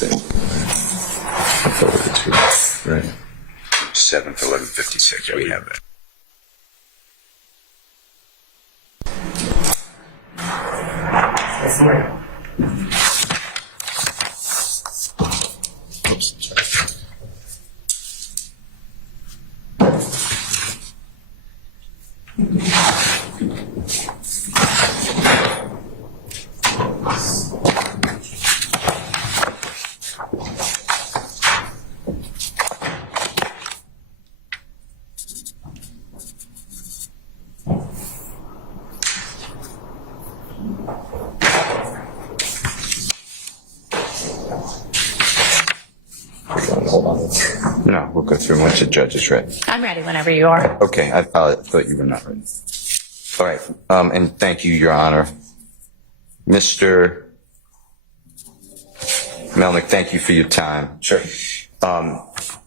Right. 7th, 11:56. We have that. Oops, sorry. Hold on. No, we'll go through once the judge is ready. I'm ready whenever you are. Okay, I thought you were not ready. All right, and thank you, Your Honor. Mr. Melnick, thank you for your time. Sure.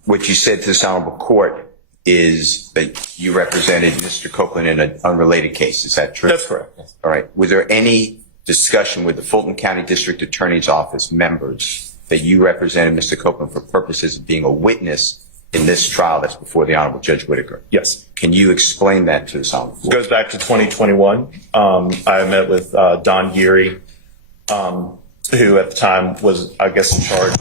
What you said to this honorable court is that you represented Mr. Copeland in an unrelated case. Is that true? That's correct. Yes. All right. Was there any discussion with the Fulton County District Attorney's Office members that you represented Mr. Copeland for purposes of being a witness in this trial that's before the Honorable Judge Whitaker? Yes. Can you explain that to this honorable court? It goes back to 2021. I met with Don Geary, who at the time was, I guess, in charge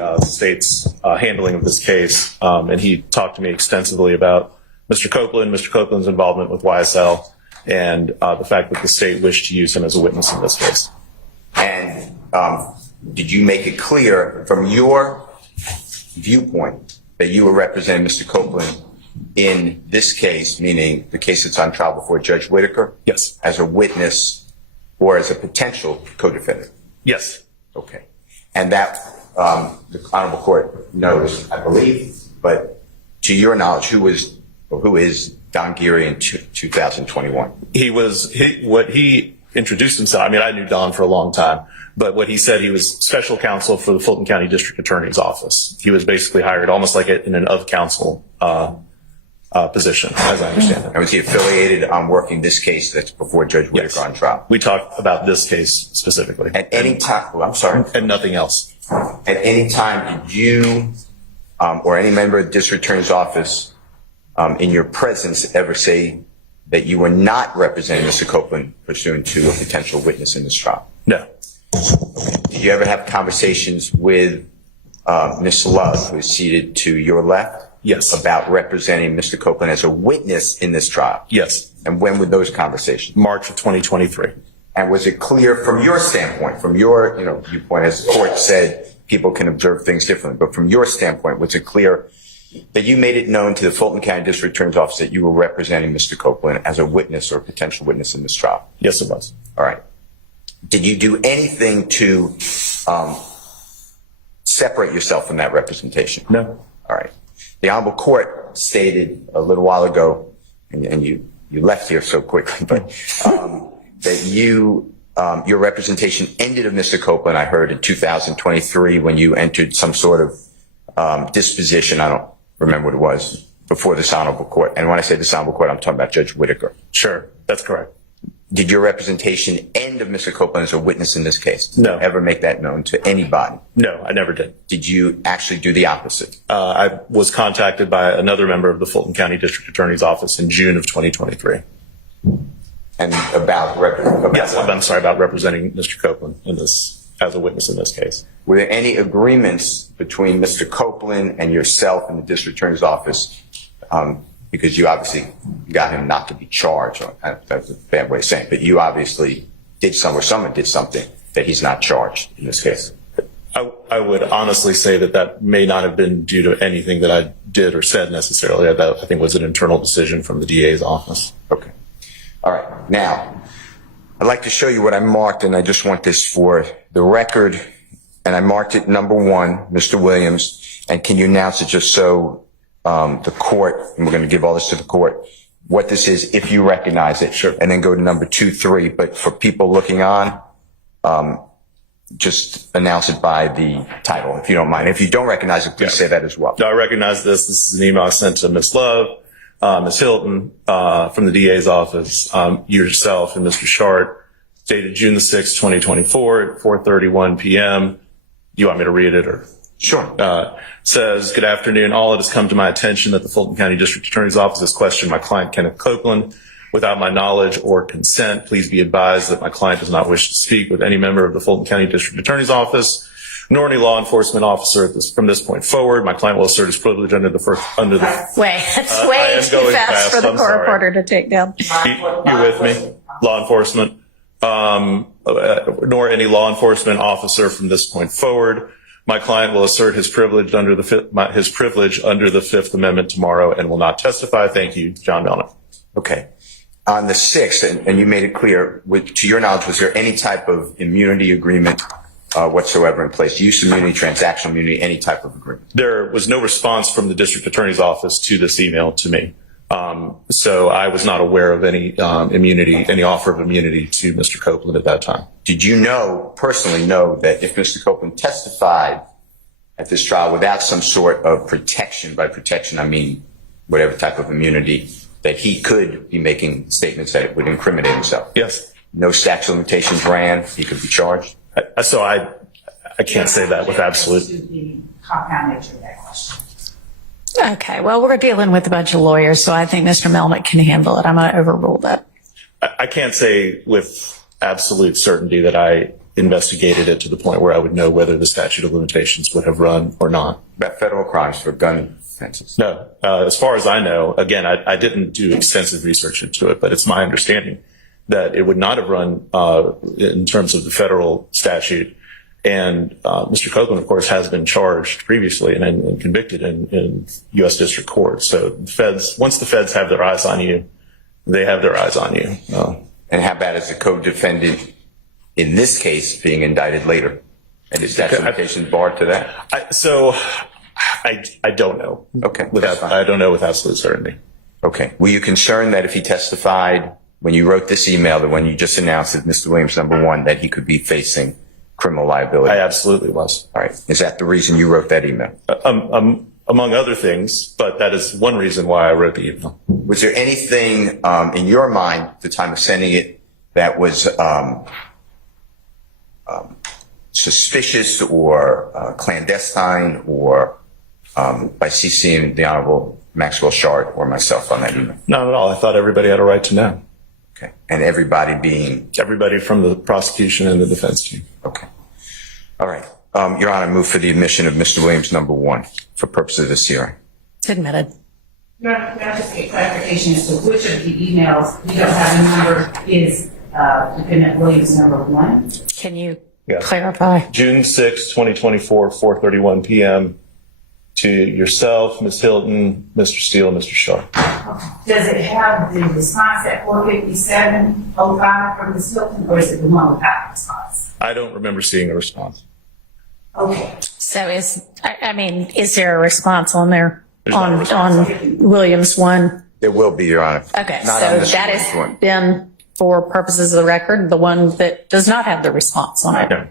of the state's handling of this case. And he talked to me extensively about Mr. Copeland, Mr. Copeland's involvement with YSL, and the fact that the state wished to use him as a witness in this case. And did you make it clear from your viewpoint that you were representing Mr. Copeland in this case, meaning the case that's on trial before Judge Whitaker? Yes. As a witness or as a potential co-defendant? Yes. Okay. And that the honorable court knows, I believe, but to your knowledge, who is Don Geary in 2021? What he introduced himself. I mean, I knew Don for a long time, but what he said, he was special counsel for the Fulton County District Attorney's Office. He was basically hired almost like in an of counsel position, as I understand it. And was he affiliated on working this case that's before Judge Whitaker on trial? We talked about this case specifically. At any time, I'm sorry. And nothing else. At any time, did you or any member of the District Attorney's Office in your presence ever say that you were not representing Mr. Copeland pursuant to a potential witness in this trial? No. Did you ever have conversations with Ms. Love, who is seated to your left? Yes. About representing Mr. Copeland as a witness in this trial? Yes. And when were those conversations? March of 2023. And was it clear from your standpoint, from your viewpoint, as the court said, people can observe things differently, but from your standpoint, was it clear that you made it known to the Fulton County District Attorney's Office that you were representing Mr. Copeland as a witness or a potential witness in this trial? Yes, it was. All right. Did you do anything to separate yourself from that representation? No. All right. The Honorable Court stated a little while ago, and you left here so quickly, but that your representation ended of Mr. Copeland, I heard, in 2023 when you entered some sort of disposition, I don't remember what it was, before this Honorable Court. And when I say this Honorable Court, I'm talking about Judge Whitaker. Sure, that's correct. Did your representation end of Mr. Copeland as a witness in this case? No. Did you ever make that known to anybody? No, I never did. Did you actually do the opposite? I was contacted by another member of the Fulton County District Attorney's Office in June of 2023. And about representing Mr. Copeland in this as a witness in this case. Were there any agreements between Mr. Copeland and yourself in the District Attorney's Office? Because you obviously got him not to be charged. That's a bad way of saying it. But you obviously did someone did something that he's not charged in this case. I would honestly say that may not have been due to anything that I did or said necessarily. I think it was an internal decision from the DA's office. Okay. All right. Now, I'd like to show you what I marked, and I just want this for the record. And I marked it number 1, Mr. Williams. And can you announce it just so the court, and we're going to give all this to the court, what this is, if you recognize it. Sure. And then go to number 2, 3. But for people looking on, just announce it by the title, if you don't mind. If you don't recognize it, please say that as well. No, I recognize this. This is an email I sent to Ms. Love, Ms. Hilton, from the DA's office, yourself and Mr. Shart, dated June the 6th, 2024 at 4:31 p.m. you want me to read it or? Sure. Says, good afternoon. All it has come to my attention that the Fulton County District Attorney's Office has questioned my client, Kenneth Copeland, without my knowledge or consent. Please be advised that my client does not wish to speak with any member of the Fulton County District Attorney's Office, nor any law enforcement officer from this point forward. My client will assert his privilege under the Wait, it's way too fast for the court reporter to take down. You with me? Law enforcement, nor any law enforcement officer from this point forward. My client will assert his privilege under the Fifth Amendment tomorrow and will not testify. Thank you, John Melnick. Okay. On the 6th, and you made it clear, to your knowledge, was there any type of immunity agreement whatsoever in place? Use immunity, transactional immunity, any type of agreement? There was no response from the district attorney's office to this email to me. So I was not aware of any any offer of immunity to Mr. Copeland at that time. Did you personally know that if Mr. Copeland testified at this trial without some sort of protection, by protection I mean whatever type of immunity, that he could be making statements that would incriminate himself? Yes. No statute of limitations ran, he could be charged? So I can't say that with absolute. To the compound nature of that question. Okay, well, we're dealing with a bunch of lawyers, so I think Mr. Melnick can handle it. I'm going to overrule that. I can't say with absolute certainty that I investigated it to the point where I would know whether the statute of limitations would have run or not. About federal crimes for gun offenses? No. As far as I know, again, I didn't do extensive research into it, but it's my understanding that it would not have run in terms of the federal statute. And Mr. Copeland, of course, has been charged previously and convicted in U.S. District Court. So the feds, once the feds have their eyes on you, they have their eyes on you. And how bad is the co-defendant in this case being indicted later? And is statute of limitations barred to that? I don't know. Okay. I don't know with absolute certainty. Okay. Were you concerned that if he testified when you wrote this email, that when you just announced that Mr. Williams, number one, that he could be facing criminal liability? I absolutely was. All right. Is that the reason you wrote that email? Among other things, but that is one reason why I wrote the email. Was there anything in your mind at the time of sending it that was suspicious or clandestine or by CCing the Honorable Maxwell Shard or myself on that email? Not at all. I thought everybody had a right to know. Okay. And everybody being? Everybody from the prosecution and the defense team. Okay. All right. Your Honor, I move for the admission of Mr. Williams, number one, for purposes of this hearing. It's admitted. Your Honor, can I just get clarification as to which of the emails we don't have a number is defendant Williams number one? Can you clarify? June 6, 2024, 4:31 p.m. to yourself, Ms. Hilton, Mr. Steele, Mr. Shaw. Does it have the response at 4:57:05 from Ms. Hilton, or is it the one without response? I don't remember seeing a response. Okay. So is there a response on there Not a response. on Williams 1? There will be, Your Honor. Okay, Not so on this that one. has been, for purposes of the record, the one that does not have the response on it. Okay.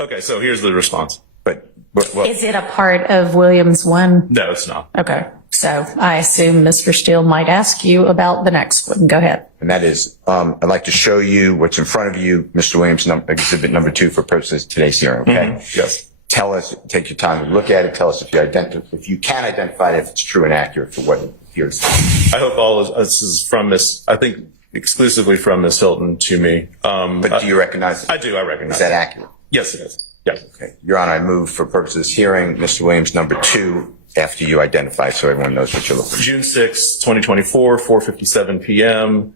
Okay, so here's the response. But well, Is it a part of Williams 1? No, it's not. Okay, so I assume Mr. Steele might ask you about the next one. Go ahead. and that is, I'd like to show you what's in front of you, Mr. Williams, exhibit number 2 for purposes of today's hearing, okay? Yes. Tell us, take your time to look at it. Tell us if you can identify it, if it's true and accurate for what it appears. I hope all of this is from I think exclusively from Ms. Hilton to me. But do you recognize it? I do. I recognize Is that it. accurate? Yes, it is. Yes. Okay. Your Honor, I move for purposes of this hearing, Mr. Williams, number 2, after you identify so everyone knows what you're looking for. June 6, 2024, 4:57 p.m.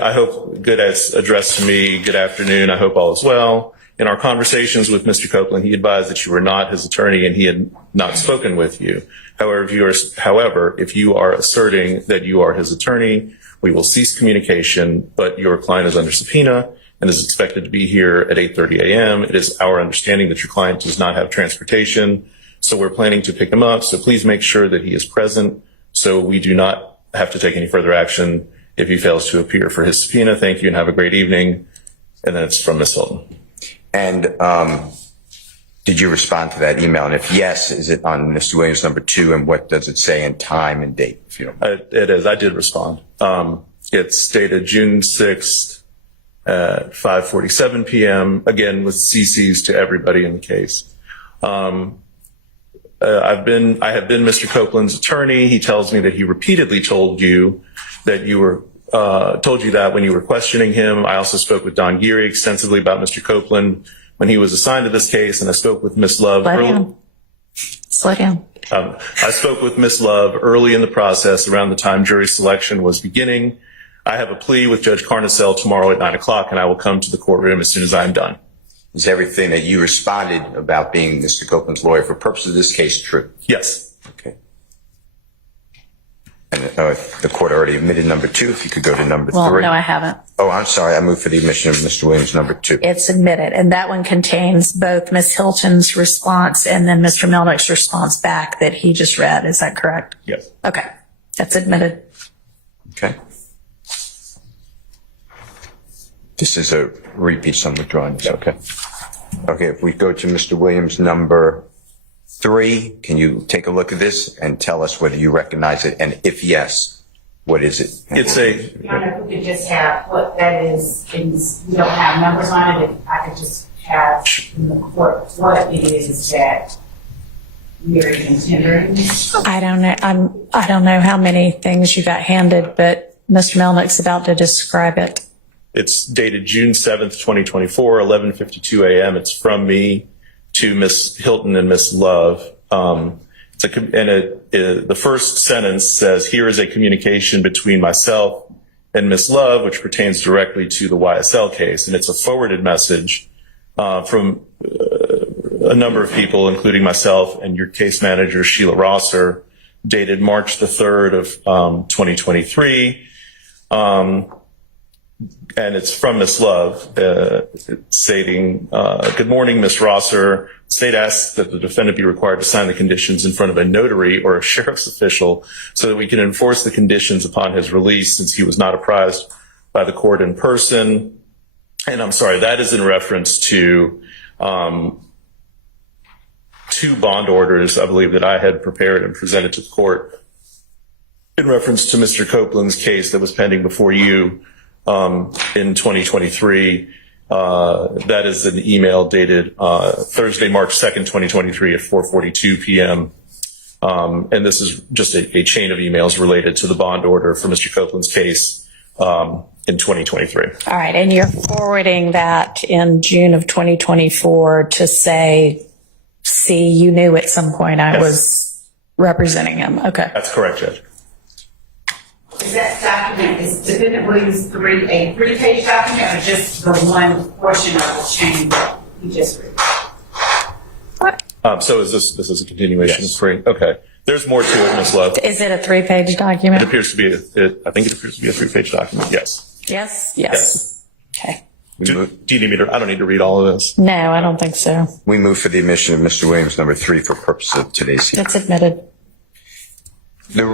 I hope good as addressed to me. Good afternoon. I hope all is well. In our conversations with Mr. Copeland, he advised that you were not his attorney and he had not spoken with you. However, if you are asserting that you are his attorney, we will cease communication, but your client is under subpoena and is expected to be here at 8:30 a.m. It is our understanding that your client does not have transportation, so we're planning to pick him up. So please make sure that he is present so we do not have to take any further action if he fails to appear for his subpoena. Thank you and have a great evening. And then it's from Ms. Hilton. And did you respond to that email? And if yes, is it on Mr. Williams, number 2, and what does it say in time and date? If you don't mind. It is. I did respond. It's dated June 6th, at 5:47 p.m., again with CCs to everybody in the case. I have been Mr. Copeland's attorney. He tells me that he repeatedly told you that told you that when you were questioning him. I also spoke with Don Geary extensively about Mr. Copeland when he was assigned to this case, and I spoke with Miss Love. Slow down. I spoke with Miss Love early in the process around the time jury selection was beginning. I have a plea with Judge Carnicel tomorrow at 9:00, and I will come to the courtroom as soon as I'm done. Is everything that you responded about being Mr. Copeland's lawyer for purposes of this case true? Yes. Okay. And the court already admitted number 2. If you could go to number 3. Well, no, I haven't. Oh, I'm sorry. I moved for the admission of Mr. Williams, number 2. It's admitted. And that one contains both Ms. Hilton's response and then Mr. Melnick's response back that he just read. Is that correct? Yes. Okay. That's admitted. Okay. This is a repeat, so I'm withdrawing this. Okay. Okay, if we go to Mr. Williams, number 3, can you take a look at this and tell us whether you recognize it? And if yes, what is it? It's Your Honor, if we could just have what that is, and we don't have numbers on it, if I could just have in the court what it is that we're contendering. I don't know. I don't know how many things you got handed, but Mr. Melnick's about to describe it. It's dated June 7th, 2024, 11:52 a.m. It's from me to Miss Hilton and Miss Love. The first sentence says, "Here is a communication between myself and Miss Love, which pertains directly to the YSL case." And it's a forwarded message from a number of people, including myself and your case manager, Sheila Rosser, dated March the 3rd of 2023. And it's from Miss Love, stating, "Good morning, Miss Rosser. The state asks that the defendant be required to sign the conditions in front of a notary or a sheriff's official so that we can enforce the conditions upon his release since he was not apprised by the court in person." And I'm sorry, that is in reference to 2 bond orders, I believe, that I had prepared and presented to the court in reference to Mr. Copeland's case that was pending before you in 2023. That is an email dated Thursday, March 2nd, 2023 at 4:42 p.m. And this is just a chain of emails related to the bond order for Mr. Copeland's case in 2023. All right. And you're forwarding that in June of 2024 to say, see, you knew at some point I was representing him. Okay. That's correct, Judge. Is that document, is Defendant Williams 3 a 3-page document or just the one portion of the chain that you just read? So is this is a continuation of 3? Okay. There's more to it, Ms. Love. Is it a 3-page document? It appears to be I think it appears to be a 3-page document. Yes. Yes? Yes. Okay. Do you need me to? I don't need to read all of this. No, I don't think so. We move for the admission of Mr. Williams, number 3, for purposes of today's hearing. It's admitted.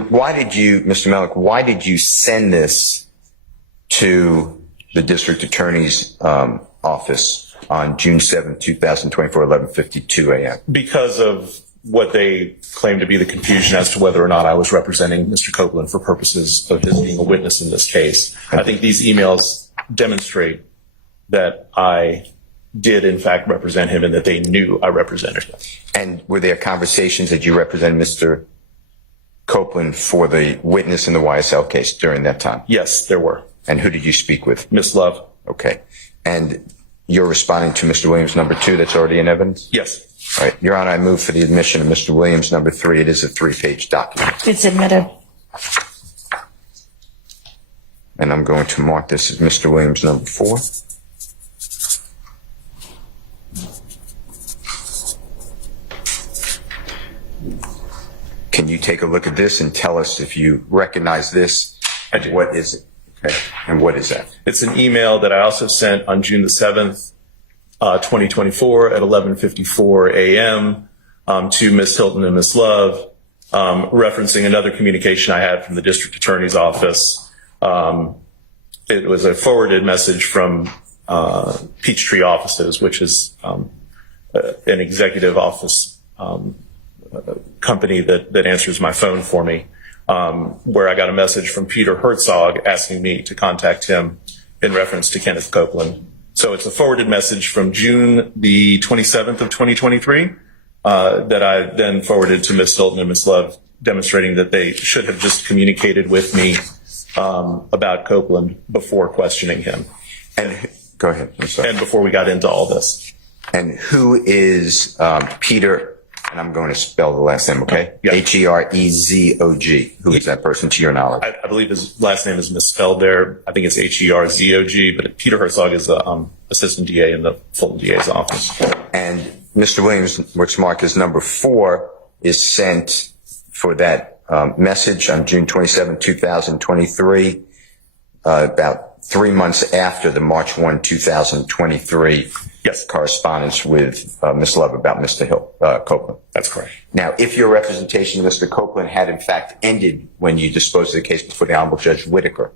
Why did you, Mr. Melnick, why did you send this to the district attorney's office on June 7th, 2024, 11:52 a.m.? Because of what they claim to be the confusion as to whether or not I was representing Mr. Copeland for purposes of his being a witness in this case. I think these emails demonstrate that I did, in fact, represent him and that they knew I represented him. And were there conversations that you represented Mr. Copeland for the witness in the YSL case during that time? Yes, there were. And who did you speak with? Miss Love. Okay. And you're responding to Mr. Williams, number 2, that's already in evidence? Yes. All right. Your Honor, I move for the admission of Mr. Williams, number 3. It is a 3-page document. It's admitted. And I'm going to mark this as Mr. Williams, number 4. Can you take a look at this and tell us if you recognize this? I do. What is it? Okay. And what is that? It's an email that I also sent on June the 7th, 2024 at 11:54 a.m. To Miss Hilton and Miss Love, referencing another communication I had from the district attorney's office. It was a forwarded message from Peachtree Offices, which is an executive office company that answers my phone for me, where I got a message from Peter Herzog asking me to contact him in reference to Kenneth Copeland. So it's a forwarded message from June the 27th of 2023 that I then forwarded to Ms. Hilton and Ms. Love, demonstrating that they should have just communicated with me about Copeland before questioning him. And go ahead. I'm sorry. And before we got into all this. And who is Peter? And I'm going to spell the last name, okay? Yeah. Herezog. Who is that person to your knowledge? I believe his last name is misspelled there. I think it's Herzog, but Peter Herzog is the assistant DA in the Fulton DA's office. And Mr. Williams, which marked as number 4, is sent for that message on June 27, 2023, about 3 months after the March 1, 2023 correspondence with Ms. Love about Mr. Copeland. That's correct. Now, if your representation of Mr. Copeland had in fact ended when you disposed of the case before the Honorable Judge Whitaker,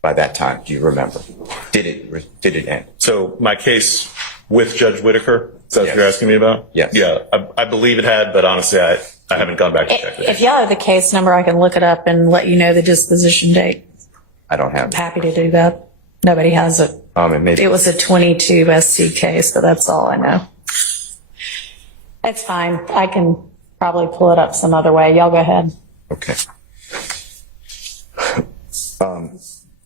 by that time, do you remember? Did it end? So my case with Judge Whitaker, is that what you're asking me about? Yes. Yeah, I believe it had, but honestly, I haven't gone back to check it. If y'all have the case number, I can look it up and let you know the disposition date. I don't have I'm it. happy to do that. Nobody has it. It was a 22 SC case, but that's all I know. It's fine. I can probably pull it up some other way. Y'all go ahead. Okay.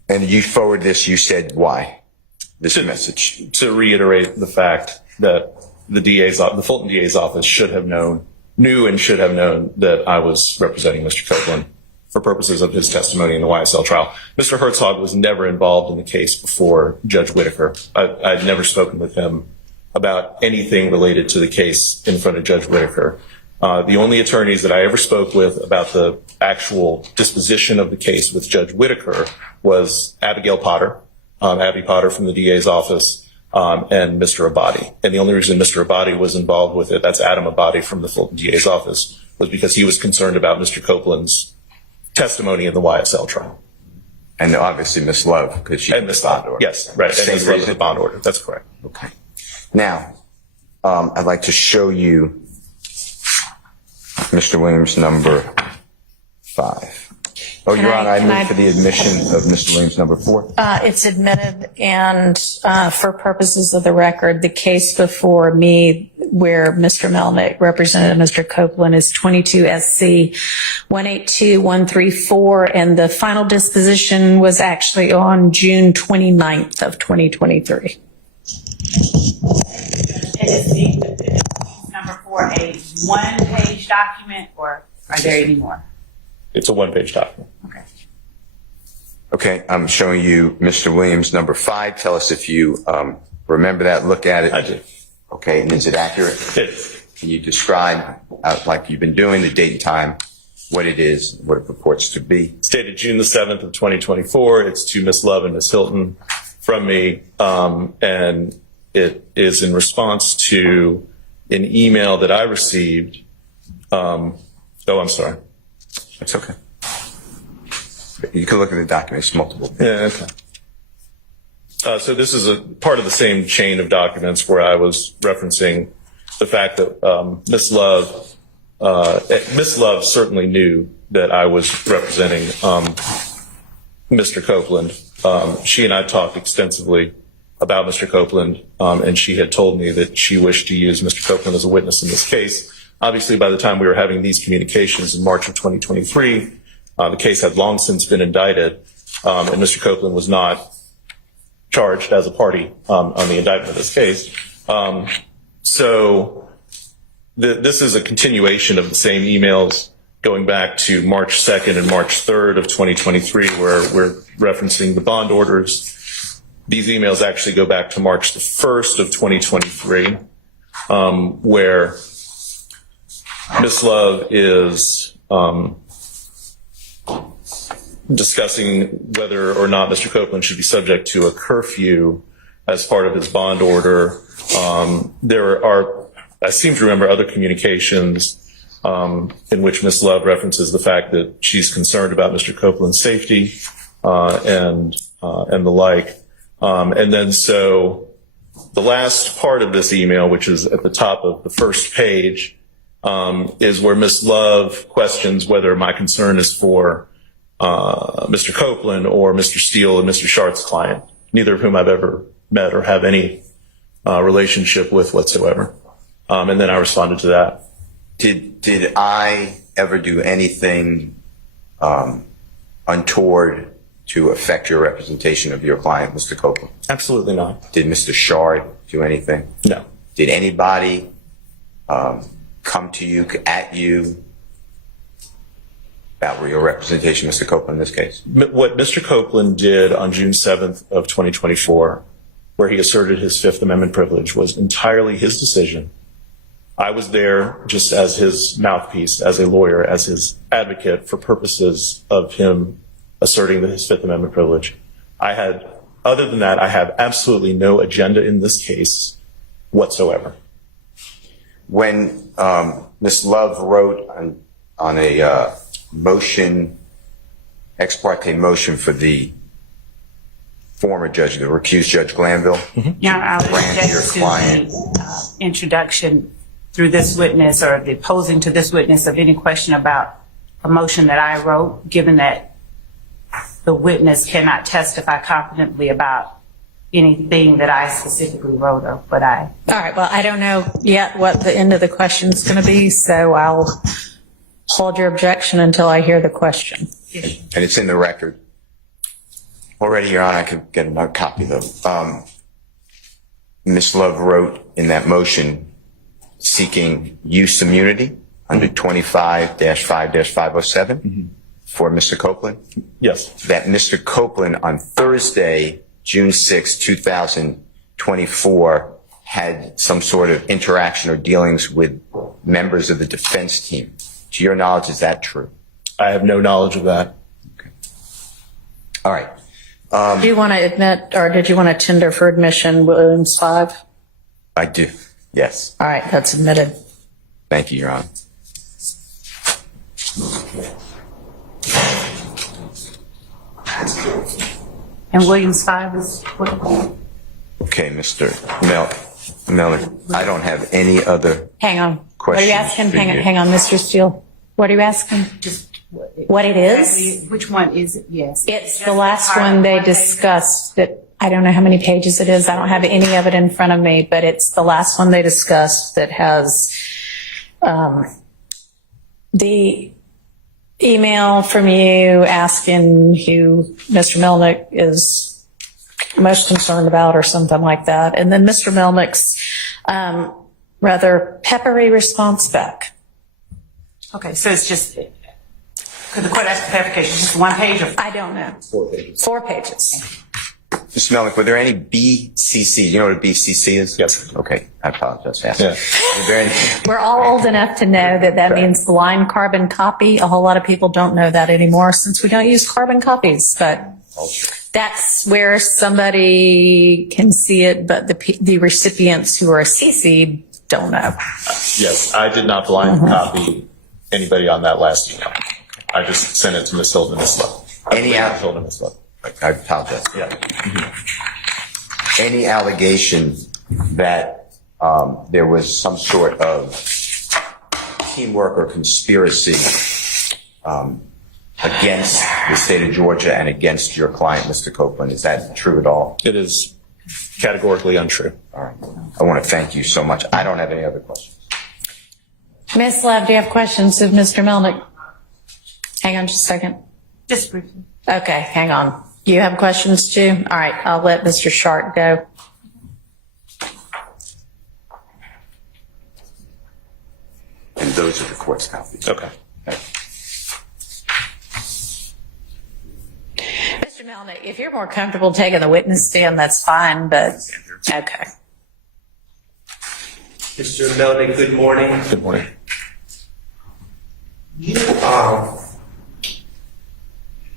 And you forward this, you said why? This message. To reiterate the fact that the Fulton DA's office knew and should have known that I was representing Mr. Copeland for purposes of his testimony in the YSL trial. Mr. Herzog was never involved in the case before Judge Whitaker. I'd never spoken with him about anything related to the case in front of Judge Whitaker. The only attorneys that I ever spoke with about the actual disposition of the case with Judge Whitaker was Abigail Potter, Abby Potter from the DA's office, and Mr. Abadi. And the only reason Mr. Abadi was involved with it, that's Adam Abadi from the Fulton DA's office, was because he was concerned about Mr. Copeland's testimony in the YSL trial. And obviously Ms. Love, because she and Ms. Bond order. Yes, right. And Ms. Love is the bond order. That's correct. Okay. Now, I'd like to show you Mr. Williams number 5. Oh, Your Honor, I move for the admission of Mr. Williams number 4. It's admitted, and for purposes of the record, the case before me where Mr. Melnick represented Mr. Copeland is 22 SC 182134, and the final disposition was actually on June 29th of 2023. Is number 4 a one-page document, or are there any more? It's a one-page document. Okay. Okay, I'm showing you Mr. Williams number 5. Tell us if you remember that, look at it. I do. Okay, and is it accurate? It is. Can you describe, like you've been doing, the date and time, what it is, what it purports to be? It's dated June the 7th of 2024. It's to Ms. Love and Ms. Hilton from me, and it is in response to an email that I received. I'm sorry. It's okay. You can look at the document. It's multiple. Yeah, okay. So this is a part of the same chain of documents where I was referencing the fact that Miss Love certainly knew that I was representing Mr. Copeland. She and I talked extensively about Mr. Copeland, and she had told me that she wished to use Mr. Copeland as a witness in this case. Obviously, by the time we were having these communications in March of 2023, the case had long since been indicted, and Mr. Copeland was not charged as a party on the indictment of this case. So this is a continuation of the same emails going back to March 2nd and March 3rd of 2023, where we're referencing the bond orders. These emails actually go back to March the 1st of 2023, where Ms. Love is discussing whether or not Mr. Copeland should be subject to a curfew as part of his bond order. There are, I seem to remember, other communications in which Ms. Love references the fact that she's concerned about Mr. Copeland's safety and the like. And then so the last part of this email, which is at the top of the first page, is where Ms. Love questions whether my concern is for Mr. Copeland or Mr. Steele and Mr. Shart's client. neither of whom I've ever met or have any relationship with whatsoever. And then I responded to that. Did I ever do anything untoward to affect your representation of your client, Mr. Copeland? Absolutely not. Did Mr. Shard do anything? No. Did anybody come to you, at you, about your representation, Mr. Copeland, in this case? What Mr. Copeland did on June 7th of 2024, where he asserted his Fifth Amendment privilege, was entirely his decision. I was there just as his mouthpiece, as a lawyer, as his advocate for purposes of him asserting his Fifth Amendment privilege. Other than that, I have absolutely no agenda in this case whatsoever. When Ms. Love wrote on a motion, ex parte motion for the former judge, the recused Judge Glanville, Yeah, I would Brand object your to client. the introduction through this witness or the posing to this witness of any question about a motion that I wrote, given that the witness cannot testify confidently about anything that I specifically wrote or what I. All right, well, I don't know yet what the end of the question is going to be, so I'll hold your objection until I hear the question. And it's in the record. Already, Your Honor, I could get another copy, though. Ms. Love wrote in that motion seeking use immunity under 25-5-507 for Mr. Copeland. Yes. That Mr. Copeland on Thursday, June 6, 2024, had some sort of interaction or dealings with members of the defense team. To your knowledge, is that true? I have no knowledge of that. Okay. All right. Do you want to admit, or did you want to tender for admission Williams 5? I do. Yes. All right, that's admitted. Thank you, Your Honor. And Williams 5 is what? Okay, Mr. Mellon, I don't have any other Hang on. What are you questions asking? for you. Hang on, Mr. Steele. What are you asking? Just What it is? exactly, which one is it? Yes. It's the last one they discussed that, I don't know how many pages it is. I don't have any of it in front of me, but it's the last one they discussed that has the email from you asking who Mr. Melnick is most concerned about or something like that. And then Mr. Melnick's rather peppery response back. Okay, so it's just, could the court ask for clarification? Just one page or? I don't know. 4 pages. 4 pages. Mr. Mellon, were there any BCC? You know what a BCC is? Yes. Okay, I apologize for asking. Yeah. Were there any? We're all old enough to know that that means blind carbon copy. A whole lot of people don't know that anymore since we don't use carbon copies, but that's where somebody can see it, but the recipients who are CC'd don't know. Yes, I did not blind copy anybody on that last email. I just sent it to Ms. Hilda and Ms. Love. Any Ms. Hilda and Ms. Love. I apologize. Yeah. Any allegation that there was some sort of teamwork or conspiracy against the state of Georgia and against your client, Mr. Copeland, is that true at all? It is categorically untrue. All right. I want to thank you so much. I don't have any other questions. Ms. Love, do you have questions of Mr. Melnick? Hang on just a second. Just briefly. Okay, hang on. You have questions too? All right, I'll let Mr. Sharp go. And those are the court's copies. Okay. Mr. Melnick, if you're more comfortable taking the witness stand, that's fine, but, okay. Mr. Melnick, good morning. Good morning. You,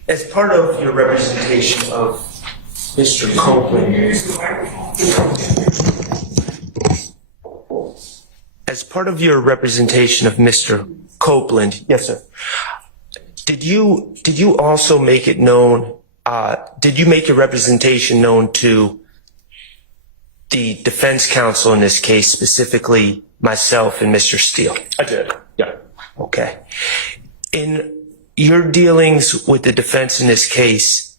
as part of your representation of Mr. Copeland, as part of your representation of Mr. Copeland, Yes, sir. did you also make it known? Did you make your representation known to the defense counsel in this case, specifically myself and Mr. Steele? I did. Yeah. Okay. In your dealings with the defense in this case,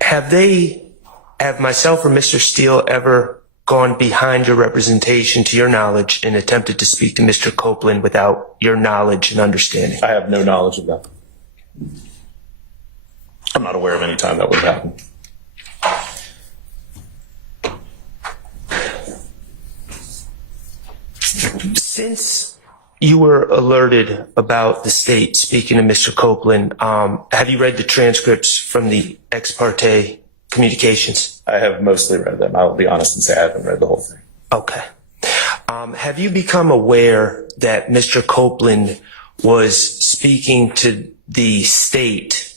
have myself or Mr. Steele ever gone behind your representation to your knowledge and attempted to speak to Mr. Copeland without your knowledge and understanding? I have no knowledge of that. I'm not aware of any time that would happen. Since you were alerted about the state speaking to Mr. Copeland, have you read the transcripts from the ex parte communications? I have mostly read them. I'll be honest and say I haven't read the whole thing. Okay. Have you become aware that Mr. Copeland was speaking to the state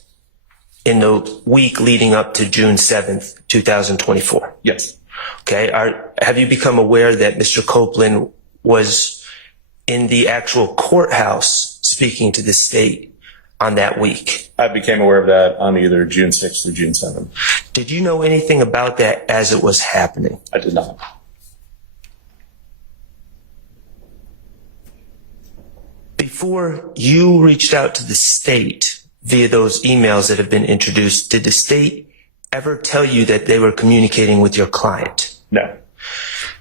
in the week leading up to June 7th, 2024? Yes. Okay. Have you become aware that Mr. Copeland was in the actual courthouse speaking to the state on that week? I became aware of that on either June 6th or June 7th. Did you know anything about that as it was happening? I did not. Before you reached out to the state via those emails that have been introduced, did the state ever tell you that they were communicating with your client? No.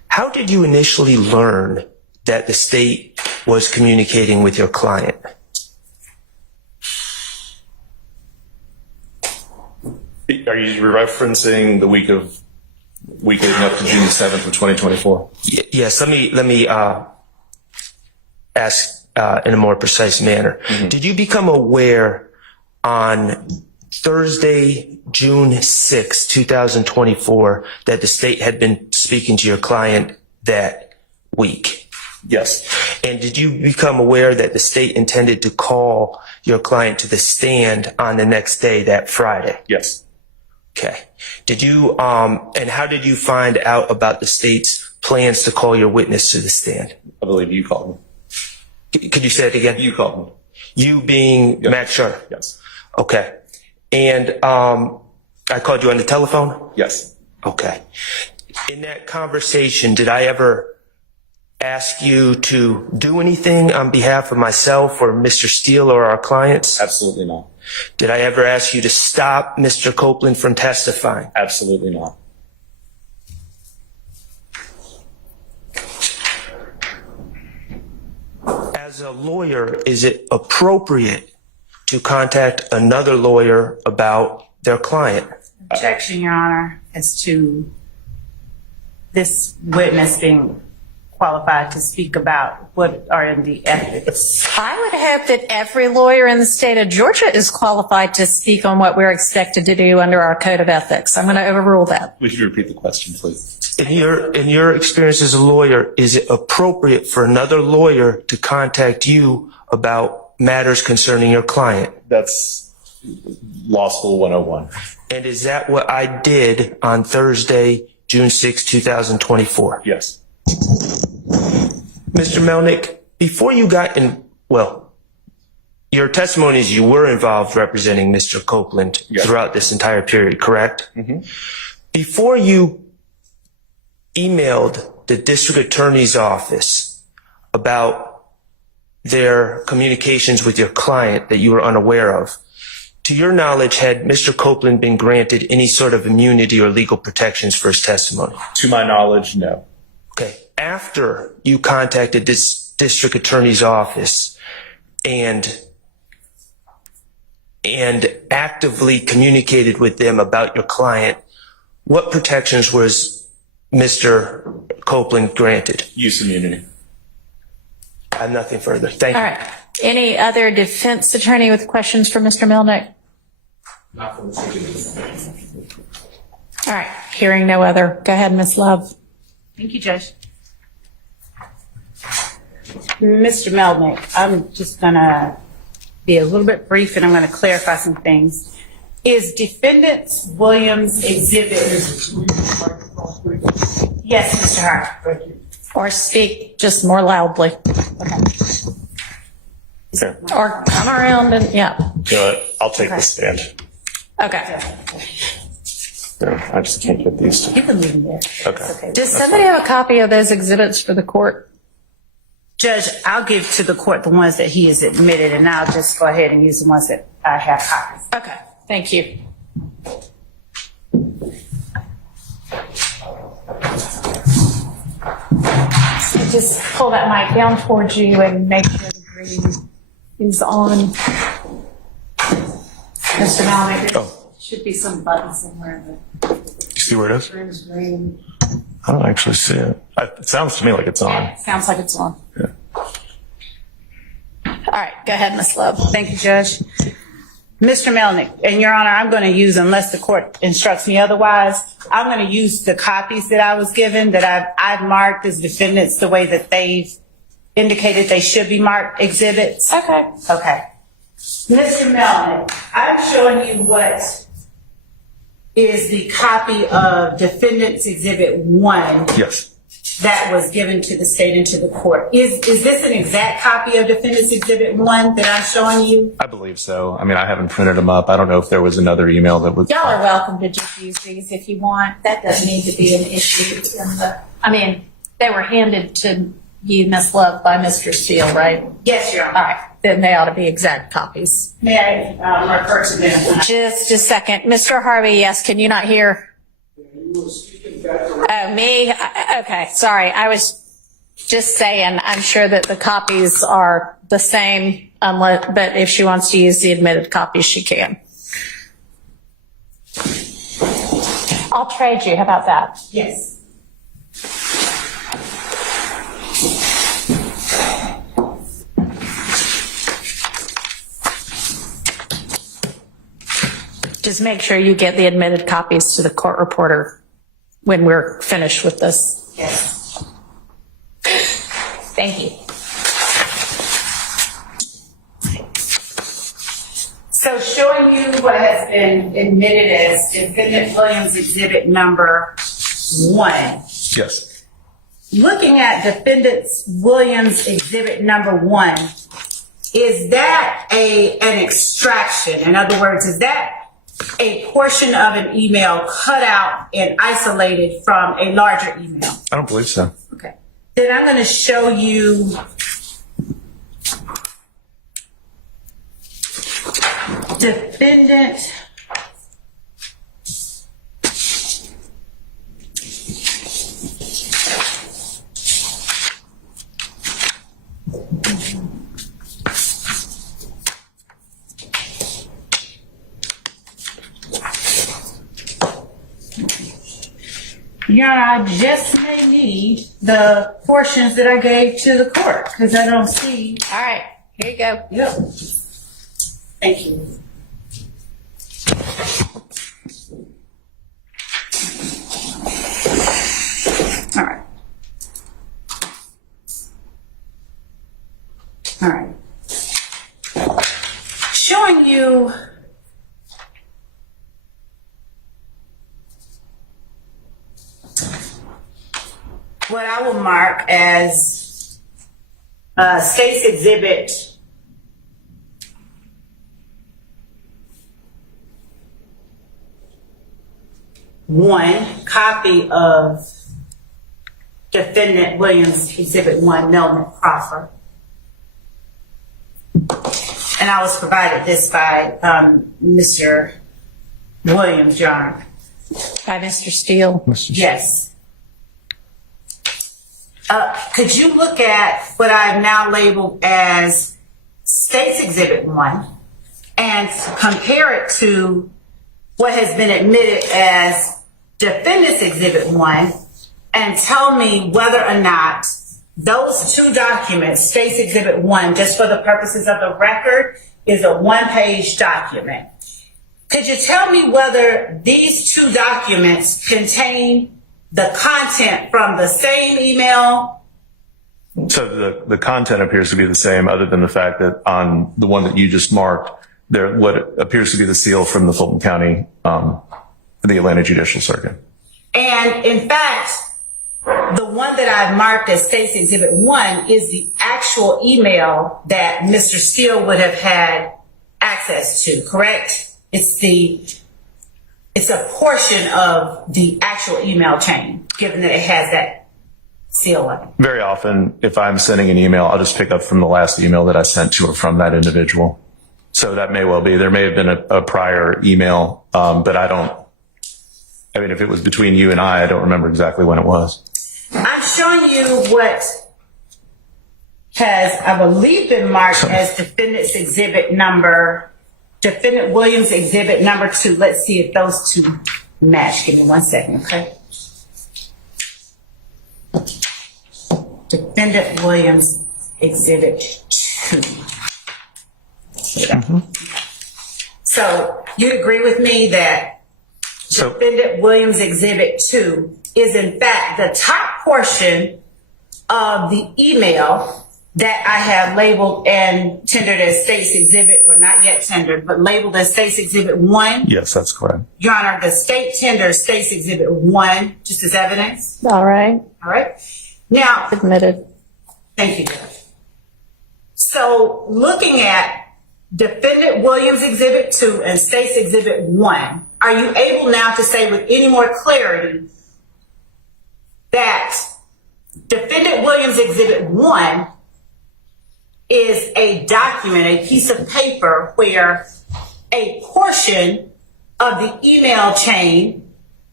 How did you initially learn that the state was communicating with your client? Are you referencing the week leading up to June 7th of 2024? Yes. Let me ask in a more precise manner. Mm-hmm. Did you become aware on Thursday, June 6, 2024, that the state had been speaking to your client that week? Yes. And did you become aware that the state intended to call your client to the stand on the next day, that Friday? Yes. Okay. Did you, and how did you find out about the state's plans to call your witness to the stand? I believe you called me. Could you say it again? You called me. You being Yes. Max Sharp? Yes. Okay. And I called you on the telephone? Yes. Okay. In that conversation, did I ever ask you to do anything on behalf of myself or Mr. Steele or our clients? Absolutely not. Did I ever ask you to stop Mr. Copeland from testifying? Absolutely not. As a lawyer, is it appropriate to contact another lawyer about their client? Objection, Your Honor, as to this witness being qualified to speak about what are in the ethics. I would hope that every lawyer in the state of Georgia is qualified to speak on what we're expected to do under our code of ethics. I'm going to overrule that. Would you repeat the question, please? In your experience as a lawyer, is it appropriate for another lawyer to contact you about matters concerning your client? That's Law School 101. And is that what I did on Thursday, June 6, 2024? Yes. Mr. Melnick, before you got in, well, your testimony is you were involved representing Mr. Copeland Yes. throughout this entire period, correct? Mm-hmm. Before you emailed the district attorney's office about their communications with your client that you were unaware of, to your knowledge, had Mr. Copeland been granted any sort of immunity or legal protections for his testimony? To my knowledge, no. Okay. After you contacted this district attorney's office and actively communicated with them about your client, what protections was Mr. Copeland granted? Use immunity. I have nothing further. Thank you. All right. Any other defense attorney with questions for Mr. Melnick? All right. Hearing no other. Go ahead, Ms. Love. Thank you, Judge. Mr. Melnick, I'm just going to be a little bit brief and I'm going to clarify some things. Is Defendant Williams' exhibit? Yes, Mr. Hart. Or speak just more loudly. Okay. Or come around and, yeah. You know what? I'll take the stand. Okay. No, I just can't get these two. You can leave him there. Okay. Does somebody have a copy of those exhibits for the court? Judge, I'll give to the court the ones that he has admitted and I'll just go ahead and use the ones that I have copies. Okay. Thank you. just pull that mic down towards you and make sure the green is on. Mr. Malik, there should be some button somewhere. You see where it is? Room's green. I don't actually see it. It sounds to me like it's on. Yeah, sounds like it's on. Yeah. All right, go ahead, Ms. Love. Thank you, Judge. Mr. Melnick, and Your Honor, I'm going to use, unless the court instructs me otherwise, I'm going to use the copies that I was given that I've marked as defendants the way that they've indicated they should be marked exhibits. Okay. Okay. Mr. Melnick, I'm showing you what is the copy of Defendant's Exhibit 1 Yes. that was given to the state and to the court. Is this an exact copy of Defendant's Exhibit 1 that I'm showing you? I believe so. I mean, I haven't printed them up. I don't know if there was another email that was. Y'all are welcome to just use these if you want. That doesn't need to be an issue. They were handed to you, Ms. Love, by Mr. Steele, right? Yes, Your Honor. All right, then they ought to be exact copies. May I refer to them? Just a second. Mr. Harvey, yes, can you not hear? Oh, me? Okay, sorry. I was just saying, I'm sure that the copies are the same, but if she wants to use the admitted copies, she can. I'll trade you. How about that? Yes. Just make sure you get the admitted copies to the court reporter when we're finished with this. Yes. Thank you. So showing you what has been admitted as Defendant Williams Exhibit Number 1. Yes. Looking at Defendant Williams Exhibit Number 1, is that an extraction? In other words, is that a portion of an email cut out and isolated from a larger email? I don't believe so. Okay. Then I'm going to show you Defendant Yeah, I just may need the portions that I gave to the court because I don't see. All right, here you go. Yep. Thank you. All right. All right. Showing you what I will mark as State's Exhibit 1, copy of Defendant Williams Exhibit 1, Melvin Crawford. And I was provided this by Mr. Williams, Your Honor. By Mr. Steele. Yes. Could you look at what I've now labeled as State's Exhibit 1 and compare it to what has been admitted as Defendant's Exhibit 1 and tell me whether or not those two documents, State's Exhibit 1, just for the purposes of the record, is a one-page document. Could you tell me whether these two documents contain the content from the same email? So the content appears to be the same, other than the fact that on the one that you just marked, there what appears to be the seal from the Fulton County, the Atlanta Judicial Circuit. And in fact, the one that I've marked as State's Exhibit 1 is the actual email that Mr. Steele would have had access to, correct? It's a portion of the actual email chain, given that it has that seal on it. Very often, if I'm sending an email, I'll just pick up from the last email that I sent to or from that individual. So that may well be. There may have been a prior email, but if it was between you and I don't remember exactly when it was. I'm showing you what has, I believe, been marked as Defendant Williams Exhibit number 2. Let's see if those two match. Give me 1 second, okay? Defendant Williams Exhibit 2. So you agree with me that Defendant Williams Exhibit 2 is in fact the top portion of the email that I have labeled and tendered as State's Exhibit, or not yet tendered, but labeled as State's Exhibit 1? Yes, that's correct. Your Honor, the state tenders State's Exhibit 1 just as evidence. All right. All right. Now, Admitted. thank you, Judge. So looking at Defendant Williams Exhibit 2 and State's Exhibit 1, are you able now to say with any more clarity that Defendant Williams Exhibit 1 is a document, a piece of paper where a portion of the email chain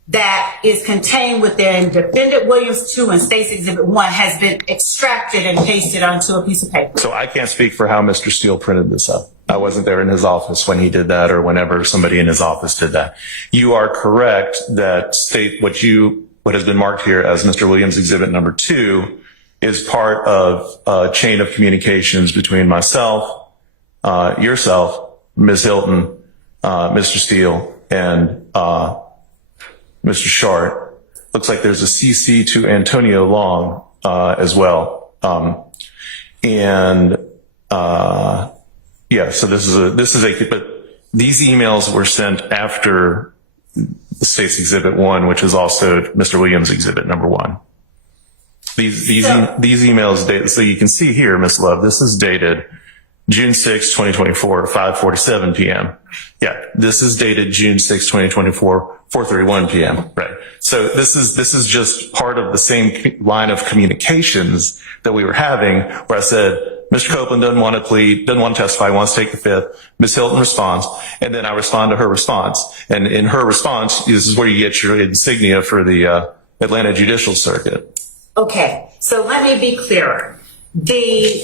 that is contained within Defendant Williams 2 and State's Exhibit 1 has been extracted and pasted onto a piece of paper? So I can't speak for how Mr. Steele printed this up. I wasn't there in his office when he did that, or whenever somebody in his office did that. You are correct that what has been marked here as Mr. Williams Exhibit number 2 is part of a chain of communications between myself, yourself, Ms. Hilton, Mr. Steele, and Mr. Shart. Looks like there's a CC to Antonio Long as well. Yeah, so this is a, but these emails were sent after the State's Exhibit 1, which is also Mr. Williams Exhibit number 1. These emails dated, so you can see here, Ms. Love, this is dated June 6, 2024, 5:47 p.m. Yeah, this is dated June 6, 2024, 4:31 p.m. Right. So this is just part of the same line of communications that we were having, where I said, Mr. Copeland doesn't want to plead, doesn't want to testify, wants to take the fifth. Ms. Hilton responds, and then I respond to her response. And in her response, this is where you get your insignia for the Atlanta Judicial Circuit. Okay, so let me be clearer. The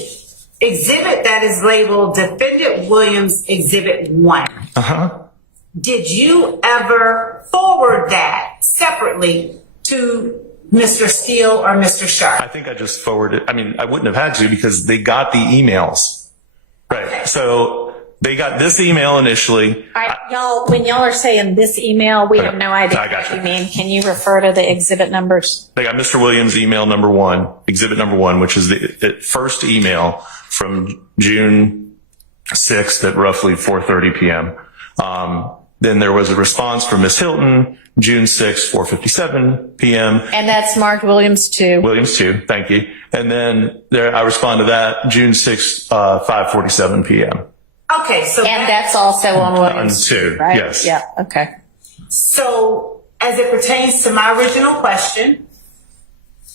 exhibit that is labeled Defendant Williams Exhibit 1, did you ever forward that separately to Mr. Steele or Mr. Sharp? I think I just forwarded. I mean, I wouldn't have had to because they got the emails. Right. Okay. So they got this email initially. All right, y'all, when y'all are saying this email, we have no idea what you mean. Can you refer to the exhibit numbers? They got Mr. Williams email number 1, exhibit number 1, which is the first email from June 6th at roughly 4:30 p.m. Then there was a response from Ms. Hilton, June 6th, 4:57 p.m. And that's marked Williams 2. Williams 2, thank you. And then I respond to that, June 6th, 5:47 p.m. Okay, so and that's also on Williams 2, right? Yes. Yeah, okay. So as it pertains to my original question,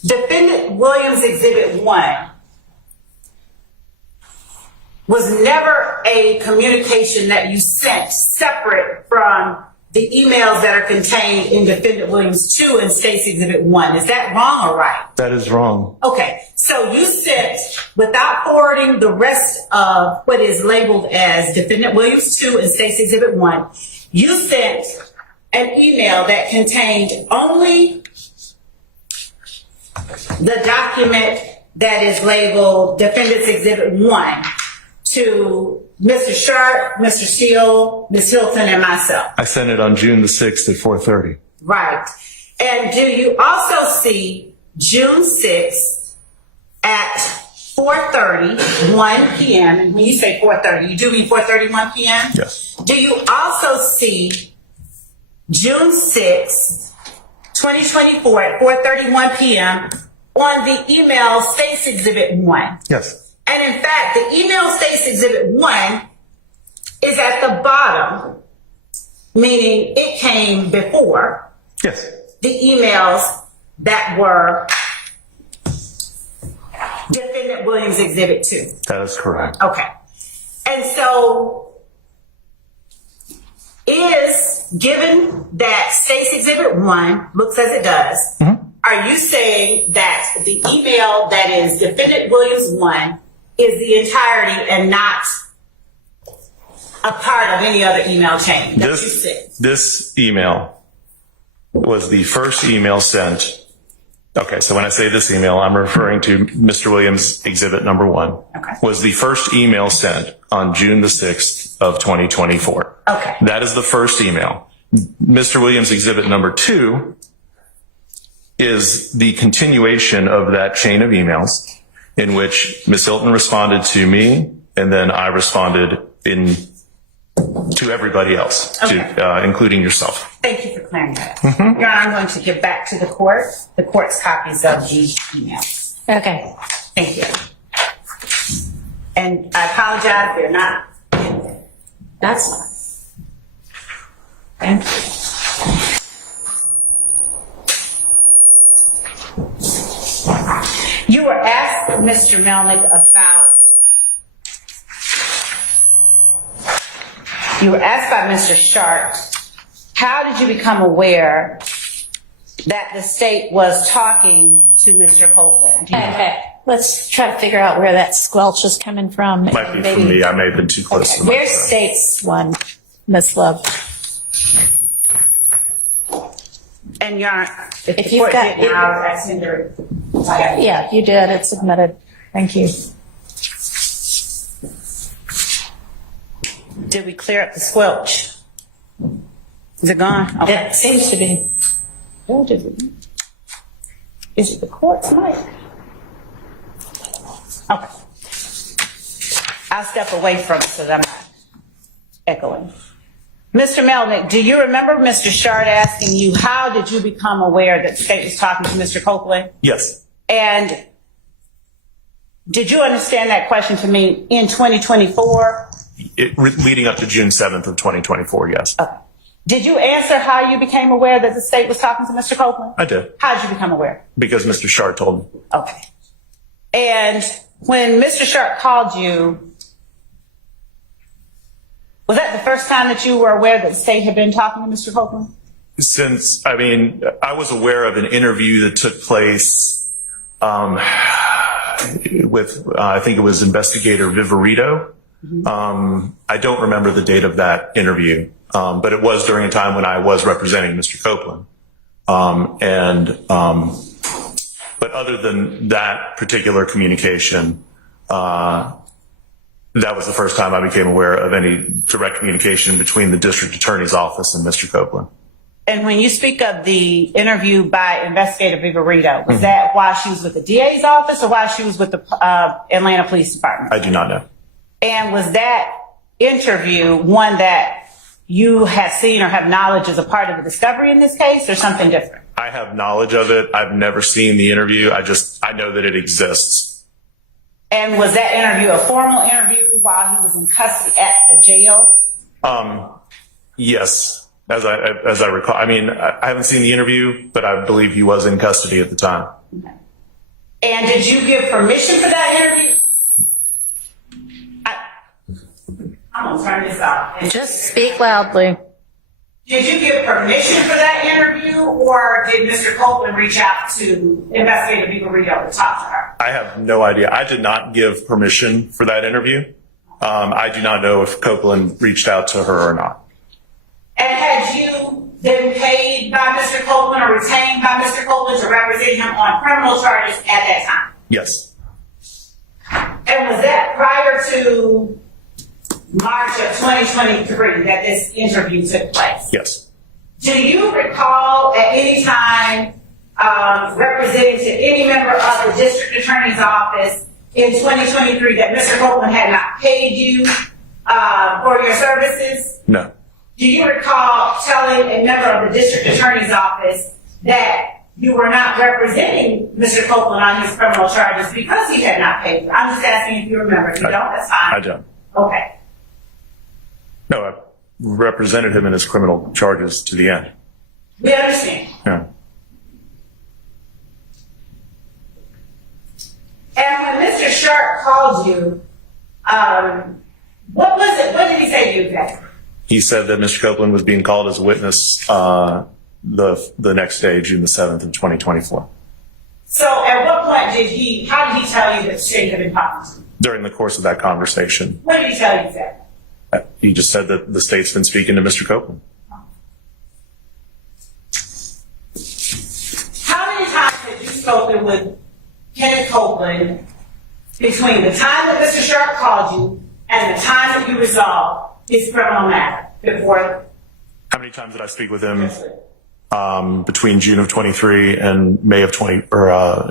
Defendant Williams Exhibit 1 was never a communication that you sent separate from the emails that are contained in Defendant Williams 2 and State's Exhibit 1. Is that wrong or right? That is wrong. Okay, so you sent, without forwarding the rest of what is labeled as Defendant Williams 2 and State's Exhibit 1, you sent an email that contained only the document that is labeled Defendant's Exhibit 1 to Mr. Sharp, Mr. Steele, Ms. Hilton, and myself. I sent it on June the 6th at 4:30. Right. And do you also see June 6th at 4:31 p.m.? And when you say 4:30, you do mean 4:31 p.m.? Yes. Do you also see June 6th, 2024 at 4:31 p.m. on the email State's Exhibit 1? Yes. And in fact, the email State's Exhibit 1 is at the bottom, meaning it came before Yes. the emails that were Defendant Williams Exhibit 2. That is correct. Okay. And so given that State's Exhibit 1 looks as it does, are you saying that the email that is Defendant Williams 1 is the entirety and not a part of any other email chain that you sent. This email was the first email sent. Okay, so when I say this email, I'm referring to Mr. Williams' exhibit number 1. Okay. Was the first email sent on June the 6th of 2024. Okay. That is the first email. Mr. Williams' exhibit number 2 is the continuation of that chain of emails in which Ms. Hilton responded to me, and then I responded to everybody else, including yourself. Thank you for clearing that up. Your Honor, I'm going to give back to the court's copies of these emails. Okay. Thank you. And I apologize, they're not in there. That's fine. Thank you. You were asked, Mr. Melnick, you were asked by Mr. Sharp, how did you become aware that the state was talking to Mr. Copeland? Okay. Let's try to figure out where that squelch is coming from. Might be from me. I may have been too close to the Where's microphone. state's one, Ms. Love? And Your Honor, if the you've court got- didn't, I'll ask him to. Yeah, you did. It's submitted. Thank you. Did we clear up the squelch? Is it gone? Okay. It seems to be. Where did we? Is it the court's mic? Okay. I'll step away from it so that I'm not echoing. Mr. Melnick, do you remember Mr. Shard asking you, how did you become aware that the state was talking to Mr. Copeland? Yes. And did you understand that question to mean in 2024? Leading up to June 7th of 2024, yes. Did you answer how you became aware that the state was talking to Mr. Copeland? I did. How did you become aware? Because Mr. Shard told me. Okay. And when Mr. Sharp called you, was that the first time that you were aware that the state had been talking to Mr. Copeland? I was aware of an interview that took place with, I think it was investigator Viverito. I don't remember the date of that interview, but it was during a time when I was representing Mr. Copeland. But other than that particular communication, that was the first time I became aware of any direct communication between the district attorney's office and Mr. Copeland. And when you speak of the interview by investigator Viverito, was that while she was with the DA's office or while she was with the Atlanta Police Department? I do not know. And was that interview one that you have seen or have knowledge as a part of the discovery in this case, or something different? I have knowledge of it. I've never seen the interview. I know that it exists. And was that interview a formal interview while he was in custody at the jail? Yes, as I recall. I mean, I haven't seen the interview, but I believe he was in custody at the time. And did you give permission for that interview? I'm gonna turn this off. Just speak loudly. Did you give permission for that interview, or did Mr. Copeland reach out to investigator Viverito to talk to her? I have no idea. I did not give permission for that interview. I do not know if Copeland reached out to her or not. And had you been paid by Mr. Copeland or retained by Mr. Copeland to represent him on criminal charges at that time? Yes. And was that prior to March of 2023 that this interview took place? Yes. Do you recall at any time representing to any member of the district attorney's office in 2023 that Mr. Copeland had not paid you for your services? No. Do you recall telling a member of the district attorney's office that you were not representing Mr. Copeland on his criminal charges because he had not paid you? I'm just asking if you remember. If you don't, that's fine. I don't. Okay. No, I represented him in his criminal charges to the end. We understand. Yeah. And when Mr. Sharp called you, what was it? What did he say to you exactly? He said that Mr. Copeland was being called as a witness the next day, June the 7th of 2024. So at what point how did he tell you that the state had been talking to you? During the course of that conversation, What did he tell you exactly? he just said that the state's been speaking to Mr. Copeland. How many times have you spoken with Kenneth Copeland between the time that Mr. Sharp called you and the time that you resolved his criminal matter before? How many times did I speak with him between June of 23 and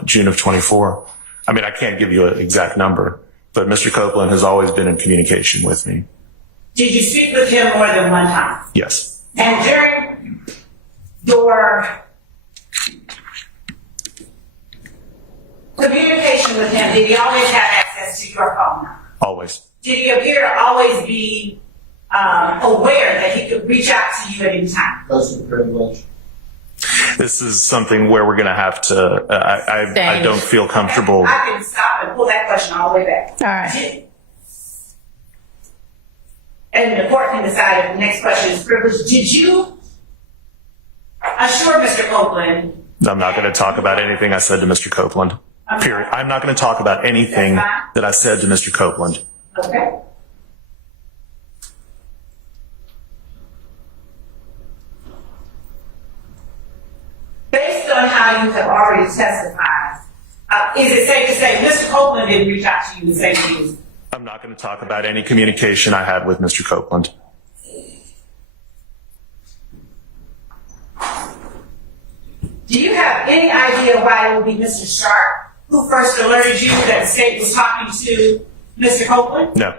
June of 24? I mean, I can't give you an exact number, but Mr. Copeland has always been in communication with me. Did you speak with him more than one time? Yes. And during your communication with him, did he always have access to your phone number? Always. Did he appear to always be aware that he could reach out to you at any time? That's a privilege. This is something where we're going to have to, I don't feel comfortable. I can stop and pull that question all the way back. All right. And the court can decide if the next question is privileged. Did you assure Mr. Copeland? I'm not going to talk about anything I said to Mr. Copeland. Period. I'm not going to talk about anything that I said to Mr. Copeland. Okay. Based on how you have already testified, is it safe to say Mr. Copeland didn't reach out to you and say to you? I'm not going to talk about any communication I had with Mr. Copeland. Do you have any idea why it would be Mr. Sharp who first alerted you that the state was talking to Mr. Copeland? No.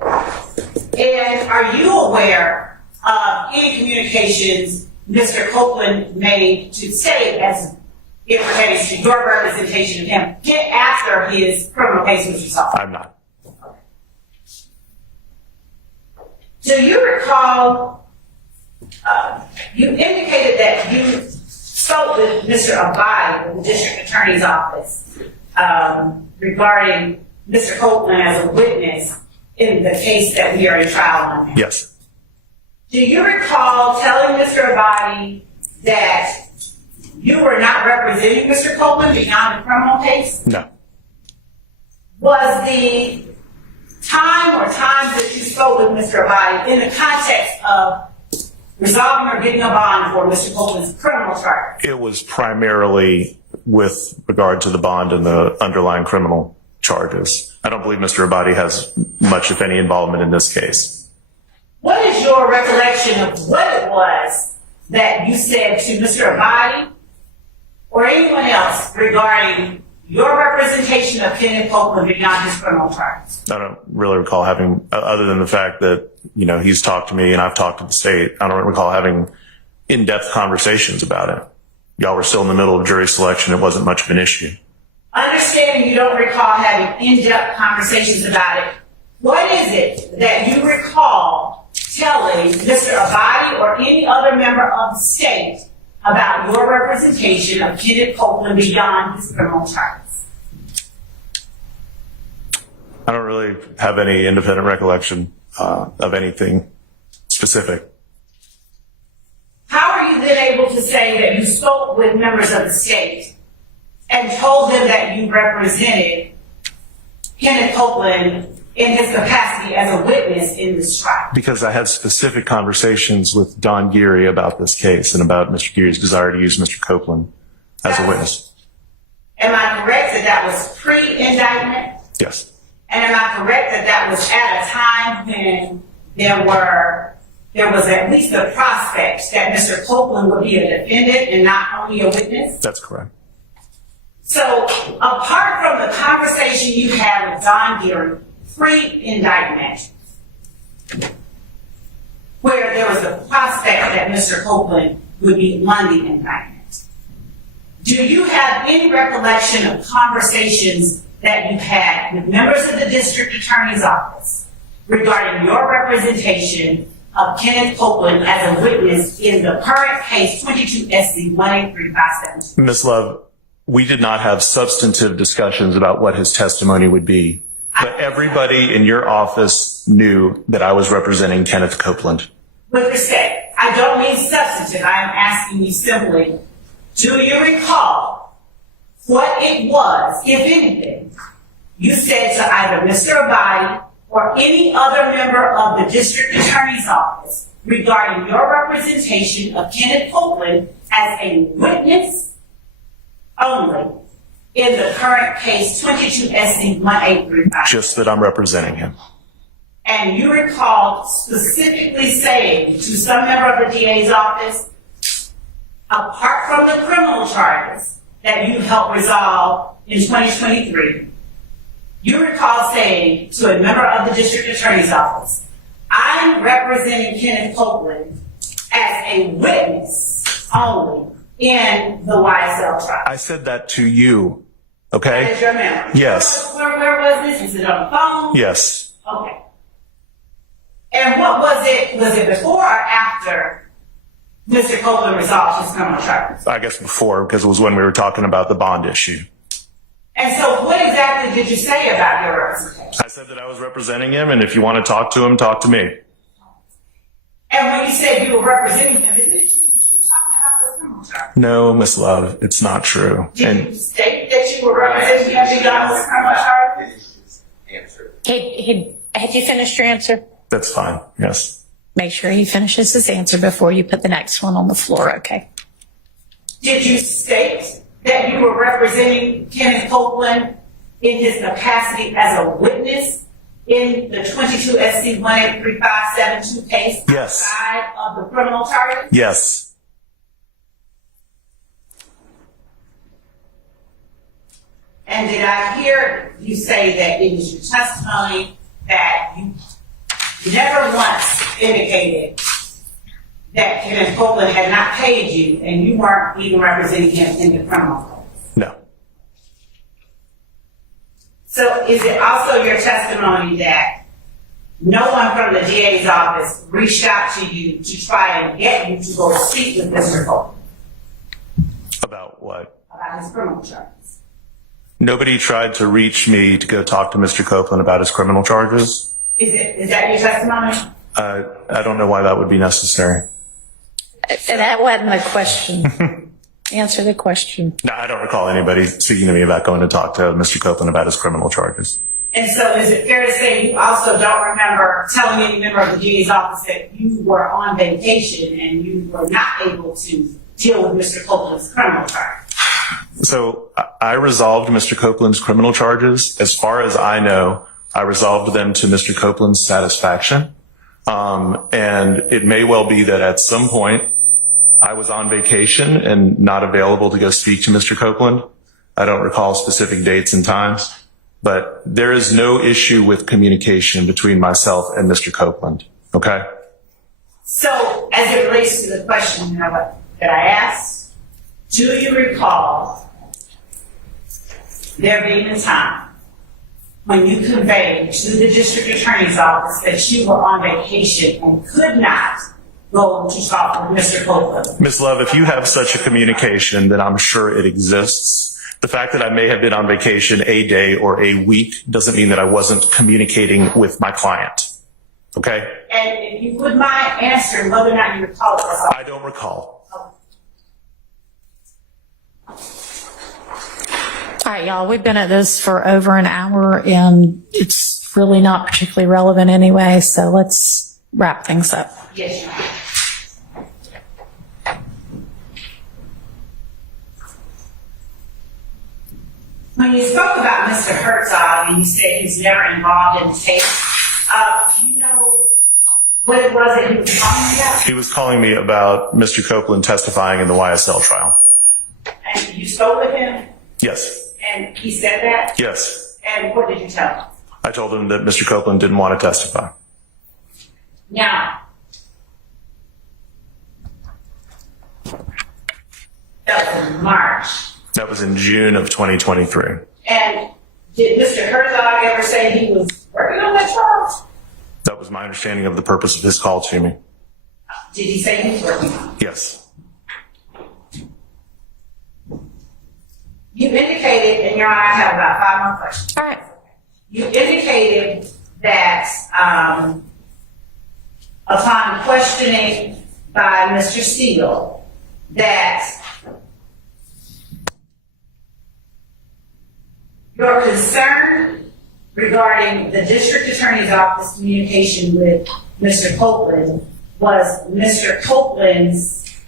And are you aware of any communications Mr. Copeland made to state as it pertains to your representation of him get after his criminal case was resolved? I'm not. Do you recall, you indicated that you spoke with Mr. Abadi in the district attorney's office regarding Mr. Copeland as a witness in the case that we are in trial on now. Yes. Do you recall telling Mr. Abadi that you were not representing Mr. Copeland beyond the criminal case? No. Was the time or times that you spoke with Mr. Abadi in the context of resolving or getting a bond for Mr. Copeland's criminal charge? It was primarily with regard to the bond and the underlying criminal charges. I don't believe Mr. Abadi has much, if any, involvement in this case. What is your recollection of what it was that you said to Mr. Abadi or anyone else regarding your representation of Kenneth Copeland beyond his criminal charges? I don't really recall having, other than the fact that, he's talked to me and I've talked to the state, I don't recall having in-depth conversations about it. Y'all were still in the middle of jury selection. It wasn't much of an issue. Understanding you don't recall having in-depth conversations about it, what is it that you recall telling Mr. Abadi or any other member of the state about your representation of Kenneth Copeland beyond his criminal charges? I don't really have any independent recollection of anything specific. How are you then able to say that you spoke with members of the state and told them that you represented Kenneth Copeland in his capacity as a witness in this trial? Because I had specific conversations with Don Geary about this case and about Mr. Geary's desire to use Mr. Copeland as a witness. Am I correct that that was pre-indictment? Yes. And am I correct that that was at a time when there was at least a prospect that Mr. Copeland would be a defendant and not only a witness? That's correct. So apart from the conversation you had with Don Geary pre-indictment, where there was a prospect that Mr. Copeland would be on the indictment, do you have any recollection of conversations that you had with members of the district attorney's office regarding your representation of Kenneth Copeland as a witness in the current case 22 SC 18357? Ms. Love, we did not have substantive discussions about what his testimony would be, but everybody in your office knew that I was representing Kenneth Copeland. with respect, I don't mean substantive, I am asking you simply, do you recall what it was, if anything, you said to either Mr. Abadi or any other member of the district attorney's office regarding your representation of Kenneth Copeland as a witness only in the current case 22 SC 1835? Just that I'm representing him. And you recall specifically saying to some member of the DA's office, apart from the criminal charges that you helped resolve in 2023, you recall saying to a member of the district attorney's office, I'm representing Kenneth Copeland as a witness only in the YSL trial. I said that to you, That okay? is your memory. Yes. Where was this? Is it on the phone? Yes. Okay. And what was it? Was it before or after Mr. Copeland resolved his criminal charges? I guess before, because it was when we were talking about the bond issue. And so what exactly did you say about your representation? I said that I was representing him, and if you want to talk to him, talk to me. And when you said you were representing him, isn't it true that you were talking about this criminal charge? No, Miss Love, it's not true. Did you state that you were representing him beyond this criminal charge? Had you finished your answer? That's fine. Yes. Make sure he finishes his answer before you put the next one on the floor, okay? Did you state that you were representing Kenneth Copeland in his capacity as a witness in the 22 SC 183572 case Yes. outside of the criminal charges? Yes. And did I hear you say that it was your testimony that you never once indicated that Kenneth Copeland had not paid you and you weren't even representing him in the criminal case? No. So is it also your testimony that no one from the DA's office reached out to you to try and get you to go speak with Mr. Copeland About what? about his criminal charges? Nobody tried to reach me to go talk to Mr. Copeland about his criminal charges. Is that your testimony? I don't know why that would be necessary. That wasn't the question. Answer the question. No, I don't recall anybody speaking to me about going to talk to Mr. Copeland about his criminal charges. And so is it fair to say you also don't remember telling any member of the DA's office that you were on vacation and you were not able to deal with Mr. Copeland's criminal charge? So I resolved Mr. Copeland's criminal charges. As far as I know, I resolved them to Mr. Copeland's satisfaction. And it may well be that at some point I was on vacation and not available to go speak to Mr. Copeland. I don't recall specific dates and times, but there is no issue with communication between myself and Mr. Copeland. Okay? So as it relates to the question that I asked, do you recall there being a time when you conveyed to the district attorney's office that you were on vacation and could not go to talk with Mr. Copeland? Ms. Love, if you have such a communication, then I'm sure it exists. The fact that I may have been on vacation a day or a week doesn't mean that I wasn't communicating with my client. Okay? And if you would mind answering whether or not you recall it. I don't recall. All right, y'all, we've been at this for over an hour and it's really not particularly relevant anyway, so let's wrap things up. Yes, Your Honor. When you spoke about Mr. Herzog and you said he's never involved in the case, do you know what it was that he was talking about? He was calling me about Mr. Copeland testifying in the YSL trial. And you spoke with him Yes. and he said that? Yes. And what did you tell him? I told him that Mr. Copeland didn't want to testify. Now, that was in March. That was in June of 2023. And did Mr. Herzog ever say he was working on that trial? That was my understanding of the purpose of his call to me. Did he say he was working on it? Yes. You indicated, and Your Honor, I have about 5 more questions. All right. You indicated that upon questioning by Mr. Steele that your concern regarding the district attorney's office communication with Mr. Copeland was Mr. Copeland's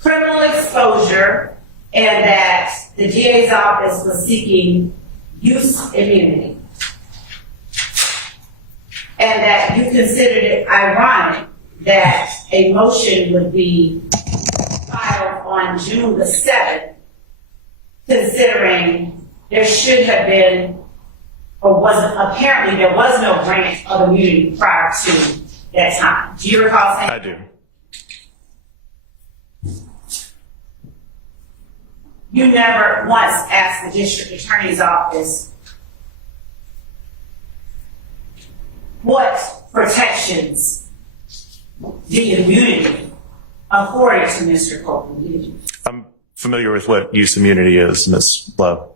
criminal exposure and that the DA's office was seeking use immunity. And that you considered it ironic that a motion would be filed on June the 7th, considering there should have been, or apparently there was no grant of immunity prior to that time. Do you recall saying? I do. You never once asked the district attorney's office what protections the immunity afforded to Mr. Copeland, did you? I'm familiar with what use immunity is, Ms. Love.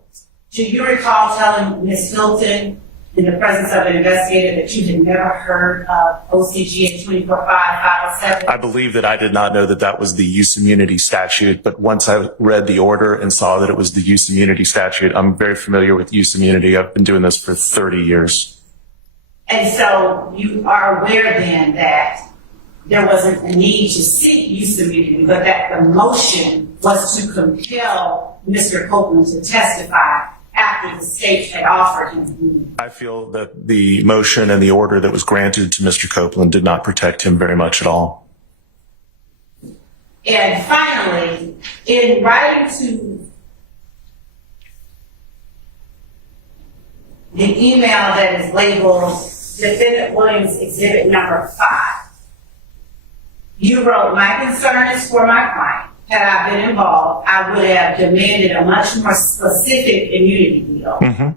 Do you recall telling Ms. Hilton in the presence of an investigator that you had never heard of OCGA 245-507? I believe that I did not know that that was the use immunity statute, but once I read the order and saw that it was the use immunity statute, I'm very familiar with use immunity. I've been doing this for 30 years. And so you are aware then that there wasn't a need to seek use immunity, but that the motion was to compel Mr. Copeland to testify after the state had offered him immunity. I feel that the motion and the order that was granted to Mr. Copeland did not protect him very much at all. And finally, in writing to the email that is labeled Defendant Williams Exhibit Number 5, you wrote, "My concern is for my client. Had I been involved, I would have demanded a much more specific immunity deal.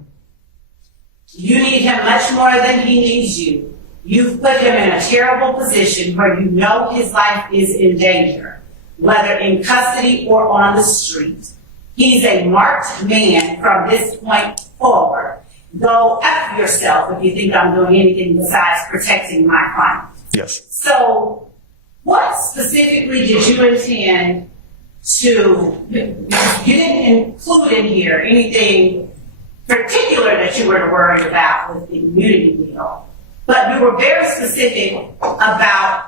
You need him much more than he needs you. You've put him in a terrible position where you know his life is in danger, whether in custody or on the street. He's a marked man from this point forward. Go F yourself if you think I'm doing anything besides protecting my client." Yes. So what specifically did you intend to, you didn't include in here anything particular that you were worried about with the immunity deal, but you were very specific about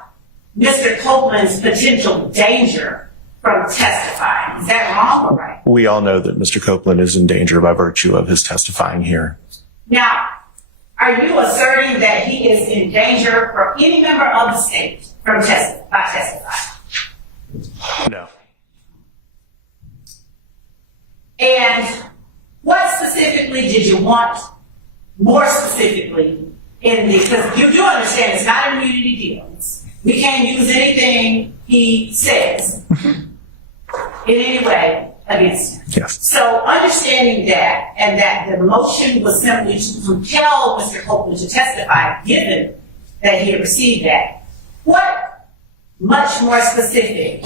Mr. Copeland's potential danger from testifying. Is that wrong or right? We all know that Mr. Copeland is in danger by virtue of his testifying here. Now, are you asserting that he is in danger for any member of the state from testifying? No. And what specifically did you want, more specifically, because you do understand it's not an immunity deal. We can't use anything he says in any way against him. Yes. So understanding that, and that the motion was simply to compel Mr. Copeland to testify, given that he had received that, what much more specific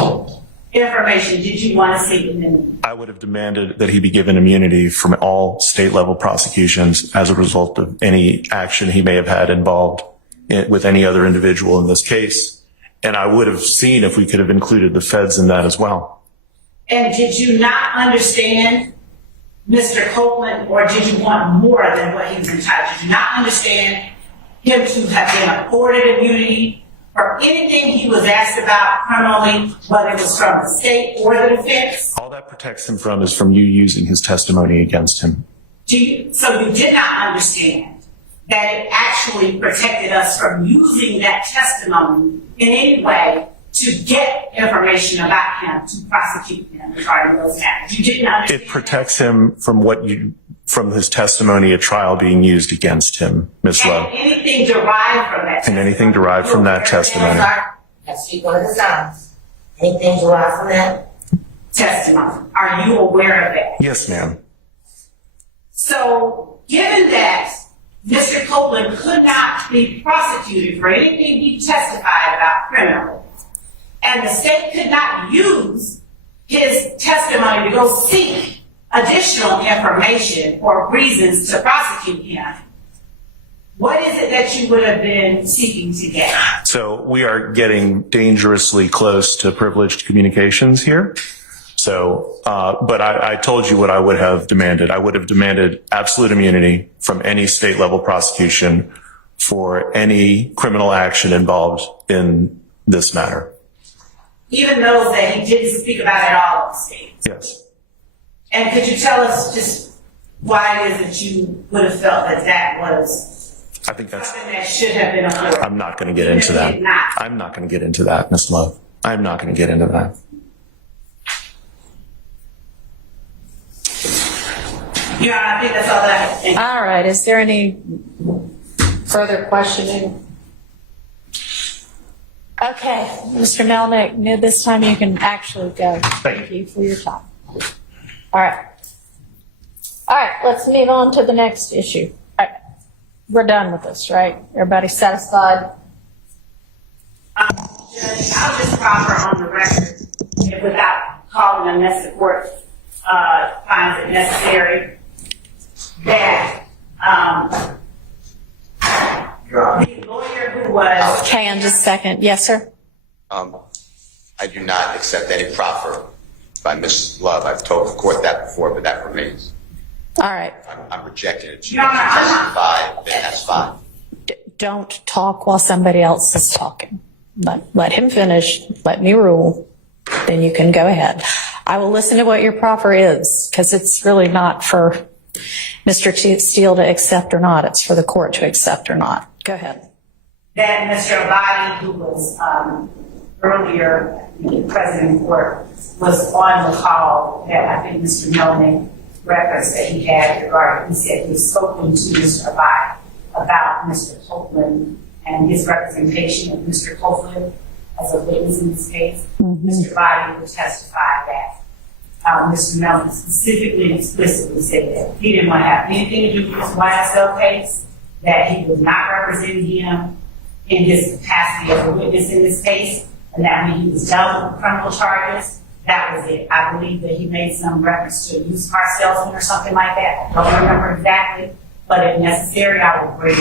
information did you want to see in the I would have demanded that he be given immunity from all state level prosecutions as a result of any action he may have had involved with any other individual in this case. And I would have seen if we could have included the feds in that as well. And did you not understand Mr. Copeland, or did you want more than what he was entitled? Did you not understand him to have been afforded immunity for anything he was asked about criminally, whether it was from the state or the defense? All that protects him from is from you using his testimony against him. So you did not understand that it actually protected us from using that testimony in any way to get information about him, to prosecute him regarding those matters. You didn't understand. It protects him from his testimony at trial being used against him, Ms. Lowe. And anything derived from that testimony. And anything derived from that testimony. Let's speak on the sounds. Anything derived from that testimony. Are you aware of that? Yes, ma'am. So, given that Mr. Copeland could not be prosecuted for anything he testified about criminally, and the state could not use his testimony to go seek additional information or reasons to prosecute him, What is it that you would have been seeking to get? So we are getting dangerously close to privileged communications here. So, but I told you what I would have demanded. I would have demanded absolute immunity from any state level prosecution for any criminal action involved in this matter. Even those that he didn't speak about at all in the state. Yes. And could you tell us just why it is that you would have felt that that was I think that's, something that should have been avoided? I'm not going to get into that. I'm not going to get into that, Ms. Love. I'm not going to get into that. Yeah, I think that's all that I have to think. All right, is there any further questioning? Okay, Mr. Melnick, this time you can actually go. Thank you for your time. All right. All right, let's move on to the next issue. All right, we're done with this, right? Everybody satisfied? Judge, I'll just proffer on the record, if without calling unless the court finds it necessary, that the lawyer who was Okay, in just a second. Yes, sir? I do not accept any proffer by Ms. Love. I've told the court that before, but that remains. All right. I'm rejecting it. She Your wants to Honor, testify, then that's fine. Don't talk while somebody else is talking. Let him finish. Let me rule. Then you can go ahead. I will listen to what your proffer is, because it's really not for Mr. Steele to accept or not. It's for the court to accept or not. Go ahead. that Mr. Abadi, who was earlier president of the court, was on the call that I think Mr. Melnick referenced that he had regarding, he said he had spoken to Mr. Abadi about Mr. Copeland and his representation of Mr. Copeland as a witness in this case. Mr. Abadi would testify that Mr. Melnick specifically and explicitly said that he didn't want to have anything to do with this YSL case, that he was not representing him in his capacity as a witness in this case, and that when he was dealt with criminal charges, that was it. I believe that he made some reference to a used car salesman or something like that. I don't remember exactly, but if necessary, I will bring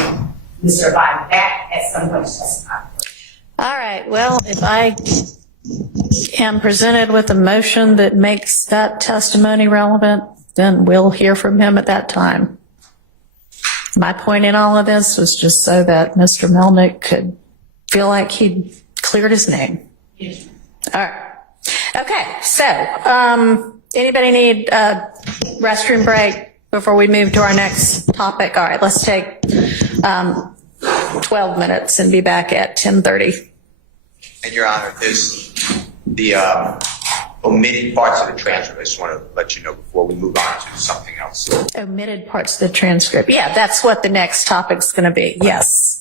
Mr. Abadi back at some point to testify. All right. Well, if I am presented with a motion that makes that testimony relevant, then we'll hear from him at that time. My point in all of this was just so that Mr. Melnick could feel like he'd cleared his name. Yes. All right. Okay. So, anybody need a restroom break before we move to our next topic? All right. Let's take 12 minutes and be back at 10:30. And Your Honor, there's the omitted parts of the transcript. I just want to let you know before we move on to something else. Omitted parts of the transcript. Yeah, that's what the next topic's going to be. Yes.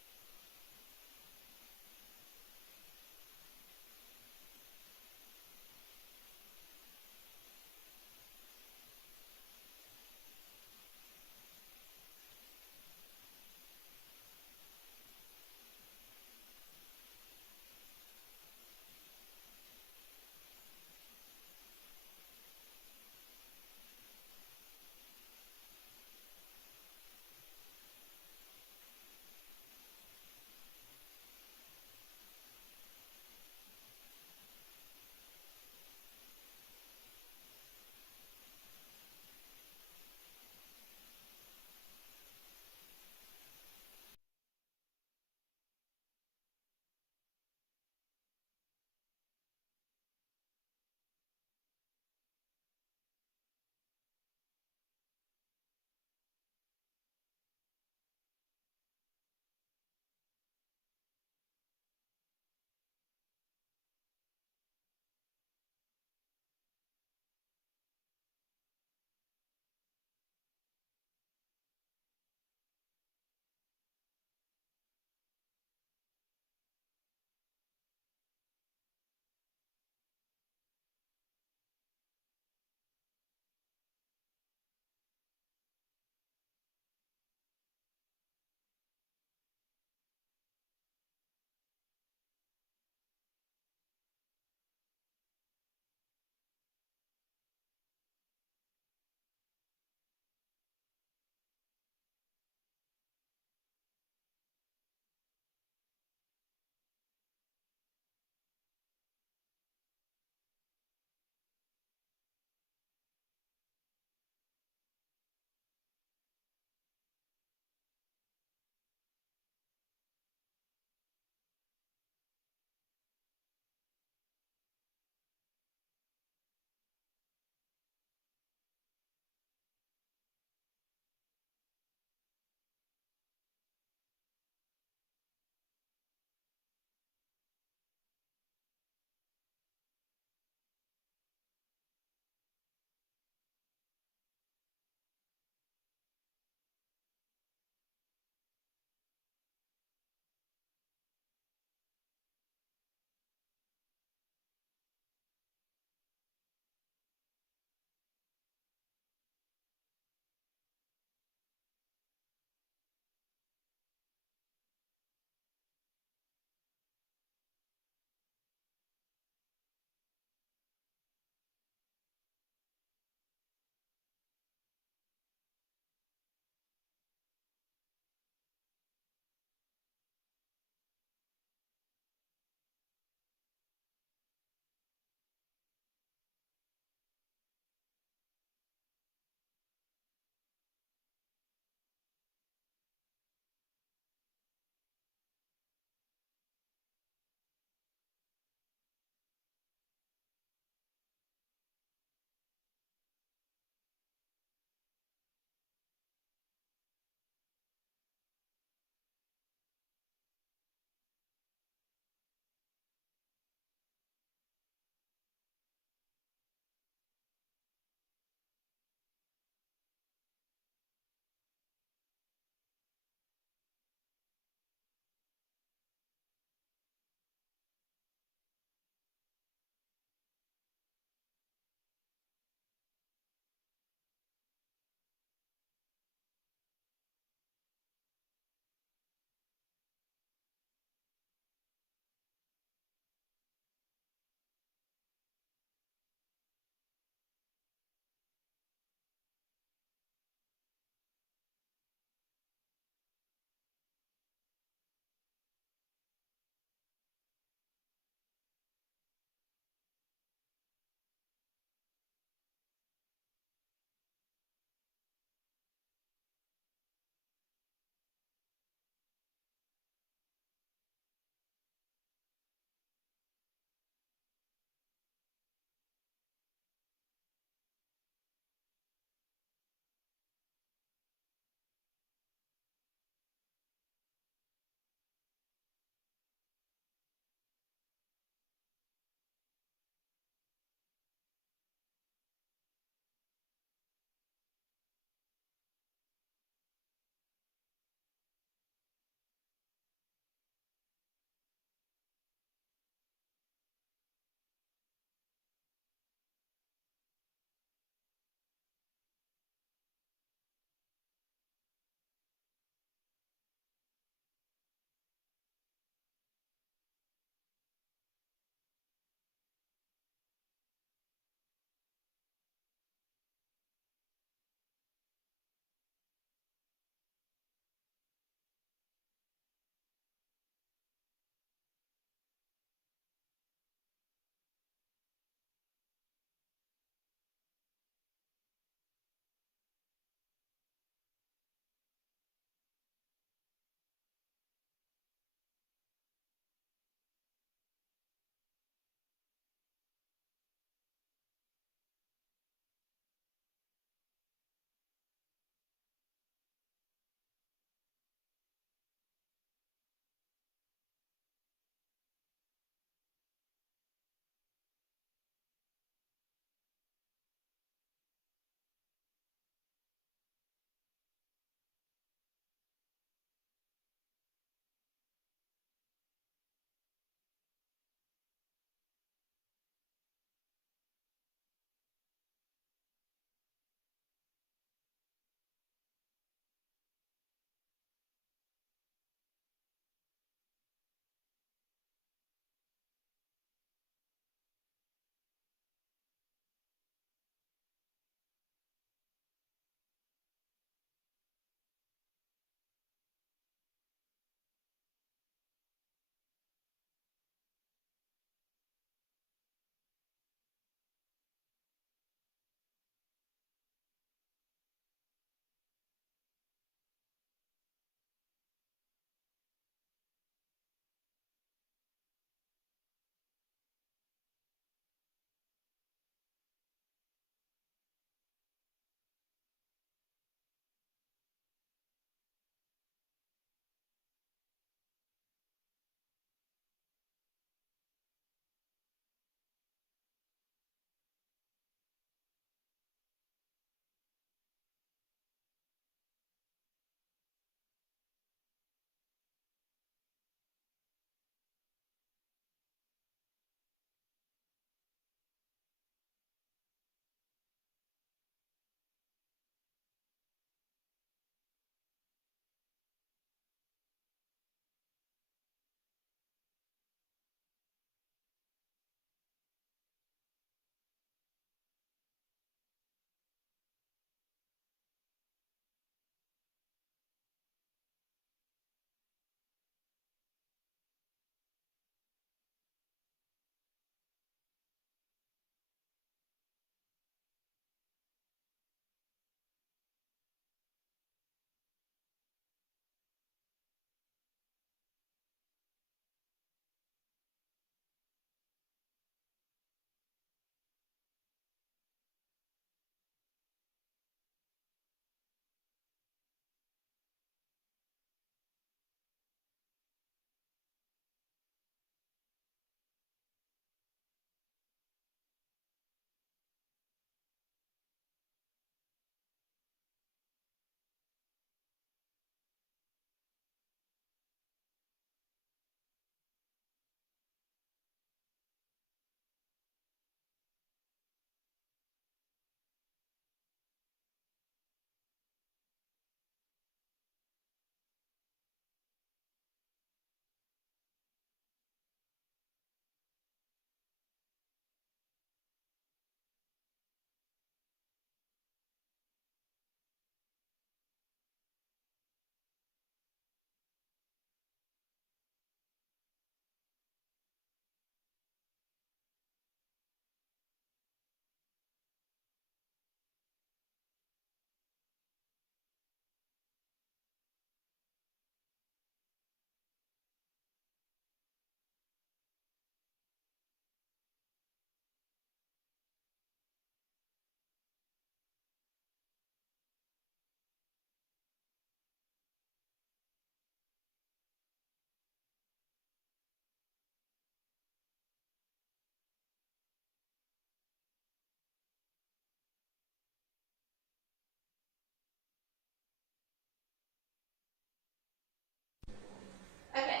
Okay.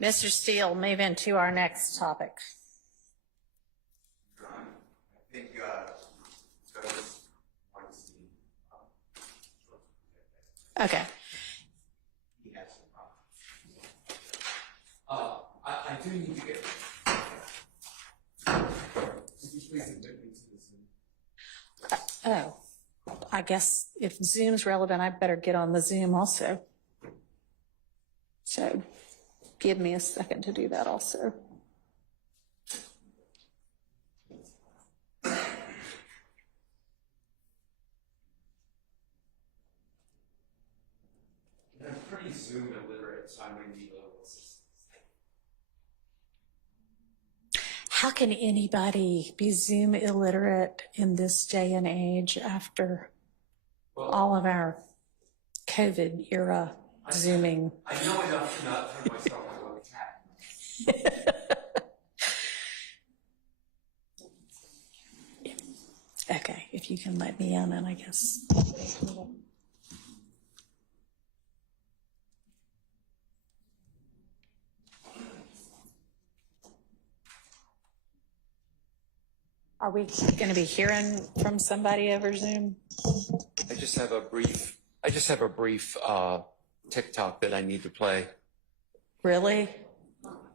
Mr. Steele, move into our next topic. I think Judge wants to. Okay. He has some problems. I do need to get. Could you please admit me to this? Oh, I guess if Zoom's relevant, I better get on the Zoom also. So give me a second to do that also. I'm pretty Zoom illiterate, so I may need a little assistance. How can anybody be Zoom illiterate in this day and age after all of our COVID era Zooming? I know enough to not turn myself into a cat. Okay, if you can let me in, and I guess. Are we going to be hearing from somebody over Zoom? I just have a brief TikTok that I need to play. Really?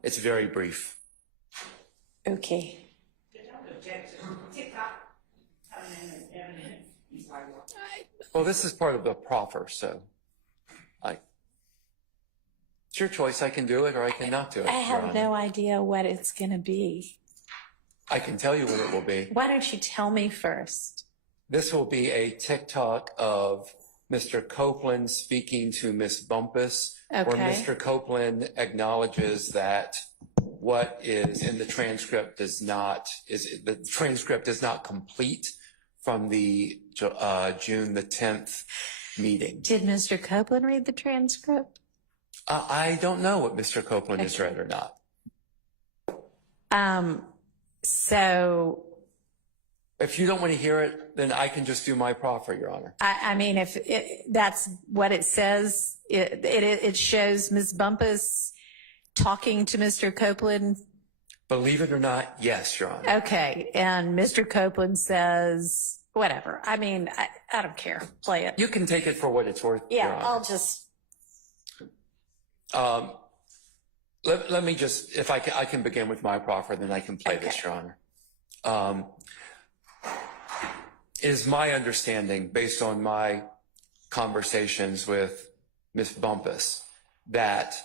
It's very brief. Okay. Well, this is part of the proffer, so it's your choice. I can do it or I cannot do it. I Your have Honor. no idea what it's going to be. I can tell you what it will be. Why don't you tell me first? This will be a TikTok of Mr. Copeland speaking to Miss Bumpus, where Okay. Mr. Copeland acknowledges that what is in the transcript the transcript is not complete from the June the 10th meeting. Did Mr. Copeland read the transcript? I don't know what Mr. Copeland has read or not. So, If you don't want to hear it, then I can just do my proffer, Your Honor. I mean, if that's what it says, it shows Ms. Bumpus talking to Mr. Copeland. Believe it or not, yes, Your Honor. Okay. And Mr. Copeland says, whatever. I mean, I don't care. Play it. You can take it for what it's worth, Your Yeah, Honor. I'll just. Let me just, if I can begin with my proffer, then I can play this, Okay. Your Honor. It is my understanding, based on my conversations with Ms. Bumpus, that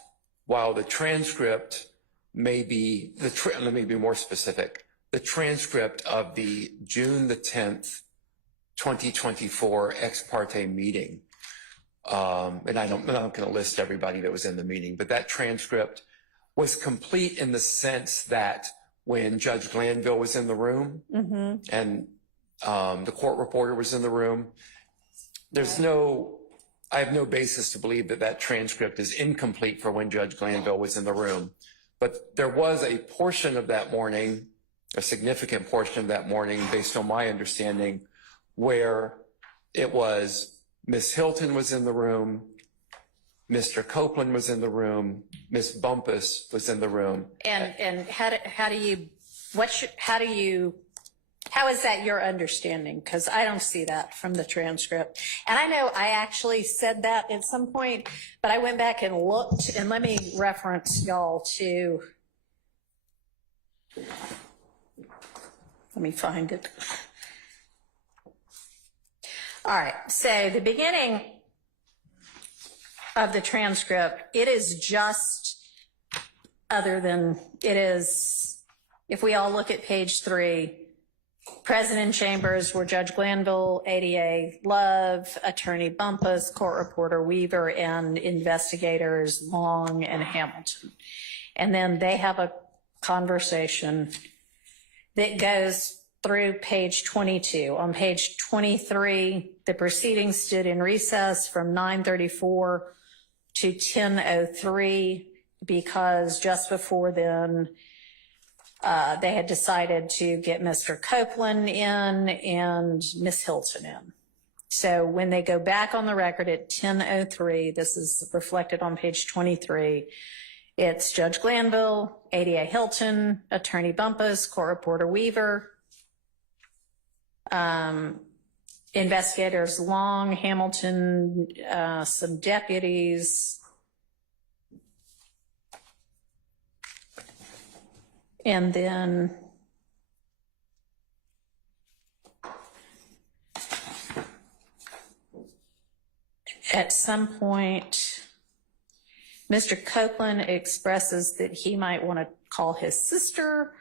while the transcript may be, let me be more specific, the transcript of the June the 10th, 2024 ex parte meeting, and I'm not going to list everybody that was in the meeting, but that transcript was complete in the sense that when Judge Glanville was in the room and the court reporter was in the room, I have no basis to believe that transcript is incomplete for when Judge Glanville was in the room. But there was a portion of that morning, a significant portion of that morning, based on my understanding, where it was Ms. Hilton was in the room, Mr. Copeland was in the room, Ms. Bumpus was in the room. And how is that your understanding? Because I don't see that from the transcript. And I know I actually said that at some point, but I went back and looked, and let me reference y'all to, let me find it. All right, so the beginning of the transcript, it is just if we all look at page 3, President Chambers were Judge Glanville, ADA Love, Attorney Bumpus, Court Reporter Weaver, and investigators Long and Hamilton. And then they have a conversation that goes through page 22. On page 23, the proceedings stood in recess from 9:34 to 10:03 because just before then, they had decided to get Mr. Copeland in and Miss Hilton in. So when they go back on the record at 10:03, this is reflected on page 23. It's Judge Glanville, ADA Hilton, Attorney Bumpus, Court Reporter Weaver, investigators Long, Hamilton, some deputies, and then at some point, Mr. Copeland expresses that he might want to call his sister,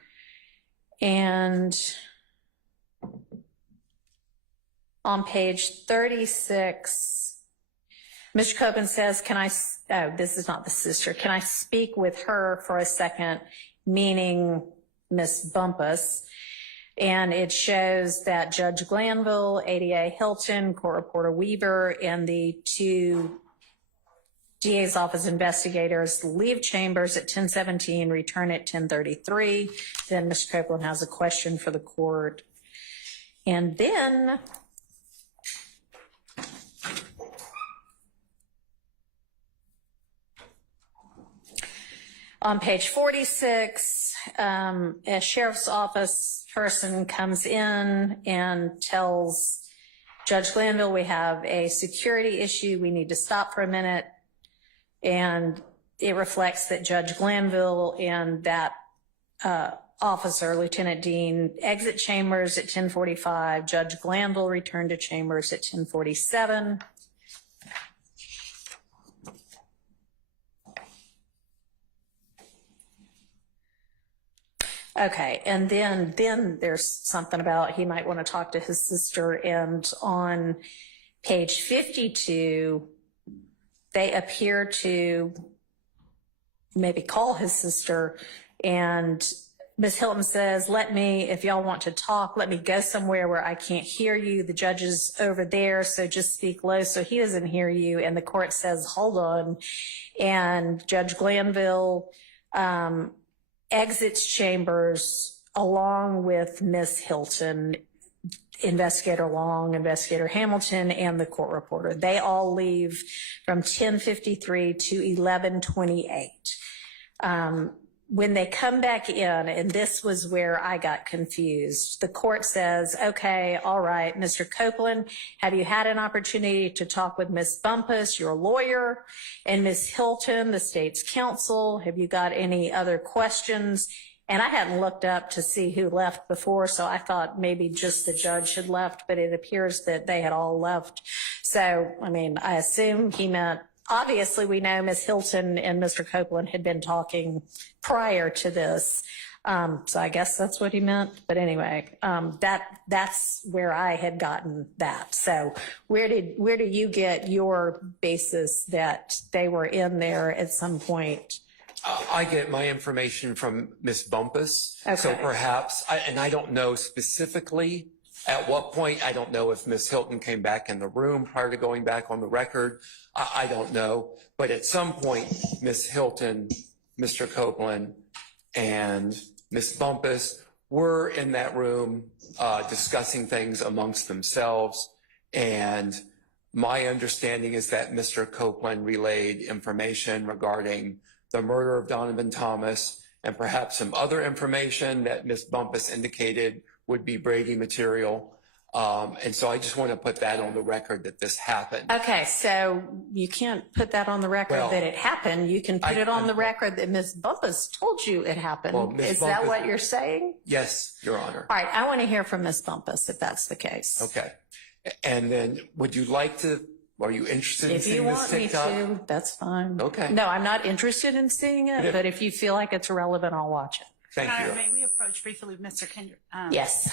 and on page 36, Mr. Copeland says, this is not the sister, can I speak with her for a second, meaning Miss Bumpus? And it shows that Judge Glanville, ADA Hilton, Court Reporter Weaver, and the two DA's office investigators leave chambers at 10:17, return at 10:33. Then Mr. Copeland has a question for the court. And then on page 46, a sheriff's office person comes in and tells Judge Glanville, we have a security issue. We need to stop for a minute. And it reflects that Judge Glanville and that officer, Lieutenant Dean, exit chambers at 10:45. Judge Glanville returned to chambers at 10:47. Okay, and then there's something about he might want to talk to his sister, and on page 52, they appear to maybe call his sister, and Ms. Hilton says, if y'all want to talk, let me go somewhere where I can't hear you. The judge is over there, so just speak low so he doesn't hear you. And the court says, hold on. And Judge Glanville exits chambers along with Ms. Hilton, Investigator Long, Investigator Hamilton, and the court reporter. They all leave from 10:53 to 11:28. When they come back in, and this was where I got confused, the court says, okay, all right, Mr. Copeland, have you had an opportunity to talk with Ms. Bumpus, your lawyer, and Ms. Hilton, the state's counsel? Have you got any other questions? And I hadn't looked up to see who left before, so I thought maybe just the judge had left, but it appears that they had all left. So, I assume he meant, obviously we know Ms. Hilton and Mr. Copeland had been talking prior to this. So I guess that's what he meant. But anyway, that's where I had gotten that. So where do you get your basis that they were in there at some point? I get my information from Miss Bumpus. Okay. So perhaps, and I don't know specifically at what point. I don't know if Miss Hilton came back in the room prior to going back on the record. I don't know. But at some point, Miss Hilton, Mr. Copeland, and Miss Bumpus were in that room discussing things amongst themselves. And my understanding is that Mr. Copeland relayed information regarding the murder of Donovan Thomas and perhaps some other information that Miss Bumpus indicated would be Brady material. And so I just want to put that on the record that this happened. Okay, so you can't put that on the record that it happened. You can put it on the record that Ms. Bumpus told you it happened. Well, Is that what you're saying? Yes, Your Honor. All right, I want to hear from Ms. Bumpus if that's the case. Okay. And then would you like to, are you interested in If you seeing this want me TikTok? to, that's fine. Okay. No, I'm not interested in seeing it, Yeah. but if you feel like it's relevant, I'll watch it. Thank you. May we approach briefly Mr. Kendrick? Yes.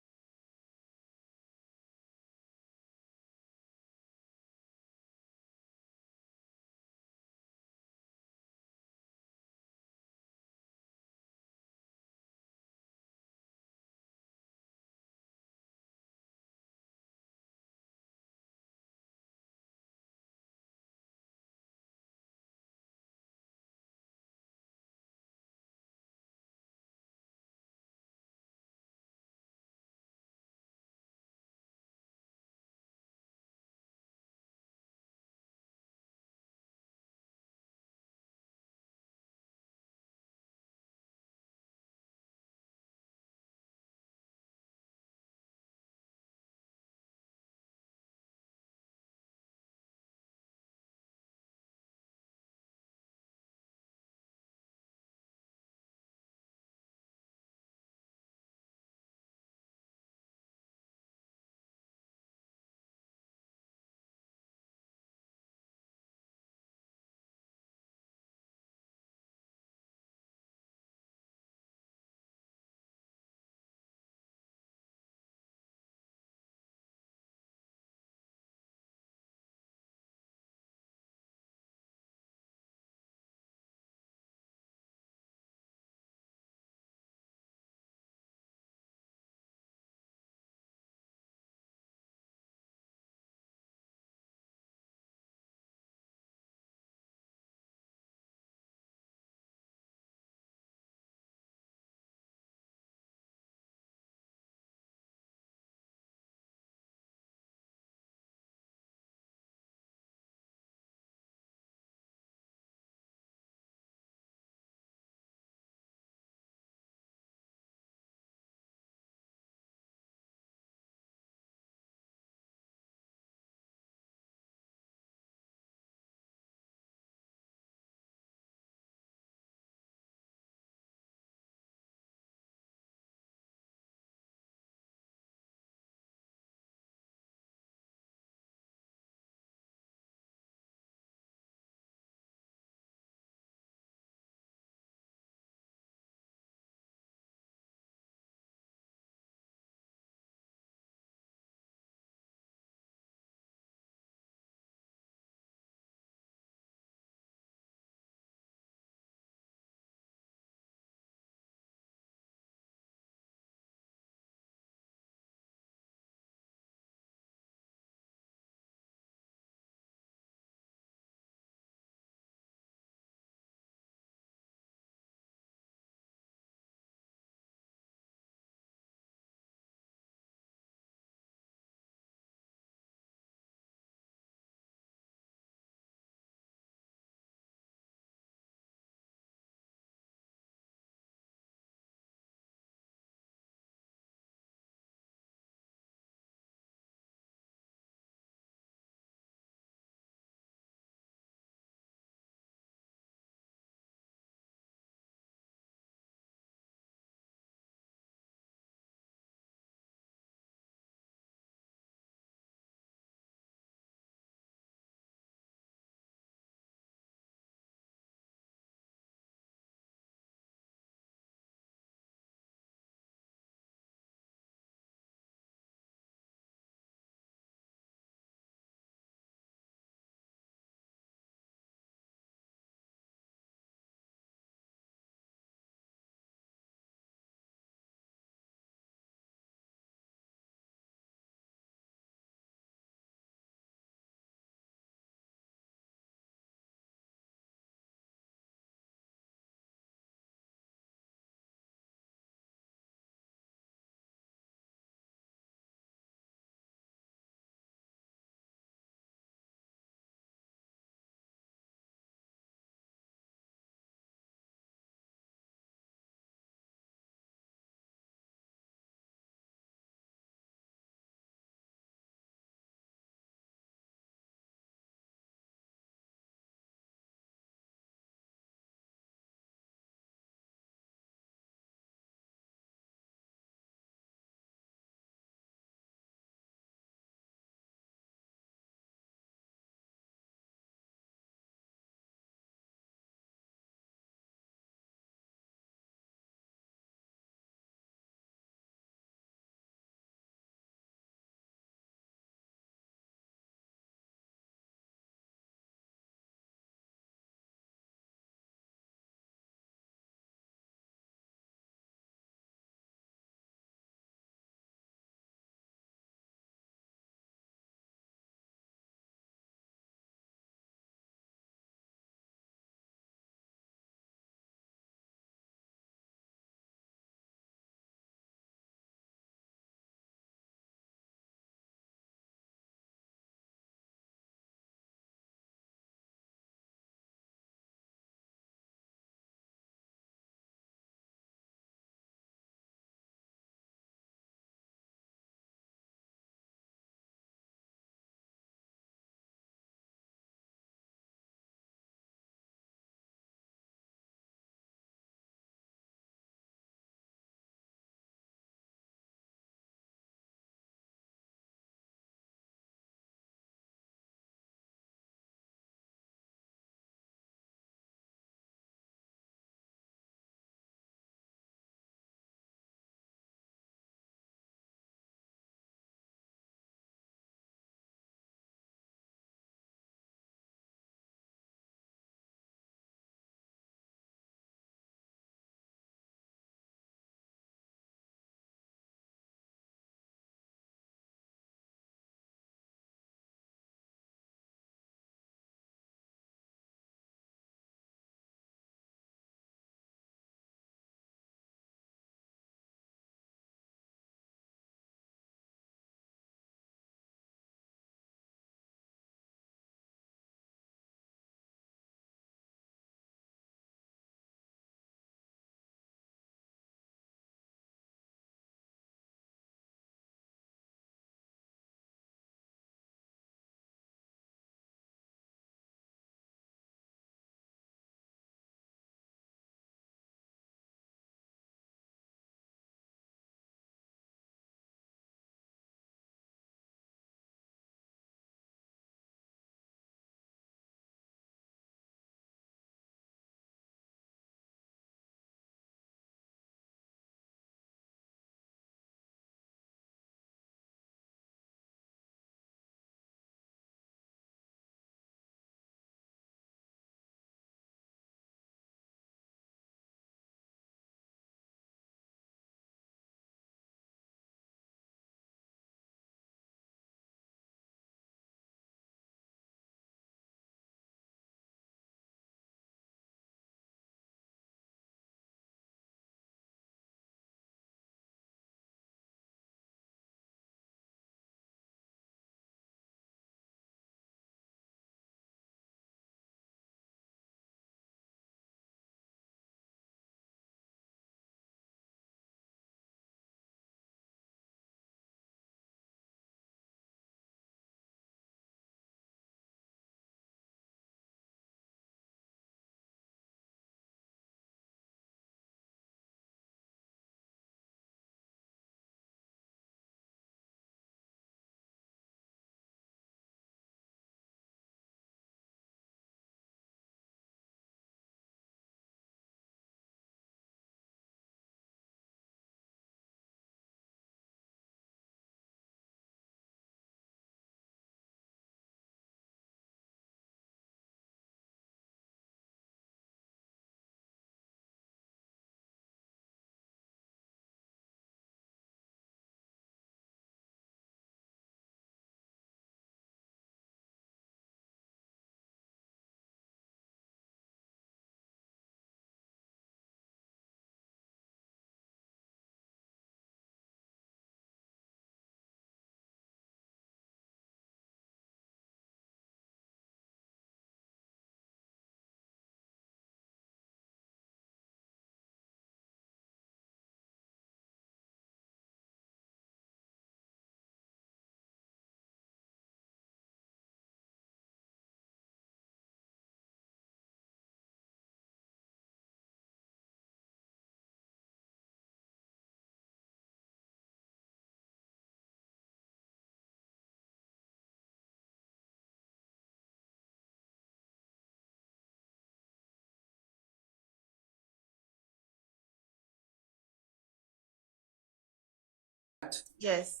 correct? Yes.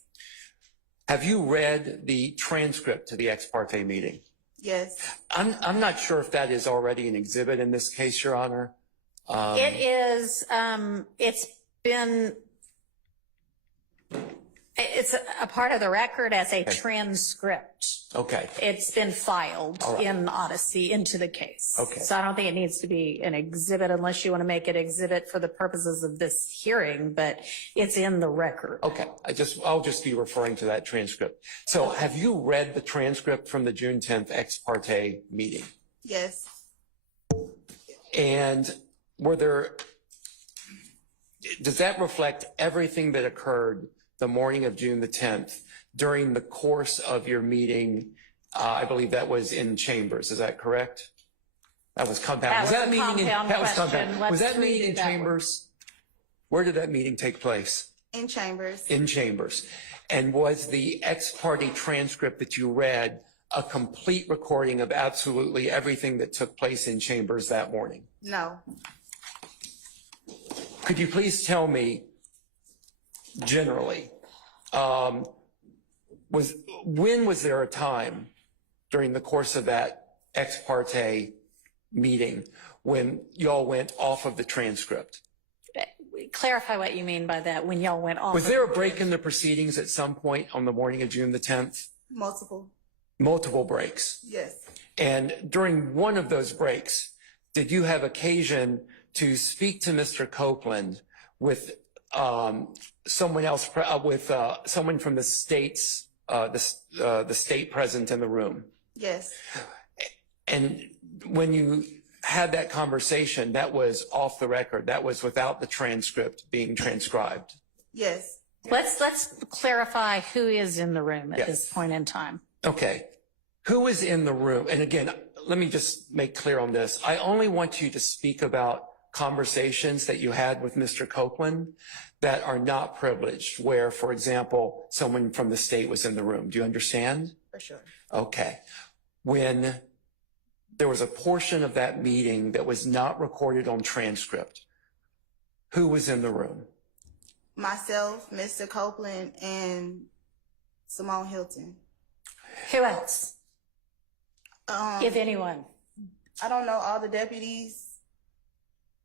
Have you read the transcript to the ex parte meeting? Yes. I'm not sure if that is already an exhibit in this case, Your Honor. It is, it's a part of the record as a transcript. Okay. It's been filed All right. in Odyssey into the case. Okay. So I don't think it needs to be an exhibit unless you want to make it exhibit for the purposes of this hearing, but it's in the record. Okay. I'll just be referring to that transcript. So have you read the transcript from the June 10th ex parte meeting? Yes. And does that reflect everything that occurred the morning of June the 10th during the course of your meeting? I believe that was in chambers. Is that correct? That was compound. That was a compound question. Was that Let's meeting read in that one. chambers? Where did that meeting take place? In chambers. In chambers. And was the ex parte transcript that you read a complete recording of absolutely everything that took place in chambers that morning? No. Could you please tell me, generally, when was there a time during the course of that ex parte meeting when y'all went off of the transcript? Clarify what you mean by that, when y'all went off. Was there a break in the proceedings at some point on the morning of June the 10th? Multiple. Multiple breaks. Yes. And during one of those breaks, did you have occasion to speak to Mr. Copeland with someone else, someone from the states, the state present in the room? Yes. And when you had that conversation, that was off the record. That was without the transcript being transcribed. Yes. Let's clarify who is in the room at Yes. this point in time. Okay. Who is in the room? And again, let me just make clear on this. I only want you to speak about conversations that you had with Mr. Copeland that are not privileged, where, for example, someone from the state was in the room. Do you understand? For sure. Okay. When there was a portion of that meeting that was not recorded on transcript, who was in the room? Myself, Mr. Copeland, and Simone Hilton. Who else? If anyone. I don't know all the deputies.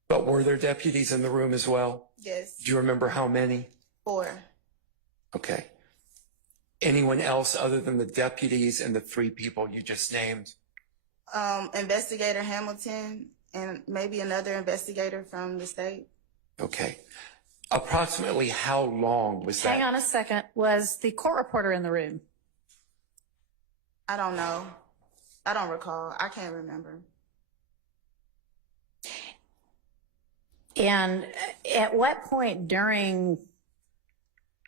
But were there deputies in the room as well? Yes. Do you remember how many? 4. Okay. Anyone else other than the deputies and the 3 people you just named? Investigator Hamilton and maybe another investigator from the state. Okay. Approximately how long was that? Hang on a second. Was the court reporter in the room? I don't know. I don't recall. I can't remember. And at what point during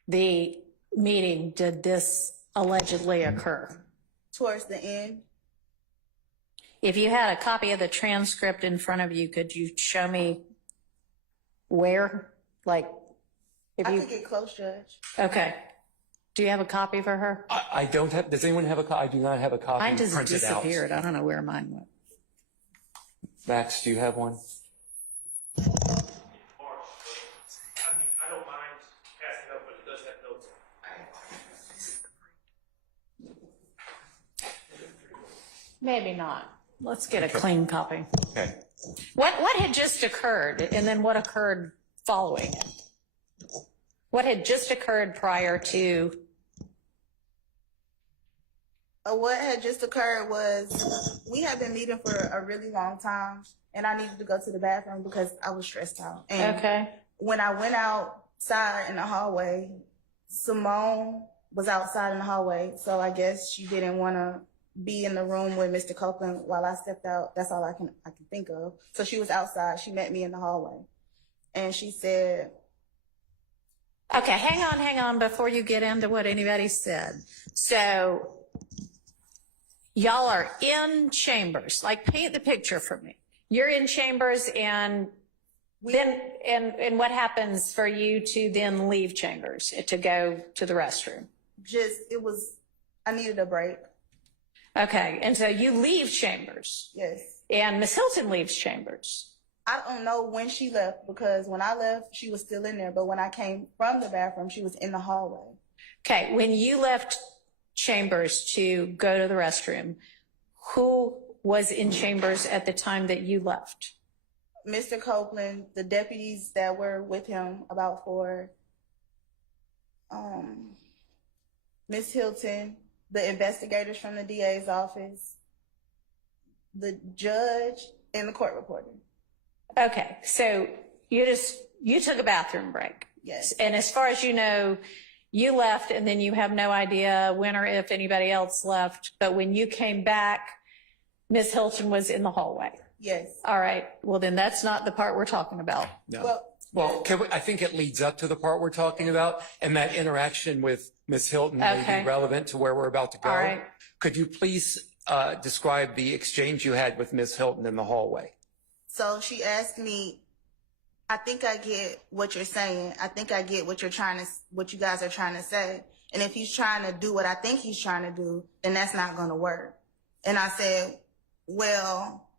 the meeting did this allegedly occur? Towards the end. If you had a copy of the transcript in front of you, could you show me where? Like, if I you, could get close, Judge. okay. Do you have a copy for her? I don't have, does anyone have a copy? I do not have a copy Mine just printed out. disappeared. I don't know where mine went. Max, do you have one? I mean, I don't mind passing up, but it does have notes. Maybe not. Let's get a clean copy. Okay. What had just occurred, and then what occurred following it? What had just occurred prior to? What had just occurred was we had been meeting for a really long time, and I needed to go to the bathroom because I was stressed out. And Okay. when I went outside in the hallway, Simone was outside in the hallway, so I guess she didn't want to be in the room with Mr. Copeland while I stepped out. That's all I can think of. So she was outside. She met me in the hallway, and she said, Okay, hang on before you get into what anybody said. So y'all are in chambers. Like, paint the picture for me. You're in chambers, and then and what happens for you to then leave chambers to go to the restroom? I needed a break. Okay, and so you leave chambers, Yes. and Miss Hilton leaves chambers. I don't know when she left because when I left, she was still in there. But when I came from the bathroom, she was in the hallway. Okay, when you left Chambers to go to the restroom, who was in Chambers at the time that you left? Mr. Copeland, the deputies that were with him, about 4, Miss Hilton, the investigators from the DA's office, the judge, and the court reporter. Okay, so you took a bathroom break. Yes. And as far as you know, you left and then you have no idea when or if anybody else left. But when you came back, Miss Hilton was in the hallway. Yes. All right. Well, then that's not the part we're talking about. No. Well, I think it leads up to the part we're talking about, and that interaction with Ms. Hilton may Okay. be relevant to where we're about to go. All right. Could you please describe the exchange you had with Ms. Hilton in the hallway? So she asked me, I think I get what you're saying. I think I get what what you guys are trying to say. And if he's trying to do what I think he's trying to do, then that's not going to work. And I said, well,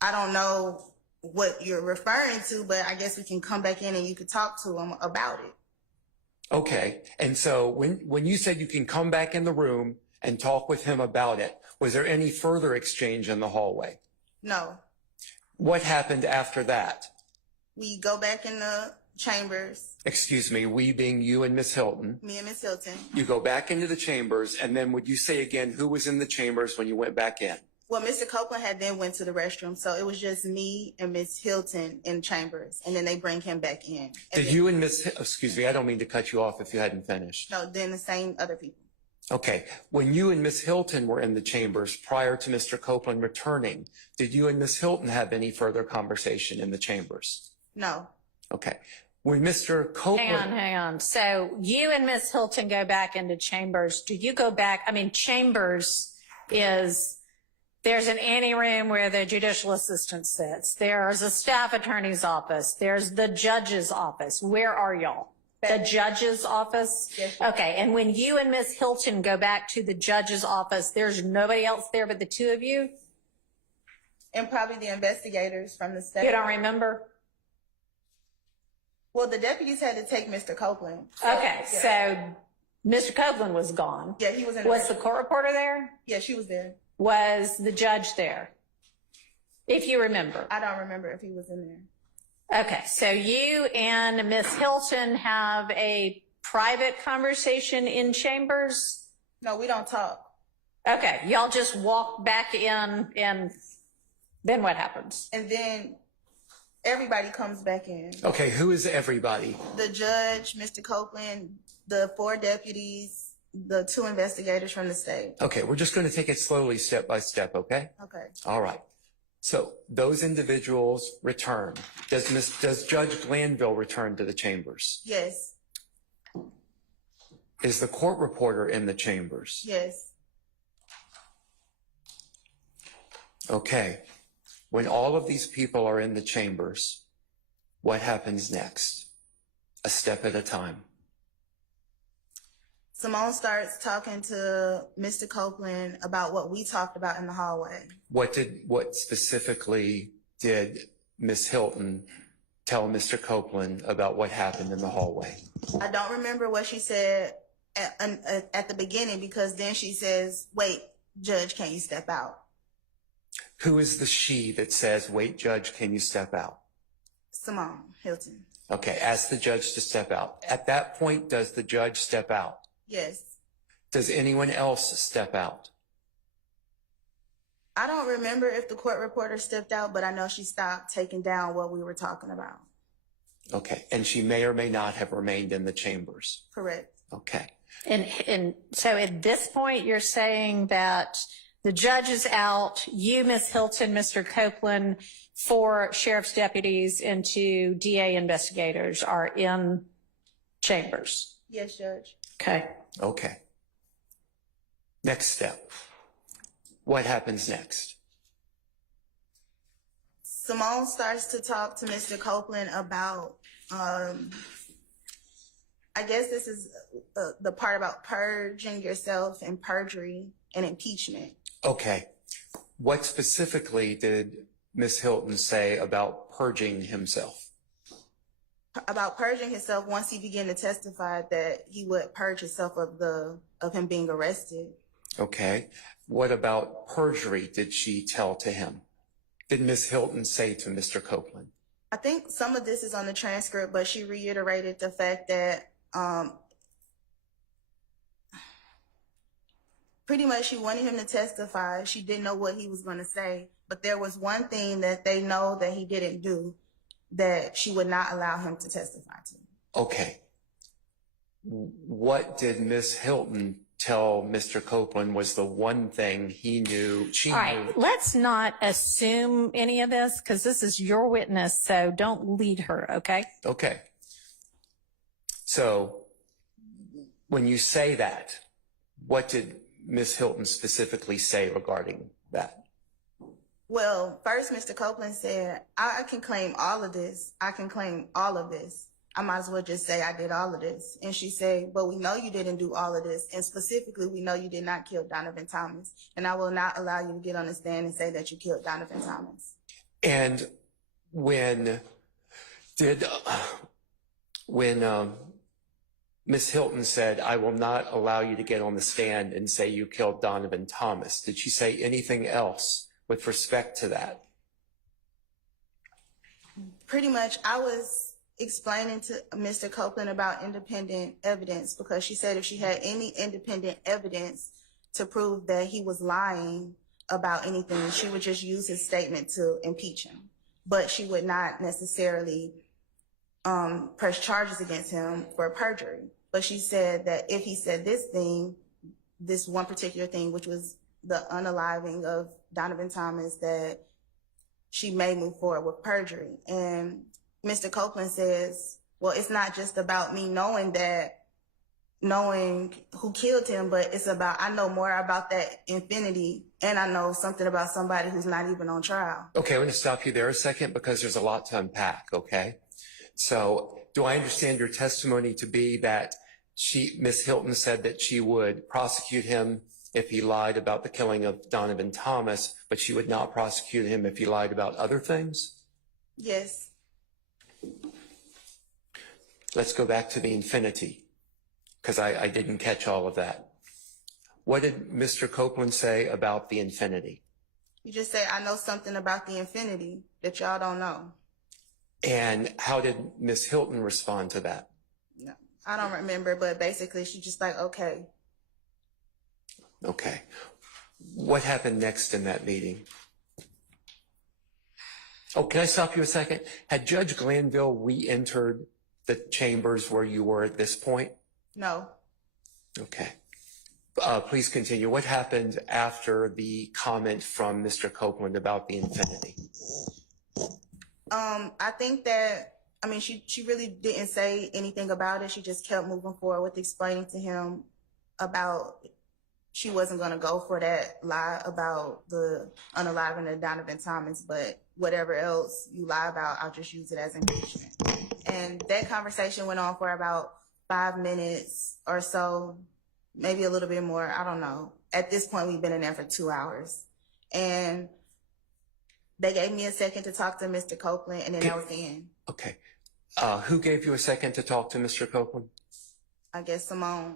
I don't know what you're referring to, but I guess we can come back in and you could talk to him about it. Okay. And so when you said you can come back in the room and talk with him about it, was there any further exchange in the hallway? No. What happened after that? We go back in the chambers, Excuse me, we being you and Miss Hilton. me and Miss Hilton. You go back into the chambers, and then would you say again who was in the chambers when you went back in? Well, Mr. Copeland had then went to the restroom, so it was just me and Miss Hilton in chambers, and then they bring him back in. And Did then- you and excuse me, I don't mean to cut you off if you hadn't finished. No, then the same other people. Okay. When you and Miss Hilton were in the chambers prior to Mr. Copeland returning, did you and Miss Hilton have any further conversation in the chambers? No. Okay. When Mr. Copeland. Hang on. So you and Miss Hilton go back into Chambers. Do you go back? I mean, Chambers is, there's an anteroom where the judicial assistant sits. There's a staff attorney's office. There's the judge's office. Where are y'all? The judge's office? Yes. Okay. And when you and Miss Hilton go back to the judge's office, there's nobody else there but the two of you? And probably the investigators from the state. You don't remember? Well, the deputies had to take Mr. Copeland. Okay. Yeah. So Mr. Copeland was gone. Yeah, he was in Was the court reporter there? Yeah, she was there. Was the judge there? If you remember. I don't remember if he was in there. Okay, so you and Miss Hilton have a private conversation in Chambers? No, we don't talk. Okay, y'all just walk back in and then what happens? And then everybody comes back in. Okay. Who is everybody? The judge, Mr. Copeland, the 4 deputies, the 2 investigators from the state. Okay. We're just going to take it slowly, step by step. Okay. Okay. All right. So those individuals return. Does Judge Glanville return to the chambers? Yes. Is the court reporter in the chambers? Yes. Okay. When all of these people are in the chambers, what happens next? A step at a time. Simone starts talking to Mr. Copeland about what we talked about in the hallway. What specifically did Miss Hilton tell Mr. Copeland about what happened in the hallway? I don't remember what she said at the beginning because then she says, wait, Judge, can you step out? Who is the she that says, wait, Judge, can you step out? Simone Hilton. Okay, ask the judge to step out. At that point, does the judge step out? Yes. Does anyone else step out? I don't remember if the court reporter stepped out, but I know she stopped taking down what we were talking about. Okay, and she may or may not have remained in the chambers. Correct. Okay. And so at this point, you're saying that the judge is out, you, Miss Hilton, Mr. Copeland, 4 sheriff's deputies and 2 DA investigators are in Chambers. Yes, Judge. Okay. Okay. Next step. What happens next? Simone starts to talk to Mr. Copeland about, I guess this is the part about purging yourself and perjury and impeachment. Okay. What specifically did Ms. Hilton say about purging himself? About purging himself, once he began to testify that he would purge himself of him being arrested. Okay. What about perjury did she tell to him? Did Ms. Hilton say to Mr. Copeland? I think some of this is on the transcript, but she reiterated the fact that pretty much she wanted him to testify. She didn't know what he was going to say, but there was one thing that they know that he didn't do that she would not allow him to testify to. Okay. What did Ms. Hilton tell Mr. Copeland was the one thing she knew? All right, let's not assume any of this because this is your witness, so don't lead her, okay? Okay. So when you say that, what did Ms. Hilton specifically say regarding that? Well, first, Mr. Copeland said, I can claim all of this. I can claim all of this. I might as well just say I did all of this. And she said, but we know you didn't do all of this. And specifically, we know you did not kill Donovan Thomas. And I will not allow you to get on the stand and say that you killed Donovan Thomas. And when Ms. Hilton said, I will not allow you to get on the stand and say you killed Donovan Thomas, did she say anything else with respect to that? Pretty much, I was explaining to Mr. Copeland about independent evidence because she said if she had any independent evidence to prove that he was lying about anything, she would just use his statement to impeach him. But she would not necessarily press charges against him for perjury. But she said that if he said this thing, this one particular thing, which was the unaliving of Donovan Thomas, that she may move forward with perjury. And Mr. Copeland says, well, it's not just about me knowing who killed him, but it's about, I know more about that infinity, and I know something about somebody who's not even on trial. Okay, I'm going to stop you there a second because there's a lot to unpack, okay? So do I understand your testimony to be that Ms. Hilton said that she would prosecute him if he lied about the killing of Donovan Thomas, but she would not prosecute him if he lied about other things? Yes. Let's go back to the infinity, because I didn't catch all of that. What did Mr. Copeland say about the infinity? You just say, I know something about the infinity that y'all don't know. And how did Ms. Hilton respond to that? No, I don't remember, but basically she just like, okay. Okay. What happened next in that meeting? Oh, can I stop you a second? Had Judge Glanville re-entered the chambers where you were at this point? No. Okay. Please continue. What happened after the comment from Mr. Copeland about the infinity? I think that, I mean, she really didn't say anything about it. She just kept moving forward with explaining to him about she wasn't going to go for that lie about the unaliving of Donovan Thomas, but whatever else you lie about, I'll just use it as impeachment. And that conversation went on for about 5 minutes or so, maybe a little bit more. I don't know. At this point, we've been in there for 2 hours. And they gave me a second to talk to Mr. Copeland, and then that was the end. Okay. Who gave you a second to talk to Mr. Copeland? I guess Simone.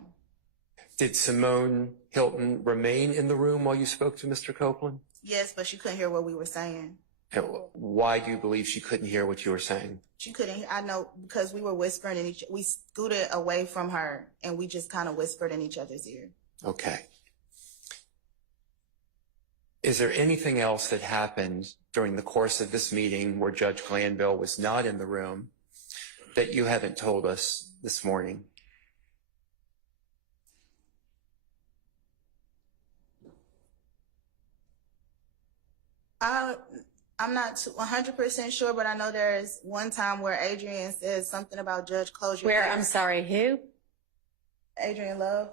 Did Simone Hilton remain in the room while you spoke to Mr. Copeland? Yes, but she couldn't hear what we were saying. And why do you believe she couldn't hear what you were saying? She couldn't. I know because we were whispering in we scooted away from her and we just kind of whispered in each other's ear. Okay. Is there anything else that happened during the course of this meeting where Judge Glanville was not in the room that you haven't told us this morning? I'm not 100% sure, but I know there's one time where Adrian said something about Judge close your Where, case. I'm sorry, who? Adrian Love.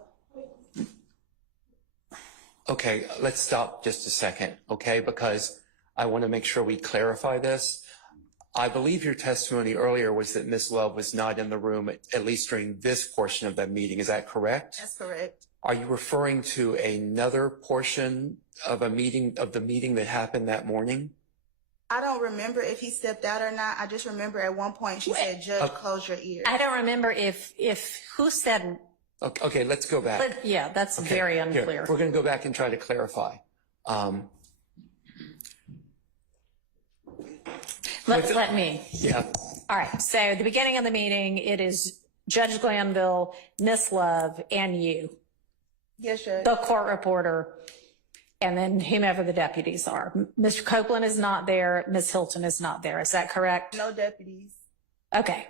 Okay, let's stop just a second, okay? Because I want to make sure we clarify this. I believe your testimony earlier was that Ms. Love was not in the room, at least during this portion of that meeting. Is that correct? That's correct. Are you referring to another portion of the meeting that happened that morning? I don't remember if he stepped out or not. I just remember at one point she said, "Judge, close your ears." I don't remember if who said, Okay, let's go back. but yeah, that's very Here, unclear. we're going to go back and try to clarify. Let me. Yeah. All right. So the beginning of the meeting, it is Judge Glanville, Miss Love, and you, Yes, Judge. the court reporter, and then whomever the deputies are. Mr. Copeland is not there. Miss Hilton is not there. Is that correct? No deputies. Okay.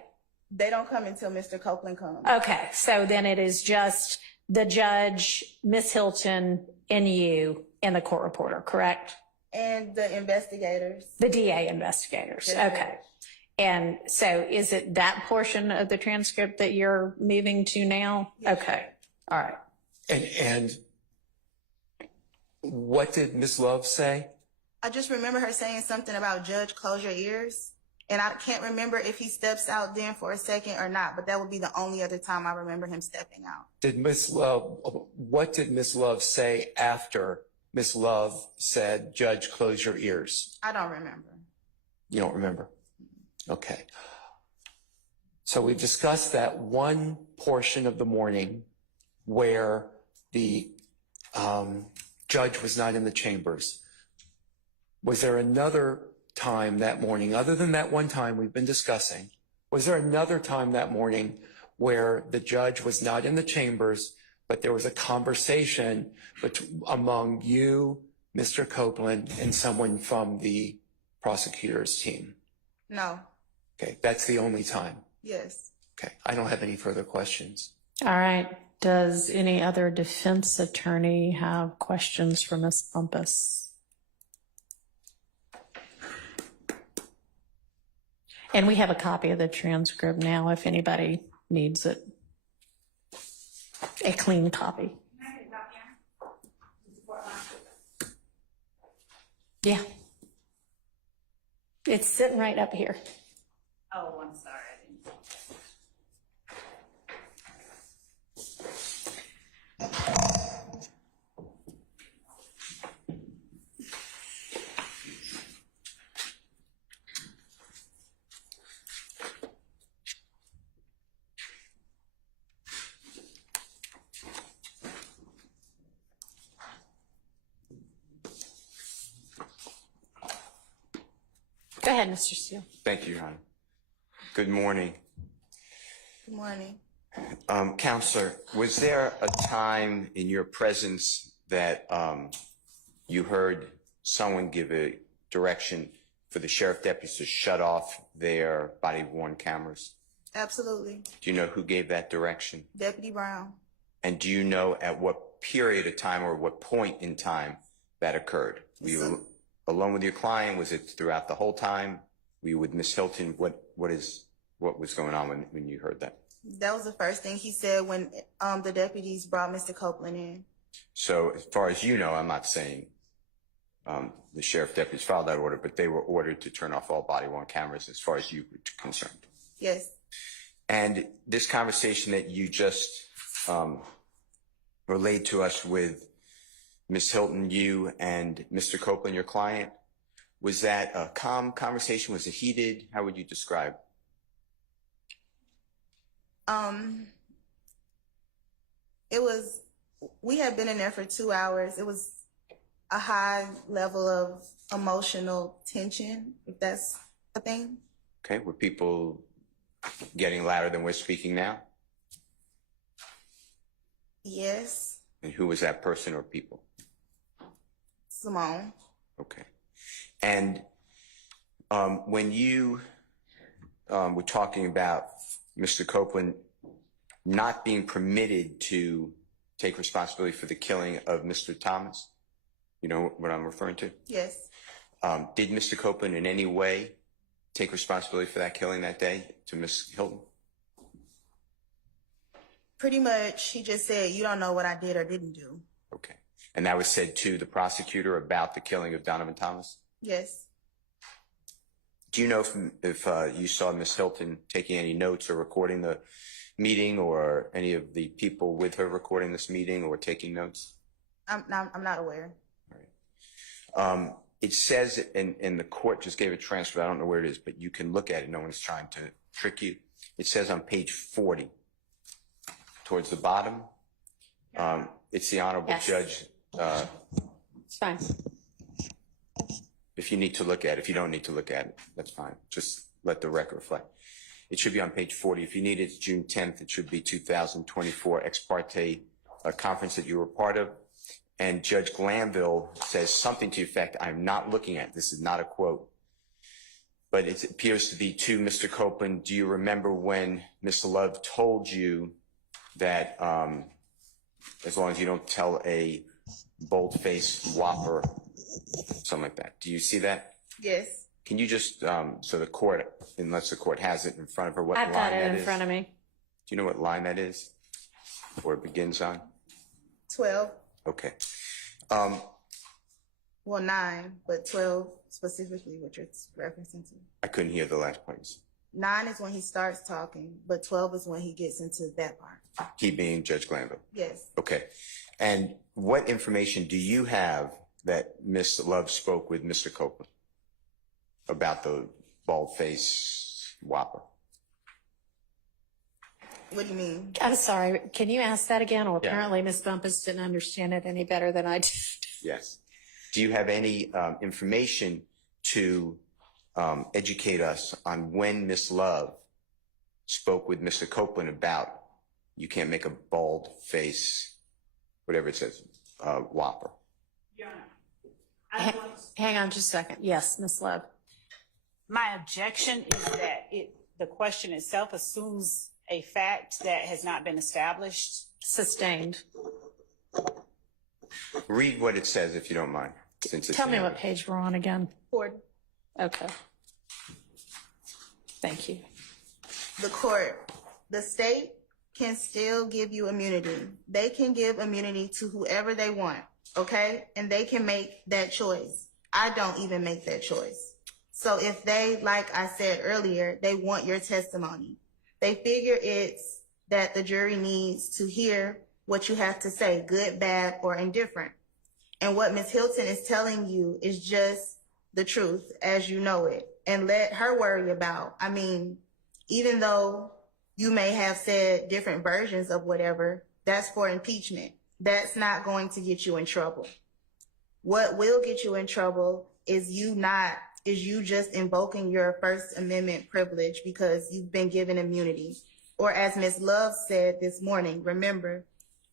They don't come until Mr. Copeland comes. Okay. So then it is just the judge, Miss Hilton, and you, and the court reporter, correct? And the investigators. The DA investigators. Yes. Okay. And so is it that portion of the transcript that you're moving to now? Yes. Okay. All right. And what did Ms. Love say? I just remember her saying something about "Judge, close your ears." And I can't remember if he steps out then for a second or not, but that would be the only other time I remember him stepping out. What did Ms. Love say after Ms. Love said, "Judge, close your ears"? I don't remember. You don't remember? Okay. So we've discussed that one portion of the morning where the judge was not in the chambers. Was there another time that morning, other than that one time we've been discussing, was there another time that morning where the judge was not in the chambers, but there was a conversation among you, Mr. Copeland, and someone from the prosecutor's team? No. Okay, that's the only time. Yes. Okay, I don't have any further questions. All right. Does any other defense attorney have questions for Ms. Bumpus? And we have a copy of the transcript now if anybody needs it. A clean copy. Yeah. It's sitting right up here. Oh, I'm sorry. I didn't. Go ahead, Mr. Steele. Thank you, Your Honor. Good morning. Good morning. Counselor, was there a time in your presence that you heard someone give a direction for the sheriff deputies to shut off their body-worn cameras? Absolutely. Do you know who gave that direction? Deputy Brown. And do you know at what period of time or what point in time that occurred? Were you alone with your client? Was it throughout the whole time? Were you with Miss Hilton? What was going on when you heard that? That was the first thing he said when the deputies brought Mr. Copeland in. So as far as you know, I'm not saying the sheriff deputies filed that order, but they were ordered to turn off all body-worn cameras as far as you were concerned. Yes. And this conversation that you just relayed to us with Ms. Hilton, you and Mr. Copeland, your client, was that a calm conversation? Was it heated? How would you describe? It was, we had been in there for 2 hours. It was a high level of emotional tension, if that's a thing. Okay, were people getting louder than we're speaking now? Yes. And who was that person or people? Simone. Okay. And when you were talking about Mr. Copeland not being permitted to take responsibility for the killing of Mr. Thomas, you know what I'm referring to? Yes. Did Mr. Copeland in any way take responsibility for that killing that day to Ms. Hilton? Pretty much, he just said, "You don't know what I did or didn't do." Okay. And that was said to the prosecutor about the killing of Donovan Thomas? Yes. Do you know if you saw Ms. Hilton taking any notes or recording the meeting, or any of the people with her recording this meeting or taking notes? I'm not aware. All right. It says, and the court just gave a transfer, I don't know where it is, but you can look at it. No one's trying to trick you. It says on page 40, towards the bottom, it's the Honorable Yes. Judge. It's fine. If you need to look at it, if you don't need to look at it, that's fine. Just let the record reflect. It should be on page 40. If you need it, it's June 10th. It should be 2024 ex parte conference that you were part of. And Judge Glanville says something to the effect, I'm not looking at, this is not a quote, but it appears to be to Mr. Copeland. Do you remember when Mr. Love told you that as long as you don't tell a bold-faced whopper, something like that? Do you see that? Yes. Can you just, so the court, unless the court has it in front of her, what line I've that got is? it in front of me. Do you know what line that is? Or it begins on? 12. Okay. Well, 9, but 12 specifically, what you're referencing to. I couldn't hear the last part. 9 is when he starts talking, but 12 is when he gets into that part. He being Judge Glanville. Yes. Okay. And what information do you have that Miss Love spoke with Mr. Copeland about the bald-faced whopper? What do you mean? I'm sorry. Can you ask that again? Or Yeah. apparently Ms. Bumpus didn't understand it any better than I did. Yes. Do you have any information to educate us on when Miss Love spoke with Mr. Copeland about you can't make a bald face, whatever it says, whopper? Hang on just a second. Yes, Ms. Love. My objection is that the question itself assumes a fact that has not been established. Sustained. Read what it says if you don't mind. Since it's Tell me in what there. page we're on again. 40. Okay. Thank you. The court, the state can still give you immunity. They can give immunity to whoever they want, okay? And they can make that choice. I don't even make that choice. So if they, like I said earlier, they want your testimony, they figure it's that the jury needs to hear what you have to say, good, bad, or indifferent. And what Ms. Hilton is telling you is just the truth as you know it. And let her worry about, I mean, even though you may have said different versions of whatever, that's for impeachment. That's not going to get you in trouble. What will get you in trouble is you just invoking your First Amendment privilege because you've been given immunity. Or as Ms. Love said this morning, remember,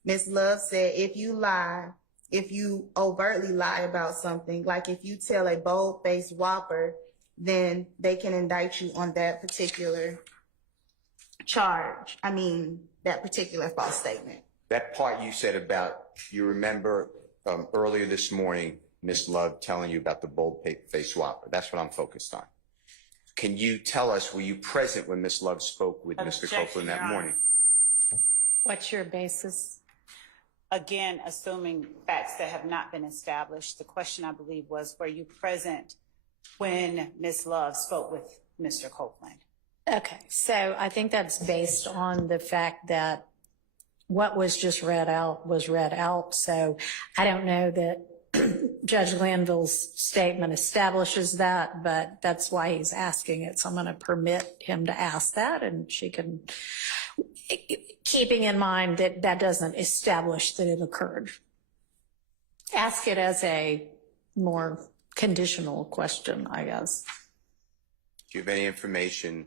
Ms. Love said, if you overtly lie about something, like if you tell a bold-faced whopper, then they can indict you on that particular charge. I mean, that particular false statement. That part you said about, you remember earlier this morning, Miss Love telling you about the bold-faced whopper. That's what I'm focused on. Can you tell us, were you present when Miss Love spoke with Mr. Objection, Copeland that Your Honor. morning? What's your basis? Again, assuming facts that have not been established. The question, I believe, was, were you present when Ms. Love spoke with Mr. Copeland? Okay, so I think that's based on the fact that what was just read out was read out. So I don't know that Judge Glanville's statement establishes that, but that's why he's asking it. So I'm going to permit him to ask that, and she can, keeping in mind that that doesn't establish that it occurred. Ask it as a more conditional question, I guess. Do you have any information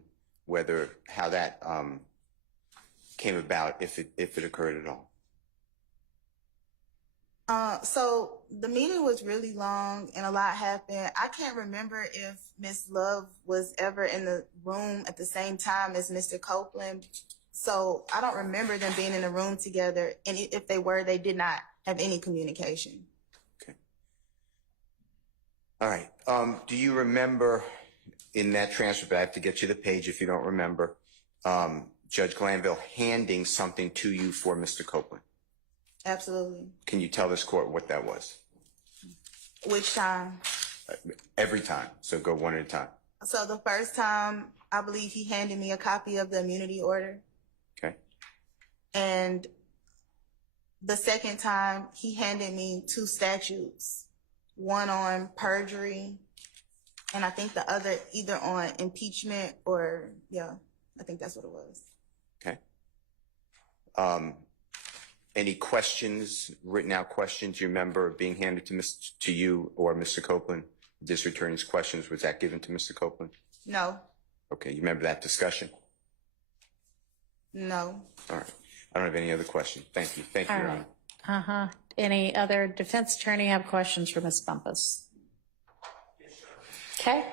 how that came about, if it occurred at all? So the meeting was really long and a lot happened. I can't remember if Ms. Love was ever in the room at the same time as Mr. Copeland. So I don't remember them being in the room together. And if they were, they did not have any communication. Okay. All right. Do you remember in that transcript, I have to get you the page if you don't remember, Judge Glanville handing something to you for Mr. Copeland? Absolutely. Can you tell this court what that was? Which time? Every time. So go one at a time. So the first time, I believe he handed me a copy of the immunity order. Okay. And the second time, he handed me 2 statutes one on perjury, and I think the other either on impeachment or, yeah, I think that's what it was. Okay. Any questions, written out questions you remember being handed to you or Mr. Copeland? District Attorney's questions, was that given to Mr. Copeland? No. Okay, you remember that discussion? No. All right. I don't have any other questions. Thank you. Thank you, All Your right. Honor. Any other defense attorney have questions for Ms. Bumpus? Okay.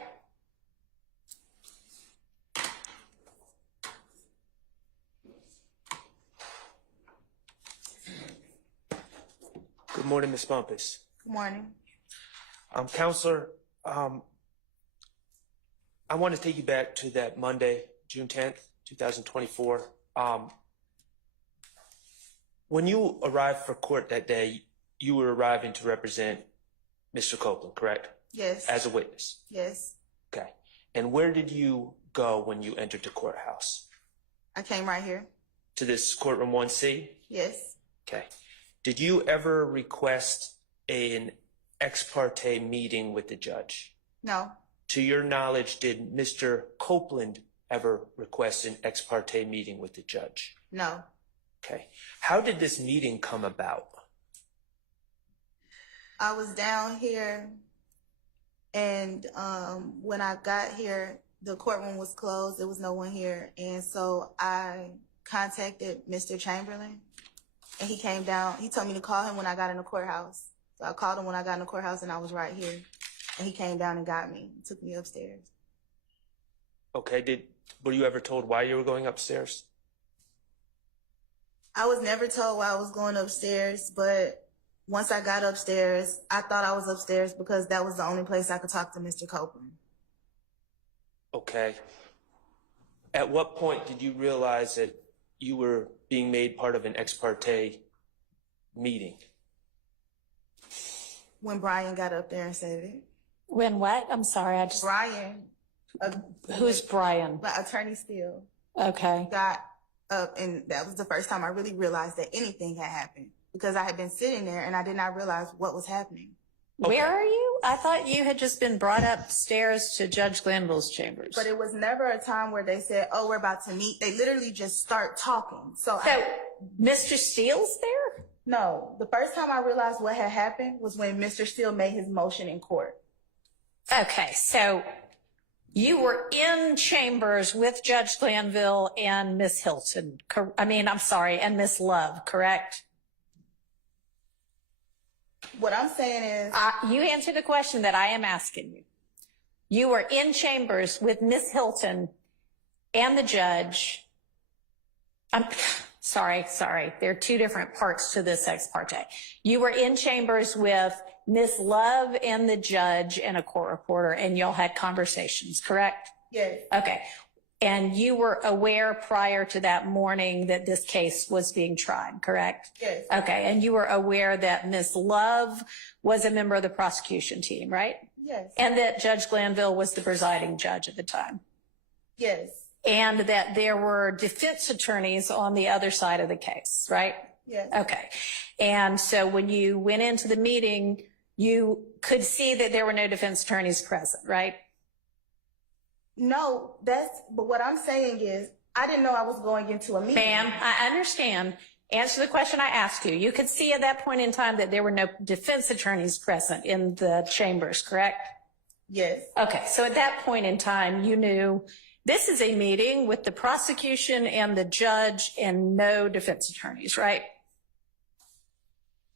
Good morning, Ms. Bumpus. Good morning. Counselor, I want to take you back to that Monday, June 10th, 2024. When you arrived for court that day, you were arriving to represent Mr. Copeland, correct? Yes. As a witness. Yes. Okay. And where did you go when you entered the courthouse? I came right here. To this courtroom 1C? Yes. Okay. Did you ever request an ex parte meeting with the judge? No. To your knowledge, did Mr. Copeland ever request an ex parte meeting with the judge? No. Okay. How did this meeting come about? I was down here, and when I got here, the courtroom was closed. There was no one here. And so I contacted Mr. Chamberlain, and he came down. He told me to call him when I got in the courthouse. So I called him when I got in the courthouse, and I was right here. And he came down and got me, took me upstairs. Okay. Were you ever told why you were going upstairs? I was never told why I was going upstairs, but once I got upstairs, I thought I was upstairs because that was the only place I could talk to Mr. Copeland. Okay. At what point did you realize that you were being made part of an ex parte meeting? When Brian got up there and said it. When what? I'm sorry. Brian, Who's Brian? Attorney Steele, Okay. got up, and that was the first time I really realized that anything had happened because I had been sitting there and I did not realize what was happening. Where are you? I thought you had just been brought upstairs to Judge Glanville's chambers. But it was never a time where they said, oh, we're about to meet. They literally just start talking. So Mr. Steele's there? no, the first time I realized what had happened was when Mr. Steele made his motion in court. Okay, so you were in chambers with Judge Glanville and Miss Hilton. And Miss Love, correct? What I'm saying is, You answered the question that I am asking you. You were in chambers with Miss Hilton and the judge. I'm sorry. There are two different parts to this ex parte. You were in chambers with Miss Love and the judge and a court reporter, and y'all had conversations, correct? yes, Okay. And you were aware prior to that morning that this case was being tried, correct? yes, Okay. And you were aware that Miss Love was a member of the prosecution team, right? yes, And that Judge Glanville was the presiding judge at the time. yes, And that there were defense attorneys on the other side of the case, right? yes, Okay. And so when you went into the meeting, you could see that there were no defense attorneys present, right? no, but what I'm saying is, I didn't know I was going into a meeting. Ma'am, I understand. Answer the question I asked you. You could see at that point in time that there were no defense attorneys present in the chambers, correct? Yes, Okay. So at that point in time, you knew this is a meeting with the prosecution and the judge and no defense attorneys, right?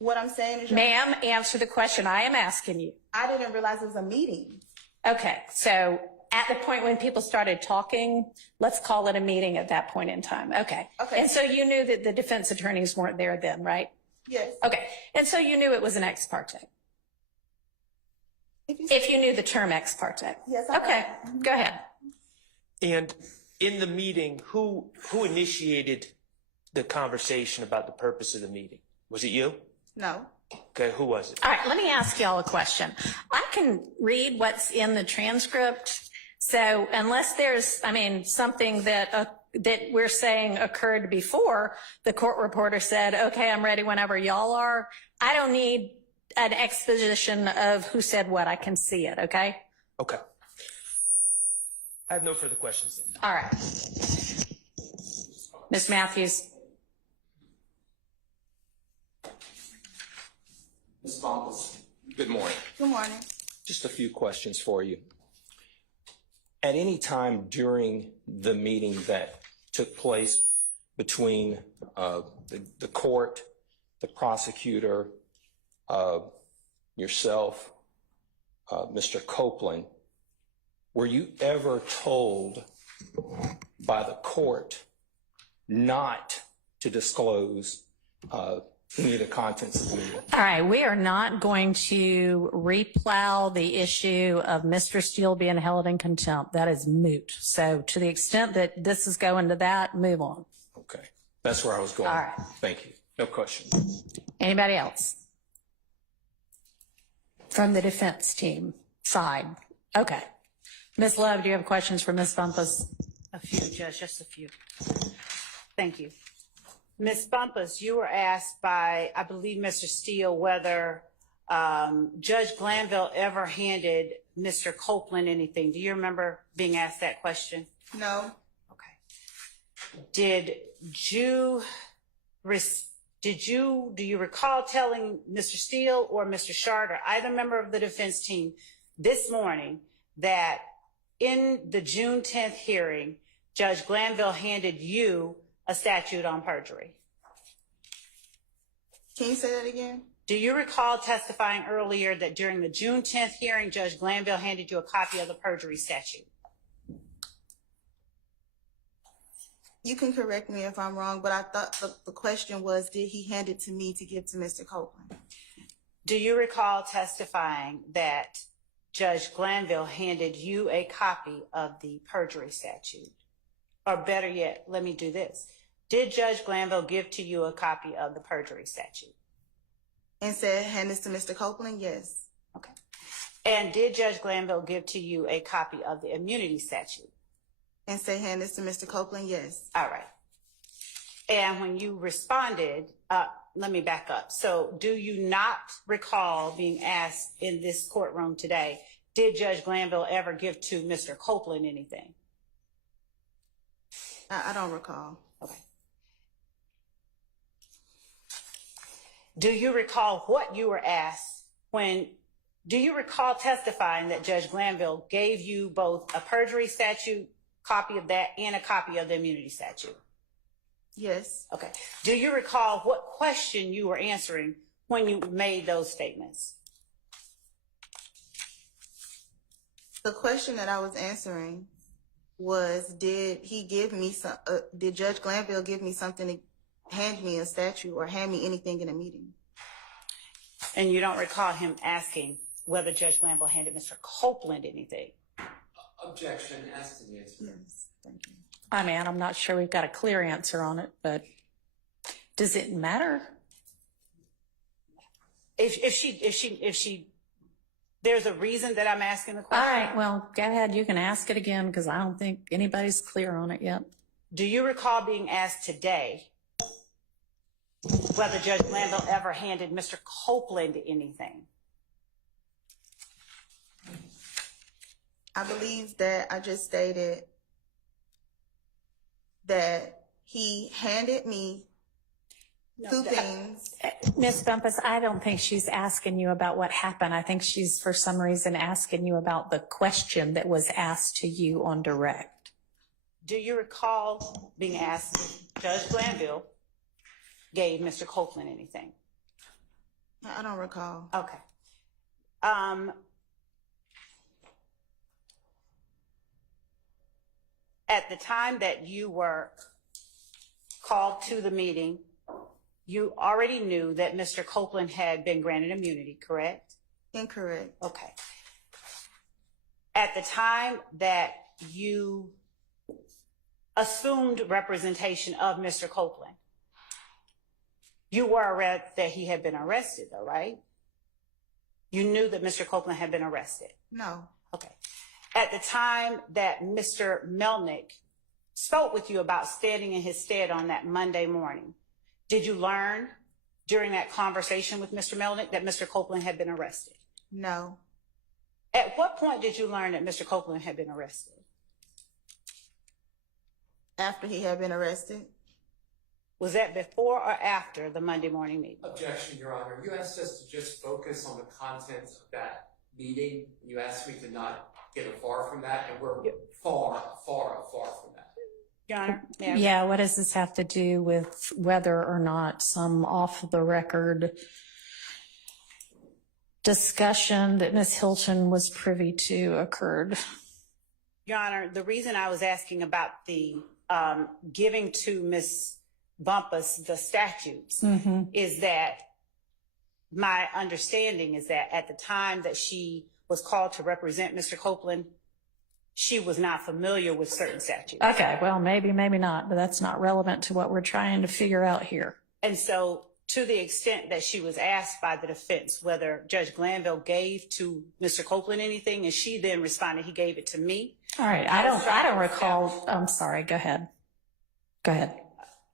what I'm saying is, Ma'am, answer the question I am asking you. I didn't realize it was a meeting. Okay. So at the point when people started talking, let's call it a meeting at that point in time. Okay. Okay. And so you knew that the defense attorneys weren't there then, right? Yes. Okay. And so you knew it was an ex parte. If you knew the term ex parte. Yes, I Okay. Go ahead. And in the meeting, who initiated the conversation about the purpose of the meeting? Was it you? No. Okay, who was it? All right. Let me ask y'all a question. I can read what's in the transcript. So unless there's, something that we're saying occurred before, the court reporter said, okay, I'm ready whenever y'all are. I don't need an exposition of who said what. I can see it, okay? Okay. I have no further questions. All right. Ms. Matthews. Ms. Bombas, good morning. Good morning. Just a few questions for you. At any time during the meeting that took place between the court, the prosecutor, yourself, Mr. Copeland, were you ever told by the court not to disclose any of the contents of the meeting? All right, we are not going to replow the issue of Mr. Steele being held in contempt. That is moot. So to the extent that this is going to that, move on. Okay, that's where I was going. All right. Thank you. No question. Anybody else? From the defense team side. Okay. Ms. Love, do you have questions for Ms. Bumpus? A few, Judge, just a few. Thank you. Ms. Bumpus, you were asked by, I believe, Mr. Steele, whether Judge Glanville ever handed Mr. Copeland anything. Do you remember being asked that question? No. Okay. Do you recall telling Mr. Steele or Mr. Shard or either member of the defense team this morning that in the June 10th hearing, Judge Glanville handed you a statute on perjury? Can you say that again? Do you recall testifying earlier that during the June 10th hearing, Judge Glanville handed you a copy of the perjury statute? You can correct me if I'm wrong, but I thought the question was, did he hand it to me to give to Mr. Copeland? Do you recall testifying that Judge Glanville handed you a copy of the perjury statute? Or better yet, let me do this. Did Judge Glanville give to you a copy of the perjury statute? And said, hand this to Mr. Copeland? Yes. Okay. And did Judge Glanville give to you a copy of the immunity statute? And say, hand this to Mr. Copeland? Yes. All right. And when you responded, let me back up. So do you not recall being asked in this courtroom today, did Judge Glanville ever give to Mr. Copeland anything? I don't recall. Okay. Do you recall what you were asked do you recall testifying that Judge Glanville gave you both a perjury statute, copy of that, and a copy of the immunity statute? Yes. Okay. Do you recall what question you were answering when you made those statements? The question that I was answering was, did Judge Glanville give me something to hand me a statute or hand me anything in a meeting? And you don't recall him asking whether Judge Glanville handed Mr. Copeland anything? Objection, asked to the answer. Yes. Thank you. I mean, I'm not sure we've got a clear answer on it, but does it matter? If she, there's a reason that I'm asking the question. All right, well, go ahead. You can ask it again because I don't think anybody's clear on it yet. Do you recall being asked today whether Judge Glanville ever handed Mr. Copeland anything? I believe that I just stated that he handed me two things. Ms. Bumpus, I don't think she's asking you about what happened. I think she's, for some reason, asking you about the question that was asked to you on direct. Do you recall being asked if Judge Glanville gave Mr. Copeland anything? I don't recall. Okay. At the time that you were called to the meeting, you already knew that Mr. Copeland had been granted immunity, correct? Incorrect. Okay. At the time that you assumed representation of Mr. Copeland, you were aware that he had been arrested, though, right? You knew that Mr. Copeland had been arrested? No. Okay. At the time that Mr. Melnick spoke with you about standing in his stead on that Monday morning, did you learn during that conversation with Mr. Melnick that Mr. Copeland had been arrested? No. At what point did you learn that Mr. Copeland had been arrested? After he had been arrested. Was that before or after the Monday morning meeting? Objection, Your Honor. You asked us to just focus on the contents of that meeting. You asked me to not get far from that, and we're far from that. Your Honor? Yeah, what does this have to do with whether or not some off-the-record discussion that Ms. Hilton was privy to occurred? Your Honor, the reason I was asking about the giving to Ms. Bumpus the statutes is that my understanding is that at the time that she was called to represent Mr. Copeland, she was not familiar with certain statutes. Okay, well, maybe not, but that's not relevant to what we're trying to figure out here. And so to the extent that she was asked by the defense whether Judge Glanville gave to Mr. Copeland anything, and she then responded, he gave it to me. All right, I don't recall. I'm sorry, go ahead.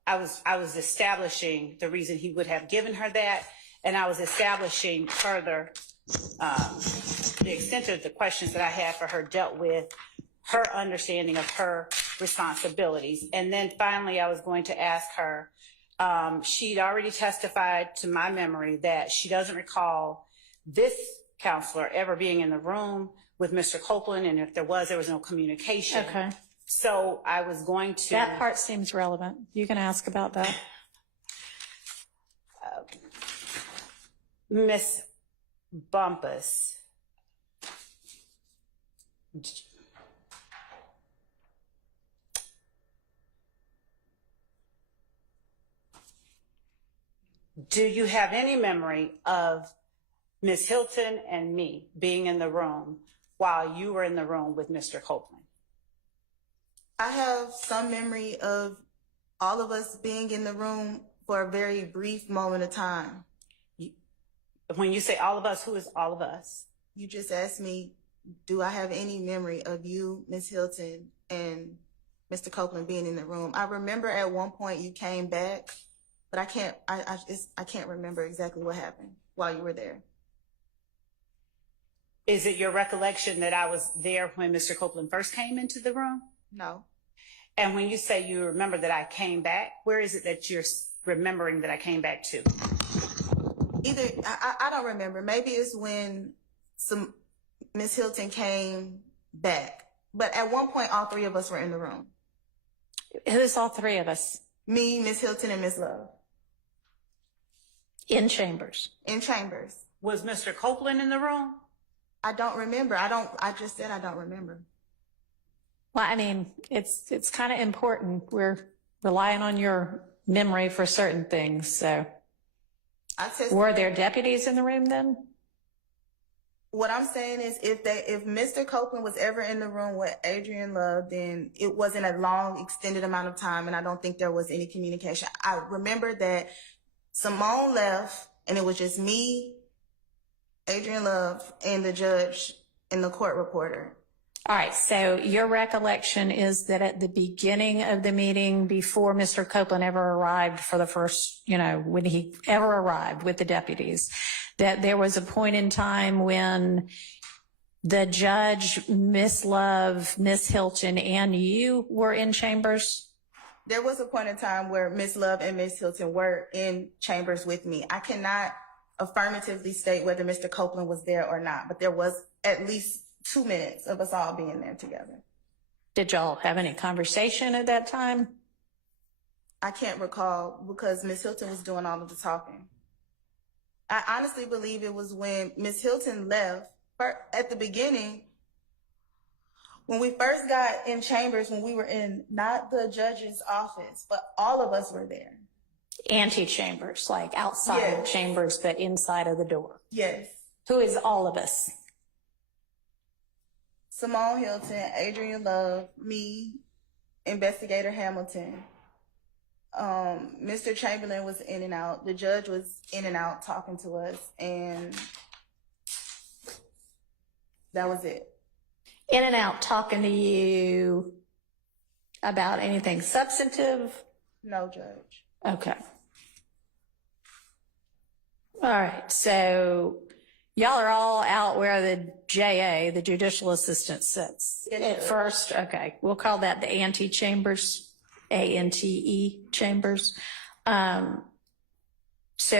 I was establishing the reason he would have given her that, and I was establishing further the extent of the questions that I had for her dealt with her understanding of her responsibilities. And then finally, I was going to ask her, she'd already testified to my memory that she doesn't recall this counselor ever being in the room with Mr. Copeland, and if there was no communication. Okay. So I was going to... That part seems relevant. You can ask about that. Miss Bumpus, do you have any memory of Miss Hilton and me being in the room while you were in the room with Mr. Copeland? I have some memory of all of us being in the room for a very brief moment of time. When you say all of us, who is all of us? You just asked me, do I have any memory of you, Miss Hilton, and Mr. Copeland being in the room? I remember at one point you came back, but I can't remember exactly what happened while you were there. Is it your recollection that I was there when Mr. Copeland first came into the room? No. And when you say you remember that I came back, where is it that you're remembering that I came back to? I don't remember. Maybe it's when Miss Hilton came back. But at one point, all three of us were in the room. Who's all three of us? Me, Miss Hilton, and Miss Love. In chambers. In chambers. Was Mr. Copeland in the room? I don't remember. I just said I don't remember. Well, I mean, it's kind of important. We're relying on your memory for certain things. So, were there deputies in the room then? What I'm saying is, if Mr. Copeland was ever in the room with Adrian Love, then it wasn't a long, extended amount of time, and I don't think there was any communication. I remember that Simone left, and it was just me, Adrian Love, and the judge and the court reporter. All right, so your recollection is that at the beginning of the meeting, before Mr. Copeland ever arrived for the first, when he ever arrived with the deputies, that there was a point in time when the judge, Miss Love, Miss Hilton, and you were in chambers? There was a point in time where Miss Love and Miss Hilton were in chambers with me. I cannot affirmatively state whether Mr. Copeland was there or not, but there was at least 2 minutes of us all being there together. Did y'all have any conversation at that time? I can't recall because Miss Hilton was doing all of the talking. I honestly believe it was when Miss Hilton left at the beginning, when we first got in chambers, when we were in not the judge's office, but all of us were there. Antechambers, like outside of chambers, but inside of the door. Yes. Who is all of us? Simone Hilton, Adrian Love, me, Investigator Hamilton. Mr. Chamberlain was in and out. The judge was in and out talking to us, and that was it. In and out talking to you about anything substantive? No, Judge. Okay. All right, so y'all are all out where the JA, the judicial assistant, sits. At first, okay, we'll call that the ante chambers, ANTE chambers. So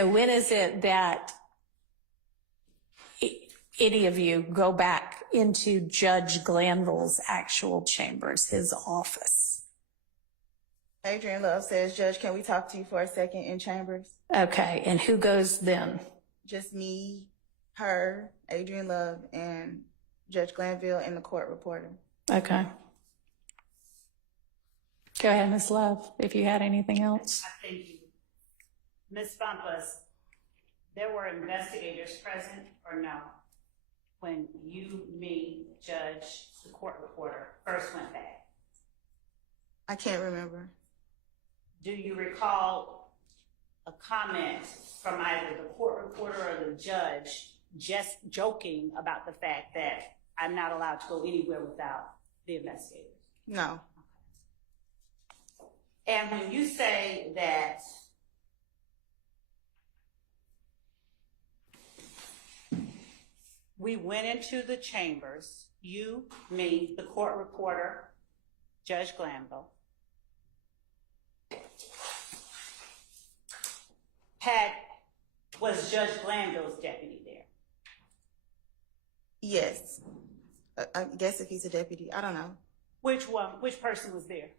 when is it that any of you go back into Judge Glanville's actual chambers, his office? Adrian Love says, Judge, can we talk to you for a second in chambers? Okay, and who goes then? Just me, her, Adrian Love, and Judge Glanville and the court reporter. Okay. Go ahead, Ms. Love, if you had anything else. Thank you. Ms. Bumpus, there were investigators present or no when you, me, Judge, the court reporter first went back? I can't remember. Do you recall a comment from either the court reporter or the judge just joking about the fact that I'm not allowed to go anywhere without the investigators? No. And when you say that we went into the chambers, you, me, the court reporter, Judge Glanville, was Judge Glanville's deputy there? Yes. I guess if he's a deputy, I don't know. Which person was there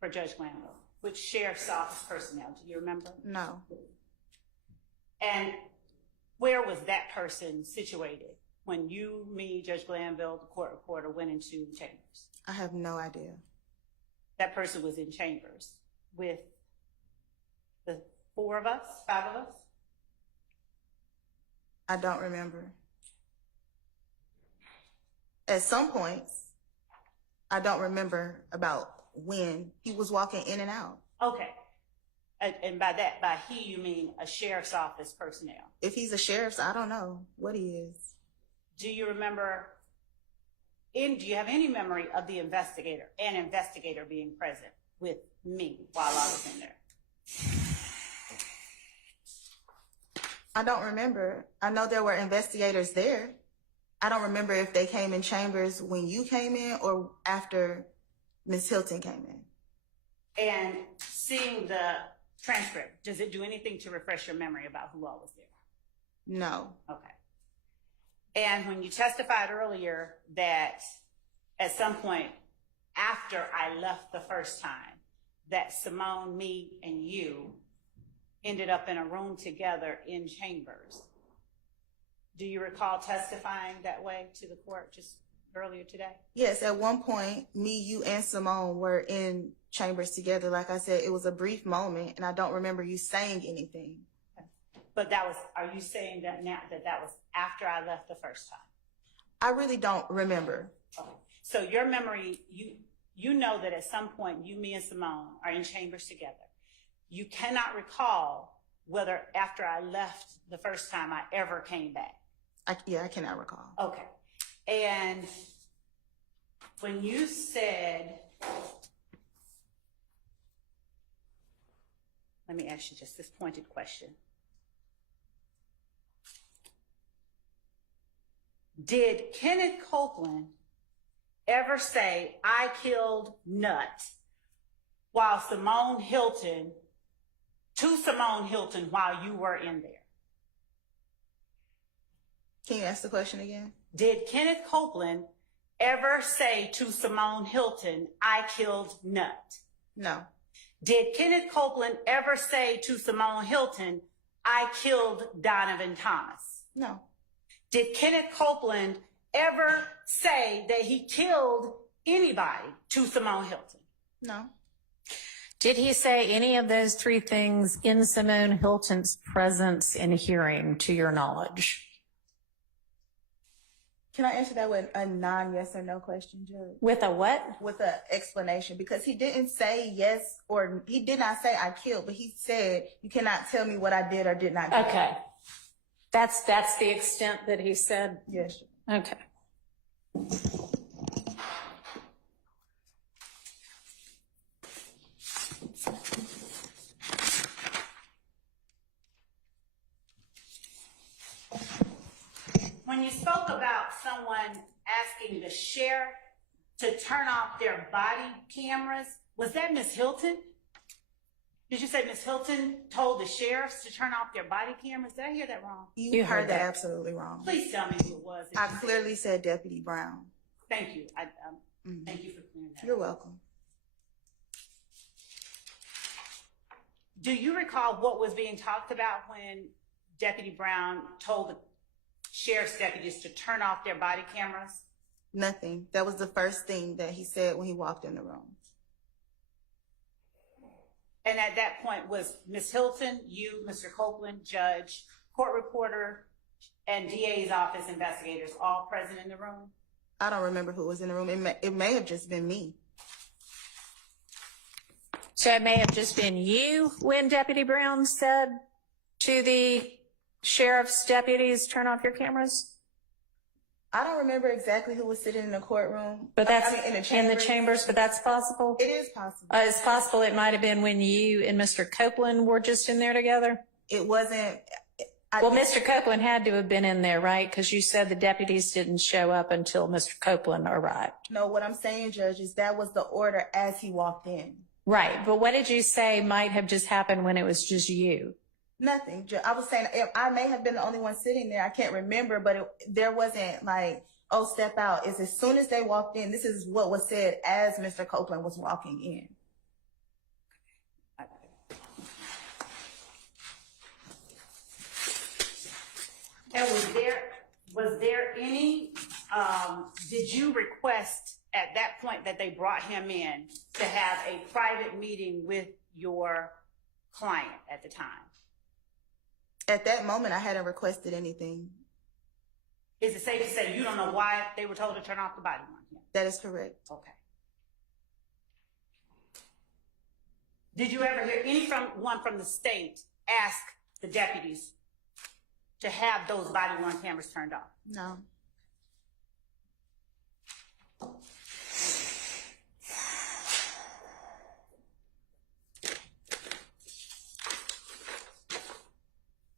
for Judge Glanville? Which sheriff's office personnel? Do you remember? No. And where was that person situated when you, me, Judge Glanville, the court reporter went into the chambers? I have no idea. That person was in chambers with the five of us? I don't remember. At some points, I don't remember about when he was walking in and out. Okay. And by he, you mean a sheriff's office personnel? If he's a sheriff's, I don't know what he is. Do you remember, do you have any memory of the investigator being present with me while I was in there? I don't remember. I know there were investigators there. I don't remember if they came in chambers when you came in or after Ms. Hilton came in. And seeing the transcript, does it do anything to refresh your memory about who all was there? No. Okay. And when you testified earlier that at some point after I left the first time, that Simone, me, and you ended up in a room together in chambers. Do you recall testifying that way to the court just earlier today? Yes, at one point, me, you, and Simone were in chambers together. Like I said, it was a brief moment, and I don't remember you saying anything. But are you saying that now that was after I left the first time? I really don't remember. Okay. So your memory, you know that at some point you, me, and Simone are in chambers together. You cannot recall whether after I left the first time I ever came back. I cannot recall. Okay. And when you said, let me ask you just this pointed question. Did Kenneth Copeland ever say, I killed Nut to Simone Hilton while you were in there? Can you ask the question again? Did Kenneth Copeland ever say to Simone Hilton, I killed Nut? No. Did Kenneth Copeland ever say to Simone Hilton, I killed Donovan Thomas? No. Did Kenneth Copeland ever say that he killed anybody to Simone Hilton? No. Did he say any of those three things in Simone Hilton's presence and hearing, to your knowledge? Can I answer that with a non-yes or no question, Judge? With a what? With an explanation, because he didn't say yes, or he did not say I killed, but he said, you cannot tell me what I did or did not do. Okay. That's the extent that he said? Yes. Okay. When you spoke about someone asking the sheriff to turn off their body cameras, was that Miss Hilton? Did you say Miss Hilton told the sheriffs to turn off their body cameras? Did I hear that wrong? You heard that absolutely wrong. Please tell me who it was. I clearly said Deputy Brown. Thank you. Thank you for clearing that. You're welcome. Do you recall what was being talked about when Deputy Brown told the sheriff's deputies to turn off their body cameras? Nothing. That was the first thing that he said when he walked in the room. And at that point, was Ms. Hilton, you, Mr. Copeland, judge, court reporter, and DA's office investigators all present in the room? I don't remember who was in the room. It may have just been me. So it may have just been you when Deputy Brown said to the sheriff's deputies, turn off your cameras? I don't remember exactly who was sitting in the courtroom. But that's in the chambers, but that's possible? It is possible. It's possible it might have been when you and Mr. Copeland were just in there together? It wasn't. Well, Mr. Copeland had to have been in there, right? Because you said the deputies didn't show up until Mr. Copeland arrived. No, what I'm saying, Judge, is that was the order as he walked in. Right. But what did you say might have just happened when it was just you? Nothing. I was saying I may have been the only one sitting there. I can't remember, but there wasn't like, oh, step out. It's as soon as they walked in, this is what was said as Mr. Copeland was walking in. And was there any, did you request at that point that they brought him in to have a private meeting with your client at the time? At that moment, I hadn't requested anything. Is it safe to say you don't know why they were told to turn off the body on him? That is correct. Okay. Did you ever hear anyone from the state ask the deputies to have those body-worn cameras turned off? No.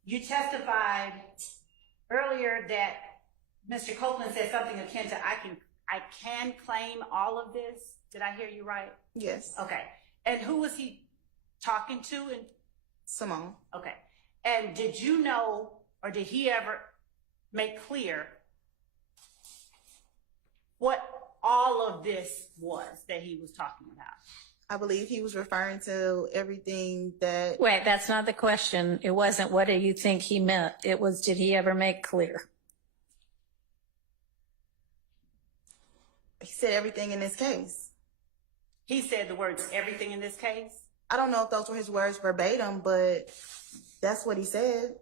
You testified earlier that Mr. Copeland said something akin to, I can claim all of this. Did I hear you right? Yes. Okay. And who was he talking to? And Simone. okay. And did you know, or did he ever make clear what all of this was that he was talking about? I believe he was referring to everything that. Wait, that's not the question. It wasn't what do you think he meant. It was, did he ever make clear? He said everything in this case. He said the words, everything in this case? I don't know if those were his words verbatim, but that's what he said.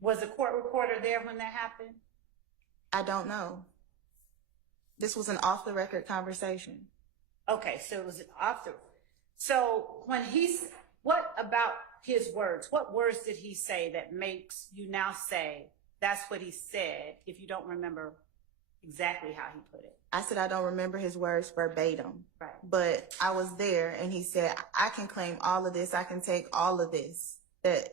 Was the court reporter there when that happened? I don't know. This was an off-the-record conversation. Okay, so it was an off the. So when what about his words? What words did he say that makes you now say that's what he said if you don't remember exactly how he put it? I said I don't remember his words verbatim. Right. But I was there and he said, I can claim all of this. I can take all of this. That's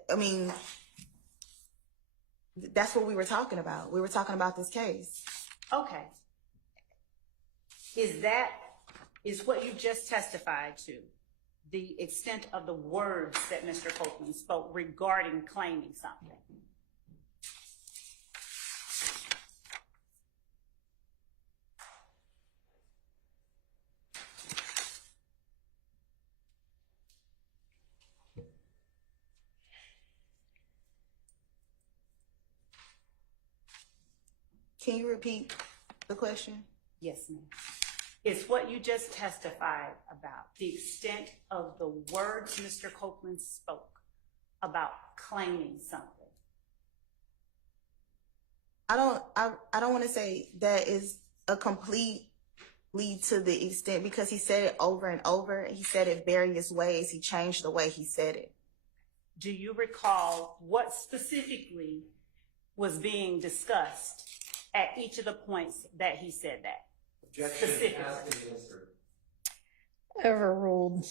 what we were talking about. We were talking about this case. Okay. Is what you just testified to the extent of the words that Mr. Copeland spoke regarding claiming something? Can you repeat the question? Yes, ma'am. It's what you just testified about, the extent of the words Mr. Copeland spoke about claiming something. I don't want to say that is a complete lead to the extent because he said it over and over. He said it various ways. He changed the way he said it. Do you recall what specifically was being discussed at each of the points that he said that? Objection has been answered. Overruled.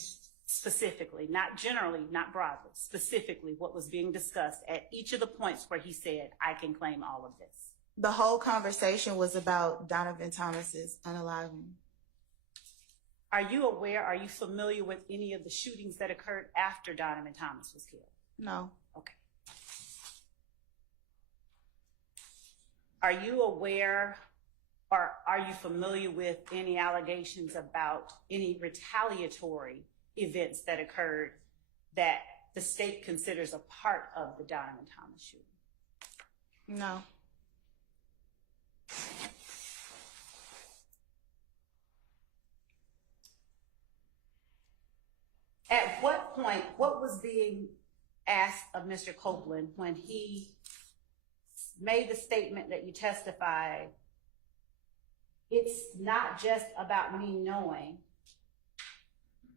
specifically, not generally, not broadly, specifically what was being discussed at each of the points where he said, I can claim all of this? The whole conversation was about Donovan Thomas's unaliving. Are you aware, are you familiar with any of the shootings that occurred after Donovan Thomas was killed? No. Okay. Are you aware or are you familiar with any allegations about any retaliatory events that occurred that the state considers a part of the Donovan Thomas shooting? No. At what point, what was being asked of Mr. Copeland when he made the statement that you testified, it's not just about me knowing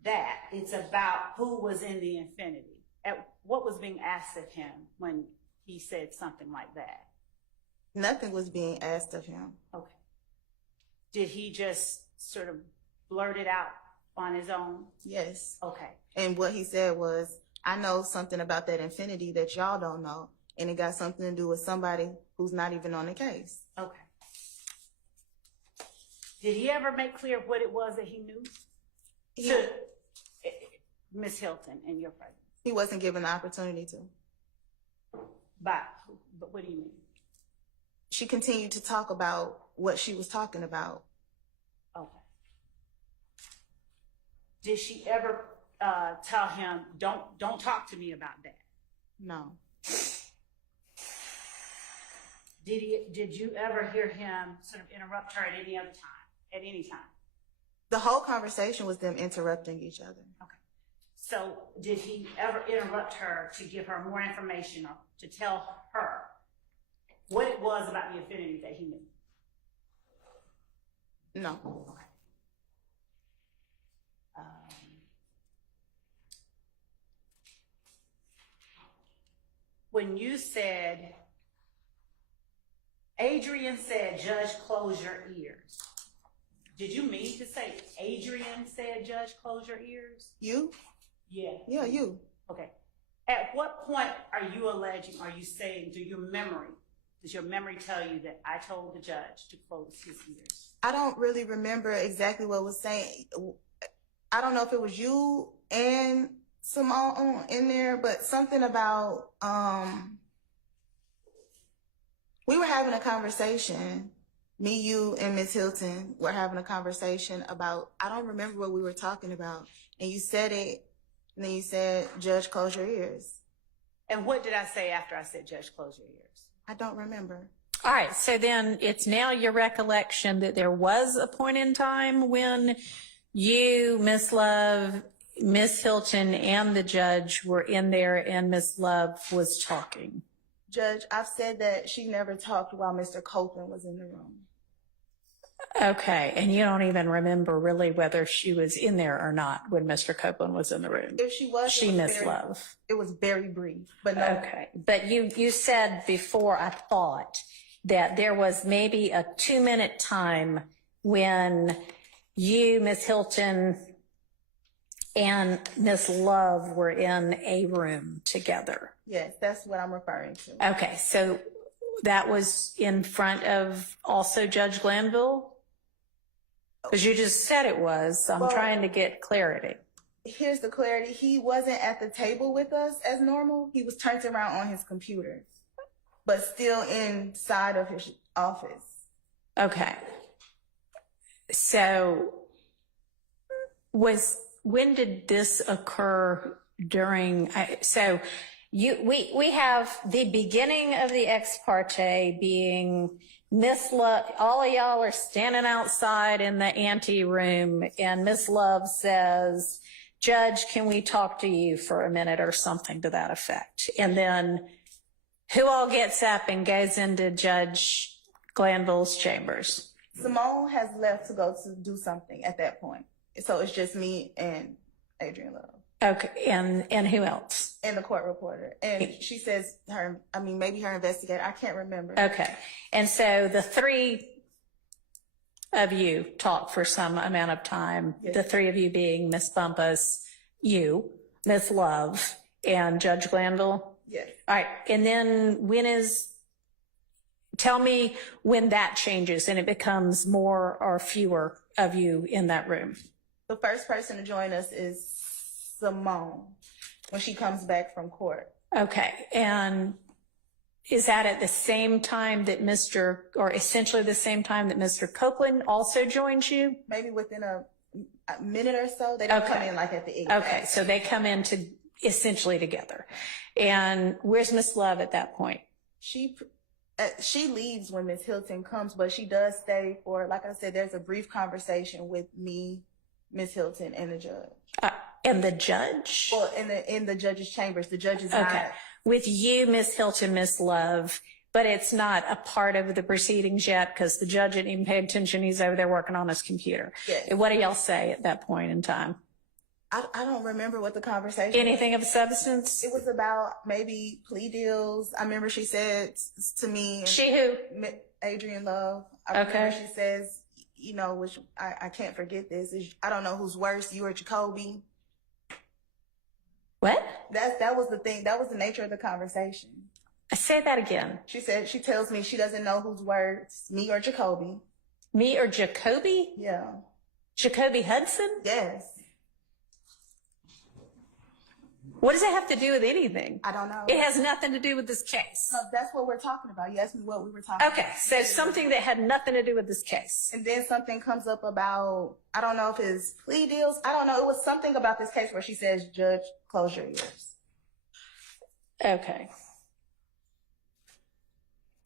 that, it's about who was in the Infinity? At what was being asked of him when he said something like that? Nothing was being asked of him. Okay. Did he just sort of blurt it out on his own? Yes. Okay. And what he said was, I know something about that Infinity that y'all don't know, and it got something to do with somebody who's not even on the case. Okay. Did he ever make clear what it was that he knew to Ms. Hilton in your presence? He wasn't given the opportunity to. But what do you mean? She continued to talk about what she was talking about. Okay. Did she ever tell him, don't talk to me about that? No. Did you ever hear him sort of interrupt her at any other time, at any time? The whole conversation was them interrupting each other. Okay. So did he ever interrupt her to give her more information or to tell her what it was about the Infinity that he knew? No. Okay. When you said, Adrian said, Judge, close your ears. Did you mean to say Adrian said, Judge, close your ears? You? Yeah. Yeah, you. Okay. At what point are you alleging, are you saying, does your memory tell you that I told the judge to close his ears? I don't really remember exactly what was saying. I don't know if it was you and Simone in there, but something about, we were having a conversation. Me, you, and Ms. Hilton were having a conversation about, I don't remember what we were talking about. And you said it, and then you said, Judge, close your ears. And what did I say after I said, Judge, close your ears? I don't remember. All right. So then it's now your recollection that there was a point in time when you, Miss Love, Miss Hilton, and the judge were in there and Miss Love was talking. Judge, I've said that she never talked while Mr. Copeland was in the room. Okay. And you don't even remember really whether she was in there or not when Mr. Copeland was in the room. If she was, She Miss Love. It was very brief, but no. Okay. But you said before, I thought, that there was maybe a 2-minute time when you, Miss Hilton, and Miss Love were in a room together. Yes, that's what I'm referring to. Okay. So that was in front of also Judge Glanville? Because you just said it was. So I'm trying to get clarity. Here's the clarity. He wasn't at the table with us as normal. He was turned around on his computer, but still inside of his office. Okay. So when did this occur during, we have the beginning of the ex parte being Miss Love, all of y'all are standing outside in the ante room and Miss Love says, Judge, can we talk to you for a minute or something to that effect? And then who all gets up and goes into Judge Glanville's chambers? Simone has left to go to do something at that point. So it's just me and Adrian Love. Okay. And who else? And the court reporter. And she says maybe her investigator. I can't remember. Okay. And so the three of you talk for some amount of time, Yes. the three of you being Miss Bumpus, you, Miss Love, and Judge Glanville? Yes. All right. And then tell me when that changes and it becomes more or fewer of you in that room. The first person to join us is Simone when she comes back from court. Okay. And is that at the same time that essentially the same time that Mr. Copeland also joins you? Maybe within a minute or so. They don't come in like at the exact. Okay. So they come in essentially together. And where's Miss Love at that point? She leaves when Miss Hilton comes, but she does stay for, like I said, there's a brief conversation with me, Miss Hilton, and the judge. And the judge? Well, in the judge's chambers. The judge is Okay. not. With you, Miss Hilton, Miss Love, but it's not a part of the proceedings yet because the judge didn't even pay attention. He's over there working on his computer. Yes. What do y'all say at that point in time? I don't remember what the conversation Anything of substance? It was about maybe plea deals. I remember she said to me. She who? Adrian Love. I remember she says, which I can't forget this, is I don't know who's worse, you or Jacoby. What? That was the thing. That was the nature of the conversation. Say that again. She tells me she doesn't know who's worse, me or Jacoby. Me or Jacoby? Yeah. Jacoby Hudson? Yes. What does that have to do with anything? I don't know. It has nothing to do with this case. No, that's what we're talking about. You asked me what we were talking about. Okay, so something that had nothing to do with this case. And then something comes up about, I don't know if it's plea deals. I don't know. It was something about this case where she says, Judge, close your ears. Okay.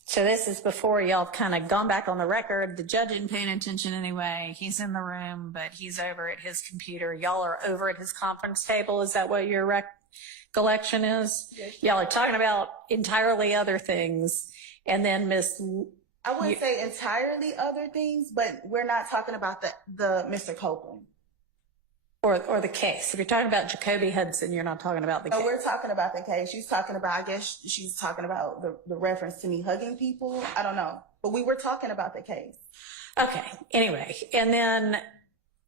So this is before y'all kind of gone back on the record. The judge isn't paying attention anyway. He's in the room, but he's over at his computer. Y'all are over at his conference table. Is that what your recollection is? Yes. Y'all are talking about entirely other things. And then I wouldn't say entirely other things, but we're not talking about the Mr. Copeland. Or the case. If you're talking about Jacoby Hudson, you're not talking about the case. No, we're talking about the case. She's talking about, I guess she's talking about the reference to me hugging people. I don't know. But we were talking about the case. Okay. Anyway. And then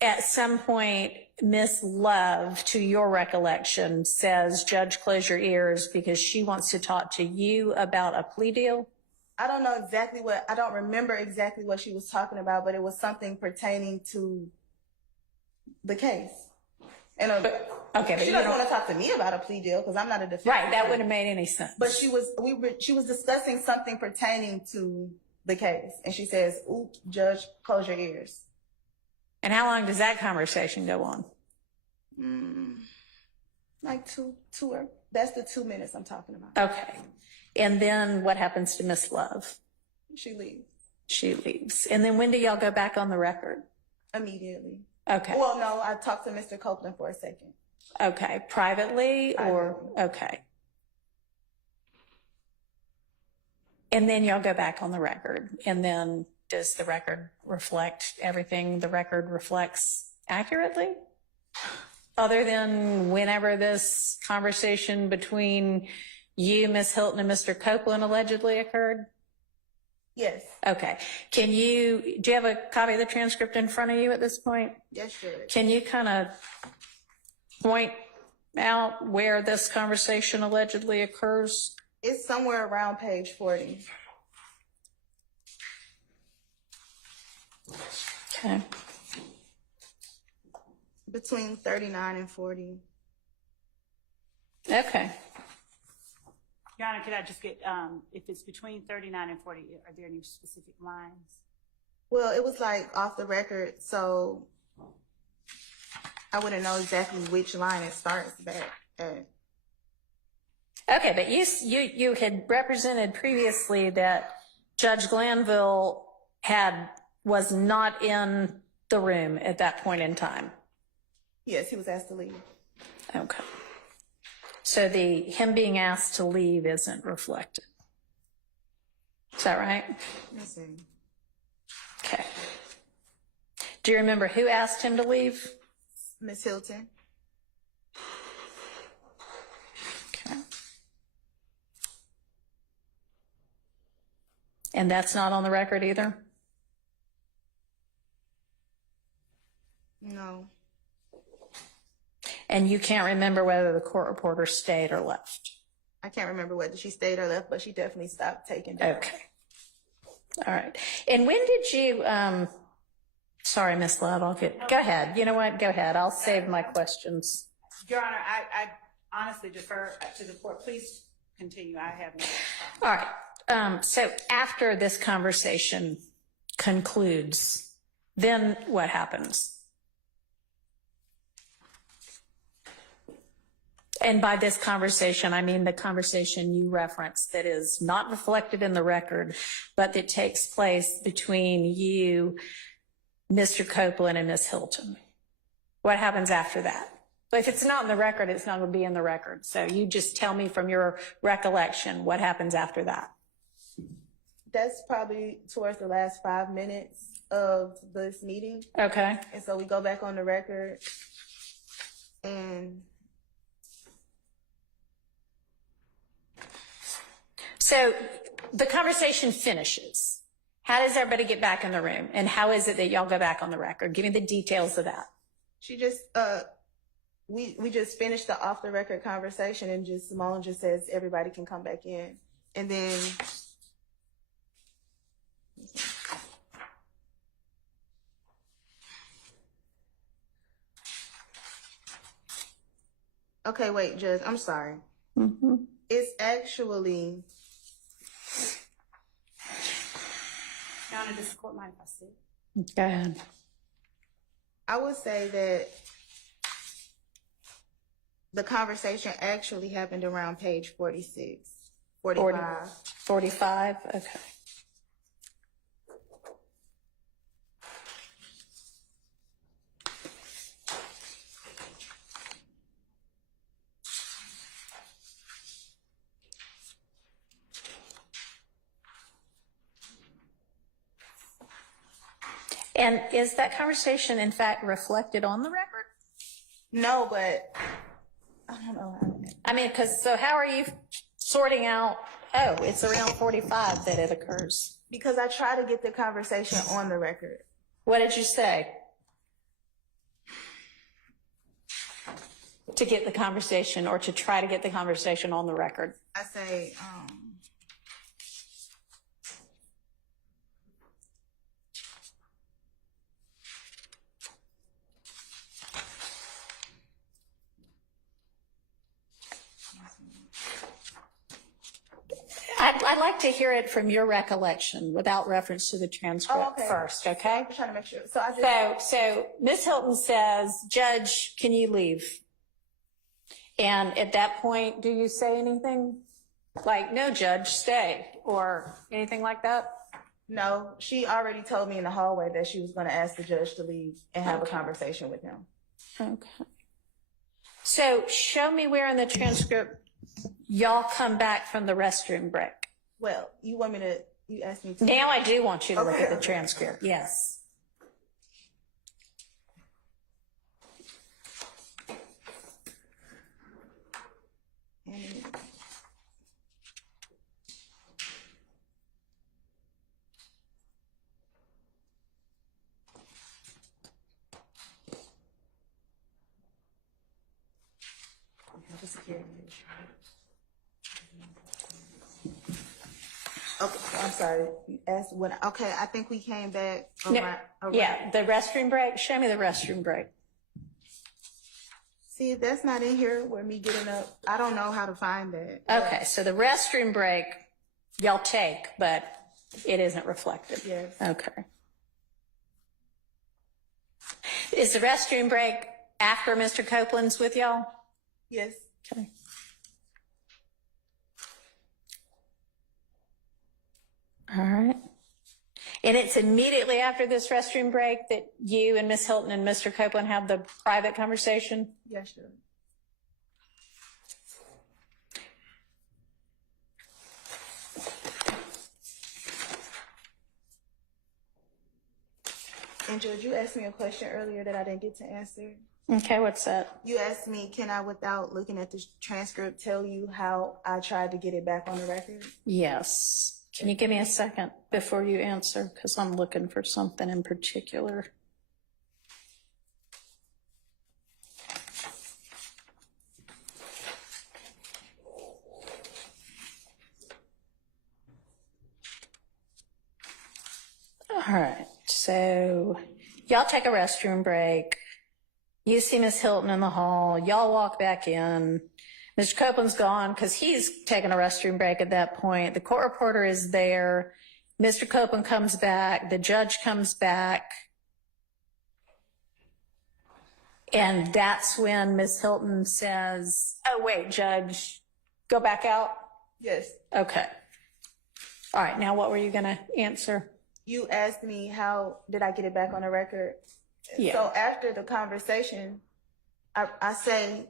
at some point, Miss Love, to your recollection, says, Judge, close your ears because she wants to talk to you about a plea deal. I don't remember exactly what she was talking about, but it was something pertaining to the case. And but she doesn't want to talk to me about a plea deal because I'm not a defendant. Right, that wouldn't have made any sense. But she was discussing something pertaining to the case, and she says, "Oops, Judge, close your ears." And how long does that conversation go on? Like two. That's the 2 minutes I'm talking about. Okay. And then what happens to Miss Love? She leaves She leaves. And then when do y'all go back on the record? immediately. Okay. Well, no, I talked to Mr. Copeland for a second. Okay. Privately or? Okay. And then y'all go back on the record. And then does the record reflect everything the record reflects accurately? Other than whenever this conversation between you, Miss Hilton, and Mr. Copeland allegedly occurred? Yes. Okay. Do you have a copy of the transcript in front of you at this point? Yes, Judge. Can you kind of point out where this conversation allegedly occurs? It's somewhere around page 40. Okay. Between 39 and 40. Okay. Your Honor, could I just get, if it's between 39 and 40, are there any specific lines? Well, it was like off the record, so I wouldn't know exactly which line it starts back at. Okay, but you had represented previously that Judge Glanville was not in the room at that point in time. Yes, he was asked to leave. Okay. So him being asked to leave isn't reflected. Is that right? Let's see. Okay. Do you remember who asked him to leave? Miss Hilton. Okay. And that's not on the record either? No. And you can't remember whether the court reporter stayed or left. I can't remember whether she stayed or left, but she definitely stopped taking down. Okay. All right. And when did you, sorry, Miss Love, go ahead. You know what? Go ahead. I'll save my questions. Your Honor, I honestly defer to the court. Please continue. I have no. All right. So after this conversation concludes, then what happens? And by this conversation, I mean the conversation you referenced that is not reflected in the record, but that takes place between you, Mr. Copeland, and Ms. Hilton. What happens after that? But if it's not in the record, it's not going to be in the record. So you just tell me from your recollection what happens after that. That's probably towards the last 5 minutes of this meeting. Okay. And so we go back on the record and so the conversation finishes. How does everybody get back in the room? And how is it that y'all go back on the record? Give me the details of that. she just, we just finished the off the record conversation and just Simone just says everybody can come back in. And then okay, wait, Judge, I'm sorry. Mm-hmm. It's actually, Your Honor, does the court mind if I sit? Go ahead. I would say that the conversation actually happened around page 46, 45. 45? Okay. And is that conversation, in fact, reflected on the record? No, but I don't know how. I mean, so how are you sorting out, oh, it's around 45 that it occurs? Because I try to get the conversation on the record. What did you say? To get the conversation or to try to get the conversation on the record? I say, I'd like to hear it from your recollection without reference to the transcript first, okay? I'm trying to make sure. So I just, So Ms. Hilton says, Judge, can you leave? And at that point, do you say anything? Like, no, Judge, stay, or anything like that? no, she already told me in the hallway that she was going to ask the judge to leave and have a conversation with him. Okay. So show me where in the transcript y'all come back from the restroom break. Well, you want me to, you asked me to. Now I do want you to look Okay, at the okay. transcript. Yes. And have a security issue. Okay, I'm sorry. You asked when. Okay, I think we came back. Yeah, the restroom break. Show me the restroom break. See, that's not in here where me getting up. I don't know how to find that. Okay, so the restroom break y'all take, but it isn't reflected. Yes. Okay. Is the restroom break after Mr. Copeland's with y'all? Yes. Okay. All right. And it's immediately after this restroom break that you and Miss Hilton and Mr. Copeland have the private conversation? Yes, sure. And Judge, you asked me a question earlier that I didn't get to answer. Okay, what's that? You asked me, can I, without looking at the transcript, tell you how I tried to get it back on the record? Yes. Can you give me a second before you answer? Because I'm looking for something in particular. All right. So y'all take a restroom break. You see Miss Hilton in the hall. Y'all walk back in. Mr. Copeland's gone because he's taking a restroom break at that point. The court reporter is there. Mr. Copeland comes back. The judge comes back. And that's when Miss Hilton says, oh, wait, Judge, go back out? Yes. Okay. All right. Now, what were you going to answer? You asked me how did I get it back on the record. Yeah. So after the conversation, I say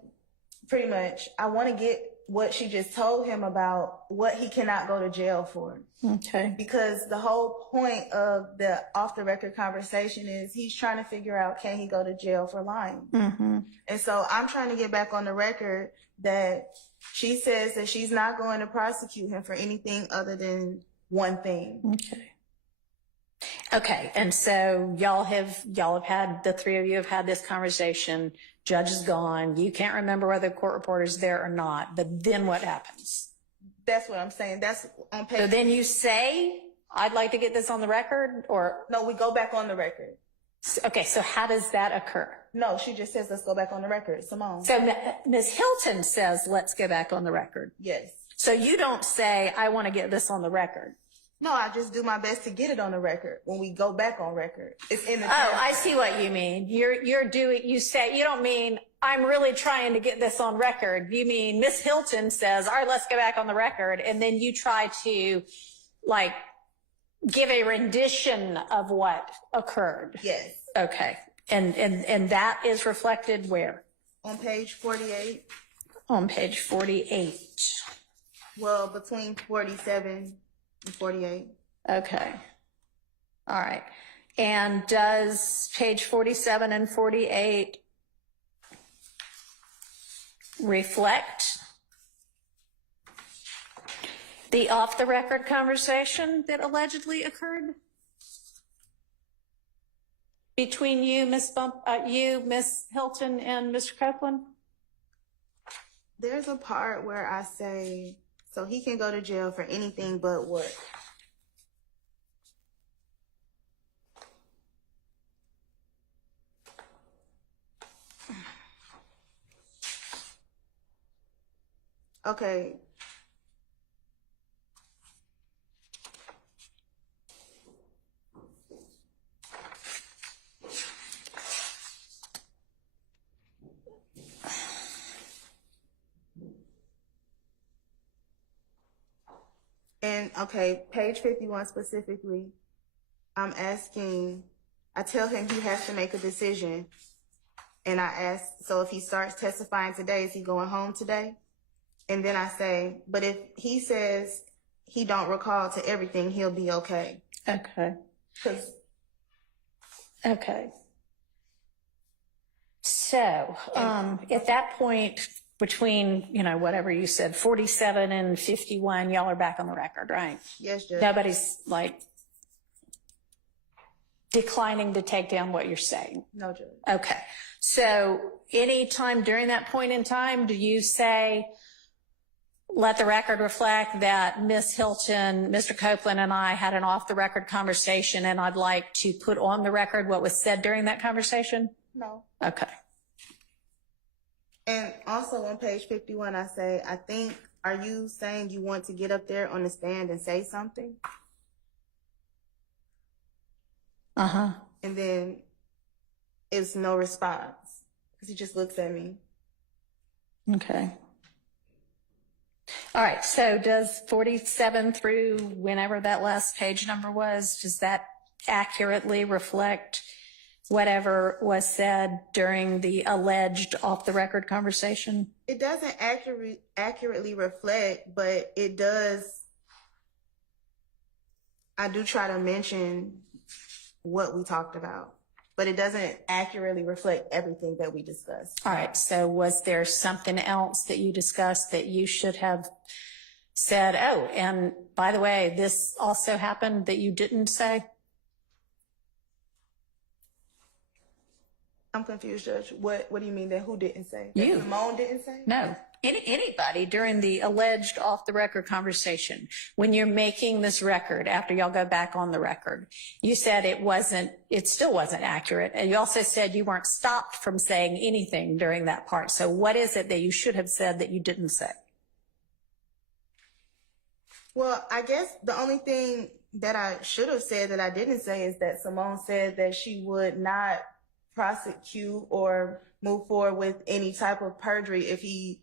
pretty much, I want to get what she just told him about what he cannot go to jail for. Okay. Because the whole point of the off the record conversation is he's trying to figure out, can he go to jail for lying? Mm-hmm. And so I'm trying to get back on the record that she says that she's not going to prosecute him for anything other than one thing. Okay. Okay. And so y'all have had, the three of you have had this conversation. Judge is gone. You can't remember whether the court reporter's there or not. But then what happens? That's what I'm saying. That's on page. So then you say, I'd like to get this on the record, or? No, we go back on the record. Okay. So how does that occur? No, she just says, let's go back on the record. Simone. So Ms. Hilton says, let's go back on the record. Yes. So you don't say, I want to get this on the record. No, I just do my best to get it on the record when we go back on record. It's in the. Oh, I see what you mean. You say, you don't mean, I'm really trying to get this on record. You mean Miss Hilton says, all right, let's go back on the record. And then you try to like give a rendition of what occurred. Yes. Okay. And that is reflected where? On page 48. On page 48. Well, between 47 and 48. Okay. All right. And does page 47 and 48 reflect the off-the-record conversation that allegedly occurred between you, Miss Hilton, and Mr. Copeland? There's a part where I say, so he can go to jail for anything but what? Okay. And okay, page 51 specifically, I tell him he has to make a decision. And I ask, so if he starts testifying today, is he going home today? And then I say, but if he says he don't recall to everything, he'll be okay. Okay. Okay. So, at that point, between, whatever you said, 47 and 51, y'all are back on the record, right? Yes, Judge. Nobody's like declining to take down what you're saying. No, Judge. Okay. So any time during that point in time, do you say, let the record reflect that Miss Hilton, Mr. Copeland, and I had an off-the-record conversation, and I'd like to put on the record what was said during that conversation? No. Okay. And also on page 51, I say, are you saying you want to get up there on the stand and say something? Uh-huh. And then it's no response because he just looks at me. Okay. All right. So does 47 through whenever that last page number was, does that accurately reflect whatever was said during the alleged off-the-record conversation? It doesn't accurately reflect, but it does. I do try to mention what we talked about, but it doesn't accurately reflect everything that we discussed. All right. So was there something else that you discussed that you should have said, oh, and by the way, this also happened that you didn't say? I'm confused, Judge. What do you mean that who didn't say? You. That Simone didn't say? No. anybody during the alleged off the record conversation, when you're making this record after y'all go back on the record, you said it still wasn't accurate. And you also said you weren't stopped from saying anything during that part. So what is it that you should have said that you didn't say? Well, I guess the only thing that I should have said that I didn't say is that Simone said that she would not prosecute or move forward with any type of perjury if he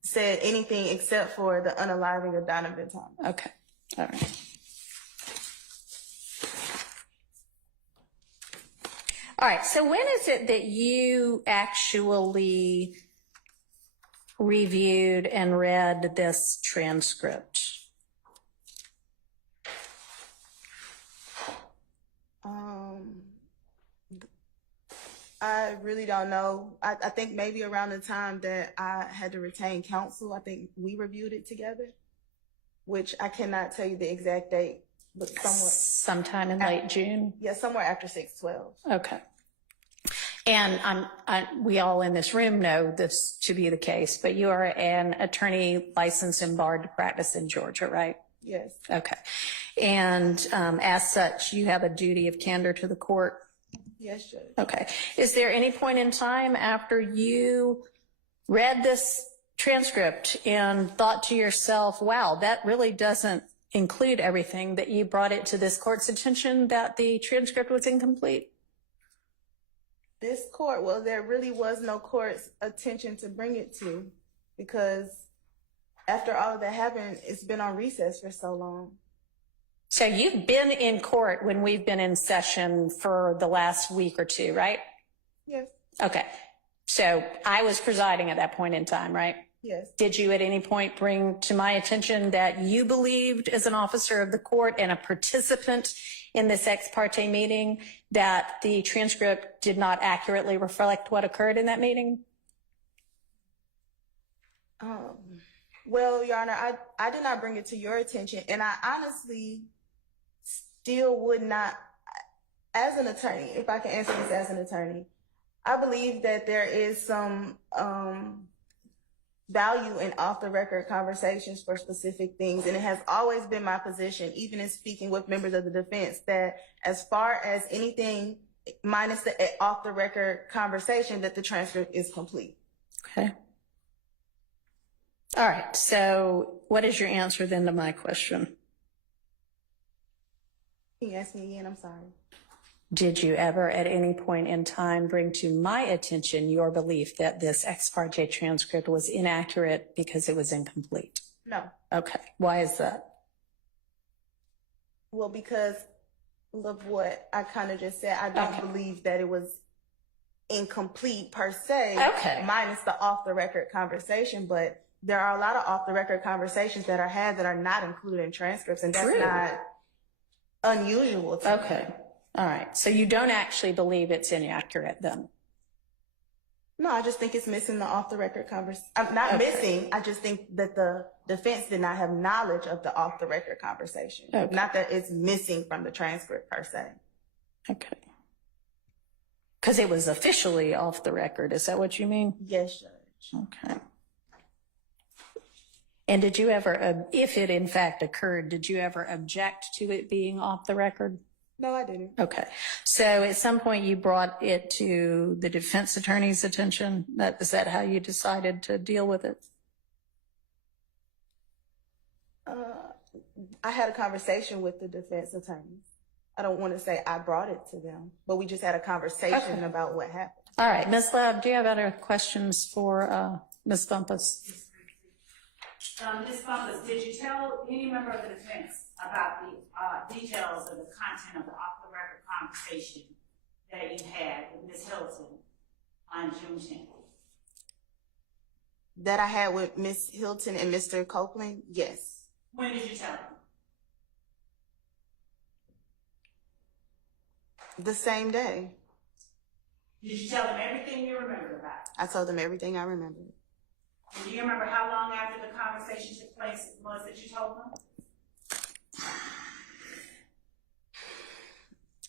said anything except for the unaliving of Donovan Thomas. Okay. All right. All right. So when is it that you actually reviewed and read this transcript? I really don't know. I think maybe around the time that I had to retain counsel, I think we reviewed it together, which I cannot tell you the exact date, but Sometime in late June? Yeah, somewhere after 6/12. Okay. And we all in this room know this to be the case, but you are an attorney licensed and barred to practice in Georgia, right? Yes. Okay. And as such, you have a duty of candor to the court? Yes, Judge. Okay. Is there any point in time after you read this transcript and thought to yourself, wow, that really doesn't include everything, that you brought it to this court's attention that the transcript was incomplete? This court, well, there really was no court's attention to bring it to, because after all of that happened, it's been on recess for so long. So you've been in court when we've been in session for the last week or two, right? Yes. Okay. So I was presiding at that point in time, right? Yes. Did you at any point bring to my attention that you believed as an officer of the court and a participant in this ex parte meeting that the transcript did not accurately reflect what occurred in that meeting? Well, Your Honor, I did not bring it to your attention, and I honestly still would not, as an attorney, if I can answer this as an attorney, I believe that there is some value in off-the-record conversations for specific things, and it has always been my position, even in speaking with members of the defense, that as far as anything minus the off-the-record conversation, that the transcript is complete. Okay. All right. So what is your answer then to my question? Can you ask me again? I'm sorry. Did you ever at any point in time bring to my attention your belief that this ex parte transcript was inaccurate because it was incomplete? No. Okay. Why is that? Well, because of what I kind of just said, I don't believe that it was incomplete per se, minus the off-the-record conversation, but there are a lot of off-the-record conversations that are had that are not included in transcripts, and that's not unusual to me. Okay. All right. So you don't actually believe it's inaccurate then? No, I just think it's missing the off-the-record conversation. I'm not missing. I just think that the defense did not have knowledge of the off-the-record conversation. Okay. Not that it's missing from the transcript per se. Okay. Because it was officially off the record. Is that what you mean? Yes, Judge. Okay. And did you ever, if it in fact occurred, did you ever object to it being off the record? No, I didn't. Okay. So at some point you brought it to the defense attorney's attention? Is that how you decided to deal with it? I had a conversation with the defense attorney. I don't want to say I brought it to them, but we just had a conversation about what happened. All right. Ms. Love, do you have other questions for Ms. Bumpus? Ms. Bumpus, did you tell any member of the defense about the details of the content of the off-the-record conversation that you had with Ms. Hilton on June 10th? That I had with Ms. Hilton and Mr. Copeland? Yes. When did you tell them? The same day. Did you tell them everything you remembered about it? I told them everything I remembered. And do you remember how long after the conversation took place it was that you told them?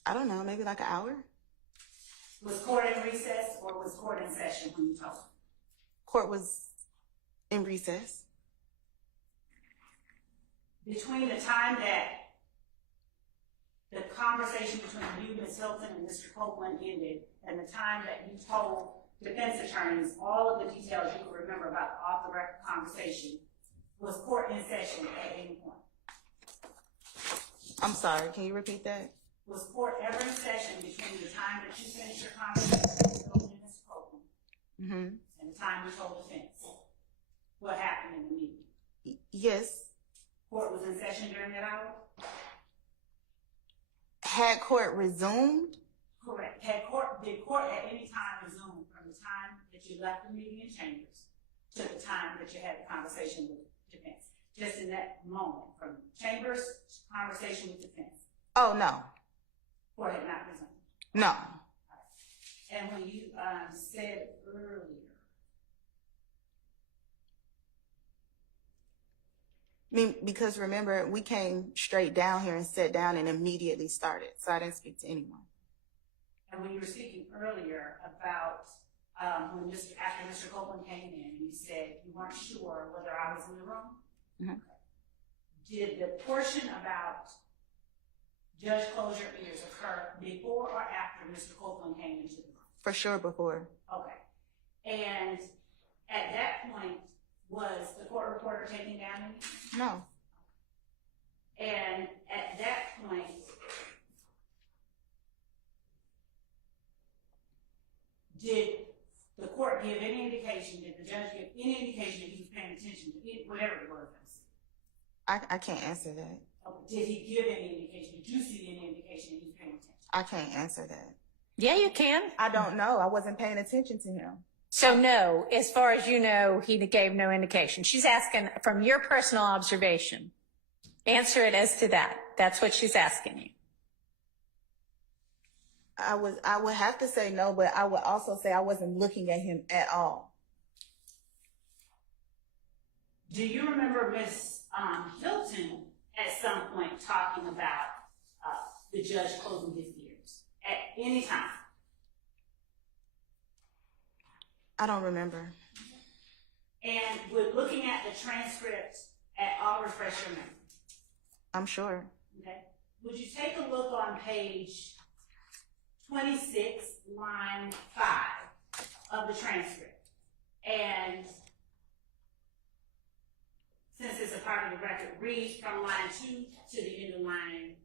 I don't know, maybe like an hour. Was court in recess or was court in session when you told them? Court was In recess. Between the time that the conversation between you, Ms. Hilton, and Mr. Copeland ended, and the time that you told defense attorneys all of the details you could remember about the off-the-record conversation, was court in session at any point? I'm sorry, can you repeat that? Was court ever in session between the time that you finished your conversation with Ms. Hilton and Mr. Copeland and the time you told defense what happened in the meeting? Yes. Court was in session during that hour? Had court resumed? Correct. Did court at any time resume from the time that you left the meeting in chambers to the time that you had the conversation with defense? Just in that moment, from chambers to conversation with defense. Oh, no. Court had not resumed. No. And when you said earlier, I mean, because remember, we came straight down here and sat down and immediately started, so I didn't speak to anyone. and when you were speaking earlier about when after Mr. Copeland came in, you said you weren't sure whether I was in the room. Mm-hmm. Okay. Did the portion about Judge Close Your Ears occur before or after Mr. Copeland came into the room? For sure before. Okay. And at that point, was the court reporter taking down anything? No. And at that point, did the court give any indication, did the judge give any indication that he was paying attention to it, whatever it was? I can't answer that. Okay. Did he give any indication? Did you see any indication that he was paying attention? I can't answer that. Yeah, you can. I don't know. I wasn't paying attention to him. So no, as far as you know, he gave no indication. She's asking from your personal observation. Answer it as to that. That's what she's asking you. I would have to say no, but I would also say I wasn't looking at him at all. Do you remember Ms. Hilton at some point talking about the judge closing his ears at any time? I don't remember. And with looking at the transcript at all, refresh your memory. I'm sure. Okay. Would you take a look on page 26, line 5 of the transcript? And since it's a part of the record, read from line 2 to the end of line.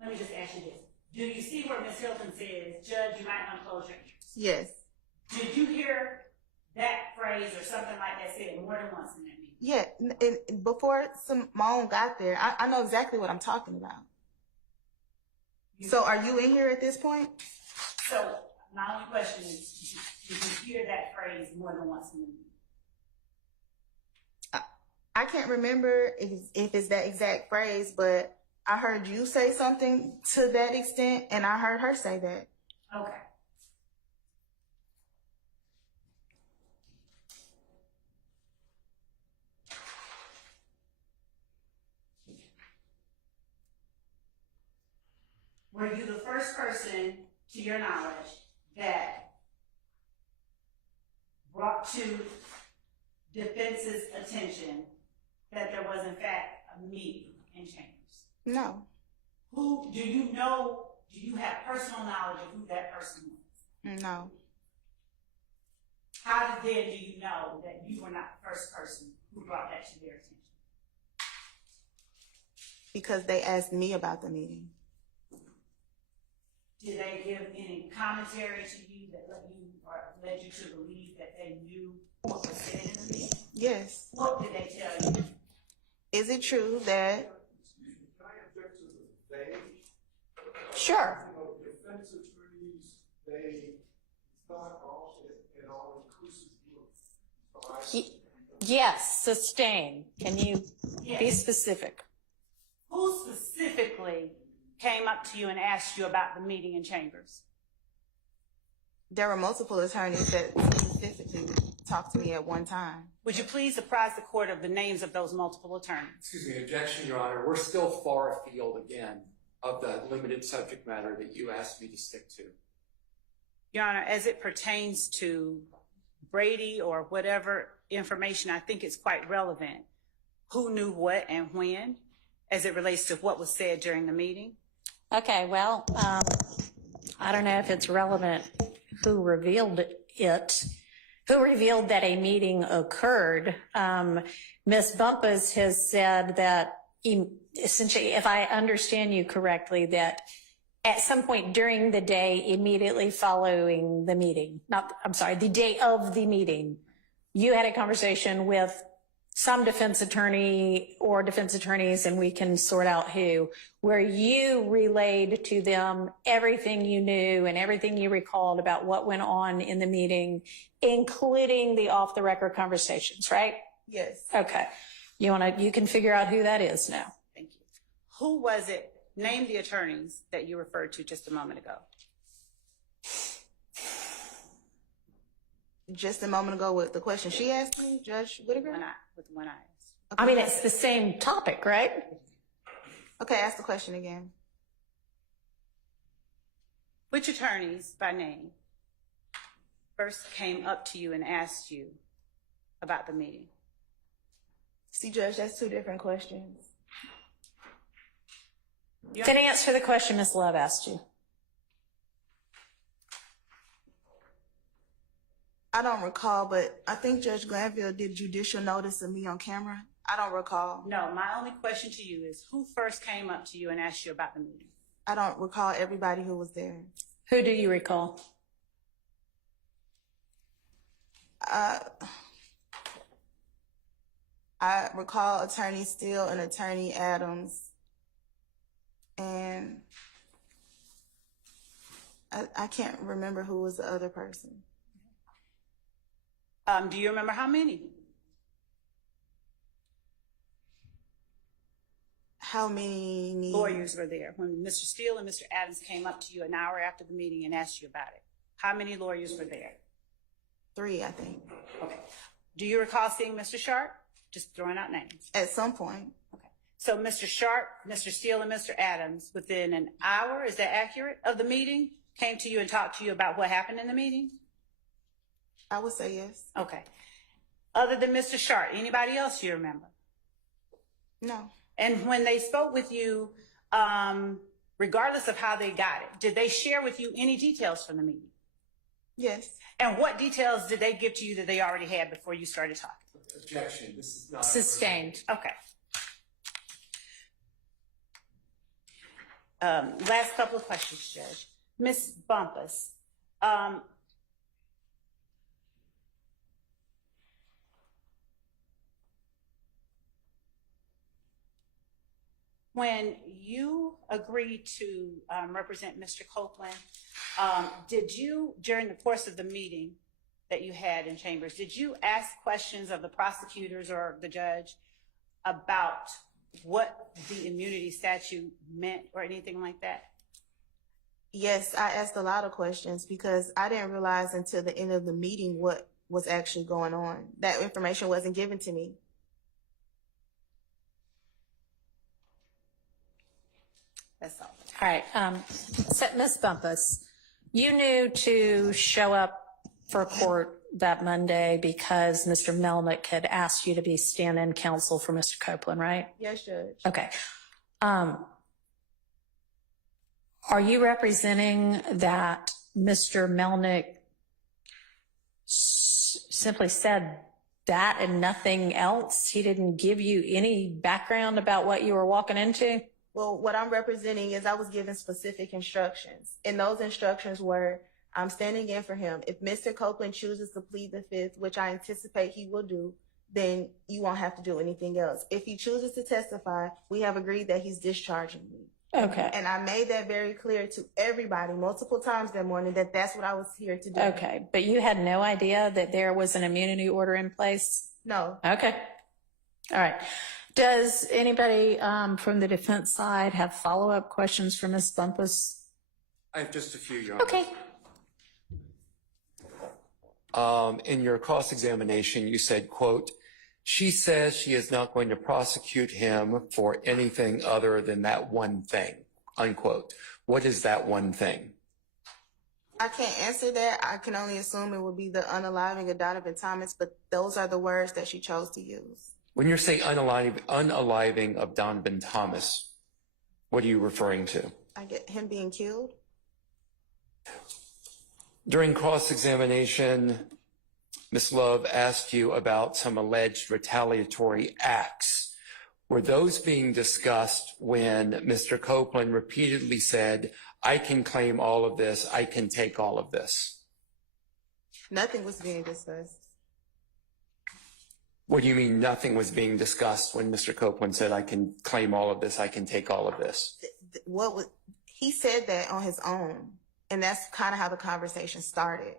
Let me just ask you this. Do you see where Ms. Hilton says, Judge, you might want to close your ears? Yes. Did you hear that phrase or something like that said more than once in that meeting? Yeah. And before Simone got there, I know exactly what I'm talking about. So are you in here at this point? So my only question is, did you hear that phrase more than once in the meeting? I can't remember if it's that exact phrase, but I heard you say something to that extent, and I heard her say that. Okay. Were you the first person, to your knowledge, that brought to defense's attention that there was in fact a meeting in chambers? No. Who do you know? Do you have personal knowledge of who that person was? No. How then do you know that you were not the first person who brought that to their attention? Because they asked me about the meeting. Did they give any commentary to you that led you to believe that they knew what was said in the meeting? Yes. What did they tell you? Is it true that? Excuse me, can I object to the they? Sure. You know, defense attorneys, they, it's not all an all-inclusive group. So Yes, sustain. Can you be Yes. specific? Who specifically came up to you and asked you about the meeting in chambers? There were multiple attorneys that specifically talked to me at one time. Would you please apprise the court of the names of those multiple attorneys? Excuse me, objection, Your Honor. We're still far afield again of the limited subject matter that you asked me to stick to. Your Honor, as it pertains to Brady or whatever information, I think it's quite relevant. Who knew what and when, as it relates to what was said during the meeting? Okay, well, I don't know if it's relevant who revealed who revealed that a meeting occurred. Ms. Bumpus has said that essentially, if I understand you correctly, that at some point during the day immediately following the meeting, the day of the meeting, you had a conversation with some defense attorney or defense attorneys, and we can sort out who, where you relayed to them everything you knew and everything you recalled about what went on in the meeting, including the off-the-record conversations, right? Yes. Okay. You can figure out who that is now. Thank you. Who was it? Name the attorneys that you referred to just a moment ago. Just a moment ago with the question she asked me, Judge Whitaker? With the one I asked. Okay. I mean, it's the same topic, right? Okay, ask the question again. Which attorneys by name first came up to you and asked you about the meeting? See, Judge, that's two different questions. Then answer the question Ms. Love asked you. I don't recall, but I think Judge Glanville did judicial notice of me on camera. I don't recall. No, my only question to you is who first came up to you and asked you about the meeting? I don't recall everybody who was there. Who do you recall? I recall Attorney Steele and Attorney Adams, and I can't remember who was the other person. Do you remember how many? How many lawyers were there when Mr. Steele and Mr. Adams came up to you an hour after the meeting and asked you about it? How many lawyers were there? 3, I think. Okay. Do you recall seeing Mr. Sharp? Just throwing out names. At some point. Okay. So Mr. Sharp, Mr. Steele, and Mr. Adams, within an hour, is that accurate, of the meeting, came to you and talked to you about what happened in the meeting? I would say yes. Okay. Other than Mr. Sharp, anybody else you remember? No. And when they spoke with you, regardless of how they got it, did they share with you any details from the meeting? Yes. And what details did they give to you that they already had before you started talking? Objection. This is not. Sustained. Okay. Last couple of questions, Judge. Ms. Bumpus, when you agreed to represent Mr. Copeland, did you, during the course of the meeting that you had in chambers, did you ask questions of the prosecutors or the judge about what the immunity statute meant or anything like that? Yes, I asked a lot of questions because I didn't realize until the end of the meeting what was actually going on. That information wasn't given to me. That's all. All right. So Ms. Bumpus, you knew to show up for court that Monday because Mr. Melnick had asked you to be stand-in counsel for Mr. Copeland, right? Yes, Judge. Okay. Are you representing that Mr. Melnick simply said that and nothing else? He didn't give you any background about what you were walking into? Well, what I'm representing is I was given specific instructions, and those instructions were I'm standing in for him. If Mr. Copeland chooses to plead the fifth, which I anticipate he will do, then you won't have to do anything else. If he chooses to testify, we have agreed that he's discharging me. Okay. And I made that very clear to everybody multiple times that morning that that's what I was here to do. Okay. But you had no idea that there was an immunity order in place? No. Okay. All right. Does anybody from the defense side have follow-up questions for Ms. Bumpus? I have just a few, Your Honor. Okay. In your cross-examination, you said, quote, she says she is not going to prosecute him for anything other than that one thing, unquote. What is that one thing? I can't answer that. I can only assume it would be the unaliving of Donovan Thomas, but those are the words that she chose to use. When you say unaliving of Donovan Thomas, what are you referring to? I get him being killed. During cross-examination, Ms. Love asked you about some alleged retaliatory acts. Were those being discussed when Mr. Copeland repeatedly said, I can claim all of this, I can take all of this? Nothing was being discussed. What do you mean nothing was being discussed when Mr. Copeland said, I can claim all of this, I can take all of this? He said that on his own, and that's kind of how the conversation started.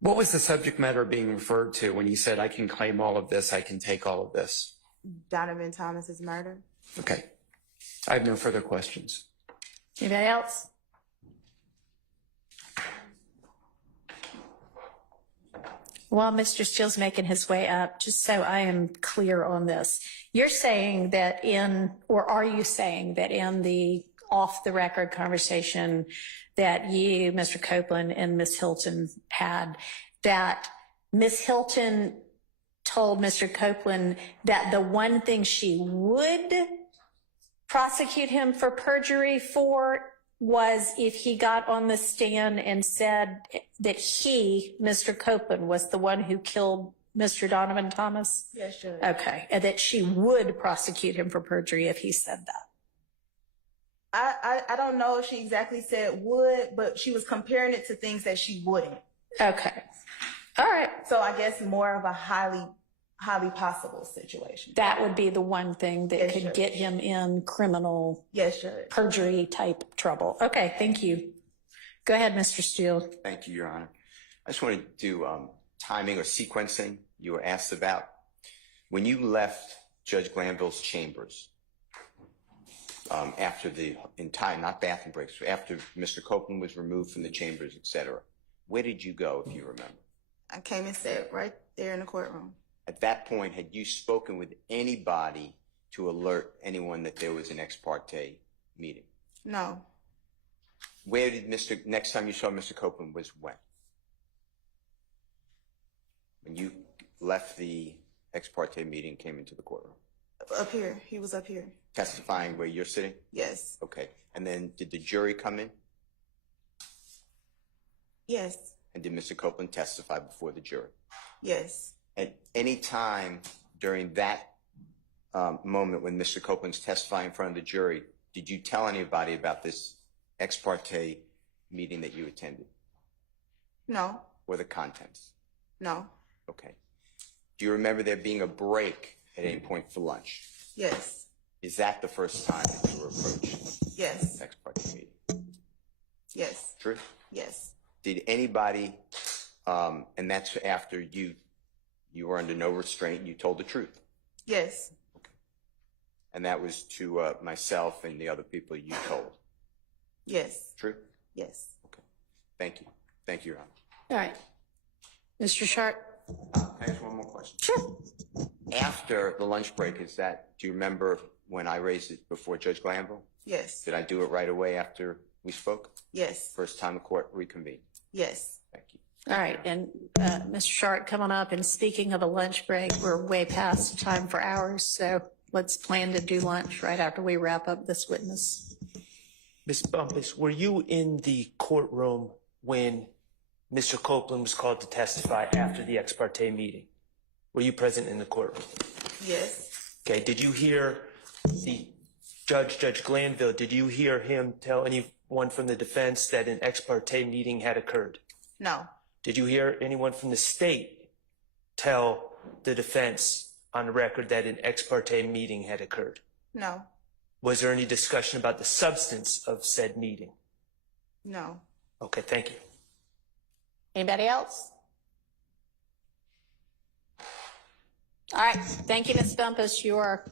What was the subject matter being referred to when he said, I can claim all of this, I can take all of this? Donovan Thomas's murder. Okay. I have no further questions. Anybody else? While Mr. Steele's making his way up, just so I am clear on this, you're saying that are you saying that in the off-the-record conversation that you, Mr. Copeland, and Ms. Hilton had, that Ms. Hilton told Mr. Copeland that the one thing she would prosecute him for perjury for was if he got on the stand and said that he, Mr. Copeland, was the one who killed Mr. Donovan Thomas? Yes, Judge. Okay, and that she would prosecute him for perjury if he said that. I don't know if she exactly said would, but she was comparing it to things that she wouldn't. Okay. All right. So I guess more of a highly possible situation. That would be the one thing that Yes, could Judge. get him in criminal Yes, Judge. perjury type trouble. Okay, thank you. Go ahead, Mr. Steele. Thank you, Your Honor. I just want to do timing or sequencing you were asked about. When you left Judge Glanville's chambers after not bathroom breaks, after Mr. Copeland was removed from the chambers, etc., where did you go, if you remember? I came and sat right there in the courtroom. At that point, had you spoken with anybody to alert anyone that there was an ex parte meeting? No. Where did next time you saw Mr. Copeland was when? When you left the ex parte meeting, came into the courtroom? Up here. He was up here. Testifying where you're sitting? Yes. Okay. And then did the jury come in? Yes. And did Mr. Copeland testify before the jury? Yes. At any time during that moment when Mr. Copeland's testifying in front of the jury, did you tell anybody about this ex parte meeting that you attended? No. Or the contents? No. Okay. Do you remember there being a break at any point for lunch? Yes. Is that the first time that you were approached? Yes. Ex parte meeting? Yes. True? Yes. Did anybody, and that's after you were under no restraint, you told the truth? Yes. Okay. And that was to myself and the other people you told? Yes. True? Yes. Okay. Thank you. Thank you, Your Honor. All right. Mr. Sharp? Can I ask one more question? Sure. After the lunch break, do you remember when I raised it before Judge Glanville? Yes. Did I do it right away after we spoke? Yes. First time the court reconvened? Yes. Thank you. All right. And Mr. Sharp, come on up. And speaking of a lunch break, we're way past time for hours. So let's plan to do lunch right after we wrap up this witness. Ms. Bumpus, were you in the courtroom when Mr. Copeland was called to testify after the ex parte meeting? Were you present in the courtroom? Yes. Okay. Did you hear the Judge Glanville, did you hear him tell anyone from the defense that an ex parte meeting had occurred? No. Did you hear anyone from the state tell the defense on the record that an ex parte meeting had occurred? No. Was there any discussion about the substance of said meeting? No. Okay, thank you. Anybody else? All right. Thank you, Ms. Bumpus. You are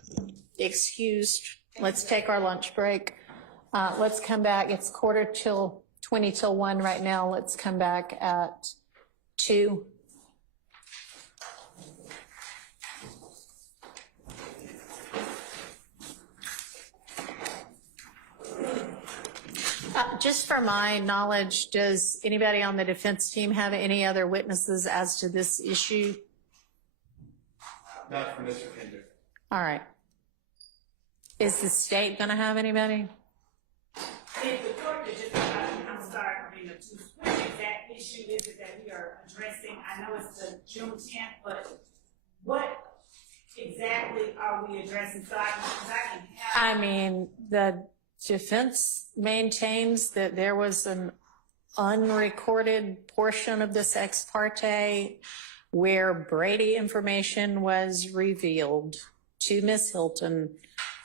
excused. Let's take our lunch break. Let's come back. It's 20 till 1 right now. Let's come back at 2. Just for my knowledge, does anybody on the defense team have any other witnesses as to this issue? Not for Mr. Pender. All right. Is the state going to have anybody? If the court could just, I'm sorry for being obtuse, which exact issue is it that we are addressing? I know it's the June 10th, but what exactly are we addressing? So I can have. I mean, the defense maintains that there was an unrecorded portion of this ex parte where Brady information was revealed to Ms. Hilton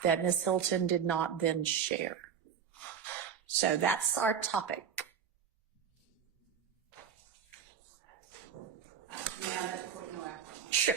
that Ms. Hilton did not then share. So that's our topic. Sure.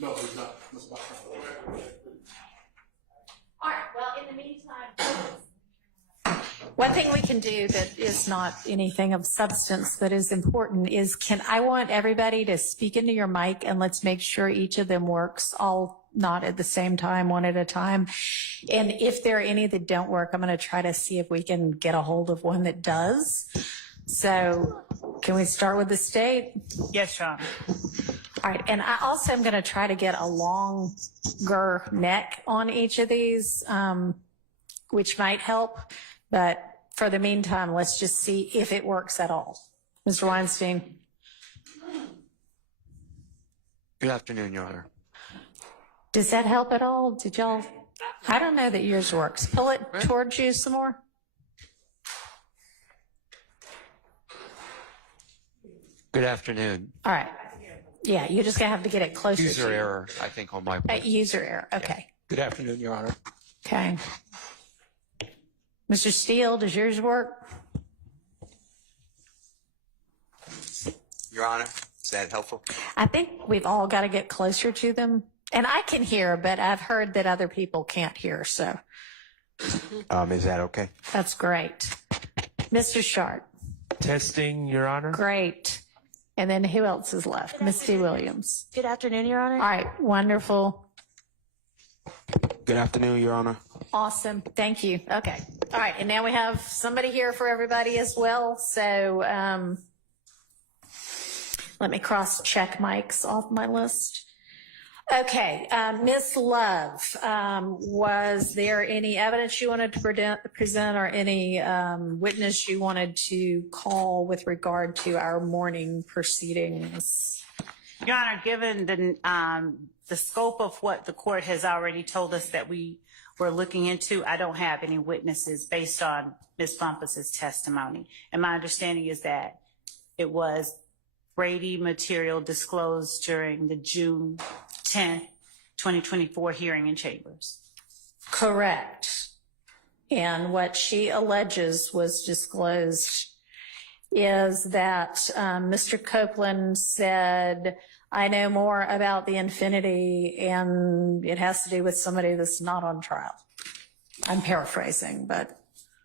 No, he's not. Mr. Box. All right, well, in the meantime, one thing we can do that is not anything of substance but is important is I want everybody to speak into your mic and let's make sure each of them works, all not at the same time, one at a time. And if there are any that don't work, I'm going to try to see if we can get a hold of one that does. So can we start with the state? Yes, Sean. All right, and I also am going to try to get a longer neck on each of these, which might help. But for the meantime, let's just see if it works at all. Mr. Weinstein. Good afternoon, Your Honor. Does that help at all? Did y'all? I don't know that yours works. Pull it towards you some more. Good afternoon. All right. Yeah, you're just going to have to get it closer. User to you. error, I think, on my part. User error. Okay. Good afternoon, Your Honor. Okay. Mr. Steele, does yours work? Your Honor, is that helpful? I think we've all got to get closer to them. And I can hear, but I've heard that other people can't hear. So Is that okay? that's great. Mr. Sharp. Testing, Your Honor. Great. And then who else is left? Misty Williams. Good afternoon, Your Honor. All right. Wonderful. Good afternoon, Your Honor. Awesome. Thank you. Okay. All right. And now we have somebody here for everybody as well. So let me cross-check mics off my list. Okay. Ms. Love, was there any evidence you wanted to present or any witness you wanted to call with regard to our morning proceedings? Your Honor, given the scope of what the court has already told us that we were looking into, I don't have any witnesses based on Ms. Bumpus's testimony. And my understanding is that it was Brady material disclosed during the June 10th, 2024 hearing in chambers. Correct. And what she alleges was disclosed is that Mr. Copeland said, I know more about the Infinity and it has to do with somebody that's not on trial. I'm paraphrasing, but.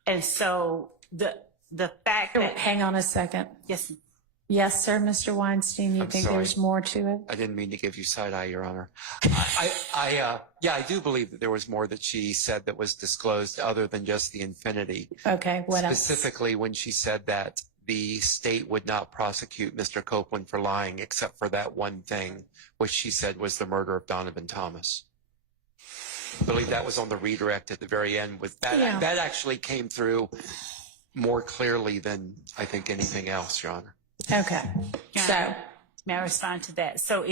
And so the fact that. Hang on a second. Yes. Yes, sir, Mr. Weinstein, you think sorry. there's more to it? I didn't mean to give you side eye, Your Honor. I do believe that there was more that she said that was disclosed other than just the Infinity. Okay, what else? Specifically when she said that the state would not prosecute Mr. Copeland for lying except for that one thing, which she said was the murder of Donovan Thomas. I believe that was on the redirect at the very end. That actually came through more clearly than I think anything else, Your Honor. Okay. So, may I respond to that? So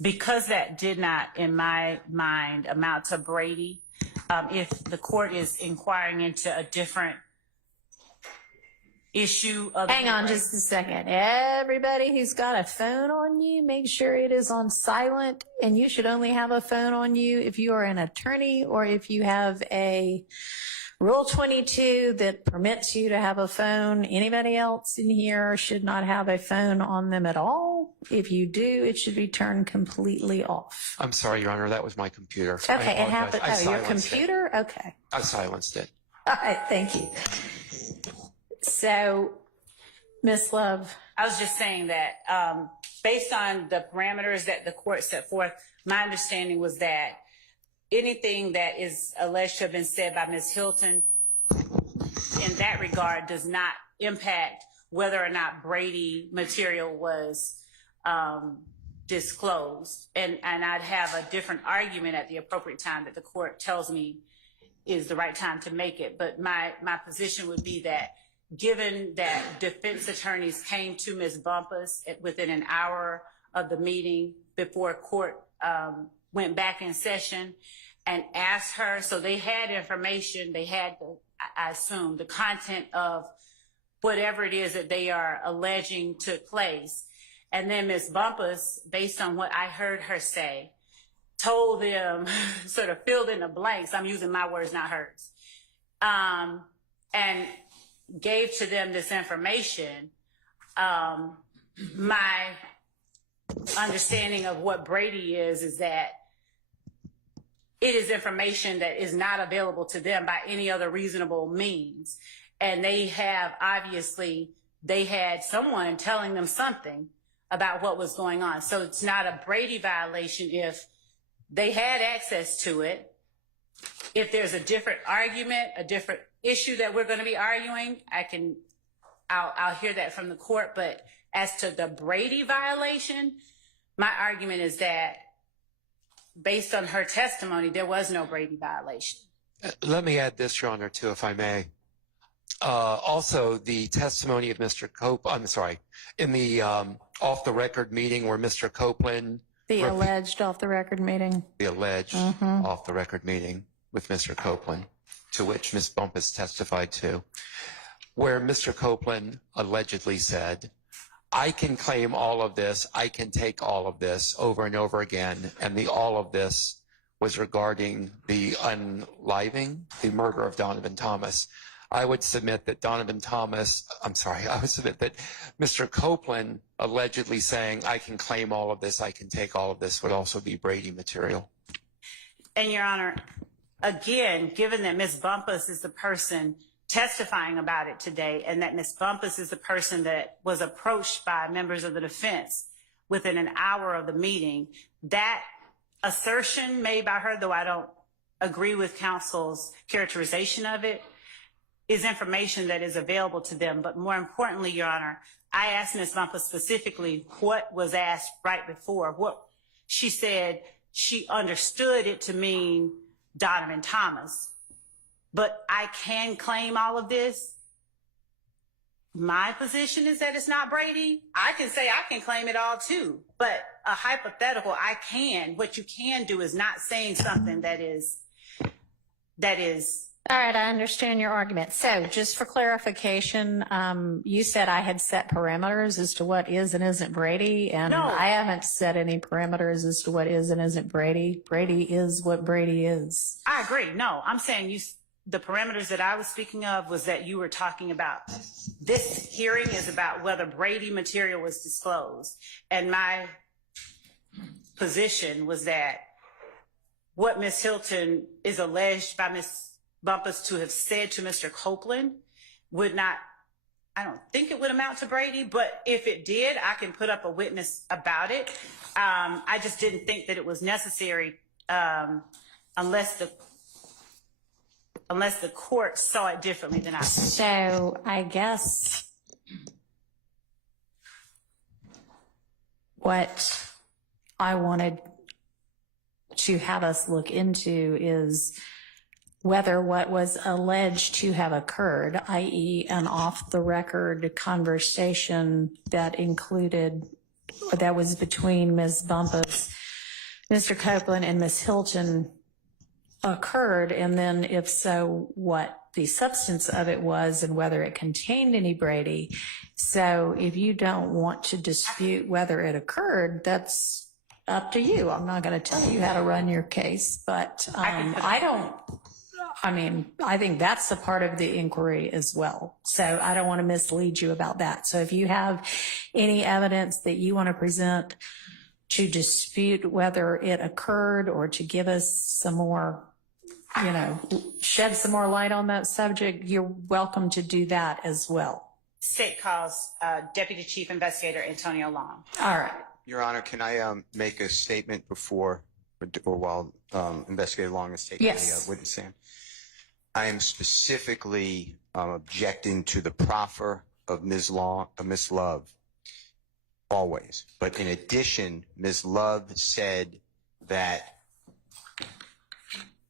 because that did not, in my mind, amount to Brady, if the court is inquiring into a different issue of. hang on just a second. Everybody who's got a phone on you, make sure it is on silent. And you should only have a phone on you if you are an attorney or if you have a Rule 22 that permits you to have a phone. Anybody else in here should not have a phone on them at all. If you do, it should be turned completely off. I'm sorry, Your Honor, that was my computer. Okay, it happened. Oh, your computer? Okay. I silenced it. All right, thank you. So, Ms. Love. I was just saying that based on the parameters that the court set forth, my understanding was that anything that is alleged to have been said by Ms. Hilton in that regard does not impact whether or not Brady material was disclosed. And I'd have a different argument at the appropriate time that the court tells me is the right time to make it. But my position would be that given that defense attorneys came to Ms. Bumpus within an hour of the meeting before court went back in session, and asked her. So they had information. They had, I assume, the content of whatever it is that they are alleging took place. And then Ms. Bumpus, based on what I heard her say, told them, sort of filled in the blanks. I'm using my words, not hers. And gave to them this information. My understanding of what Brady is that it is information that is not available to them by any other reasonable means. And they have, obviously, they had someone telling them something about what was going on. So it's not a Brady violation if they had access to it. If there's a different argument, a different issue that we're going to be arguing, I'll hear that from the court. But as to the Brady violation, my argument is that based on her testimony, there was no Brady violation. Let me add this, Your Honor, too, if I may. Also, the testimony of Mr. in the off-the-record meeting where Mr. Copeland... The alleged off-the-record meeting. The alleged off-the-record meeting with Mr. Copeland, to which Ms. Bumpus testified to, where Mr. Copeland allegedly said, I can claim all of this, I can take all of this over and over again, and the all of this was regarding the unliving, the murder of Donovan Thomas. I would submit that Mr. Copeland allegedly saying, I can claim all of this, I can take all of this, would also be Brady material. And Your Honor, again, given that Ms. Bumpus is the person testifying about it today, and that Ms. Bumpus is the person that was approached by members of the defense within an hour of the meeting, that assertion made by her, though I don't agree with counsel's characterization of it, is information that is available to them. But more importantly, Your Honor, I asked Ms. Bumpus specifically what was asked right before. What she said, she understood it to mean Donovan Thomas. But I can claim all of this. My position is that it's not Brady. I can say I can claim it all too. But a hypothetical, I can. What you can do is not saying something that is. All right, I understand your argument. So just for clarification, you said I had set parameters as to what is and isn't Brady, and No. I haven't set any parameters as to what is and isn't Brady. Brady is what Brady is. I agree. No, I'm saying the parameters that I was speaking of was that you were talking about. This hearing is about whether Brady material was disclosed. And my position was that what Ms. Hilton is alleged by Ms. Bumpus to have said to Mr. Copeland would not, I don't think it would amount to Brady, but if it did, I can put up a witness about it. I just didn't think that it was necessary unless the court saw it differently than I did. So I guess what I wanted to have us look into is whether what was alleged to have occurred, i.e. an off-the-record conversation that was between Ms. Bumpus, Mr. Copeland, and Ms. Hilton occurred, and then if so, what the substance of it was and whether it contained any Brady. So if you don't want to dispute whether it occurred, that's up to you. I'm not going to tell you how to run your case, but I think that's a part of the inquiry as well. So I don't want to mislead you about that. So if you have any evidence that you want to present to dispute whether it occurred or to give us some more, shed some more light on that subject, you're welcome to do that as well. State calls Deputy Chief Investigator Antonio Long. All right. Your Honor, can I make a statement before or while Investigator Long is taking the witness stand? I am specifically objecting to the proffer of Ms. Love, always. But in addition, Ms. Love said that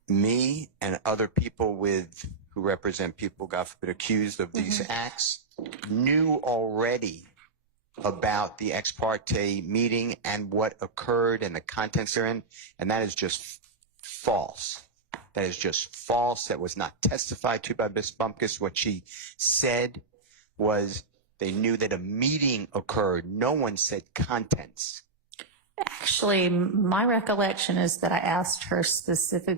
me and other people who represent people, God forbid, accused of these acts, knew already about the ex parte meeting and what occurred and the contents therein, and that is just false. that is just false, that was not testified to by Ms. Bumpkus. What she said was they knew that a meeting occurred. No one said contents. Actually, my recollection is that I asked her specifically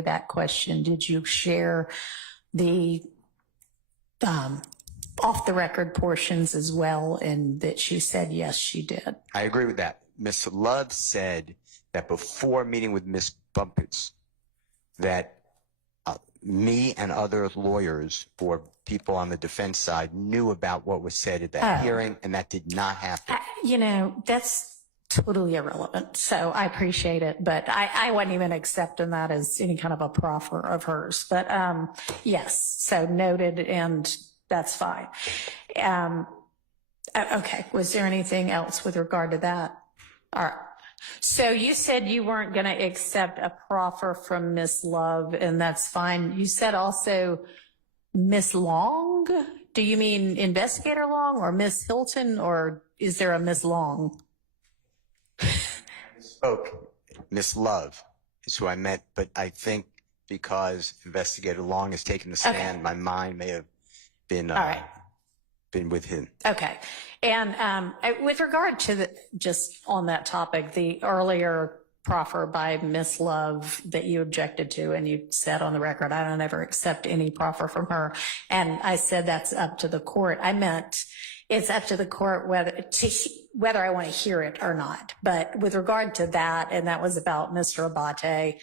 that question. Did you share the off the record portions as well? And that she said, yes, she did. I agree with that. Ms. Love said that before meeting with Ms. Bumpkus, that me and other lawyers or people on the defense side knew about what was said at that hearing, and that did not happen. That's totally irrelevant. So I appreciate it, but I wasn't even accepting that as any kind of a proffer of hers. But yes, so noted, and that's fine. Okay, was there anything else with regard to that? All right. So you said you weren't going to accept a proffer from Miss Love, and that's fine. You said also Miss Long. Do you mean Investigator Long or Miss Hilton, or is there a Miss Long? Spoke. Miss Love is who I meant, but I think because Investigator Long has taken the stand, my mind may have been been with him. Okay. And with regard to just on that topic, the earlier proffer by Miss Love that you objected to, and you said on the record, I don't ever accept any proffer from her. And I said that's up to the court. I meant it's up to the court whether I want to hear it or not. But with regard to that, and that was about Mr. Abate,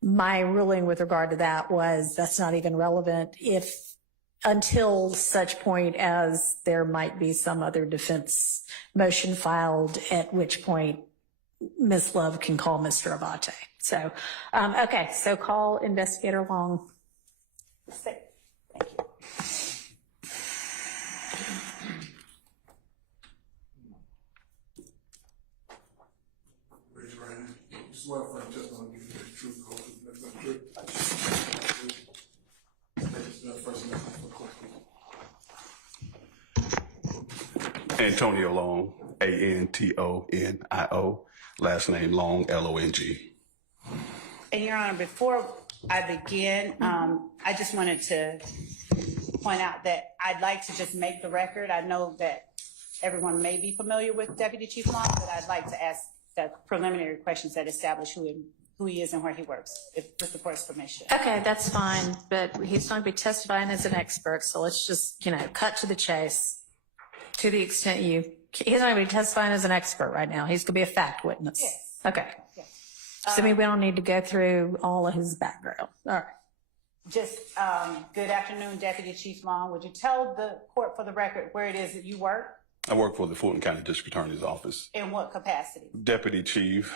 my ruling with regard to that was that's not even relevant until such point as there might be some other defense motion filed, at which point Ms. Love can call Mr. Abate. So, okay, so call Investigator Long. Thank you. Raise your hand. Swear for just on you the truth, that's not true. Antonio Long, Antonio, last name Long, Long. And Your Honor, before I begin, I just wanted to point out that I'd like to just make the record. I know that everyone may be familiar with Deputy Chief Long, but I'd like to ask the preliminary questions that establish who he is and where he works, with the court's permission. Okay, that's fine, but he's going to be testifying as an expert, so let's just, cut to the chase. To the extent he's not going to be testifying as an expert right now. He's going to be a fact witness. Yes. Okay. Yes. So we don't need to go through all of his background. All right. Just good afternoon, Deputy Chief Long. Would you tell the court for the record where it is that you work? I work for the Fulton County District Attorney's Office. In what capacity? Deputy Chief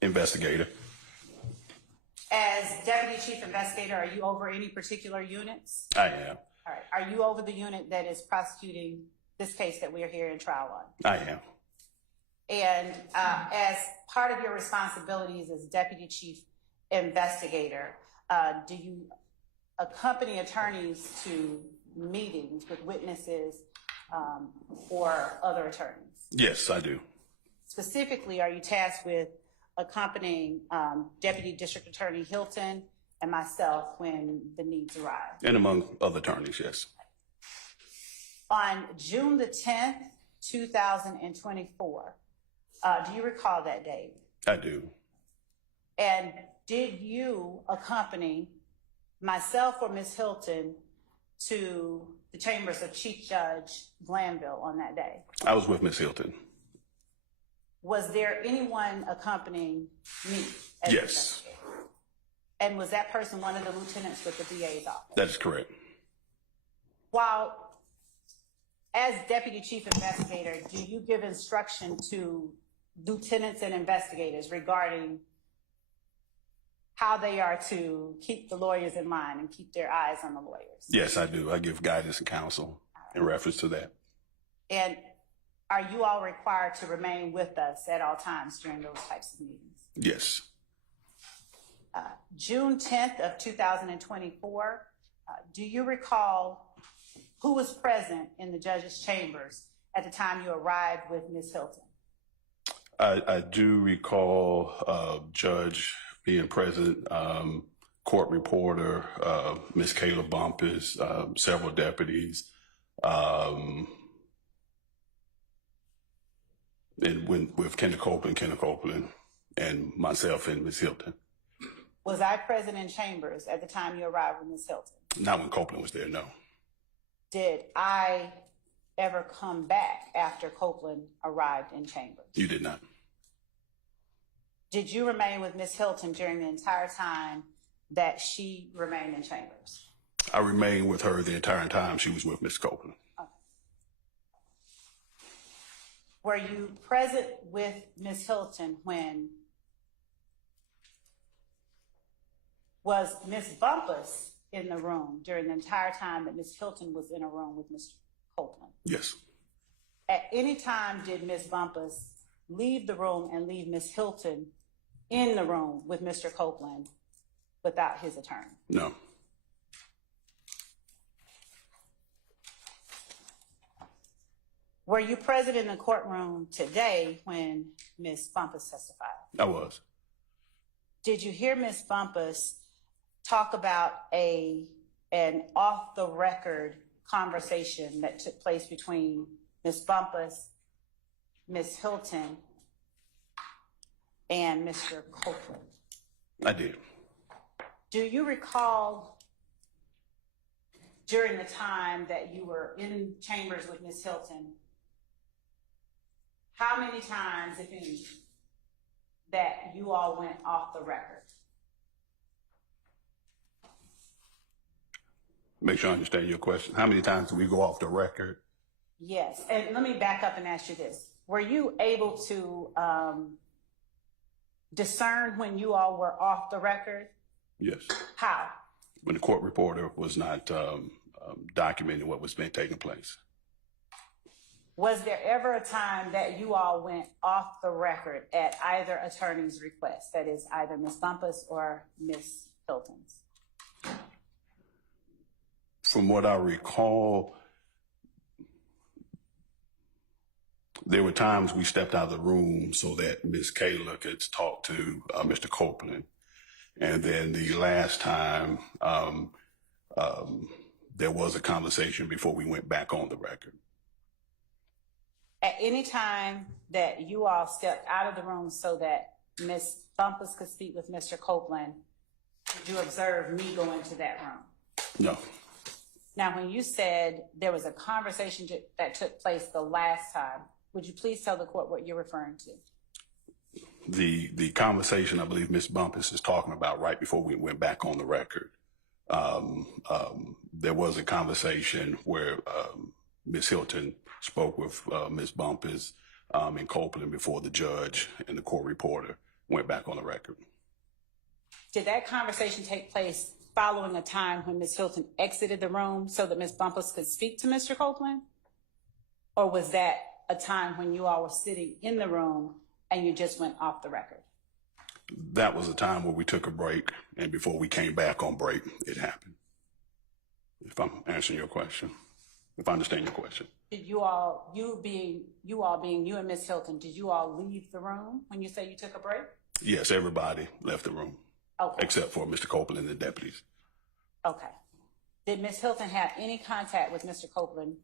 Investigator. As Deputy Chief Investigator, are you over any particular units? I am. All right. Are you over the unit that is prosecuting this case that we are here in trial on? I am. And as part of your responsibilities as Deputy Chief Investigator, do you accompany attorneys to meetings with witnesses or other attorneys? Yes, I do. Specifically, are you tasked with accompanying Deputy District Attorney Hilton and myself when the needs arise? And among other attorneys, yes. On June the 10th, 2024, do you recall that date? I do. And did you accompany myself or Ms. Hilton to the chambers of Chief Judge Glanville on that day? I was with Ms. Hilton. Was there anyone accompanying me? As yes. And was that person one of the lieutenants with the DA's office? That is correct. While as Deputy Chief Investigator, do you give instruction to lieutenants and investigators regarding how they are to keep the lawyers in mind and keep their eyes on the lawyers? Yes, I do. I give guidance and counsel in reference to that. And are you all required to remain with us at all times during those types of meetings? Yes. June 10th of 2024, do you recall who was present in the judge's chambers at the time you arrived with Ms. Hilton? I do recall Judge being present, court reporter, Miss Kayla Bumpus, several deputies, and with Kenna Copeland, and myself and Miss Hilton. Was I present in chambers at the time you arrived with Ms. Hilton? Not when Copeland was there, no. Did I ever come back after Copeland arrived in chambers? You did not. Did you remain with Ms. Hilton during the entire time that she remained in chambers? I remained with her the entire time she was with Miss Copeland. Okay. Were you present with Ms. Hilton when was Ms. Bumpus in the room during the entire time that Ms. Hilton was in a room with Mr. Copeland? Yes. At any time did Ms. Bumpus leave the room and leave Ms. Hilton in the room with Mr. Copeland without his attorney? No. Were you present in the courtroom today when Ms. Bumpus testified? I was. Did you hear Ms. Bumpus talk about an off-the-record conversation that took place between Ms. Bumpus, Ms. Hilton, and Mr. Copeland? I did. Do you recall during the time that you were in chambers with Ms. Hilton, how many times, if any, that you all went off the record? Make sure I understand your question. How many times do we go off the record? Yes, and let me back up and ask you this. Were you able to discern when you all were off the record? Yes. How? When the court reporter was not documenting what was taking place. Was there ever a time that you all went off the record at either attorney's request? That is either Ms. Bumpus or Ms. Hilton's? From what I recall, there were times we stepped out of the room so that Ms. Kayla could talk to Mr. Copeland. And then the last time, there was a conversation before we went back on the record. At any time that you all stepped out of the room so that Ms. Bumpus could speak with Mr. Copeland, did you observe me go into that room? No. Now, when you said there was a conversation that took place the last time, would you please tell the court what you're referring to? The conversation I believe Ms. Bumpus is talking about right before we went back on the record. There was a conversation where Ms. Hilton spoke with Ms. Bumpus and Copeland before the judge and the court reporter went back on the record. Did that conversation take place following a time when Ms. Hilton exited the room so that Ms. Bumpus could speak to Mr. Copeland? Or was that a time when you all were sitting in the room and you just went off the record? That was a time where we took a break, and before we came back on break, it happened. If I'm answering your question, if I understand your question. Did you all being you and Ms. Hilton, did you all leave the room when you say you took a break? Yes, everybody left the room. Okay. Except for Mr. Copeland and the deputies. Okay. Did Ms. Hilton have any contact with Mr. Copeland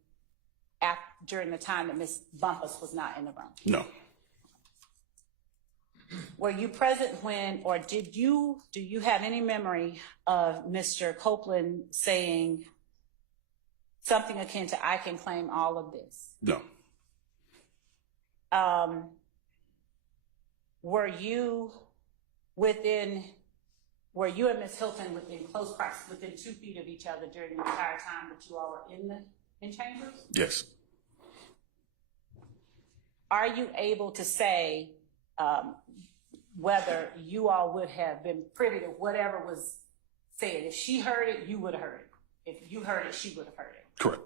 during the time that Ms. Bumpus was not in the room? No. Were you present when, or do you have any memory of Mr. Copeland saying something akin to, "I can claim all of this"? No. Were you and Ms. Hilton within close proximity, within 2 feet of each other during the entire time that you all were in chambers? Yes. Are you able to say whether you all would have been privy to whatever was said? If she heard it, you would have heard it. If you heard it, she would have heard it. Correct.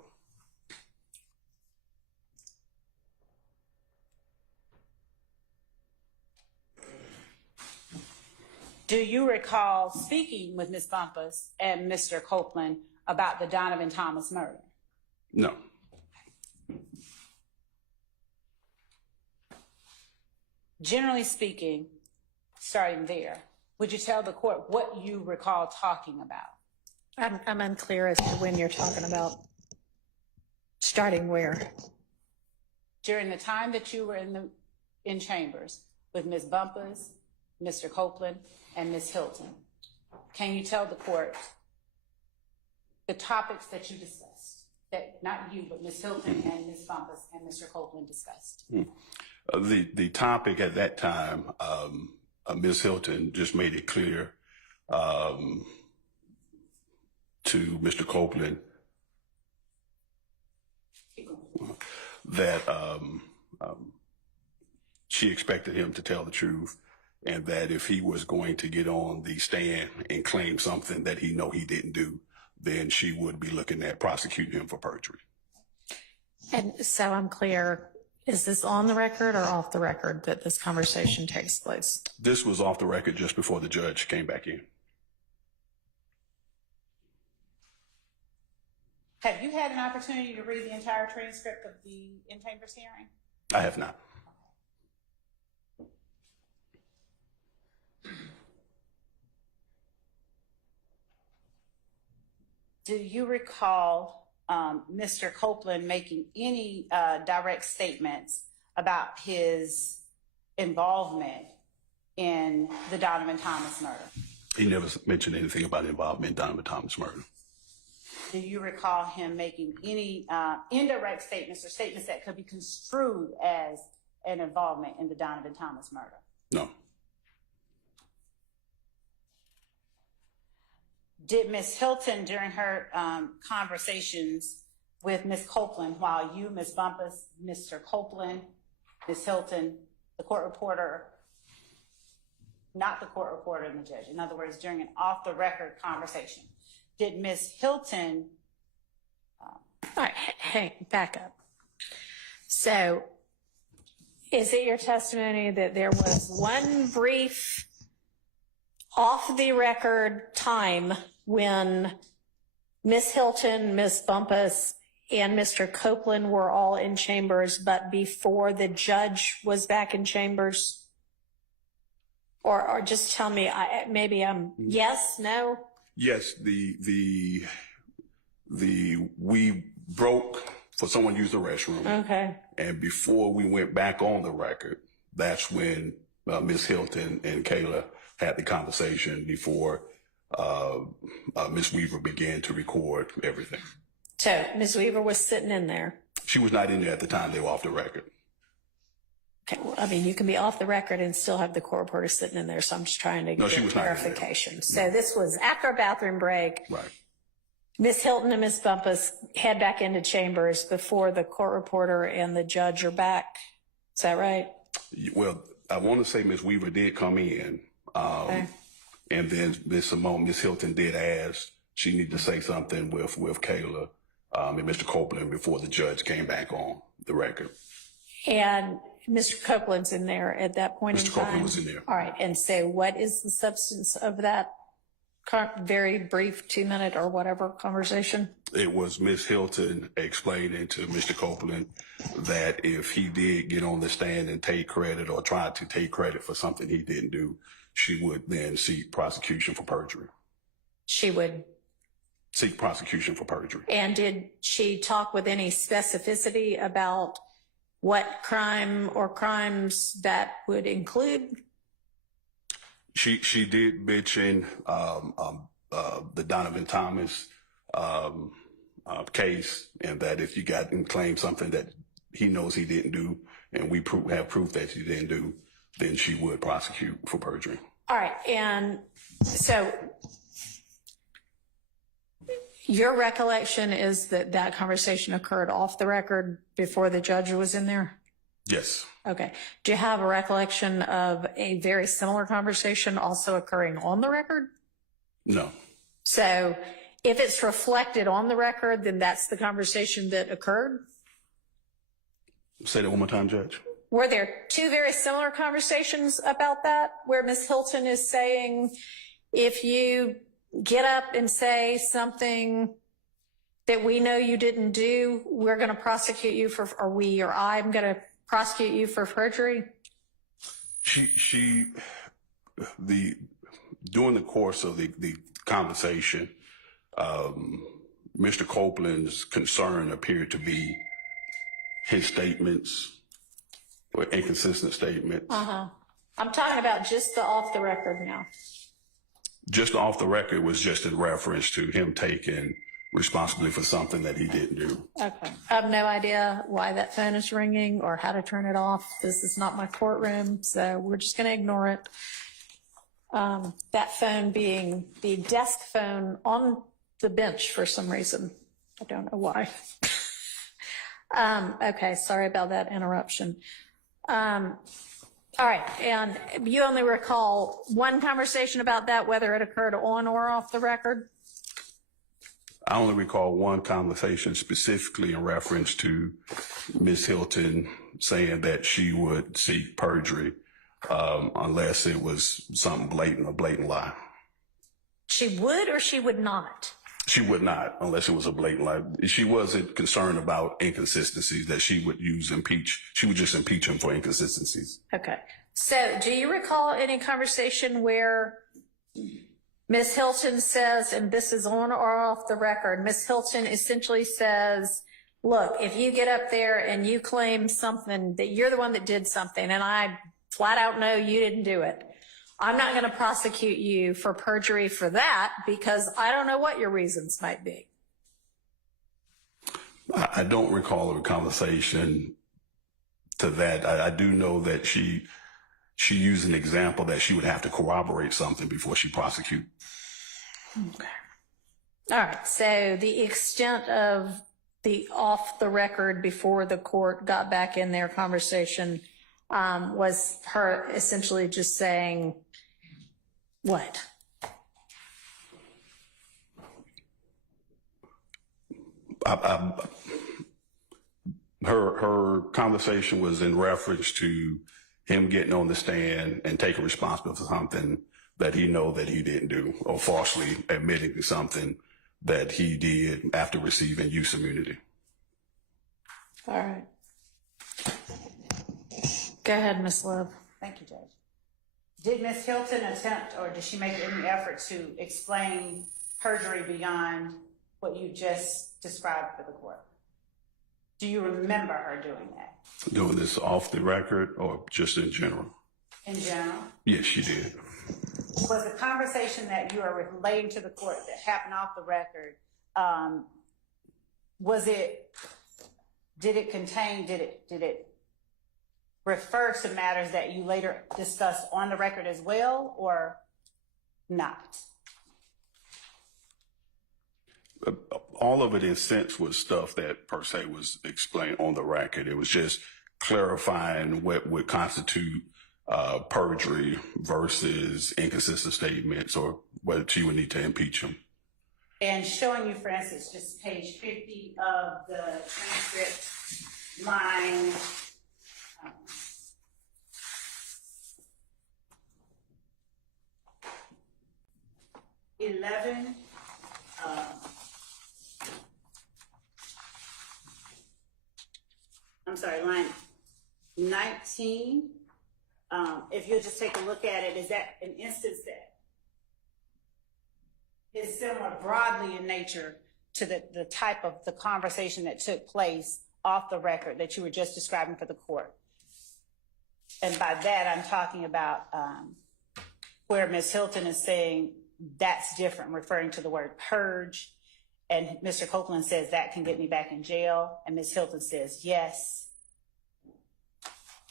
Do you recall speaking with Ms. Bumpus and Mr. Copeland about the Donovan Thomas murder? No. Generally speaking, starting there, Would you tell the court what you recall talking about? I'm unclear as to when you're talking about. Starting where? During the time that you were in chambers with Ms. Bumpus, Mr. Copeland, and Ms. Hilton, can you tell the court the topics that you discussed? That not you, but Ms. Hilton and Ms. Bumpus and Mr. Copeland discussed? The topic at that time, Ms. Hilton just made it clear to Mr. Copeland that she expected him to tell the truth, and that if he was going to get on the stand and claim something that he know he didn't do, then she would be looking at prosecuting him for perjury. And so I'm clear, is this on the record or off the record that this conversation takes place? This was off the record just before the judge came back in. Have you had an opportunity to read the entire transcript of the in-chambers hearing? I have not. Do you recall Mr. Copeland making any direct statements about his involvement in the Donovan Thomas murder? He never mentioned anything about involvement in Donovan Thomas' murder. Do you recall him making any indirect statements or statements that could be construed as an involvement in the Donovan Thomas murder? No. Did Ms. Hilton, during her conversations with Ms. Copeland, while you, Ms. Bumpus, Mr. Copeland, Ms. Hilton, the court reporter, not the court reporter and the judge, in other words, during an off-the-record conversation, did Ms. Hilton... All right, hey, back up. So is it your testimony that there was one brief off-the-record time when Ms. Hilton, Ms. Bumpus, and Mr. Copeland were all in chambers, but before the judge was back in chambers? Or just tell me, maybe I'm yes, no? Yes, we broke for someone to use the restroom. Okay. And before we went back on the record, that's when Ms. Hilton and Kayla had the conversation before Ms. Weaver began to record everything. So Ms. Weaver was sitting in there. She was not in there at the time they were off the record. Okay, well, I mean, you can be off the record and still have the court reporter sitting in there, so I'm just trying to No, get she was not in there. clarification. So this was after a bathroom break. Right. Ms. Hilton and Ms. Bumpus head back into chambers before the court reporter and the judge are back. Is that right? Well, I want to say Ms. Weaver did come in, Okay. and then Ms. Hilton did ask she needed to say something with Kayla and Mr. Copeland before the judge came back on the record. And Mr. Copeland's in there at that point in Mr. time? Copeland was in there. All right, and so what is the substance of that very brief 2-minute or whatever conversation? It was Ms. Hilton explaining to Mr. Copeland that if he did get on the stand and take credit or try to take credit for something he didn't do, she would then seek prosecution for perjury. She would. Seek prosecution for perjury. And did she talk with any specificity about what crime or crimes that would include? She did mention the Donovan Thomas case, and that if you got and claim something that he knows he didn't do, and we have proof that he didn't do, then she would prosecute for perjury. All right, and so your recollection is that that conversation occurred off the record before the judge was in there? Yes. Okay. Do you have a recollection of a very similar conversation also occurring on the record? No. So if it's reflected on the record, then that's the conversation that occurred? Say that one more time, Judge. Were there two very similar conversations about that, where Ms. Hilton is saying, if you get up and say something that we know you didn't do, we're going to prosecute you for, or we or I'm going to prosecute you for perjury? The during the course of the conversation, Mr. Copeland's concern appeared to be his statements or inconsistent statements. I'm talking about just the off the record now. Just off the record was just in reference to him taking responsibility for something that he didn't do. Okay. I have no idea why that phone is ringing or how to turn it off. This is not my courtroom, so we're just going to ignore it. That phone being the desk phone on the bench for some reason. I don't know why. Okay, sorry about that interruption. All right, and you only recall one conversation about that, whether it occurred on or off the record? I only recall one conversation specifically in reference to Ms. Hilton saying that she would seek perjury unless it was something blatant, a blatant lie. She would or she would not? She would not, unless it was a blatant lie. She wasn't concerned about inconsistencies that she would use impeach. She would just impeach him for inconsistencies. Okay. So do you recall any conversation where Ms. Hilton says, and this is on or off the record, Ms. Hilton essentially says, look, if you get up there and you claim something that you're the one that did something and I flat out know you didn't do it, I'm not going to prosecute you for perjury for that because I don't know what your reasons might be. I don't recall a conversation to that. I do know that she used an example that she would have to corroborate something before she prosecute. Okay. All right. So the extent of the off the record before the court got back in their conversation was her essentially just saying what? Her conversation was in reference to him getting on the stand and taking responsibility for something that he know that he didn't do, or falsely admitting to something that he did after receiving use immunity. All right. Go ahead, Ms. Love. Thank you, Judge. Did Ms. Hilton attempt, or did she make any effort to explain perjury beyond what you just described for the court? Do you remember her doing that? Doing this off the record or just in general? In general? Yes, she did. Was the conversation that you are relating to the court that happened off the record, did it refer to matters that you later discussed on the record as well, or not? All of it, in a sense, was stuff that per se was explained on the record. It was just clarifying what would constitute perjury versus inconsistent statements, or whether she would need to impeach him. And showing you, for instance, just page 50 of the transcript, line 11. I'm sorry, line 19. If you'll just take a look at it, is that an instance that is similar broadly in nature to the type of the conversation that took place off the record that you were just describing for the court? And by that, I'm talking about where Ms. Hilton is saying that's different, referring to the word purge. And Mr. Copeland says that can get me back in jail. And Ms. Hilton says yes.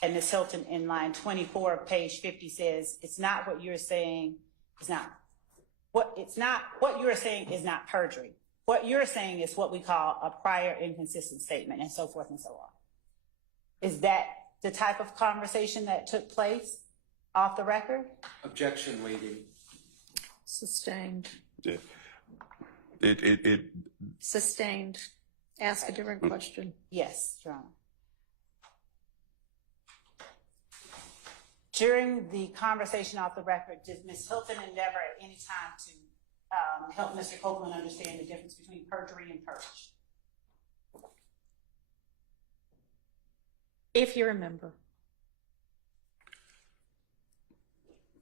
And Ms. Hilton in line 24 of page 50 says, it's not what you're saying, what you're saying is not perjury. What you're saying is what we call a prior inconsistent statement, and so forth and so on. Is that the type of conversation that took place off the record? Objection, lady. Sustained. Yeah. Sustained. Ask a different question. Yes, Your Honor. During the conversation off the record, did Ms. Hilton endeavor at any time to help Mr. Copeland understand the difference between perjury and purge? If you remember.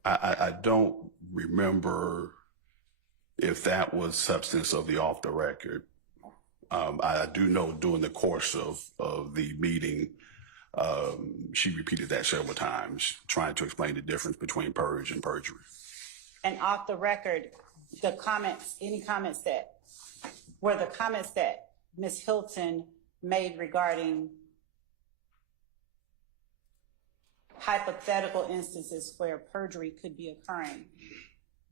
I don't remember if that was substance of the off the record. I do know during the course of the meeting, she repeated that several times, trying to explain the difference between purge and perjury. And off the record, the comments, any comments that were the comments that Ms. Hilton made regarding hypothetical instances where perjury could be occurring,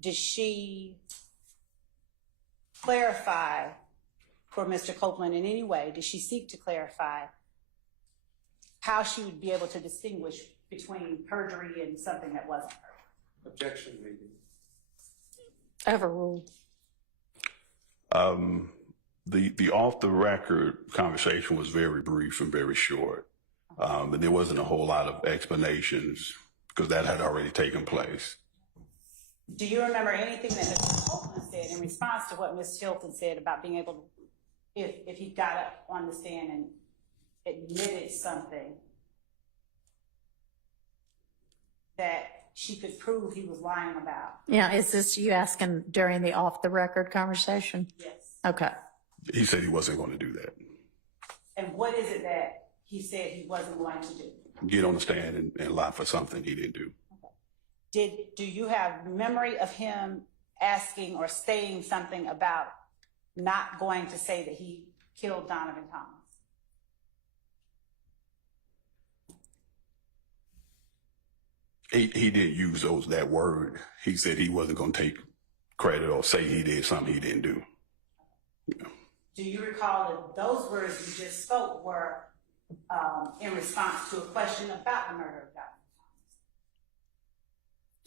did she clarify for Mr. Copeland in any way? Did she seek to clarify how she would be able to distinguish between perjury and something that wasn't perjury? Objection, maybe. Overruled. The off the record conversation was very brief and very short. And there wasn't a whole lot of explanations because that had already taken place. Do you remember anything that Mr. Copeland said in response to what Ms. Hilton said about being able to, if he got up on the stand and admitted something that she could prove he was lying about? Yeah, is this you asking during the off the record conversation? Yes. Okay. He said he wasn't going to do that. And what is it that he said he wasn't going to do? Get on the stand and lie for something he didn't do. Okay. Do you have memory of him asking or saying something about not going to say that he killed Donovan Thomas? He didn't use that word. He said he wasn't going to take credit or say he did something he didn't do. Yeah. Do you recall that those words you just spoke were in response to a question about the murder of Donovan Thomas?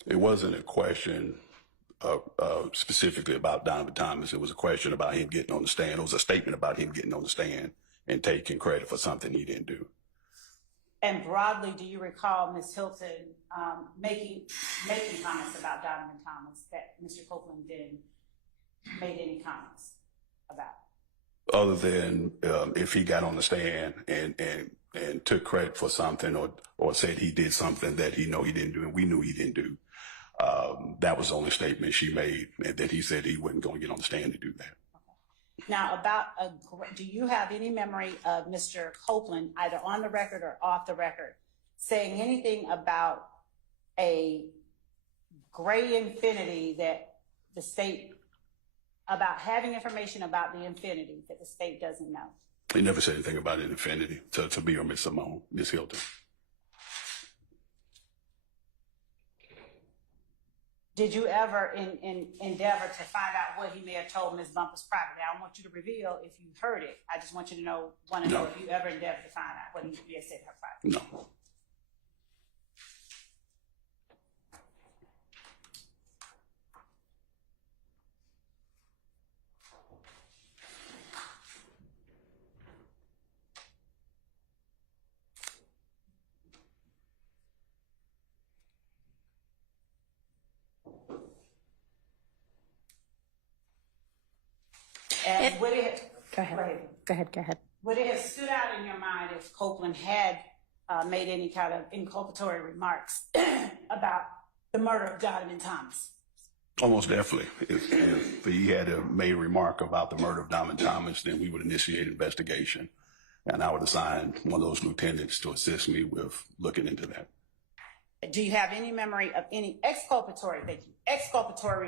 It wasn't a question specifically about Donovan Thomas. It was a question about him getting on the stand. It was a statement about him getting on the stand and taking credit for something he didn't do. And broadly, do you recall Ms. Hilton making comments about Donovan Thomas that Mr. Copeland didn't make any comments about? Other than if he got on the stand and took credit for something or said he did something that he didn't do and we knew he didn't do. That was the only statement she made, and that he said he wasn't going to get on the stand to do that. Now, do you have any memory of Mr. Copeland, either on the record or off the record, saying anything about a gray infinity that the state, about having information about the infinity that the state doesn't know? He never said anything about an infinity to me or Miss Simone, Miss Hilton. Did you ever endeavor to find out what he may have told Ms. Bumpus privately? I don't want you to reveal if you heard it. I just want you to know if you ever endeavored to find out what he may have said to her privately. No. And would it, Go ahead. Would it have stood out in your mind if Copeland had made any kind of inculpatory remarks about the murder of Donovan Thomas? Almost definitely. If he had made a remark about the murder of Donovan Thomas, then we would initiate an investigation. And I would assign one of those lieutenants to assist me with looking into that. Do you have any memory of any exculpatory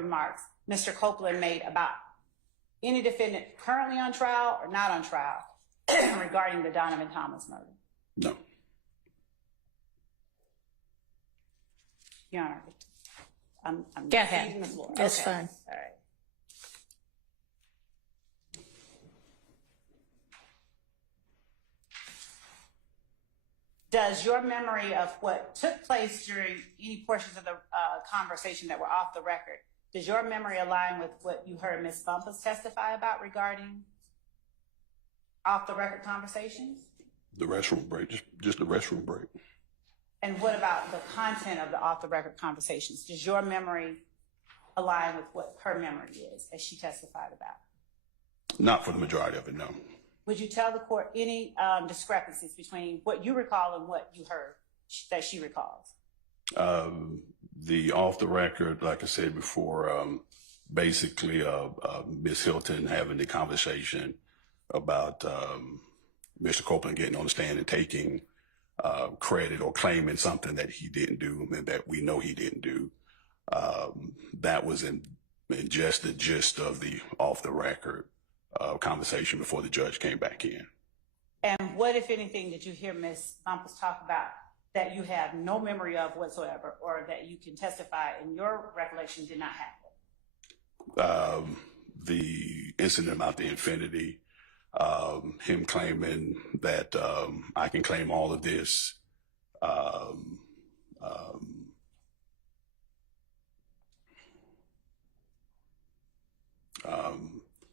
remarks Mr. Copeland made about any defendant currently on trial or not on trial regarding the Donovan Thomas murder? No. Your Honor, I'm Go ahead. ceding the floor. That's Okay. fine. All right. Does your memory of what took place during any portions of the conversation that were off the record, does your memory align with what you heard Ms. Bumpus testify about regarding off the record conversations? The restroom break, just the restroom break. And what about the content of the off the record conversations? Does your memory align with what her memory is as she testified about? Not for the majority of it, no. Would you tell the court any discrepancies between what you recall and what you heard that she recalls? The off the record, like I said before, basically, Ms. Hilton having the conversation about, Mr. Copeland getting on the stand and taking, credit or claiming something that he didn't do and that we know he didn't do. That was in just the gist of the off the record, conversation before the judge came back in. And what, if anything, did you hear Ms. Bumpus talk about that you have no memory of whatsoever, or that you can testify in your recollection did not happen? The incident about the infinity, him claiming that I can claim all of this,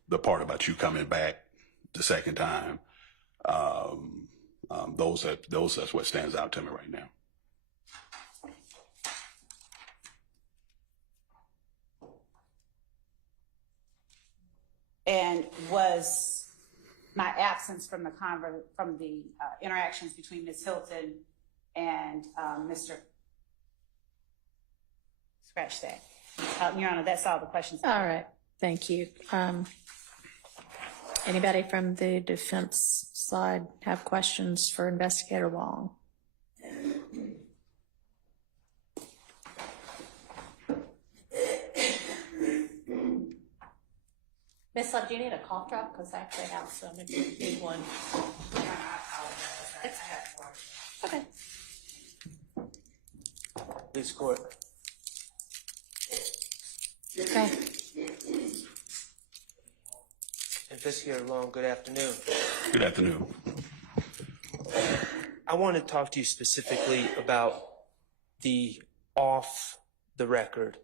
the part about you coming back the second time, that's what stands out to me right now. And was my absence from the interactions between Ms. Hilton and Mr. Scratch that. Your Honor, that's all the questions. All right. Thank you. Anybody from the defense side have questions for Investigator Wong? Miss Love, do you need a cough drop? Because I actually have some. If you need one. Okay. Please, court. Okay. Investigator Long, good afternoon. Good afternoon. I want to talk to you specifically about the off the record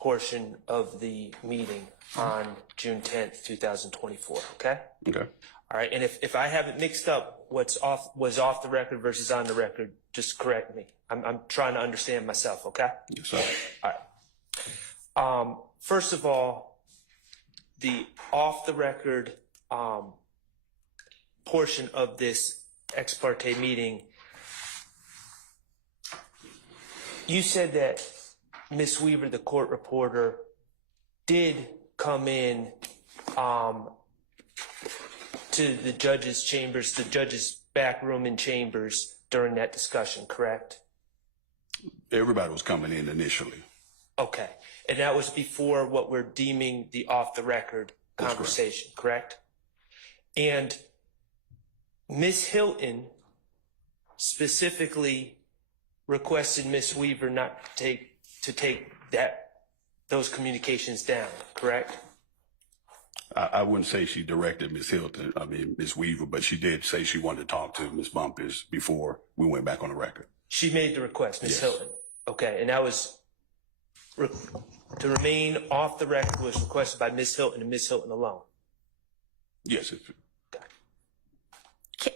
portion of the meeting on June 10th, 2024, okay? Okay. All right, and if I haven't mixed up was off the record versus on the record, just correct me. I'm trying to understand myself, okay? Yes, sir. All right. First of all, the off the record portion of this ex parte meeting, you said that Ms. Weaver, the court reporter, did come in to the judge's chambers, the judge's back room and chambers during that discussion, correct? Everybody was coming in initially. Okay. And that was before what we're deeming the off the record conversation, correct? And Ms. Hilton specifically requested Ms. Weaver not to take those communications down, correct? I wouldn't say she directed Ms. Weaver, but she did say she wanted to talk to Ms. Bumpus before we went back on the record. She made the request, Ms. Yes. Hilton. Okay, and that was to remain off the record was requested by Ms. Hilton and Ms. Hilton alone. Yes.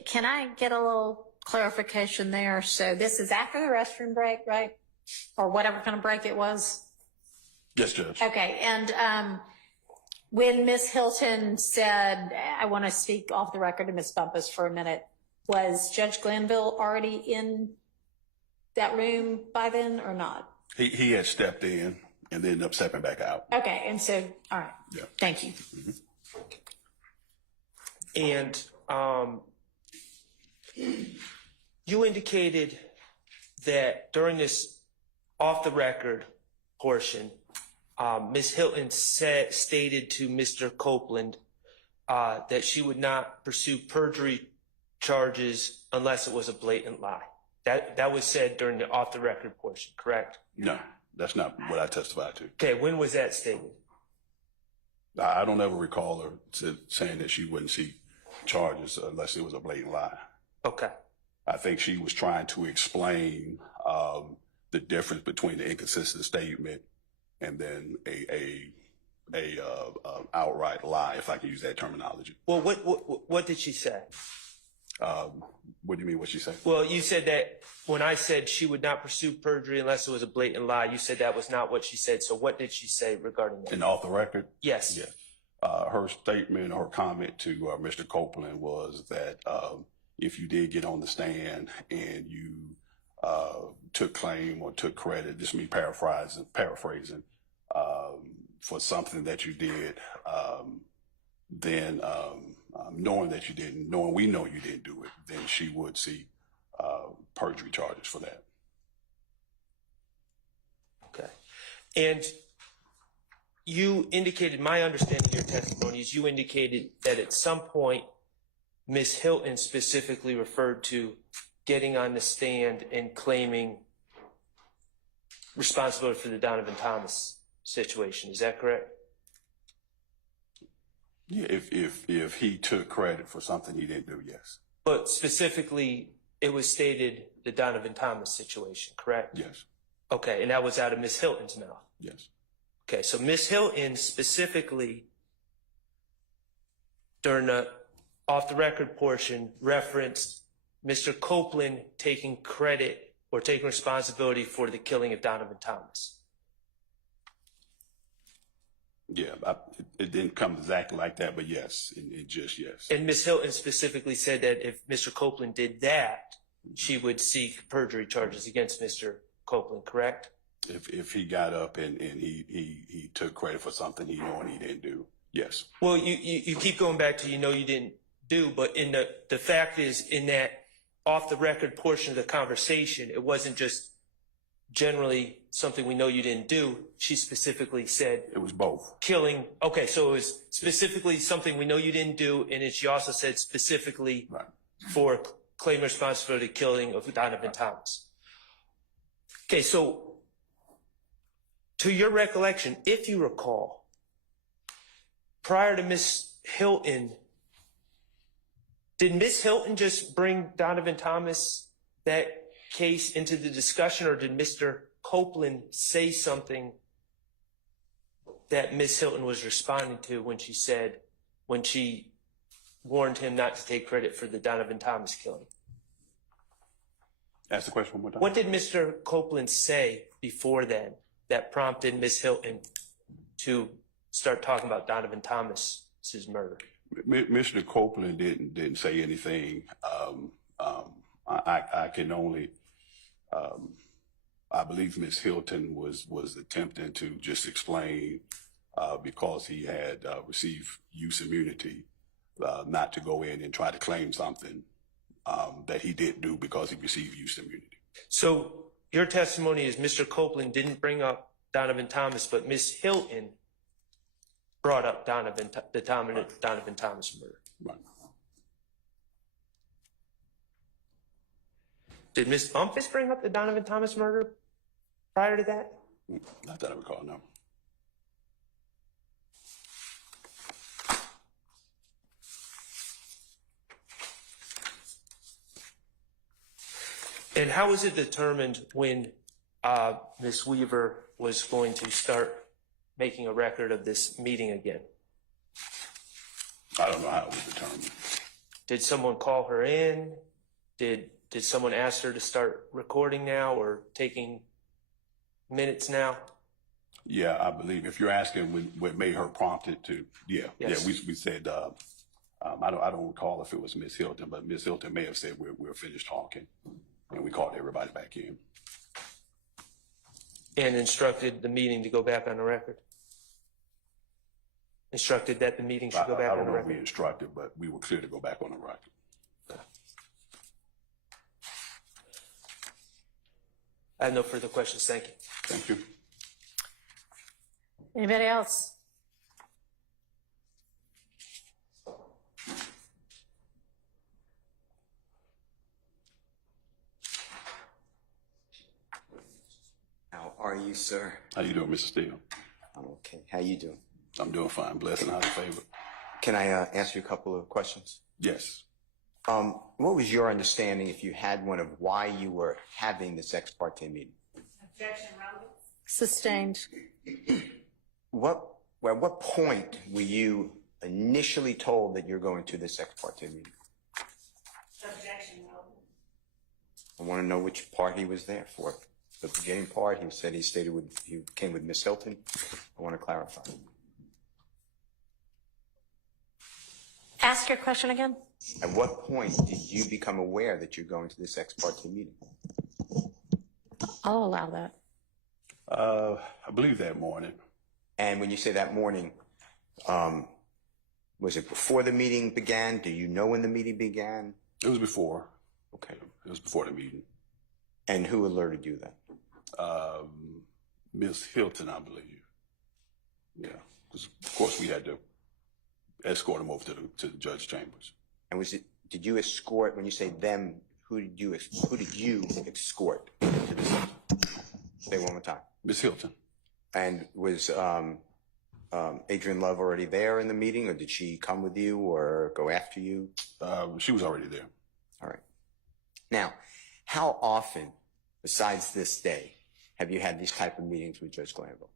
Can I get a little clarification there? So this is after the restroom break, right? Or whatever kind of break it was? Yes, Judge. Okay, and when Ms. Hilton said, I want to speak off the record to Ms. Bumpus for a minute, was Judge Glanville already in that room by then or not? He had stepped in and then ended up stepping back out. Okay, and so, all right. Yeah. Thank you. And you indicated that during this off the record portion, Ms. Hilton stated to Mr. Copeland that she would not pursue perjury charges unless it was a blatant lie. That was said during the off the record portion, correct? No, that's not what I testified to. Okay, when was that stated? I don't ever recall her saying that she wouldn't seek charges unless it was a blatant lie. Okay. I think she was trying to explain the difference between the inconsistent statement and then a outright lie, if I can use that terminology. Well, what did she say? What do you mean? What she said? Well, you said that when I said she would not pursue perjury unless it was a blatant lie, you said that was not what she said. So what did she say regarding that? And off the record? Yes. Yeah. Her statement or comment to Mr. Copeland was that if you did get on the stand and you took claim or took credit, this is me paraphrasing, for something that you did, then knowing that you didn't, knowing we know you didn't do it, then she would see perjury charges for that. Okay. And you indicated, my understanding of your testimony is you indicated that at some point Ms. Hilton specifically referred to getting on the stand and claiming responsibility for the Donovan Thomas situation. Is that correct? Yeah, if he took credit for something he didn't do, yes. But specifically, it was stated the Donovan Thomas situation, correct? Yes. Okay, and that was out of Ms. Hilton's mouth? Yes. Okay, so Ms. Hilton specifically, during the off-the-record portion, referenced Mr. Copeland taking credit or taking responsibility for the killing of Donovan Thomas. Yeah, it didn't come exactly like that, but yes, it just yes. And Ms. Hilton specifically said that if Mr. Copeland did that, she would seek perjury charges against Mr. Copeland, correct? If he got up and he took credit for something he knew and he didn't do, yes. Well, you keep going back to you didn't do, but in the fact is in that off-the-record portion of the conversation, it wasn't just generally something we know you didn't do. She specifically said it was both. Killing. Okay, so it was specifically something we know you didn't do, and then she also said specifically for claim responsibility killing of Donovan Thomas. Okay, so to your recollection, if you recall, prior to Ms. Hilton, did Ms. Hilton just bring Donovan Thomas that case into the discussion, or did Mr. Copeland say something that Ms. Hilton was responding to when she warned him not to take credit for the Donovan Thomas killing? Ask the question one more time. What did Mr. Copeland say before then that prompted Ms. Hilton to start talking about Donovan Thomas's murder? Mr. Copeland didn't say anything. I can only, I believe Ms. Hilton was attempting to just explain because he had received use immunity, not to go in and try to claim something that he didn't do because he received use immunity. So your testimony is Mr. Copeland didn't bring up Donovan Thomas, but Ms. Hilton brought up the Donovan Thomas murder. Right. Did Ms. Bumpus bring up the Donovan Thomas murder prior to that? Not that I recall, no. And how was it determined when Ms. Weaver was going to start making a record of this meeting again? I don't know how it was determined. Did someone call her in? Did someone ask her to start recording now or taking minutes now? Yeah, I believe if you're asking what made her prompted to, Yes. yeah, we said, I don't recall if it was Ms. Hilton, but Ms. Hilton may have said we're finished talking, and we called everybody back in. And instructed the meeting to go back on the record? Instructed that the meeting should go back I on don't the know if we record? instructed, but we were clear to go back on the record. I have no further questions. Thank you. Thank you. Anybody else? How are you, sir? How you doing, Mr. Steele? I'm okay. How you doing? I'm doing fine. Blessed and highly favored. Can I answer you a couple of questions? Yes. What was your understanding, if you had one, of why you were having this ex parte meeting? Objection, relevance. Sustained. At what point were you initially told that you're going to this ex parte meeting? Objection, relevance. I want to know which part he was there for. The beginning part, he said he came with Miss Hilton. I want to clarify. Ask your question again. At what point did you become aware that you're going to this ex parte meeting? I'll allow that. I believe that morning. And when you say that morning, was it before the meeting began? Do you know when the meeting began? It was before. Okay. It was before the meeting. And who alerted you then? Miss Hilton, I believe. Yeah, because of course we had to escort him over to the judge chambers. And did you escort, when you say them, who did you escort to the Say one more time. Miss Hilton. And was Adrian Love already there in the meeting, or did she come with you or go after you? She was already there. All right. Now, how often, besides this day, have you had these type of meetings with Judge Glanville?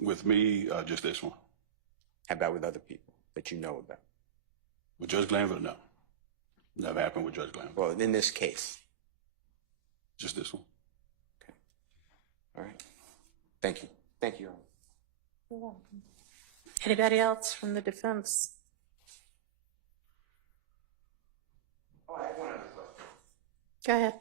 With me, just this one. How about with other people that you know about? With Judge Glanville, no. Never happened with Judge Glanville. Well, in this case. Just this one. Okay. All right. Thank you. Thank you, Your Honor. You're welcome. Anybody else from the defense? Oh, I have one other question. Go ahead.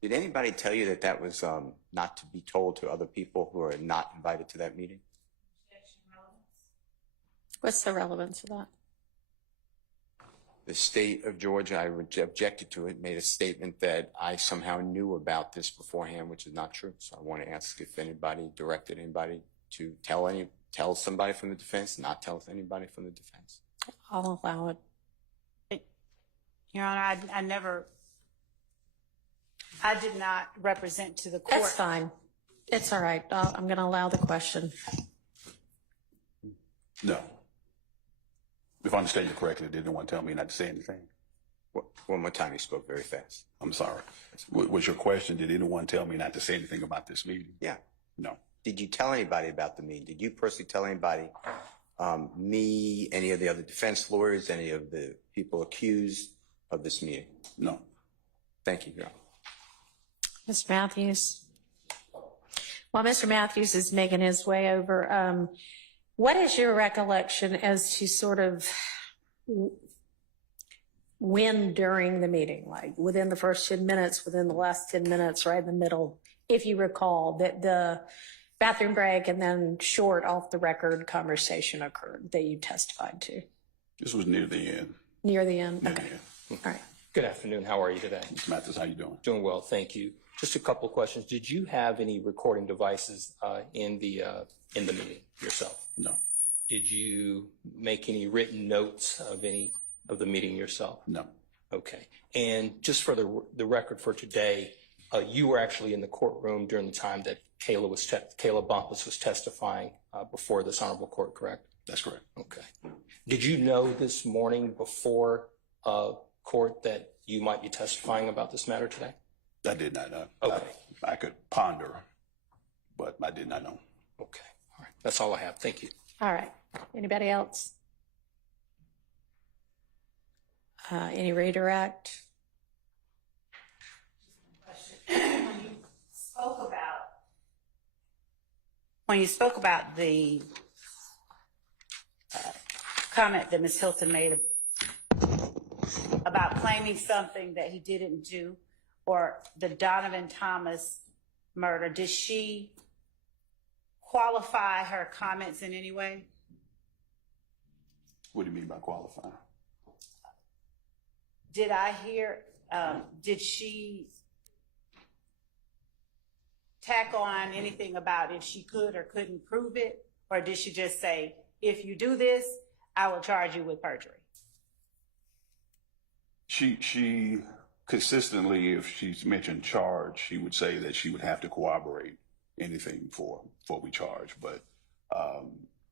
Did anybody tell you that that was not to be told to other people who are not invited to that meeting? What's the relevance of that? The state of Georgia, I objected to it, made a statement that I somehow knew about this beforehand, which is not true. So I want to ask if anybody directed anybody to tell somebody from the defense, not tell anybody from the defense. I'll allow it. Your Honor, I did not represent to the court. That's fine. It's all right. I'm going to allow the question. No. If I understand you correctly, did anyone tell me not to say anything? One more time, you spoke very fast. I'm sorry. Was your question, did anyone tell me not to say anything about this meeting? Yeah. No. Did you tell anybody about the meeting? Did you personally tell anybody, me, any of the other defense lawyers, any of the people accused of this meeting? No. Thank you, Your Honor. Mr. Matthews? While Mr. Matthews is making his way over, what is your recollection as to sort of when during the meeting, like within the first 10 minutes, within the last 10 minutes, right in the middle, if you recall that the bathroom break and then short off the record conversation occurred that you testified to? This was near the end. Near the end? Near Okay. the end. All right. Good afternoon. How are you today? Mr. Mathis, how you doing? Doing well, thank you. Just a couple of questions. Did you have any recording devices in the meeting yourself? No. Did you make any written notes of any of the meeting yourself? No. Okay. And just for the record for today, you were actually in the courtroom during the time that Kayla Bumpus was testifying before this honorable court, correct? That's correct. Okay. Did you know this morning before court that you might be testifying about this matter today? I did not know. Okay. I could ponder, but I did not know. Okay. All right. That's all I have. Thank you. All right. Anybody else? Any redirect? When you spoke about the comment that Ms. Hilton made about claiming something that he didn't do, or the Donovan Thomas murder, did she qualify her comments in any way? What do you mean by qualifying? Did I hear, did she tack on anything about if she could or couldn't prove it? Or did she just say, if you do this, I will charge you with perjury? She consistently, if she's mentioned charge, she would say that she would have to corroborate anything for we charge. But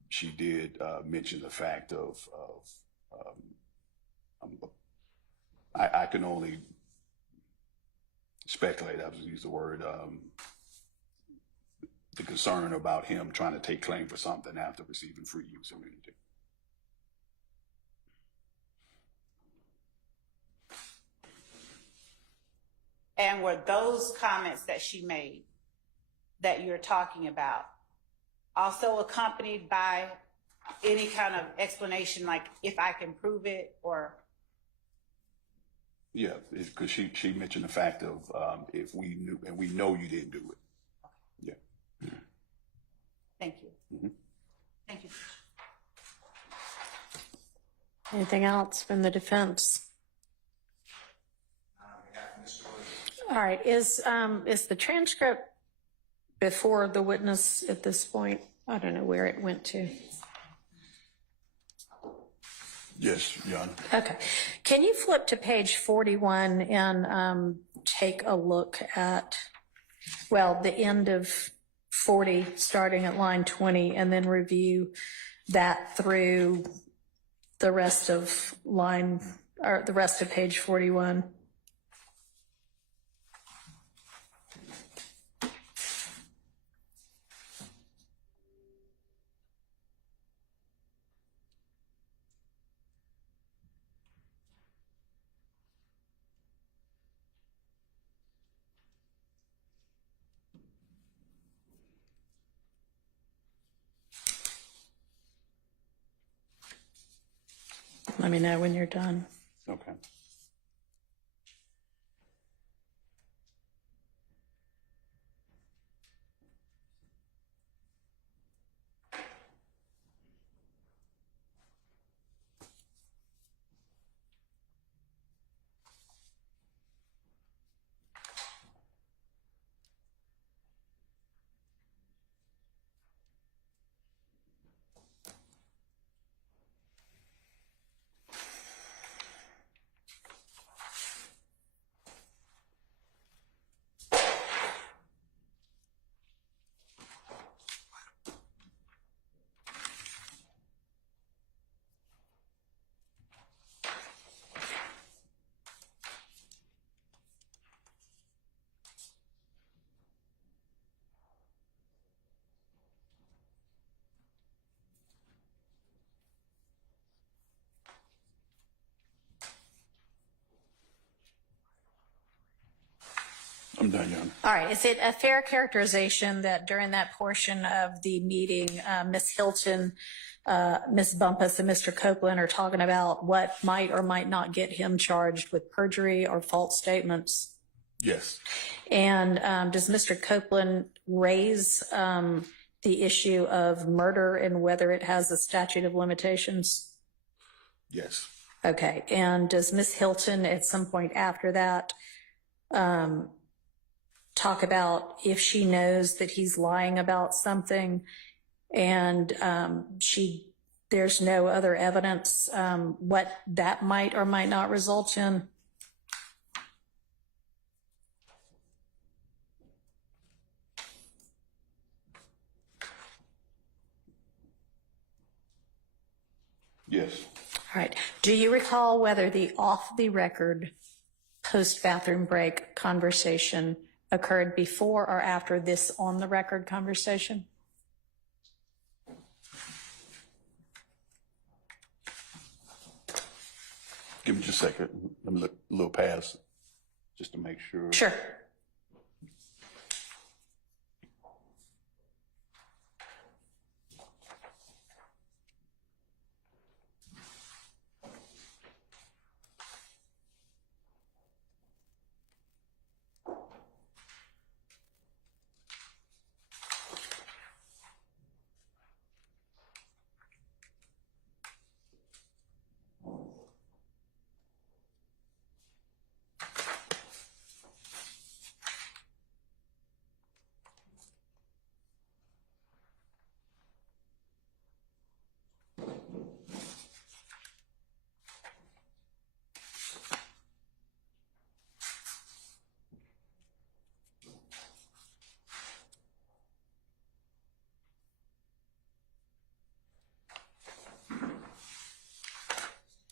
she did mention the fact of I can only speculate, I would use the word, the concern about him trying to take claim for something after receiving free use immunity. And were those comments that she made that you're talking about also accompanied by any kind of explanation, like if I can prove it or? Yeah, because she mentioned the fact of if we knew, and we know you didn't do it. Yeah. Thank you. Mm-hmm. Thank you. Anything else from the defense? All right. Is the transcript before the witness at this point? I don't know where it went to. Yes, Your Honor. Okay. Can you flip to page 41 and take a look at, well, the end of 40, starting at line 20, and then review that through the rest of the rest of page 41? Let me know when you're done. Okay. I'm done, Your Honor. All right. Is it a fair characterization that during that portion of the meeting, Ms. Hilton, Ms. Bumpus, and Mr. Copeland are talking about what might or might not get him charged with perjury or false statements? Yes. And does Mr. Copeland raise the issue of murder and whether it has a statute of limitations? Yes. Okay. And does Ms. Hilton at some point after that talk about if she knows that he's lying about something and there's no other evidence, what that might or might not result in? Yes. All right. Do you recall whether the off-the-record post-bathroom break conversation occurred before or after this on-the-record conversation? Give me just a second. Let me look a little past just to make sure. Sure.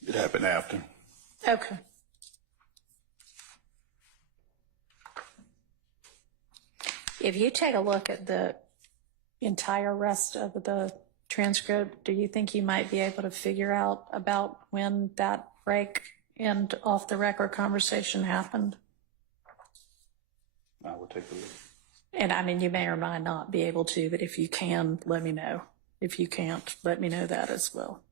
It happened after. Okay. If you take a look at the entire rest of the transcript, do you think you might be able to figure out about when that break and off-the-record conversation happened? I will take a look. And I mean, you may or might not be able to, but if you can, let me know. If you can't, let me know that as well.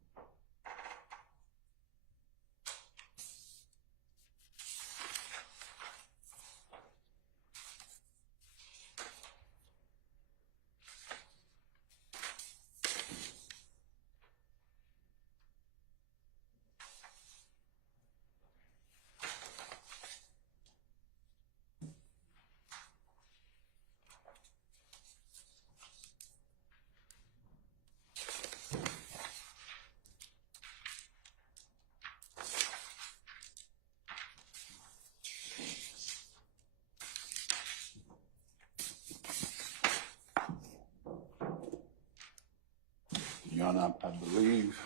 Your Honor, I believe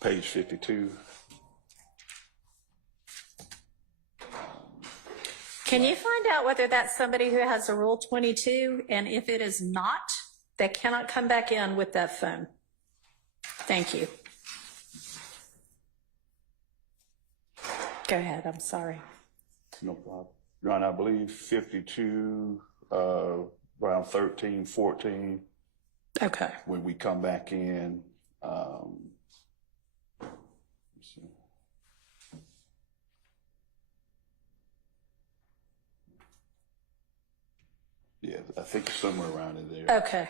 page 52. Can you find out whether that's somebody who has a Rule 22? And if it is not, they cannot come back in with that phone. Thank you. Go ahead, I'm sorry. No problem. Your Honor, I believe 52, around 13, 14, Okay. when we come back in. Let's see. Yeah, I think somewhere around in there. Okay.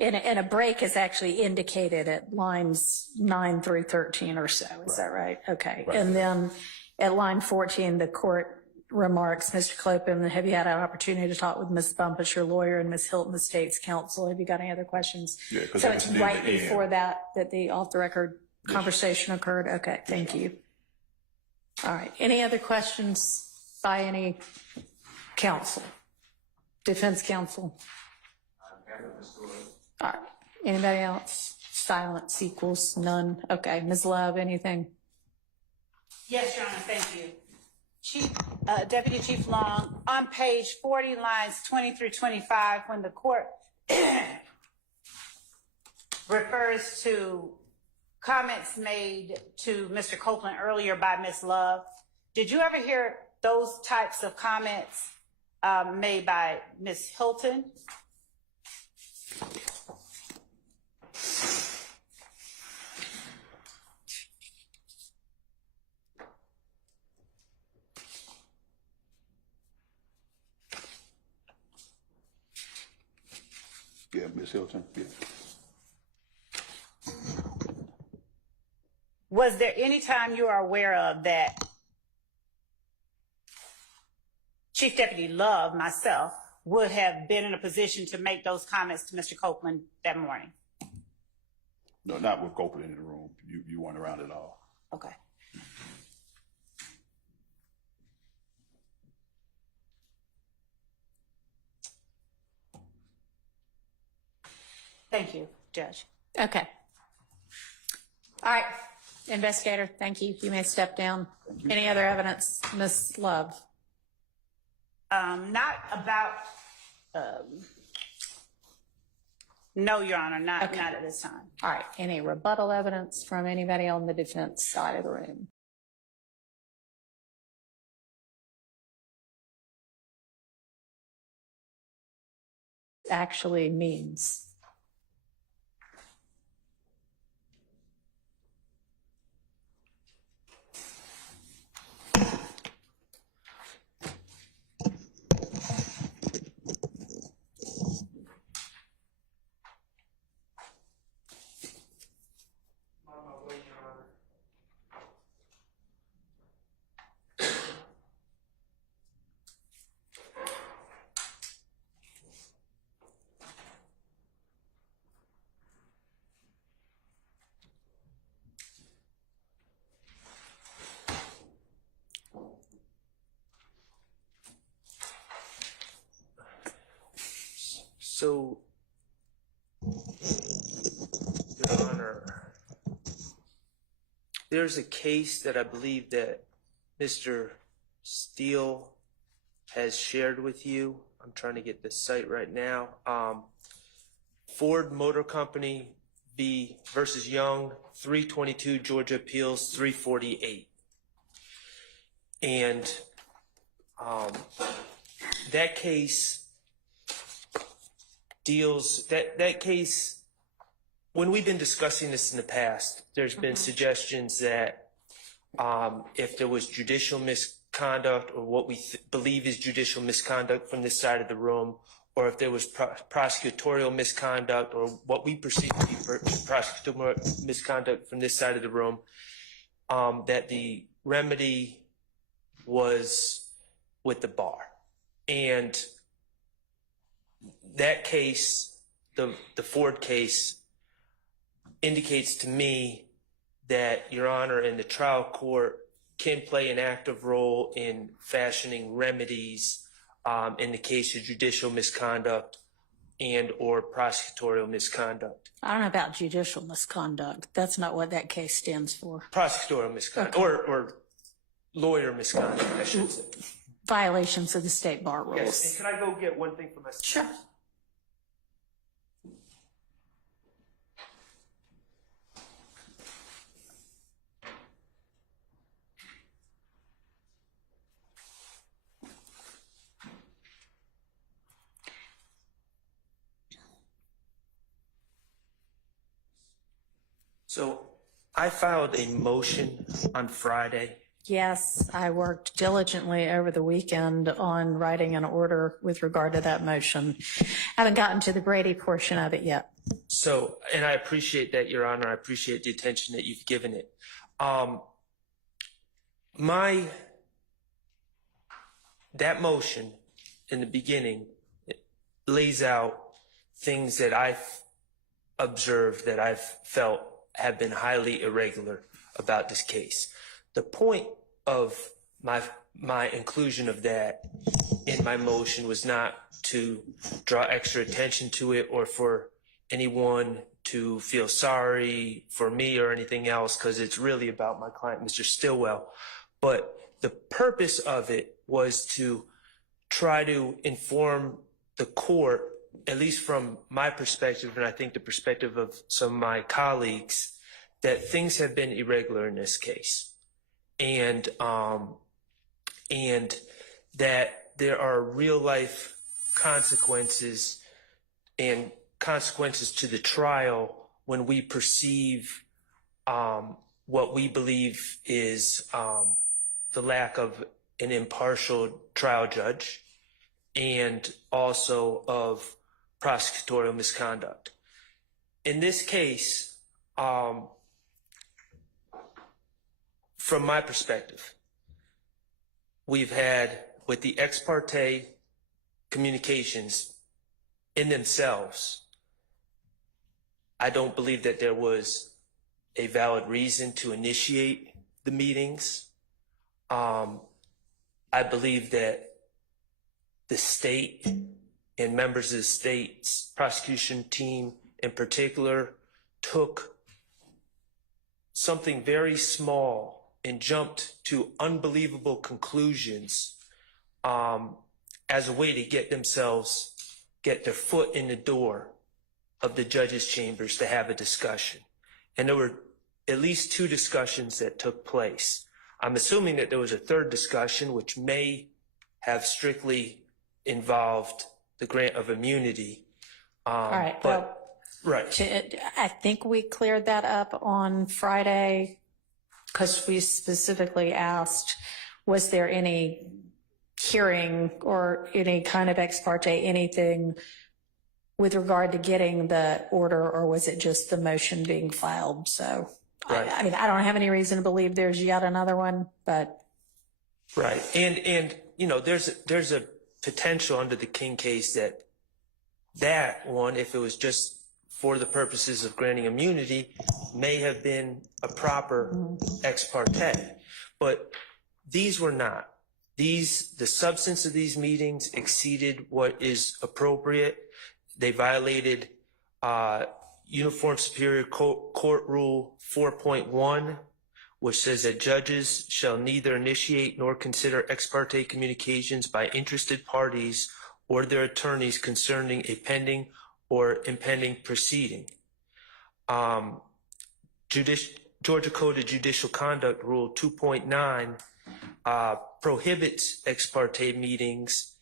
And a break is actually indicated at lines 9 through 13 or so. Is that right? Okay. Right. And then at line 14, the court remarks, Mr. Clopin, have you had an opportunity to talk with Ms. Bumpus, your lawyer, and Ms. Hilton, the state's counsel? Have you got any other questions? Yeah, 'cause so that it's was near right the end. before that the off-the-record conversation occurred? Okay, thank you. All right. Any other questions by any counsel? Defense counsel? All right. Anybody else? Silence equals none. Okay. Ms. Love, anything? Yes, Your Honor, thank you. Deputy Chief Long, on page 40, lines 20 through 25, when the court refers to comments made to Mr. Copeland earlier by Ms. Love, did you ever hear those types of comments made by Ms. Hilton? Yeah, Ms. Hilton. Yeah. Was there any time you are aware of that Chief Deputy Love, myself, would have been in a position to make those comments to Mr. Copeland that morning? No, not with Copeland in the room. You weren't around at all. Okay. Thank you, Judge. Okay. All right. Investigator, thank you. You may step down. Any other evidence? Ms. Love? Not about, no, Your Honor, not at this time. All right. Any rebuttal evidence from anybody on the defense side of the room? Actually means. So, Your Honor, there's a case that I believe that Mr. Steele has shared with you. I'm trying to get the site right now. Ford Motor Company versus Young, 322 Georgia Appeals 348. And that case that case, when we've been discussing this in the past, there's been suggestions that if there was judicial misconduct or what we believe is judicial misconduct from this side of the room, or if there was prosecutorial misconduct or what we perceive to be prosecutorial misconduct from this side of the room, that the remedy was with the bar. And that case, the Ford case, indicates to me that Your Honor and the trial court can play an active role in fashioning remedies in the case of judicial misconduct and or prosecutorial misconduct. I don't know about judicial misconduct. That's not what that case stands for. Prosecutorial misconduct, or lawyer misconduct, I should say. Violations of the state bar rules. Yes, and can I go get one thing for myself? Sure. So I filed a motion on Friday. Yes, I worked diligently over the weekend on writing an order with regard to that motion. Haven't gotten to the Brady portion of it yet. So, and I appreciate that, Your Honor. I appreciate the attention that you've given it. That motion in the beginning lays out things that I've observed, that I've felt have been highly irregular about this case. The point of my inclusion of that in my motion was not to draw extra attention to it or for anyone to feel sorry for me or anything else, because it's really about my client, Mr. Stillwell. But the purpose of it was to try to inform the court, at least from my perspective, and I think the perspective of some of my colleagues, that things have been irregular in this case. And that there are real life consequences and consequences to the trial when we perceive what we believe is the lack of an impartial trial judge and also of prosecutorial misconduct. In this case, from my perspective, we've had, with the ex parte communications in themselves, I don't believe that there was a valid reason to initiate the meetings. I believe that the state and members of the state's prosecution team in particular took something very small and jumped to unbelievable conclusions as a way to get their foot in the door of the judge's chambers to have a discussion. And there were at least two discussions that took place. I'm assuming that there was a third discussion which may have strictly involved the grant of immunity. All right. Right. I think we cleared that up on Friday because we specifically asked, was there any hearing or any kind of ex parte, anything with regard to getting the order, or was it just the motion being filed? So, right. I mean, I don't have any reason to believe there's yet another one, but. Right. And you know, there's a potential under the King case that one, if it was just for the purposes of granting immunity, may have been a proper ex parte. But these were not. The substance of these meetings exceeded what is appropriate. They violated Uniform Superior Court Rule 4.1, which says that judges shall neither initiate nor consider ex parte communications by interested parties or their attorneys concerning a pending or impending proceeding. Georgia Code of Judicial Conduct Rule 2.9 prohibits ex parte meetings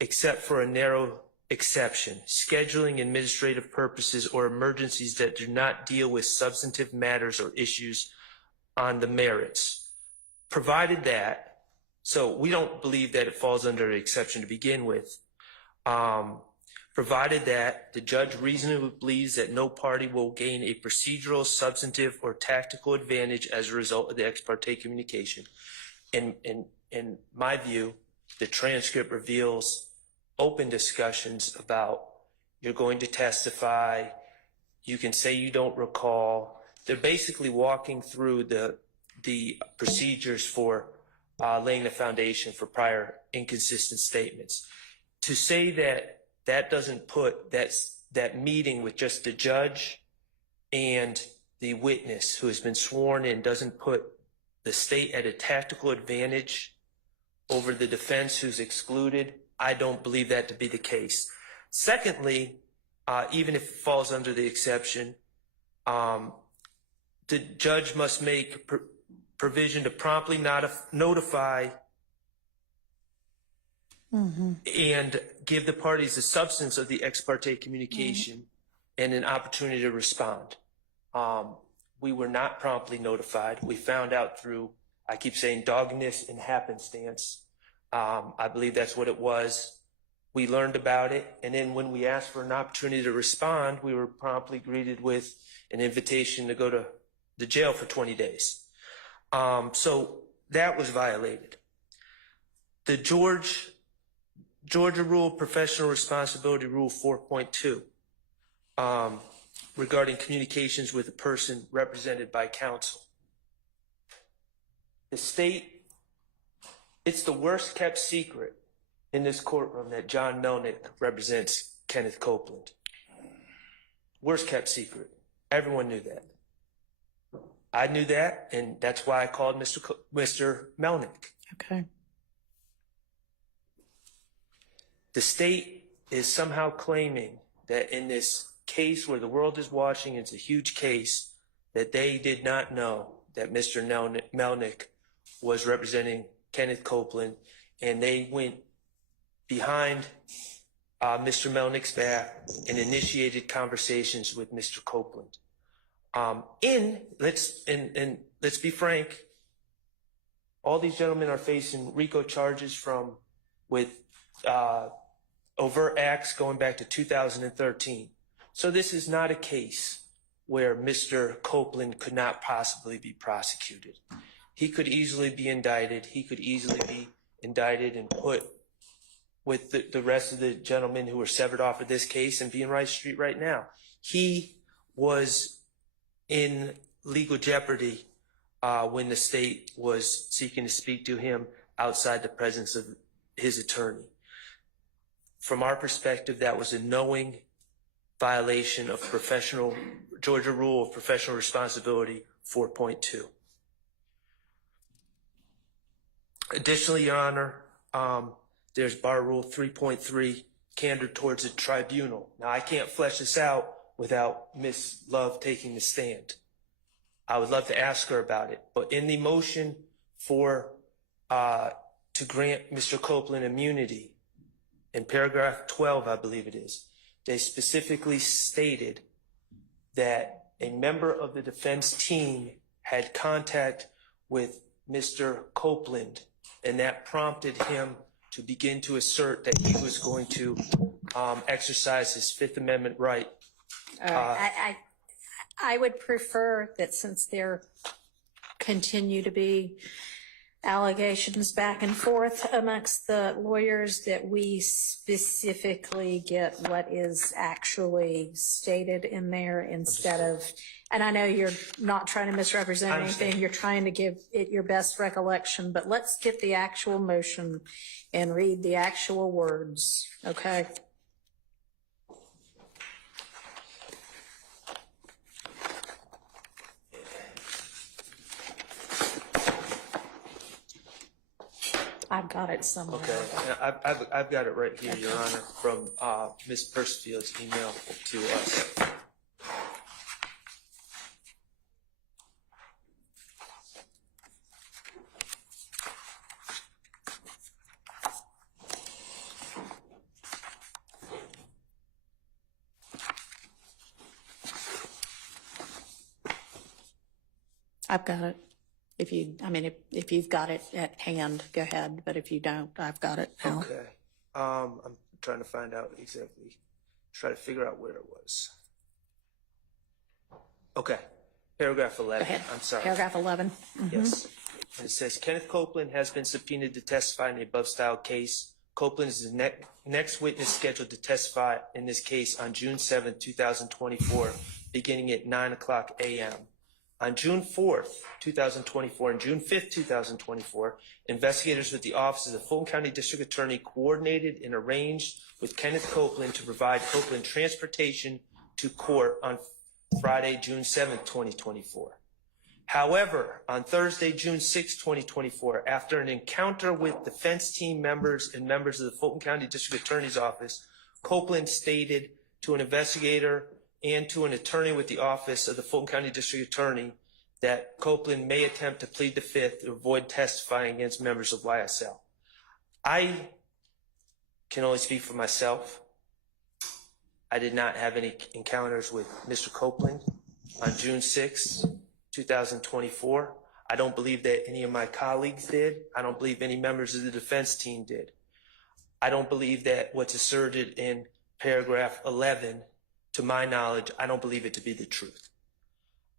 except for a narrow exception, scheduling administrative purposes or emergencies that do not deal with substantive matters or issues on the merits. Provided that, so we don't believe that it falls under an exception to begin with, provided that the judge reasonably believes that no party will gain a procedural, substantive, or tactical advantage as a result of the ex parte communication. In my view, the transcript reveals open discussions about you're going to testify, you can say you don't recall. They're basically walking through the procedures for laying the foundation for prior inconsistent statements. To say that that doesn't put that meeting with just the judge and the witness who has been sworn in doesn't put the state at a tactical advantage over the defense who's excluded, I don't believe that to be the case. Secondly, even if it falls under the exception, the judge must make provision to promptly notify and give the parties the substance of the ex parte communication and an opportunity to respond. We were not promptly notified. We found out through, I keep saying, doggedness and happenstance. I believe that's what it was. We learned about it, and then when we asked for an opportunity to respond, we were promptly greeted with an invitation to go to the jail for 20 days. So that was violated. The Georgia Rule, Professional Responsibility Rule 4.2, regarding communications with a person represented by counsel. The state, it's the worst kept secret in this courtroom that John Melnick represents Kenneth Copeland. Worst kept secret. Everyone knew that. I knew that, and that's why I called Mr. Melnick. Okay. The state is somehow claiming that in this case where the world is watching, it's a huge case, that they did not know that Mr. Melnick was representing Kenneth Copeland, and they went behind Mr. Melnick's back and initiated conversations with Mr. Copeland. Let's be frank, all these gentlemen are facing RICO charges with overt acts going back to 2013. So this is not a case where Mr. Copeland could not possibly be prosecuted. He could easily be indicted. He could easily be indicted and put with the rest of the gentlemen who were severed off of this case and be in Rice Street right now. He was in legal jeopardy when the state was seeking to speak to him outside the presence of his attorney. From our perspective, that was a knowing violation of Georgia Rule of Professional Responsibility 4.2. Additionally, Your Honor, there's Bar Rule 3.3, candor towards a tribunal. Now, I can't flesh this out without Ms. Love taking the stand. I would love to ask her about it, but in the motion to grant Mr. Copeland immunity, in paragraph 12, I believe it is, they specifically stated that a member of the defense team had contact with Mr. Copeland, and that prompted him to begin to assert that he was going to exercise his Fifth Amendment right. I would prefer that since there continue to be allegations back and forth amongst the lawyers, that we specifically get what is actually stated in there instead of, and I know you're not trying to misrepresent anything, you're trying to give it your best recollection, but let's get the actual motion and read the actual words, okay? I've got it somewhere. Okay, I've got it right here, Your Honor, from Ms. Persifield's email to us. I've got it. If you've got it at hand, go ahead. But if you don't, I've got it now. Okay. I'm trying to find out exactly, try to figure out where it was. Okay. Paragraph 11. Go ahead. I'm sorry. Paragraph 11. Yes. And it says, Kenneth Copeland has been subpoenaed to testify in the above style case. Copeland is the next witness scheduled to testify in this case on June 7, 2024, beginning at 9:00 a.m. On June 4th, 2024 and June 5th, 2024, investigators with the Office of the Fulton County District Attorney coordinated and arranged with Kenneth Copeland to provide Copeland transportation to court on Friday, June 7th, 2024. However, on Thursday, June 6, 2024, after an encounter with defense team members and members of the Fulton County District Attorney's Office, Copeland stated to an investigator and to an attorney with the Office of the Fulton County District Attorney that Copeland may attempt to plead the Fifth to avoid testifying against members of YSL. I can only speak for myself. I did not have any encounters with Mr. Copeland on June 6, 2024. I don't believe that any of my colleagues did. I don't believe any members of the defense team did. I don't believe that what's asserted in paragraph 11, to my knowledge, I don't believe it to be the truth.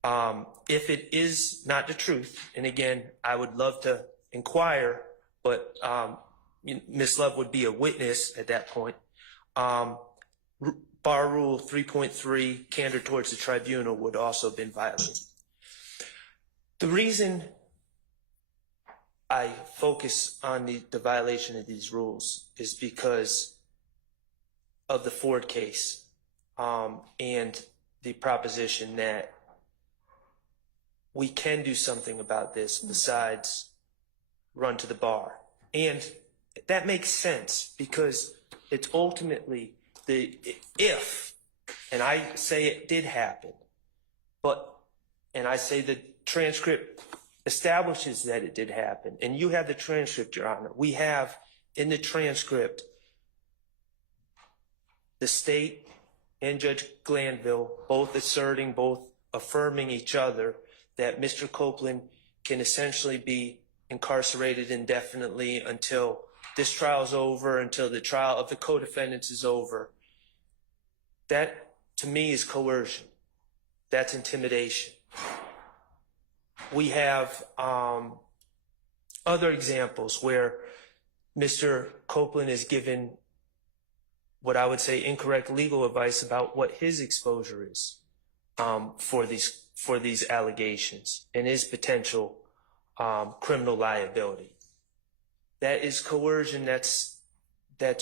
If it is not the truth, and again, I would love to inquire, but Ms. Love would be a witness at that point. Bar Rule 3.3, candor towards the tribunal, would also have been violated. The reason I focus on the violation of these rules is because of the Ford case and the proposition that we can do something about this besides run to the bar. And that makes sense because it's ultimately if, and I say it did happen, and I say the transcript establishes that it did happen, and you have the transcript, Your Honor. We have in the transcript the state and Judge Glanville both affirming each other that Mr. Copeland can essentially be incarcerated indefinitely until this trial is over, until the trial of the co-defendants is over. That, to me, is coercion. That's intimidation. We have other examples where Mr. Copeland is given what I would say incorrect legal advice about what his exposure is for these allegations and his potential criminal liability. That is coercion. That's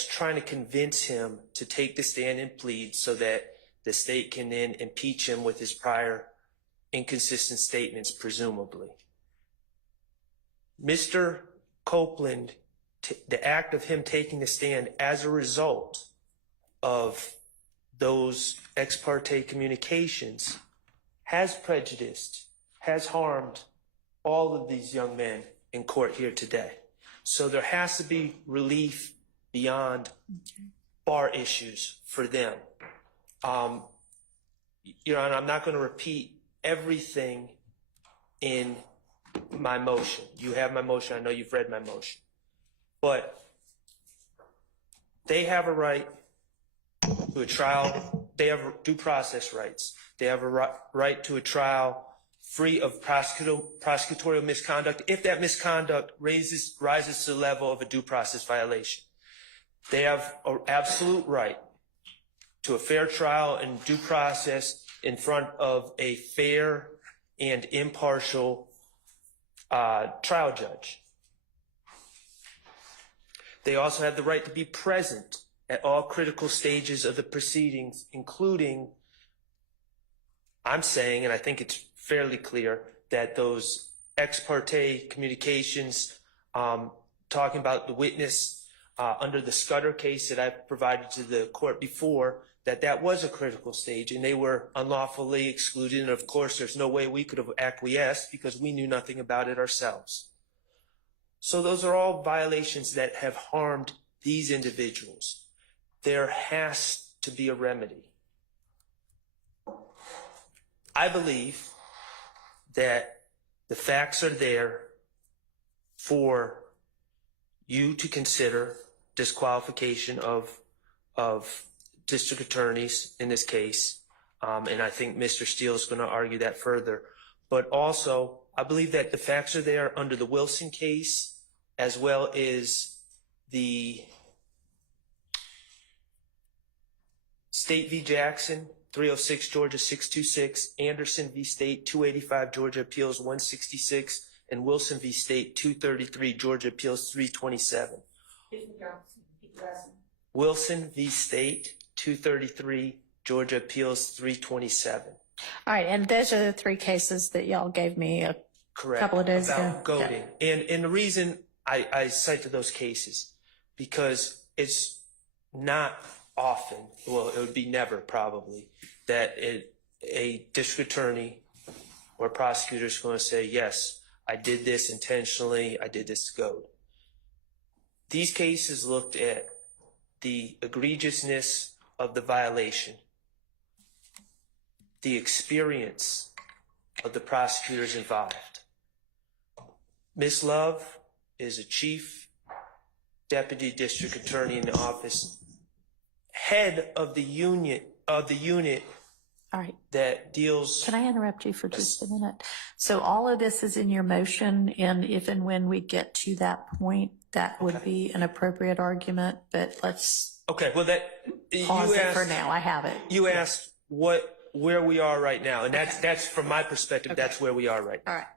trying to convince him to take the stand and plead so that the state can then impeach him with his prior inconsistent statements, presumably. Mr. Copeland, the act of him taking the stand as a result of those ex parte communications has prejudiced, has harmed all of these young men in court here today. So there has to be relief beyond bar issues for them. Your Honor, I'm not going to repeat everything in my motion. You have my motion. I know you've read my motion. But they have a right to a trial. They have due process rights. They have a right to a trial free of prosecutorial misconduct if that misconduct rises to the level of a due process violation. They have an absolute right to a fair trial and due process in front of a fair and impartial trial judge. They also have the right to be present at all critical stages of the proceedings, including, I'm saying, and I think it's fairly clear, that those ex parte communications talking about the witness under the Scudder case that I provided to the court before, that was a critical stage and they were unlawfully excluded. And of course, there's no way we could have acquiesced because we knew nothing about it ourselves. So those are all violations that have harmed these individuals. There has to be a remedy. I believe that The facts are there for you to consider disqualification of district attorneys in this case. And I think Mr. Steele is going to argue that further. But also, I believe that the facts are there under the Wilson case, as well as the State v. Jackson, 306 Georgia 626, Anderson v. State 285 Georgia Appeals 166, and Wilson v. State 233 Georgia Appeals 327. Wilson v. State 233 Georgia Appeals 327. All right, and those are the three cases that y'all gave me a couple of days ago. About goading. And the reason I cite to those cases, because it's not often, well, it would be never probably, that a district attorney or prosecutor is going to say, yes, I did this intentionally, I did this to goad. These cases looked at the egregiousness of the violation, the experience of the prosecutors involved. Ms. Love is a chief deputy district attorney in the office, head of the unit All right. that deals. Can I interrupt you for just a minute? So all of this is in your motion, and if and when we get to that point, that would be an appropriate argument, but let's Okay, well pause it for now. I have it. You asked where we are right now, and that's from my perspective, that's where we are right now. All right.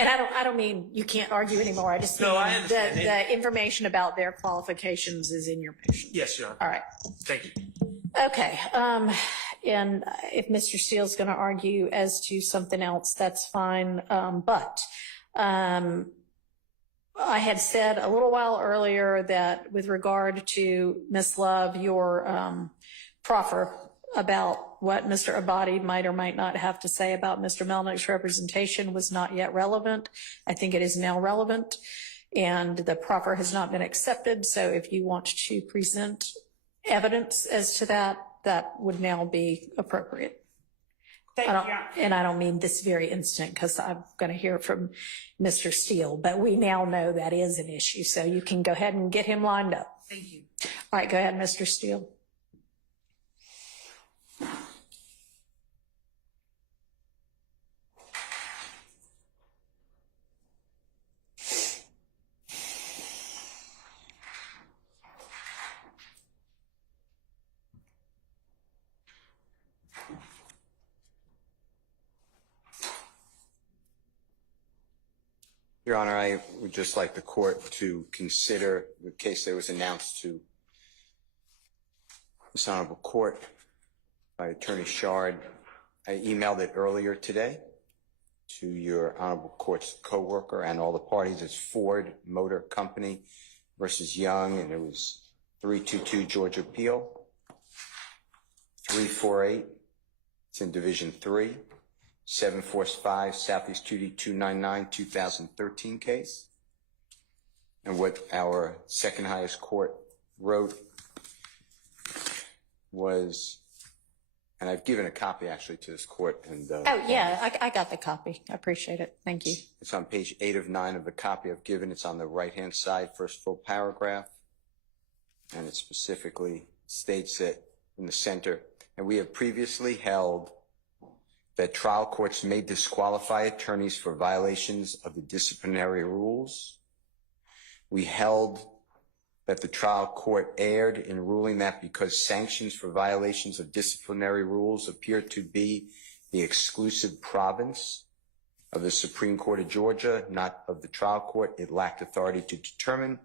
And I don't mean you can't argue anymore. I just mean I understand. the information about their qualifications is in your motion. Yes, Your Honor. All right. Thank you. Okay. And if Mr. Steele's going to argue as to something else, that's fine. But I had said a little while earlier that with regard to Ms. Love, your proffer about what Mr. Abadi might or might not have to say about Mr. Melnick's representation was not yet relevant. I think it is now relevant, and the proffer has not been accepted. So if you want to present evidence as to that, that would now be appropriate. Thank you. And I don't mean this very instant, because I'm going to hear from Mr. Steele, but we now know that is an issue. So you can go ahead and get him lined up. Thank you. All right, go ahead, Mr. Steele. Your Honor, I would just like the court to consider the case that was announced to this honorable court by Attorney Shard. I emailed it earlier today to your honorable court's co-worker and all the parties. It's Ford Motor Company versus Young, and it was 322 Georgia Appeal, 348. It's in Division 3. 745 Southeast 2D299 2013 case. And what our second highest court wrote was, and I've given a copy actually to this court. And Oh yeah, I got the copy. I appreciate it. Thank you. It's on page 8 of 9 of the copy I've given. It's on the right-hand side, first full paragraph. And it specifically states that in the center, and we have previously held that trial courts may disqualify attorneys for violations of the disciplinary rules. We held that the trial court erred in ruling that because sanctions for violations of disciplinary rules appear to be the exclusive province of the Supreme Court of Georgia, not of the trial court, it lacked authority to determine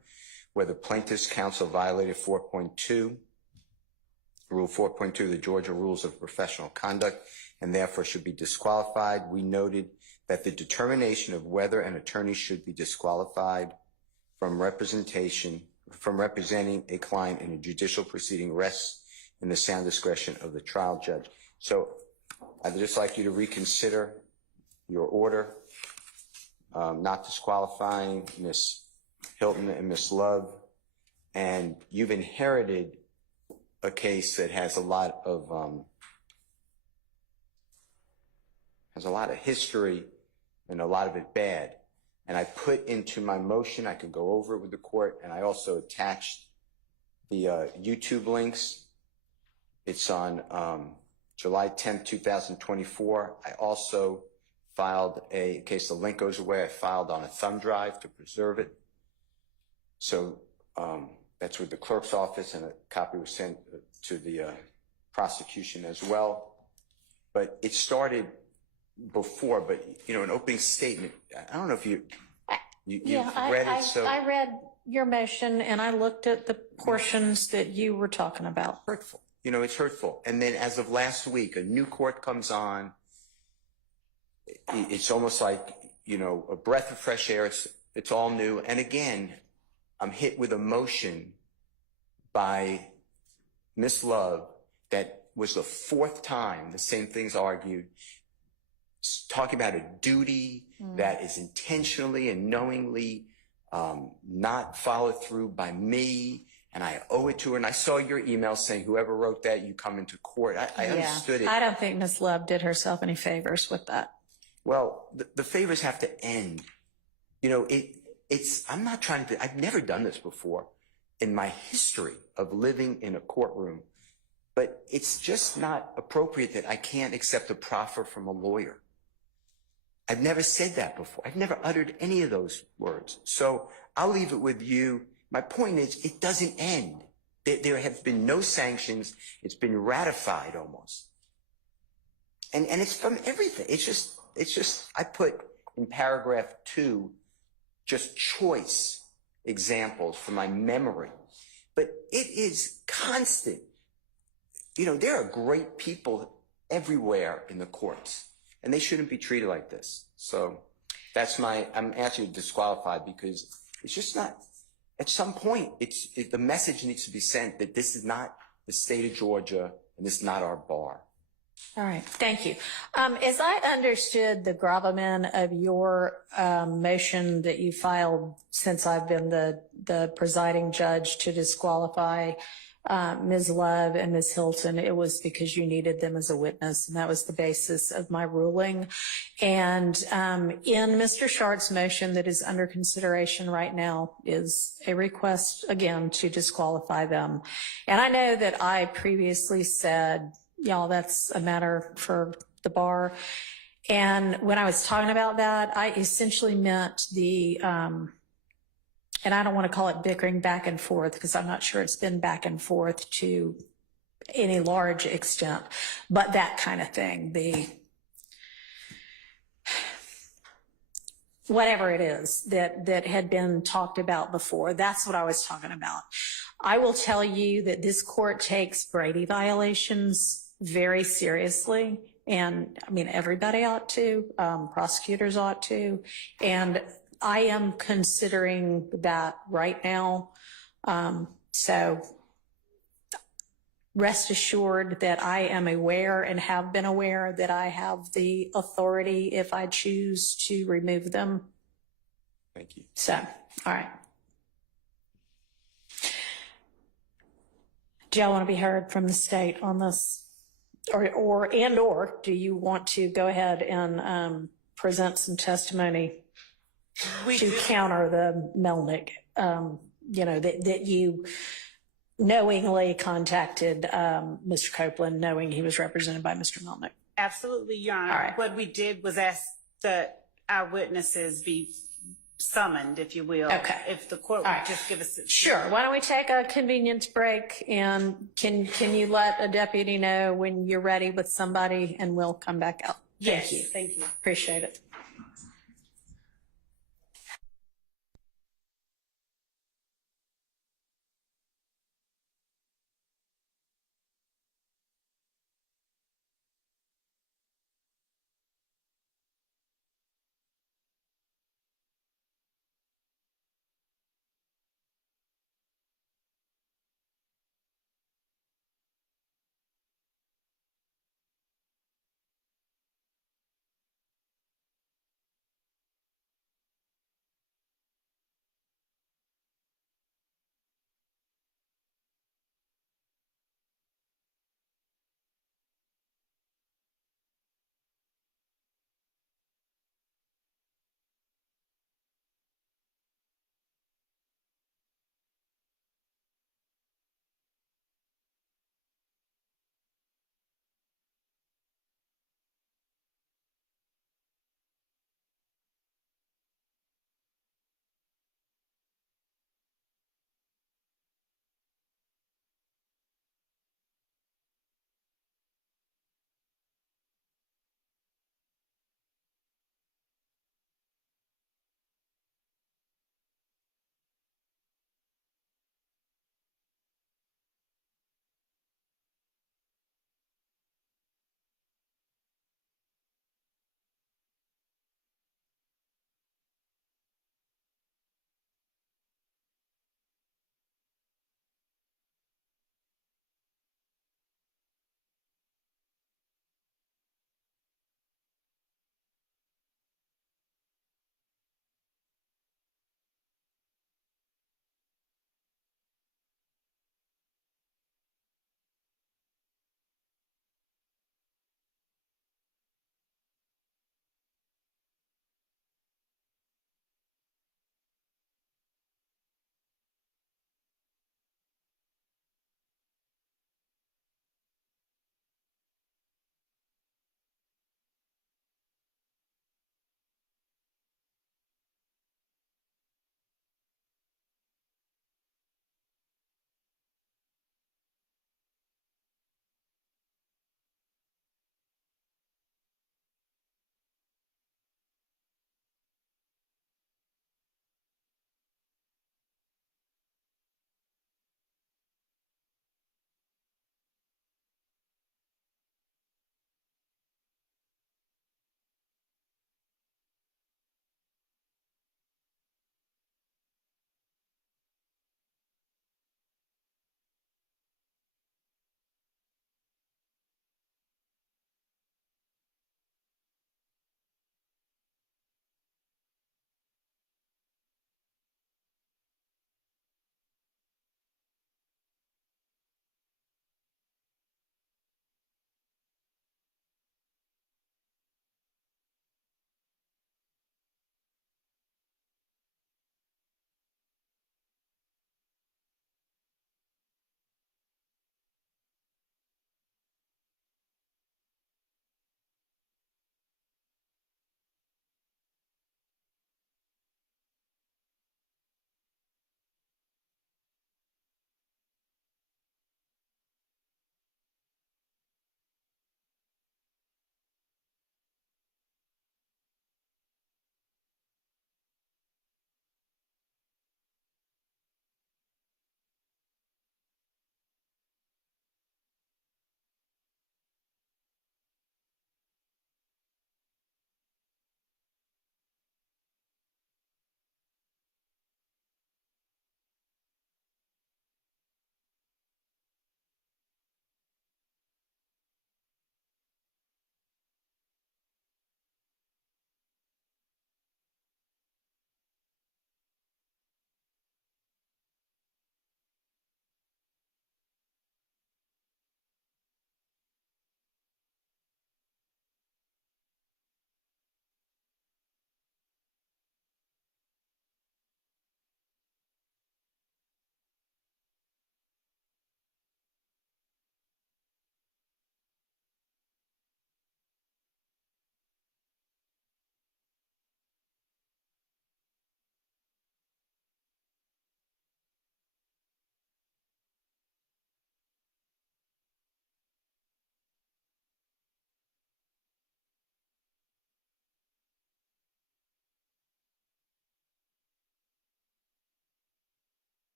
whether plaintiff's counsel violated 4.2, Rule 4.2 of the Georgia Rules of Professional Conduct, and therefore should be disqualified. We noted that the determination of whether an attorney should be disqualified from representing a client in a judicial proceeding rests in the sound discretion of the trial judge. So I'd just like you to reconsider your order, not disqualifying Ms. Hilton and Ms. Love, and you've inherited a case that has a lot of has a lot of history and a lot of it bad. And I put into my motion, I could go over it with the court, and I also attached the YouTube links. It's on July 10th, 2024. I also filed in case the link goes away, I filed on a thumb drive to preserve it. So that's with the clerk's office, and a copy was sent to the prosecution as well. But it started before, but an opening statement. I don't know if you've read it. So I read your motion and I looked at the portions that you were talking about. Hurtful. It's hurtful. And then as of last week, a new court comes on. It's almost like, a breath of fresh air. It's all new. And again, I'm hit with a motion by Miss Love that was the fourth time the same thing's argued, talking about a duty that is intentionally and knowingly not followed through by me, and I owe it to her. And I saw your email saying, whoever wrote that, you come into court. I understood it. I don't think Miss Love did herself any favors with that. Well, the favors have to end. I'm not trying to, I've never done this before in my history of living in a courtroom, but it's just not appropriate that I can't accept a proffer from a lawyer. I've never said that before. I've never uttered any of those words. So I'll leave it with you. My point is, it doesn't end. There have been no sanctions. It's been ratified almost. And it's from everything. It's just, I put in paragraph 2, just choice examples from my memory. But it is constant. There are great people everywhere in the courts, and they shouldn't be treated like this. So I'm asking you to disqualify because it's just not, at some point, the message needs to be sent that this is not the state of Georgia and this is not our bar. All right. Thank you. As I understood the gravamen of your motion that you filed since I've been the presiding judge to disqualify Ms. Love and Ms. Hilton, it was because you needed them as a witness, and that was the basis of my ruling. And in Mr. Shart's motion that is under consideration right now is a request, again, to disqualify them. And I know that I previously said, y'all, that's a matter for the bar. And when I was talking about that, I essentially meant and I don't want to call it bickering back and forth because I'm not sure it's been back and forth to any large extent, but that kind of thing, whatever it is that had been talked about before, that's what I was talking about. I will tell you that this court takes Brady violations very seriously. And I mean, everybody ought to, prosecutors ought to. And I am considering that right now. So rest assured that I am aware and have been aware that I have the authority if I choose to remove them. Thank you. So, all right. Do y'all want to be heard from the state on this? Or do you want to go ahead and present some testimony to counter the Melnick, that you knowingly contacted Mr. Copeland, knowing he was represented by Mr. Melnick? Absolutely, Your Honor. All right. What we did was ask that our witnesses be summoned, if you will. Okay. If the court would just give us Sure. Why don't we take a convenience break, and can you let a deputy know when you're ready with somebody, and we'll come back out. Thank you. Thank you. Appreciate it.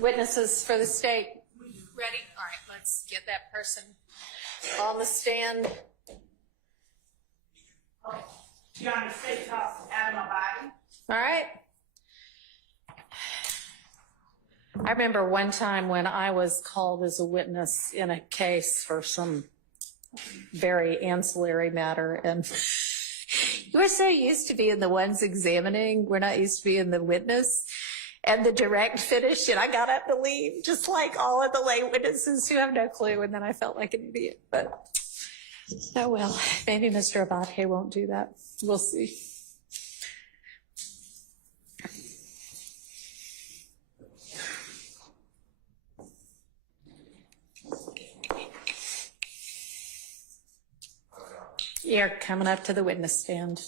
Witnesses for the state. Ready? All right, let's get that person on the stand. United States House, Adam Abadi. All right. I remember one time when I was called as a witness in a case for some very ancillary matter, and we're so used to being the ones examining. We're not used to being the witness. And the direct finish, and I got up to leave, just like all of the lay witnesses who have no clue. And then I felt like an idiot. But oh well, maybe Mr. Abate won't do that. We'll see. You're coming up to the witness stand.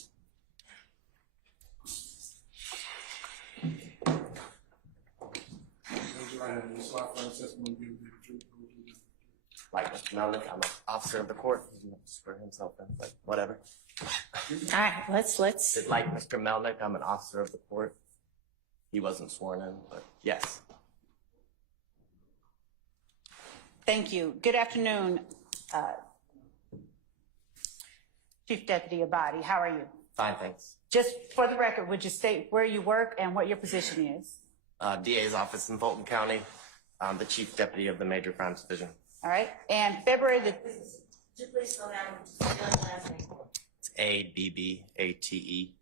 Like Mr. Melnick, I'm an officer of the court. He's going to swear himself in, but whatever. All right, let's. Like Mr. Melnick, I'm an officer of the court. He wasn't sworn in, but yes. Thank you. Good afternoon, Chief Deputy Abadi. How are you? Fine, thanks. Just for the record, would you state where you work and what your position is? DA's office in Fulton County. I'm the Chief Deputy of the Major Crimes Division. All right. And February the... It's ABBATE.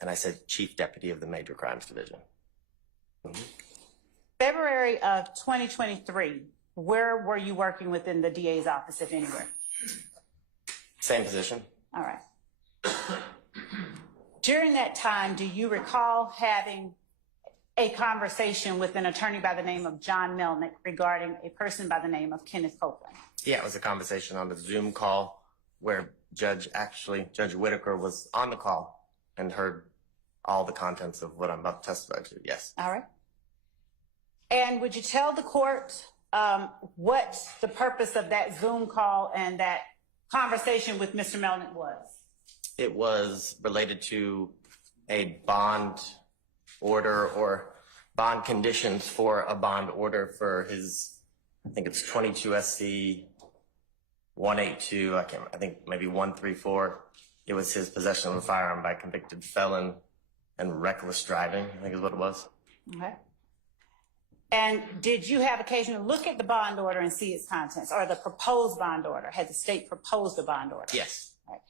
And I said Chief Deputy of the Major Crimes Division. February of 2023, where were you working within the DA's office, if anywhere? Same position. All right. During that time, do you recall having a conversation with an attorney by the name of John Melnick regarding a person by the name of Kenneth Copeland? Yeah, it was a conversation on the Zoom call where Judge Whitaker was on the call and heard all the contents of what I'm about to testify to. Yes. All right. And would you tell the court what the purpose of that Zoom call and that conversation with Mr. Melnick was? It was related to a bond order or bond conditions for a bond order for his, I think it's 22 SC 182, I think maybe 134. It was his possession of a firearm by a convicted felon and reckless driving, I think is what it was. Okay. And did you have occasion to look at the bond order and see its contents, or the proposed bond order? Had the state proposed a bond order? Yes. Right.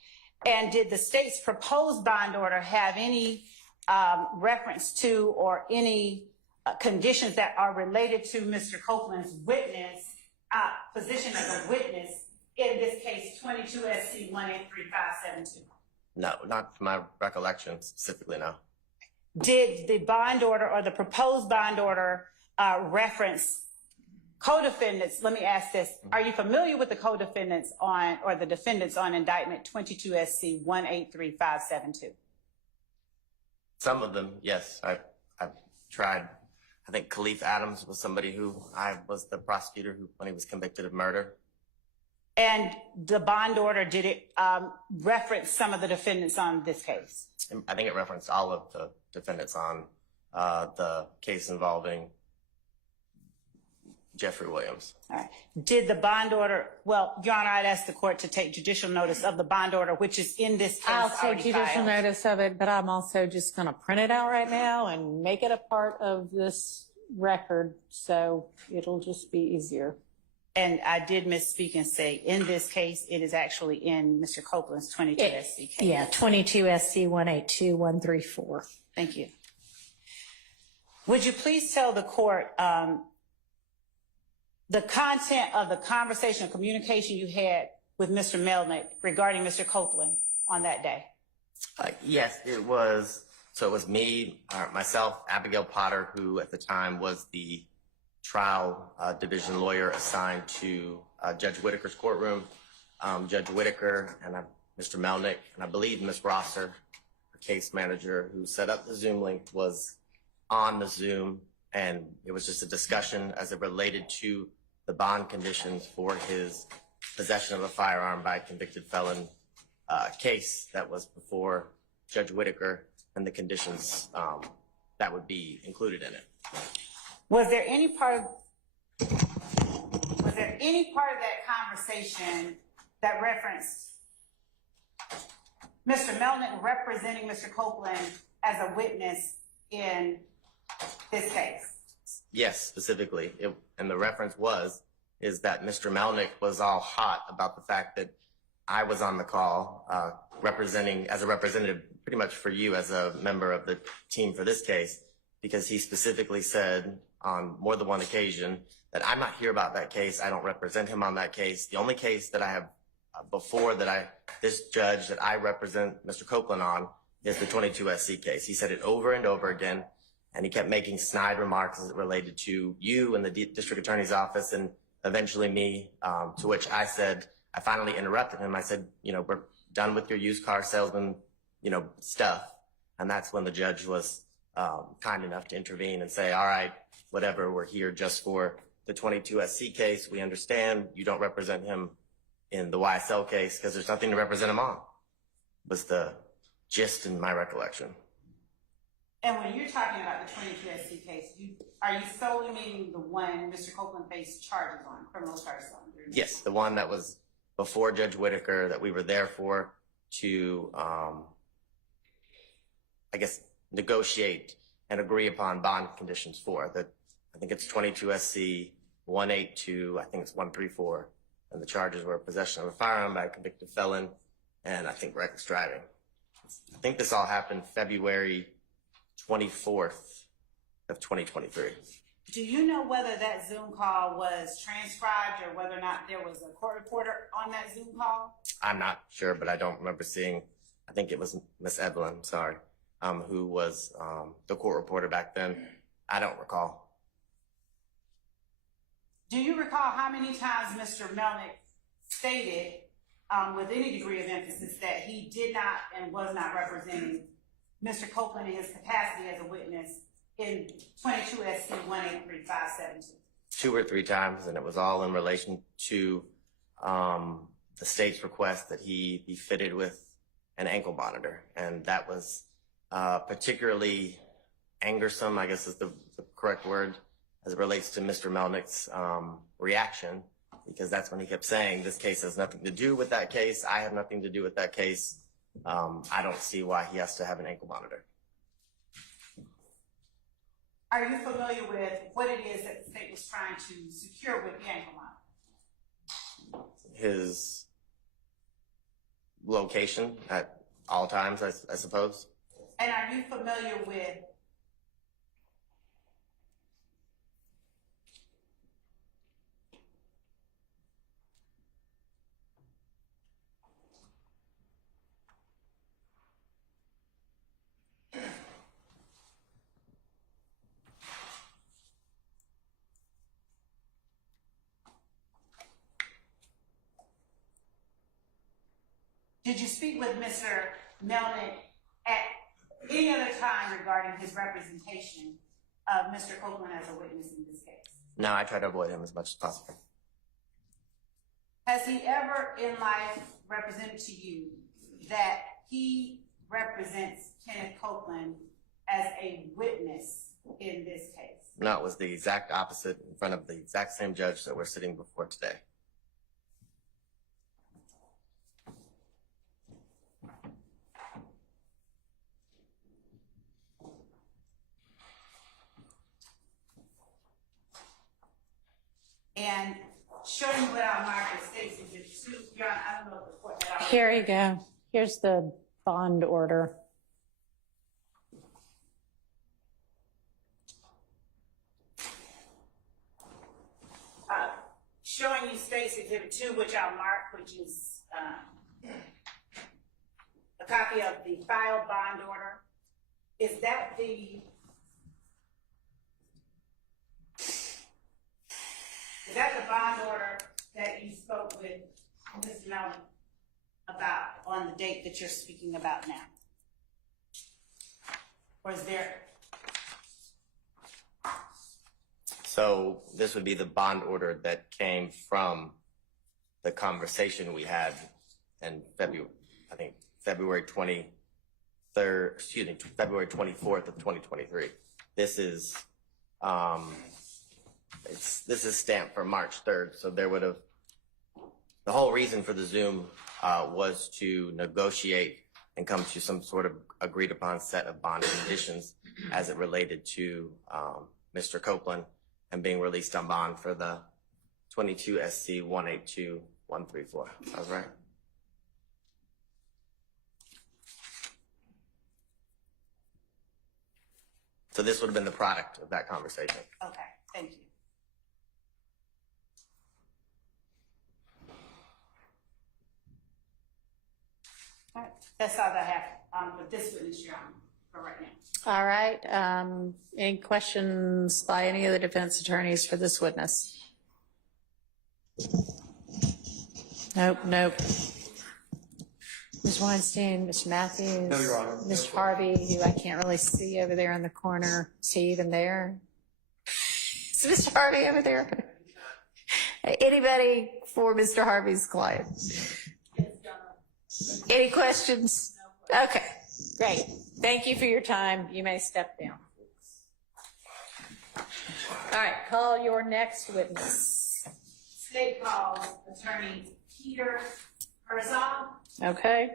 And did the state's proposed bond order have any reference to or any conditions that are related to Mr. Copeland's witness, position as a witness, in this case, 22 SC 183572? No, not to my recollection specifically, no. Did the bond order or the proposed bond order reference co-defendants? Let me ask this. Are you familiar with the co-defendants on, or the defendants on indictment 22 SC 183572? Some of them, yes. I've tried. I think Khalif Adams was somebody who I was the prosecutor who, when he was convicted of murder. And the bond order, did it reference some of the defendants on this case? I think it referenced all of the defendants on the case involving Jeffrey Williams. All right. Did the bond order, well, Your Honor, I'd ask the court to take judicial notice of the bond order, which is in this case I'll take already judicial filed. notice of it, but I'm also just going to print it out right now and make it a part of this record, so it'll just be easier. And I did misspeak and say, in this case, it is actually in Mr. Copeland's 22 SC case. Yeah, 22 SC 182134. Thank you. Would you please tell the court the content of the conversation or communication you had with Mr. Melnick regarding Mr. Copeland on that day? Yes, it was. So it was me, myself, Abigail Potter, who at the time was the trial division lawyer assigned to Judge Whitaker's courtroom. Judge Whitaker and Mr. Melnick, and I believe Ms. Rosser, the case manager who set up the Zoom link, was on the Zoom, and it was just a discussion as it related to the bond conditions for his possession of a firearm by a convicted felon case that was before Judge Whitaker and the conditions that would be included in it. Was there any part of that conversation that referenced Mr. Melnick representing Mr. Copeland as a witness in this case? Yes, specifically. And the reference is that Mr. Melnick was all hot about the fact that I was on the call, representing as a representative pretty much for you as a member of the team for this case, because he specifically said on more than one occasion that I'm not here about that case. I don't represent him on that case. The only case that I have this judge that I represent Mr. Copeland on is the 22 SC case. He said it over and over again, and he kept making snide remarks as it related to you and the district attorney's office and eventually me, to which I said, I finally interrupted him. I said, we're done with your used car salesman, stuff. And that's when the judge was kind enough to intervene and say, all right, whatever, we're here just for the 22 SC case. We understand you don't represent him in the YSL case because there's nothing to represent him on, was the gist in my recollection. And when you're talking about the 22 SC case, are you solely meaning the one Mr. Copeland faced charges on, criminal charges on? Yes, the one that was before Judge Whitaker that we were there for to, negotiate and agree upon bond conditions for. That I think it's 22 SC 182, I think it's 134, and the charges were possession of a firearm by a convicted felon and I think reckless driving. I think this all happened February 24th of 2023. Do you know whether that Zoom call was transcribed or whether or not there was a court reporter on that Zoom call? I'm not sure, but I don't remember seeing, I think it was Miss Evelyn, who was the court reporter back then. I don't recall. Do you recall how many times Mr. Melnick stated with any degree of emphasis that he did not and was not representing Mr. Copeland in his capacity as a witness in 22 SC 183572? 2 or 3 times, and it was all in relation to the state's request that he be fitted with an ankle monitor. And that was particularly angersome, I guess is the correct word, as it relates to Mr. Melnick's reaction, because that's when he kept saying, this case has nothing to do with that case. I have nothing to do with that case. I don't see why he has to have an ankle monitor. Are you familiar with what it is that the state was trying to secure with the ankle monitor? His location at all times, I suppose. And are you familiar with Did you speak with Mr. Melnick at any other time regarding his representation of Mr. Copeland as a witness in this case? No, I try to avoid him as much as possible. Has he ever in life represented to you that he represents Kenneth Copeland as a witness in this case? No, it was the exact opposite in front of the exact same judge that we're sitting before today. And showing what our market states is it too, I don't know if the court had already. Here you go. Here's the bond order. Showing you States Exhibit 2, which I'll mark, which is a copy of the filed bond order. Is that the bond order that you spoke with Ms. Melnick about on the date that you're speaking about now? Or is there? So this would be the bond order that came from the conversation we had in February, I think February 24th of 2023. This is this is stamped for March 3rd, so there would have, the whole reason for the Zoom was to negotiate and come to some sort of agreed upon set of bond conditions as it related to Mr. Copeland and being released on bond for the 22 SC 182134. I was right. So this would have been the product of that conversation. Okay, thank you. All right, that's all that I have for this witness, Your Honor, for right now. All right. Any questions by any of the defense attorneys for this witness? Nope. Ms. Weinstein, Mr. Matthews? No, Your Honor. Mr. Harvey, who I can't really see over there in the corner. Is he even there? Is Mr. Harvey over there? Anybody for Mr. Harvey's client? Any questions? Okay, great. Thank you for your time. You may step down. All right, call your next witness. State calls Attorney Peter Herzog. Okay.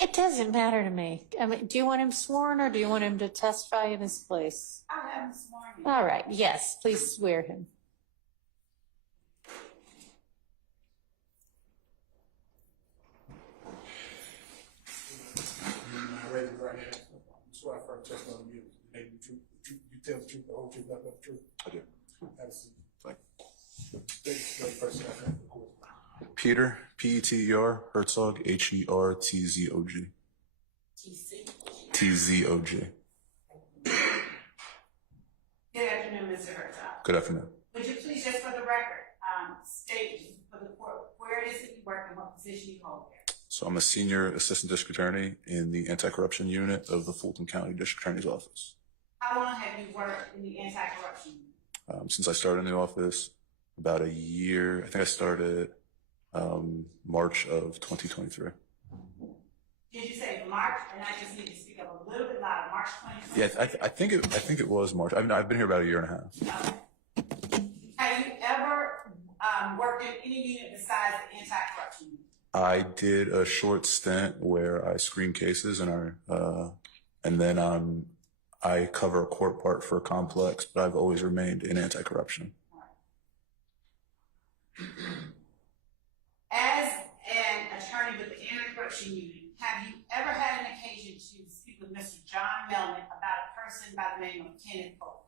It doesn't matter to me. I mean, do you want him sworn or do you want him to testify in his place? I'll have him sworn in. All right, yes, please swear him. I raise your right hand. Swear I first testimony you. You tell the truth, the whole truth, nothing but the truth. I do. Have a seat. First name, of course. Peter, P-E-T-E-R, Herzog, H-E-R-T-Z-O-G. T-Z-O-G. Good afternoon, Mr. Herzog. Good afternoon. Would you please, just for the record, state for the court where it is that you work and what position you hold there? So I'm a senior assistant district attorney in the anti-corruption unit of the Fulton County District Attorney's Office. How long have you worked in the anti-corruption unit? Since I started in the office, about a year. I think I started March of 2023. Did you say March? And I just need to speak up a little bit louder. March 2023? Yeah, I think it was March. I've been here about a year and a half. Okay. Have you ever worked in any unit besides the anti-corruption unit? I did a short stint where I screen cases and then I cover a court part for a complex, but I've always remained in anti-corruption. As an attorney with the anti-corruption unit, have you ever had an occasion to speak with Mr. John Melnick about a person by the name of Kenneth Pope?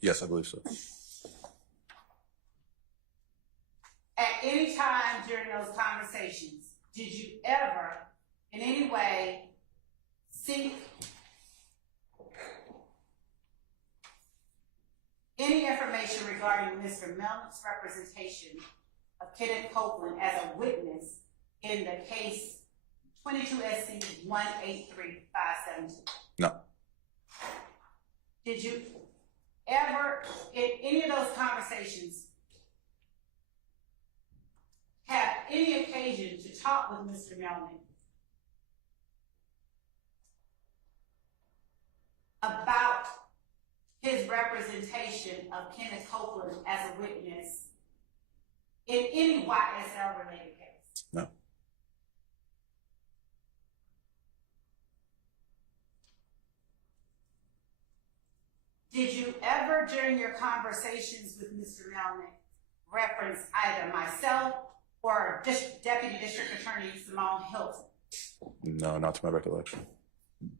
Yes, I believe so. At any time during those conversations, did you ever, in any way, seek any information regarding Mr. Melnick's representation of Kenneth Copeland as a witness in the case 22 SC 183572? No. Did you ever, in any of those conversations, have any occasion to talk with Mr. Melnick about his representation of Kenneth Copeland as a witness in any YSL related case? No. Did you ever, during your conversations with Mr. Melnick, reference either myself or Deputy District Attorney Simone Hilton? No, not to my recollection.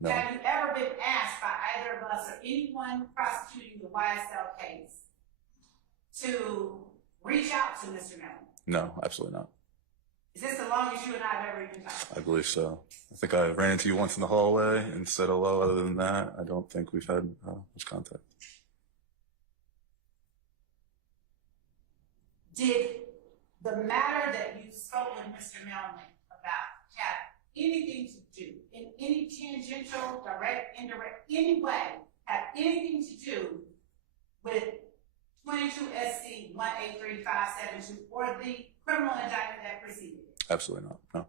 No. Have you ever been asked by either of us or anyone prosecuting the YSL case to reach out to Mr. Melnick? No, absolutely not. Is this the longest you and I have ever even talked? I believe so. I think I ran into you once in the hallway and said hello. Other than that, I don't think we've had much contact. Did the matter that you spoke with Mr. Melnick about have anything to do, in any tangential, direct, indirect, any way, have anything to do with 22 SC 183572 or the criminal indictment that preceded it? Absolutely not. No.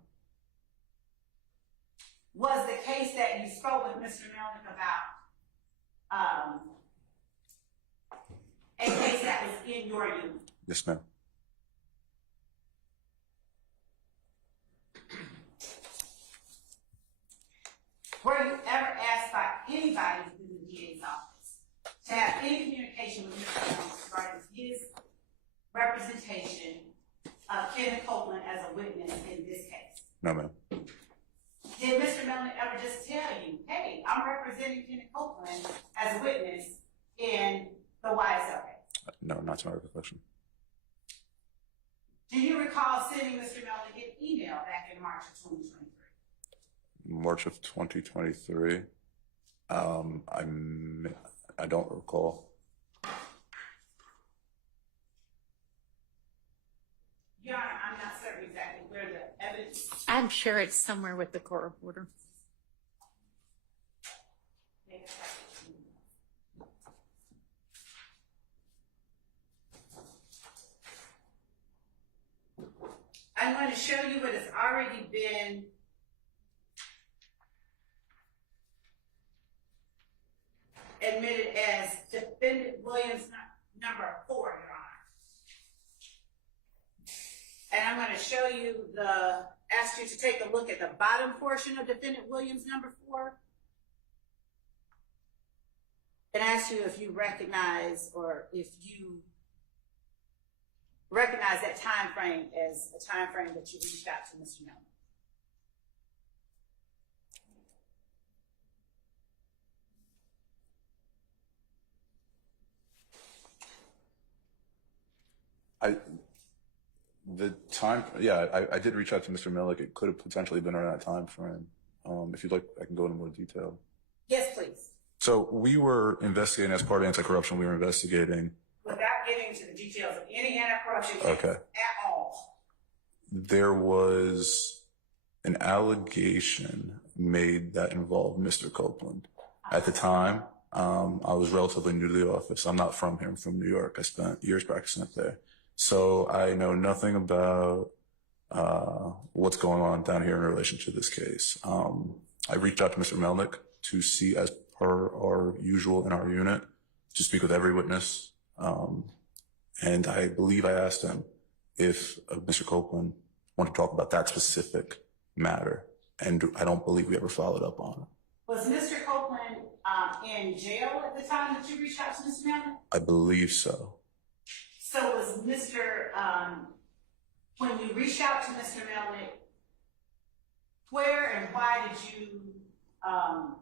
Was the case that you spoke with Mr. Melnick about a case that was in your unit? Yes, ma'am. Were you ever asked by anybody within the DA's office to have any communication with Mr. Melnick regarding his representation of Kenneth Copeland as a witness in this case? No, ma'am. Did Mr. Melnick ever just tell you, hey, I'm representing Kenneth Copeland as a witness in the YSL case? No, not to my recollection. Do you recall sending Mr. Melnick an email back in March of 2023? March of 2023. I don't recall. Your Honor, I'm not certain exactly where the evidence. I'm sure it's somewhere with the court reporter. I'm going to show you what has already been admitted as defendant Williams number 4, Your Honor. And I'm going to show you ask you to take a look at the bottom portion of defendant Williams number 4. And ask you if you recognize that time frame as a time frame that you reached out to Mr. Melnick. I did reach out to Mr. Melnick. It could have potentially been around that time frame. If you'd like, I can go into more detail. Yes, please. So we were investigating, as part of anti-corruption, we were investigating. Without getting into the details of any anti-corruption case Okay. at all. There was an allegation made that involved Mr. Copeland. At the time, I was relatively new to the office. I'm not from here. I'm from New York. I spent years practicing up there. So I know nothing about what's going on down here in relation to this case. I reached out to Mr. Melnick to see, as per our usual in our unit, to speak with every witness. And I believe I asked him if Mr. Copeland wanted to talk about that specific matter. And I don't believe we ever followed up on it. Was Mr. Copeland in jail at the time that you reached out to Mr. Melnick? I believe so. So was when you reached out to Mr. Melnick, where and why did you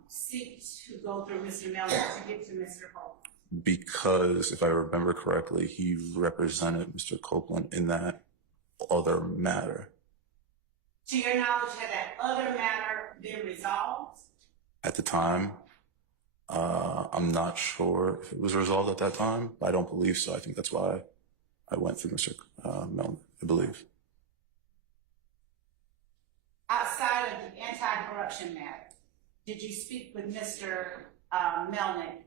seek to go through Mr. Melnick to get to Mr. Copeland? Because, if I remember correctly, he represented Mr. Copeland in that other matter. To your knowledge, had that other matter been resolved? At the time, I'm not sure if it was resolved at that time. I don't believe so. I think that's why I went through Mr. Melnick, I believe. Outside of the anti-corruption matter, did you speak with Mr. Melnick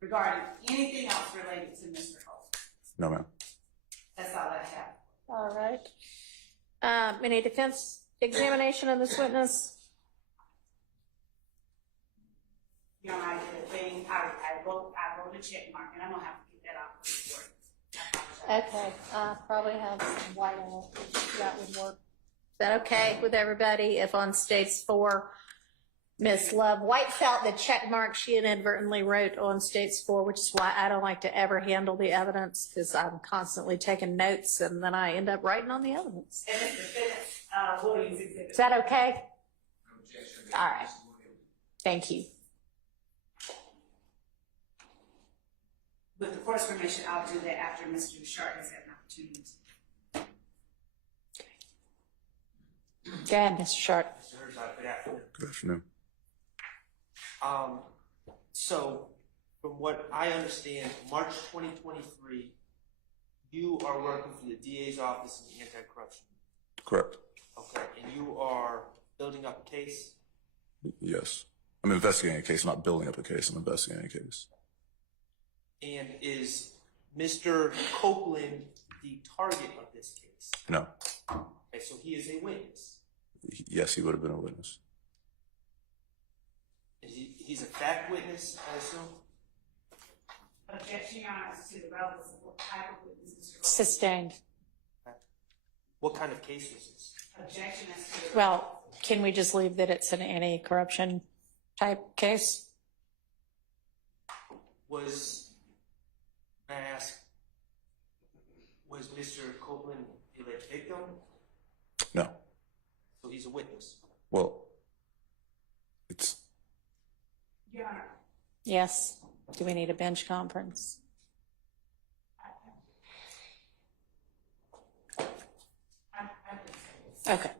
regarding anything else related to Mr. Copeland? No, ma'am. That's all I have. All right. Any defense examination of this witness? You know, I did a thing. I wrote a check mark, and I'm gonna have to get that off the report. Okay, probably have some white on it. That would work. Is that okay with everybody? If on stage 4, Miss Love White felt the check mark she inadvertently wrote on stage 4, which is why I don't like to ever handle the evidence, because I'm constantly taking notes and then I end up writing on the evidence. And it's defense Williams exhibit. Is that okay? All right. Thank you. With the court's permission, I'll do that after Mr. Sharp has had an opportunity. Go ahead, Mr. Sharp. Good afternoon. Good afternoon. So, from what I understand, March 2023, you are working for the DA's office in the anti-corruption. Correct. Okay, and you are building up a case? Yes. I'm investigating a case, not building up a case. I'm investigating a case. And is Mr. Copeland the target of this case? No. Okay, so he is a witness. Yes, he would have been a witness. He's a fact witness, I assume? Objection, Your Honor, to the relevance of what type of witness. Sustained. What kind of case is this? Objection as to. Well, can we just leave that it's an anti-corruption type case? May I ask, was Mr. Copeland the alleged victim? No. So he's a witness. Well, it's. Your Honor. Yes. Do we need a bench conference? Okay.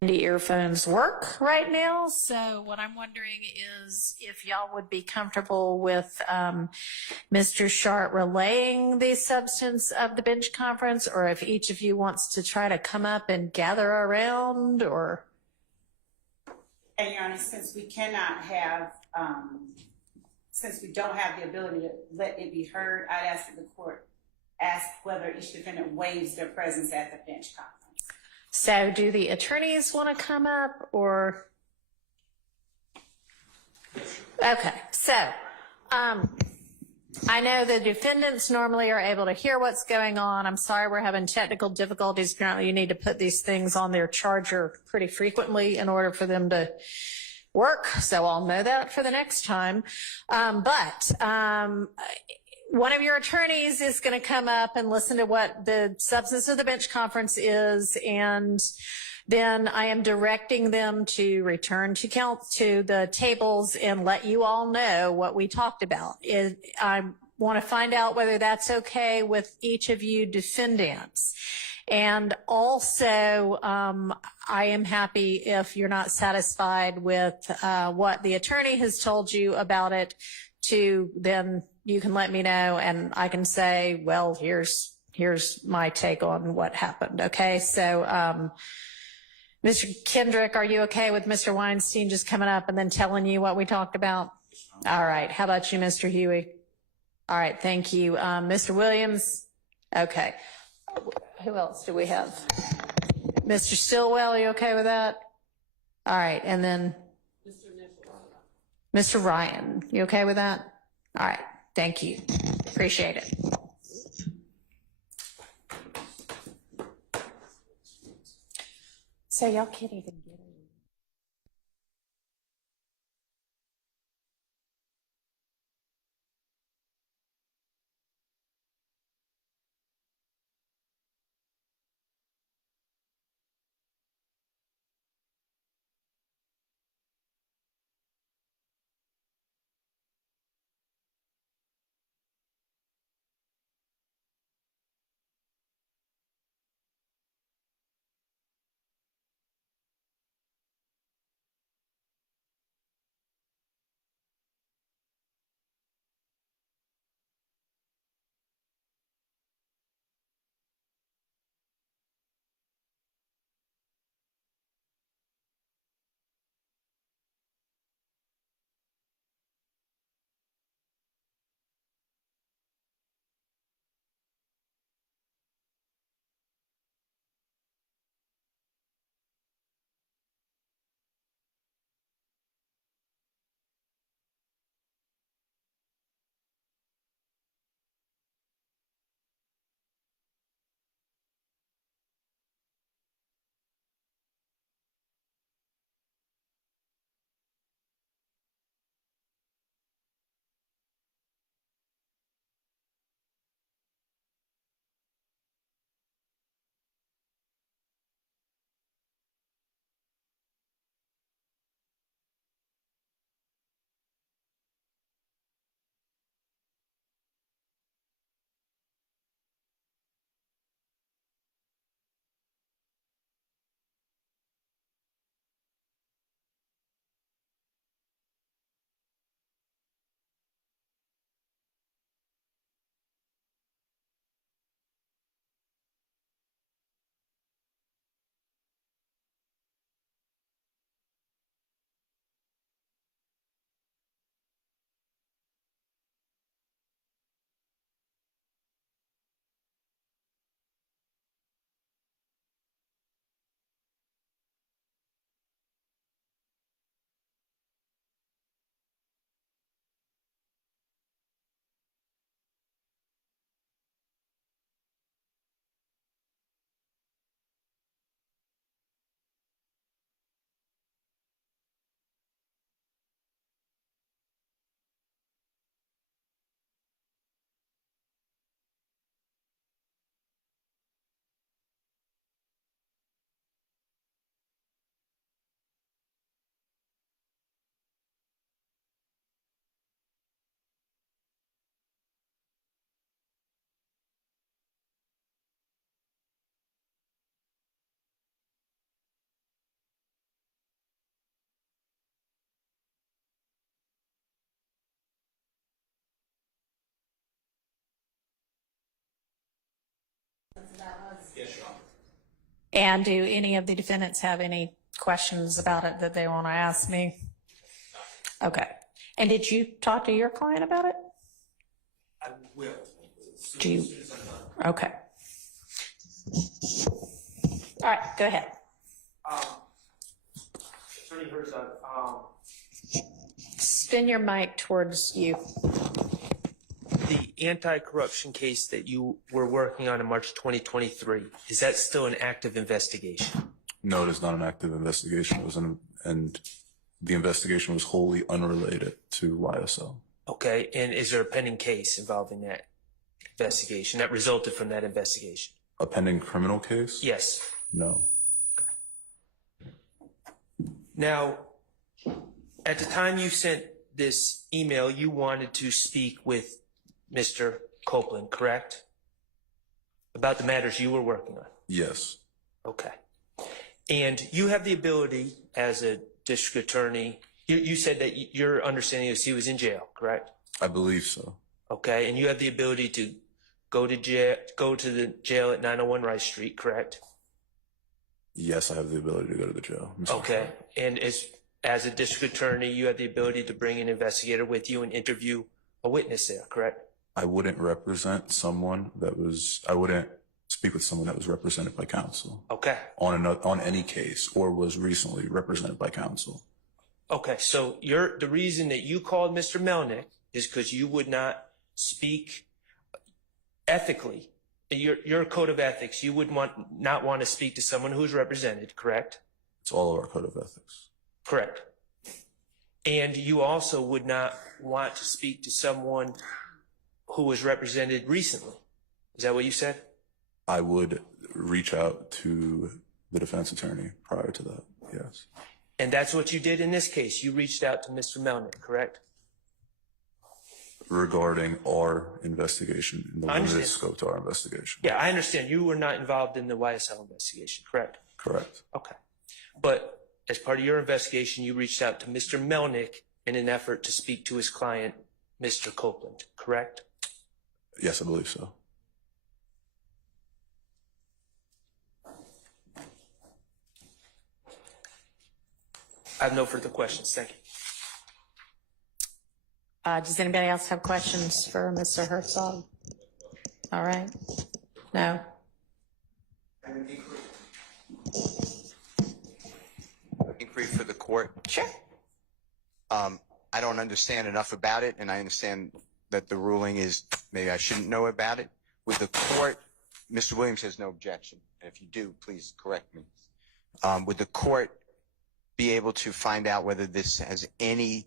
The earphones work right now. So what I'm wondering is if y'all would be comfortable with Mr. Sharp relaying the substance of the bench conference, or if each of you wants to try to come up and gather around, or. And Your Honor, since we cannot have, since we don't have the ability to let it be heard, I'd ask that the court ask whether each defendant waives their presence at the bench conference. So do the attorneys want to come up, or? Okay, so I know the defendants normally are able to hear what's going on. I'm sorry we're having technical difficulties. Apparently you need to put these things on their charger pretty frequently in order for them to work. So I'll know that for the next time. One of your attorneys is going to come up and listen to what the substance of the bench conference is, and then I am directing them to return to the tables and let you all know what we talked about. I want to find out whether that's okay with each of you defendants. And also, I am happy if you're not satisfied with what the attorney has told you about it, then you can let me know and I can say, well, here's my take on what happened. Okay. So, Mr. Kendrick, are you okay with Mr. Weinstein just coming up and then telling you what we talked about? All right. How about you, Mr. Huey? All right. Thank you. Mr. Williams? Okay. Who else do we have? Mr. Stillwell, are you okay with that? All right. And then Mr. Ryan, you okay with that? All right. Thank you. Appreciate it. So y'all can't even get it. Yes, Your Honor. And do any of the defendants have any questions about it that they want to ask me? Okay. And did you talk to your client about it? I will. Do you? As soon as I'm done. Okay. All right, go ahead. Attorney Herzog, Spin your mic towards you. The anti-corruption case that you were working on in March 2023, is that still an active investigation? No, it is not an active investigation. It was and the investigation was wholly unrelated to YSL. Okay, and is there a pending case involving that investigation that resulted from that investigation? A pending criminal case? Yes. No. Now, at the time you sent this email, you wanted to speak with Mr. Copeland, correct? About the matters you were working on. Yes. Okay. And you have the ability as a district attorney, you said that your understanding is he was in jail, correct? I believe so. Okay. And you have the ability to go to the jail at 901 Rice Street, correct? Yes, I have the ability to go to the jail. Okay. And as a district attorney, you have the ability to bring an investigator with you and interview a witness there, correct? I wouldn't represent someone I wouldn't speak with someone that was represented by counsel. Okay. On any case or was recently represented by counsel. Okay. So the reason that you called Mr. Melnick is because you would not speak ethically. Your code of ethics, you would not want to speak to someone who's represented, correct? It's all of our code of ethics. Correct. And you also would not want to speak to someone who was represented recently. Is that what you said? I would reach out to the defense attorney prior to that, yes. And that's what you did in this case. You reached out to Mr. Melnick, correct? Regarding our investigation, in the I limited understand. scope to our investigation. Yeah, I understand. You were not involved in the YSL investigation, correct? Correct. Okay. But as part of your investigation, you reached out to Mr. Melnick in an effort to speak to his client, Mr. Copeland, correct? Yes, I believe so. I have no further questions. Thank you. Does anybody else have questions for Mr. Herzog? All right. No? Inquiry for the court. Sure. I don't understand enough about it, and I understand that the ruling is maybe I shouldn't know about it. With the court, Mr. Williams has no objection, and if you do, please correct me. Would the court be able to find out whether this has any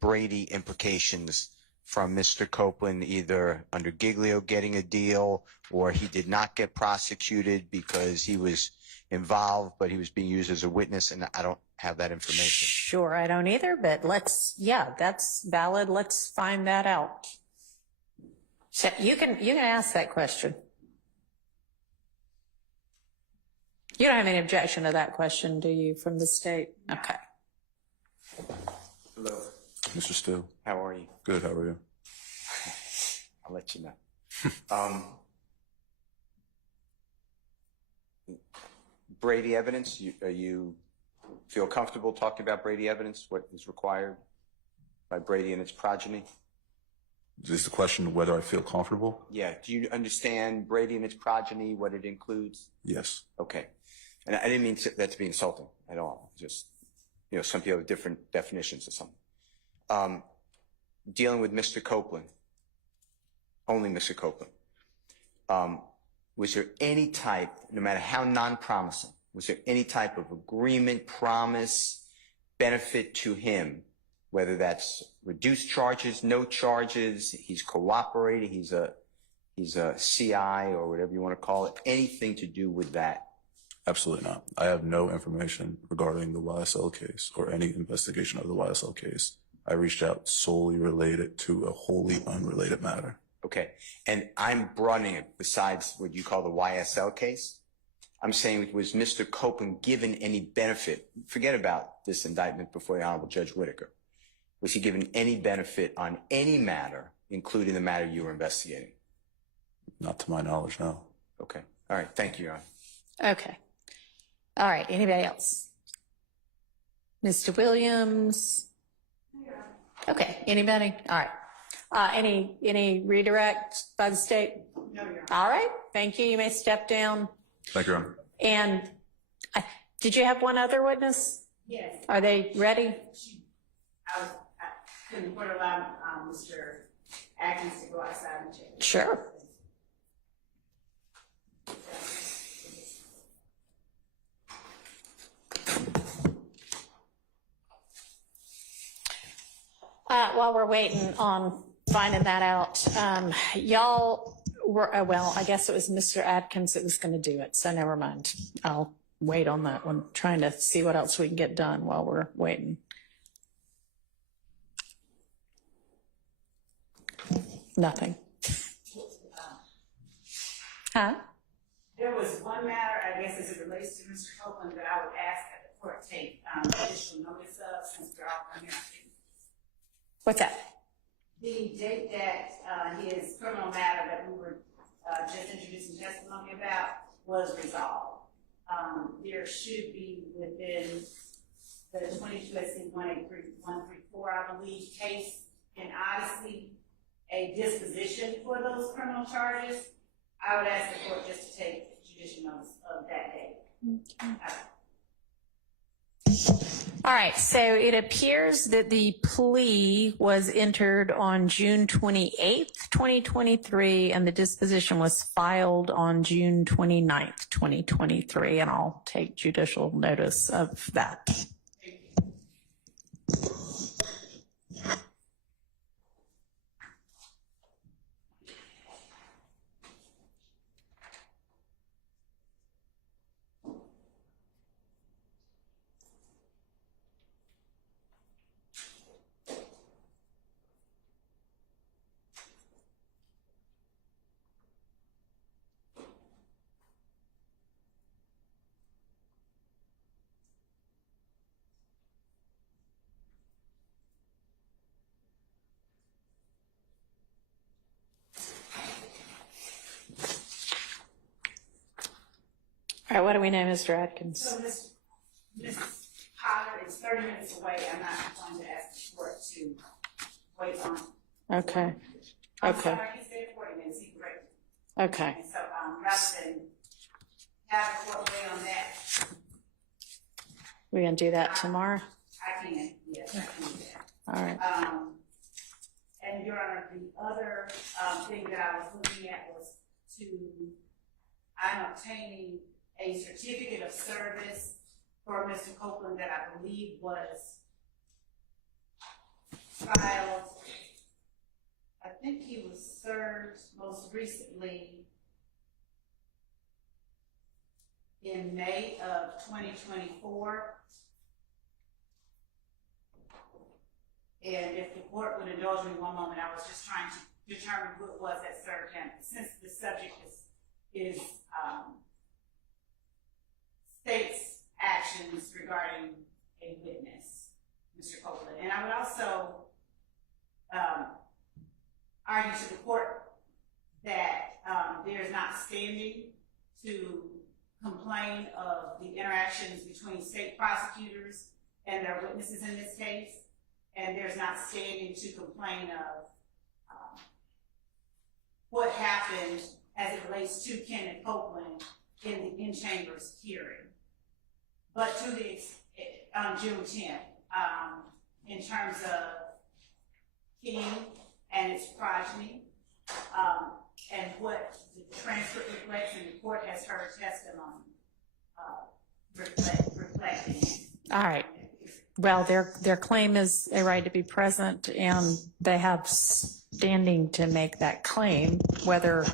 Brady implications from Mr. Copeland, either under Giglio getting a deal or he did not get prosecuted because he was involved, but he was being used as a witness, and I don't have that information. Sure, I don't either, but that's valid. Let's find that out. So you can ask that question. You don't have any objection to that question, do you, from the state? Okay. Hello. Mr. Still. How are you? Good, how are you? I'll let you know. Brady evidence, you feel comfortable talking about Brady evidence, what is required by Brady and its progeny? Is the question whether I feel comfortable? Yeah. Do you understand Brady and its progeny, what it includes? Yes. Okay. And I didn't mean that to be insulting at all. Just, some people have different definitions of something. Dealing with Mr. Copeland, only Mr. Copeland, was there any type, no matter how non-promising, was there any type of agreement, promise, benefit to him, whether that's reduced charges, no charges, he's cooperating, he's a CI or whatever you want to call it, anything to do with that? Absolutely not. I have no information regarding the YSL case or any investigation of the YSL case. I reached out solely related to a wholly unrelated matter. Okay. And I'm broadening it besides what you call the YSL case. I'm saying, was Mr. Copeland given any benefit? Forget about this indictment before the Honorable Judge Whitaker. Was he given any benefit on any matter, including the matter you were investigating? Not to my knowledge, no. Okay. All right. Thank you, Your Honor. Okay. All right. Anybody else? Mr. Williams? Okay. Anybody? All right. Any redirect by the state? No, Your Honor. All right. Thank you. You may step down. Thank you, Your Honor. And did you have one other witness? Yes. Are they ready? I couldn't allow Mr. Atkins to go outside and check. Sure. While we're waiting on finding that out, y'all were, well, I guess it was Mr. Atkins that was going to do it, so never mind. I'll wait on that one, trying to see what else we can get done while we're waiting. Nothing. Huh? There was one matter, I guess, as it relates to Mr. Copeland, that I would ask that the court take additional notice of, since we're all here. What's that? The date that his criminal matter that we were just introducing testimony about was resolved. There should be within the 22 U.S.C. 134, I believe, case in Odyssey, a disposition for those criminal charges. I would ask the court just to take judicial notice of that date. All right, so it appears that the plea was entered on June 28th, 2023, and the disposition was filed on June 29th, 2023, and I'll take judicial notice of that. All right, what do we know, Mr. Atkins? So Ms. Potter is 30 minutes away. I'm not going to ask the court to wait on. Okay. I'm Okay. sorry, he said 40 minutes. He corrected. Okay. And so rather than have the court wait on that, We're going to do that tomorrow? I can, yes, I can do that. All right. And Your Honor, the other thing that I was looking at was I'm obtaining a certificate of service for Mr. Copeland that I believe was filed. I think he was served most recently in May of 2024. And if the court would indulge me one moment, I was just trying to determine who it was that served him, since the subject is state's actions regarding a witness, Mr. Copeland. And I would also argue to the court that there is not standing to complain of the interactions between state prosecutors and their witnesses in this case. And there's not standing to complain of what happened as it relates to Kenneth Copeland in the in-chambers hearing. But to the, on June 10th, in terms of King and its progeny, and what the transcript reflects, and the court has heard testimony reflecting. All right. Well, their claim is a right to be present, and they have standing to make that claim. Whether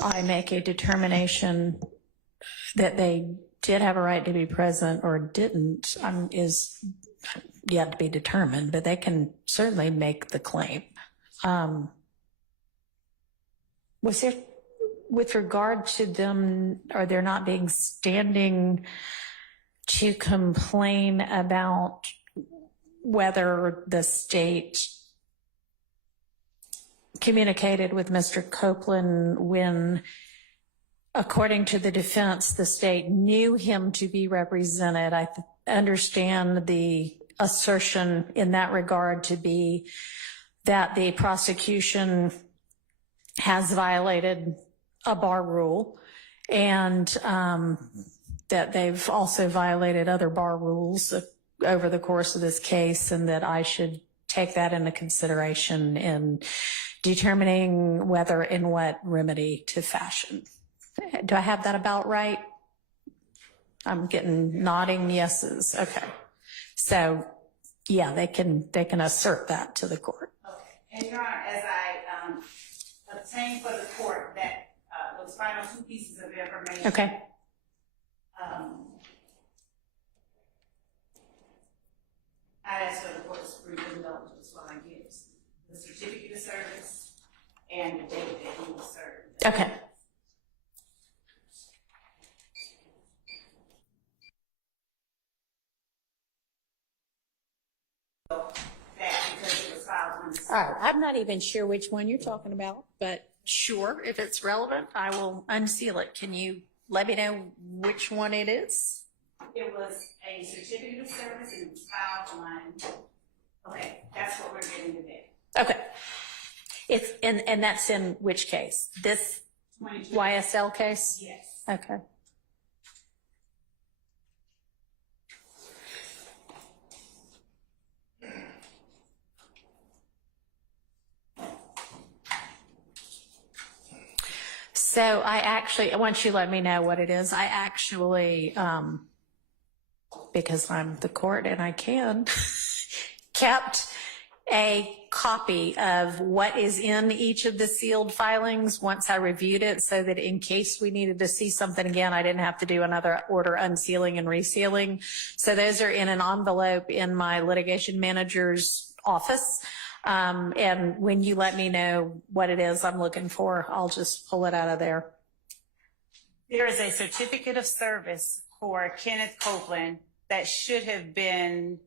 I make a determination that they did have a right to be present or didn't is yet to be determined, but they can certainly make the claim. Was there, with regard to them, are there not being standing to complain about whether the state communicated with Mr. Copeland when, according to the defense, the state knew him to be represented? I understand the assertion in that regard to be that the prosecution has violated a bar rule, and that they've also violated other bar rules over the course of this case, and that I should take that into consideration in determining whether and what remedy to fashion. Do I have that about right? I'm getting nodding yeses. Okay. So yeah, they can assert that to the court. Okay. And Your Honor, as I obtained for the court that those final two pieces of information. Okay. I asked for the court's brief indulgence while I get the certificate of service and the date that he was served. Okay. All right, I'm not even sure which one you're talking about, but sure, if it's relevant, I will unseal it. Can you let me know which one it is? It was a certificate of service and it was filed on, okay, that's what we're getting today. Okay. It's, and that's in which case? This YSL case? Yes. Okay. So I actually, once you let me know what it is, I actually, because I'm the court and I can, kept a copy of what is in each of the sealed filings once I reviewed it, so that in case we needed to see something again, I didn't have to do another order unsealing and resealing. So those are in an envelope in my litigation manager's office. And when you let me know what it is I'm looking for, I'll just pull it out of there. There is a certificate of service for Kenneth Copeland that should have been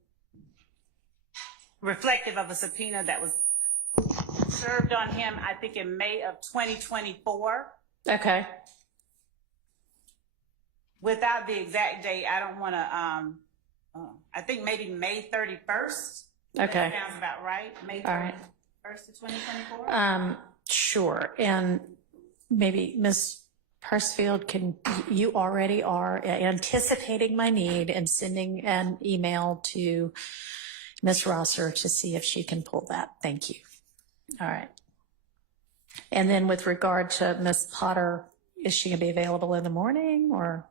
reflective of a subpoena that was served on him, I think in May of 2024. Okay. Without the exact date, I don't want to, I think maybe May 31st. Okay. That sounds about right. May 31st of 2024. Sure. And maybe Ms. Persfield, you already are anticipating my need and sending an email to Ms. Rosser to see if she can pull that. Thank you. All right. And then with regard to Ms. Potter, is she going to be available in the morning, or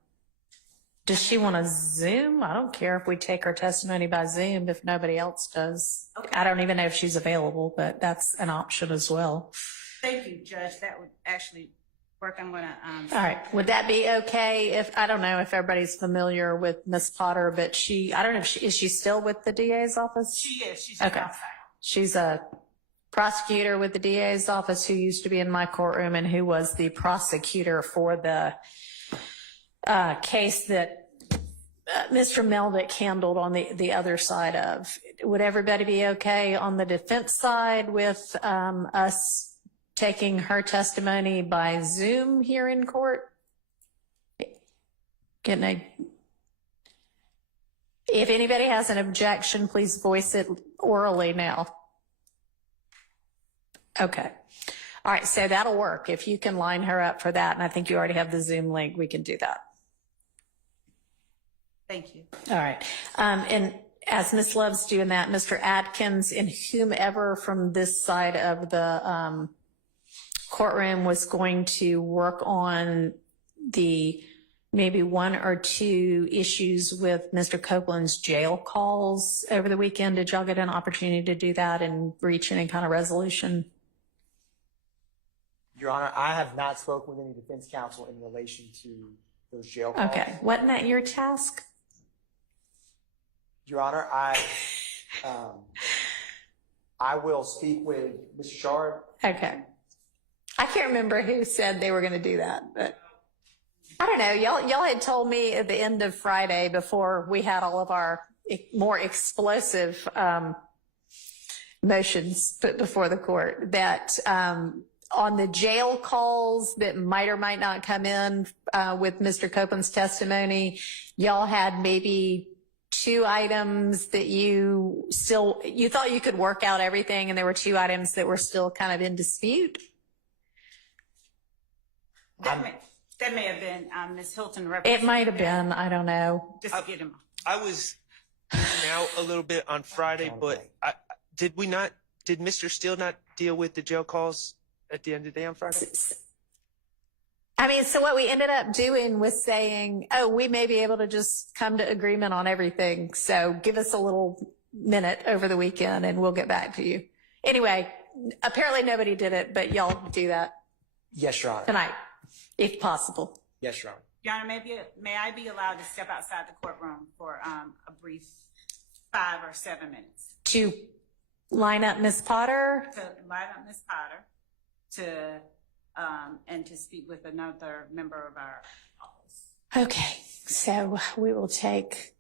does she want to Zoom? I don't care if we take her testimony by Zoom if nobody else does. Okay. I don't even know if she's available, but that's an option as well. Thank you, Judge. That would actually work. I'm going to. All right. Would that be okay if, I don't know if everybody's familiar with Ms. Potter, but I don't know if is she still with the DA's office? She is. She's okay. Outside. She's a prosecutor with the DA's office who used to be in my courtroom and who was the prosecutor for the case that Mr. Meldick handled on the other side of. Would everybody be okay on the defense side with us taking her testimony by Zoom here in court? If anybody has an objection, please voice it orally now. Okay. All right, so that'll work. If you can line her up for that, and I think you already have the Zoom link, we can do that. Thank you. All right. And as Ms. Love's doing that, Mr. Adkins and whomever from this side of the courtroom was going to work on the maybe one or two issues with Mr. Copeland's jail calls over the weekend. Did y'all get an opportunity to do that and reach any kind of resolution? Your Honor, I have not spoken with any defense counsel in relation to those jail calls. Okay. Wasn't that your task? Your Honor, I will speak with Mr. Shard. Okay. I can't remember who said they were going to do that, but I don't know. Y'all had told me at the end of Friday, before we had all of our more explosive motions put before the court, that on the jail calls that might or might not come in with Mr. Copeland's testimony, y'all had maybe two items that you thought you could work out everything, and there were two items that were still kind of in dispute. That may have been Ms. Hilton. It might have been. I don't know. Just to get him. I was out a little bit on Friday, but did Mr. Steele not deal with the jail calls at the end of the day on Friday? I mean, so what we ended up doing was saying, oh, we may be able to just come to agreement on everything. So give us a little minute over the weekend and we'll get back to you. Anyway, apparently nobody did it, but y'all do that. Yes, Your Honor. Tonight, if possible. Yes, Your Honor. Your Honor, may I be allowed to step outside the courtroom for a brief 5 or 7 minutes? To line up Ms. Potter? To line up Ms. Potter and to speak with another member of our office. Okay, so we will take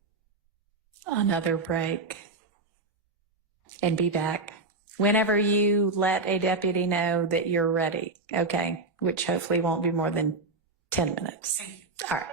another break and be back whenever you let a deputy know that you're ready, okay? Which hopefully won't be more than 10 minutes. All right.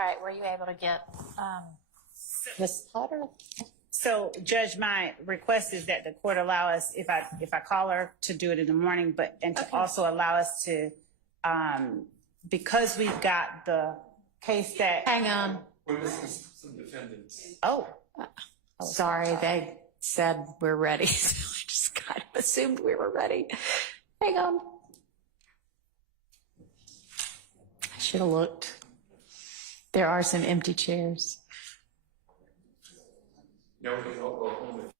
right, were you able to get Ms. Potter? So, Judge, my request is that the court allow us, if I call her, to do it in the morning, and to also allow us to, because we've got the case that. Hang on. We're missing some defendants. Oh, Sorry, they said we're ready. So I just kind of assumed we were ready. Hang on. I should have looked. There are some empty chairs. No, we don't go home with.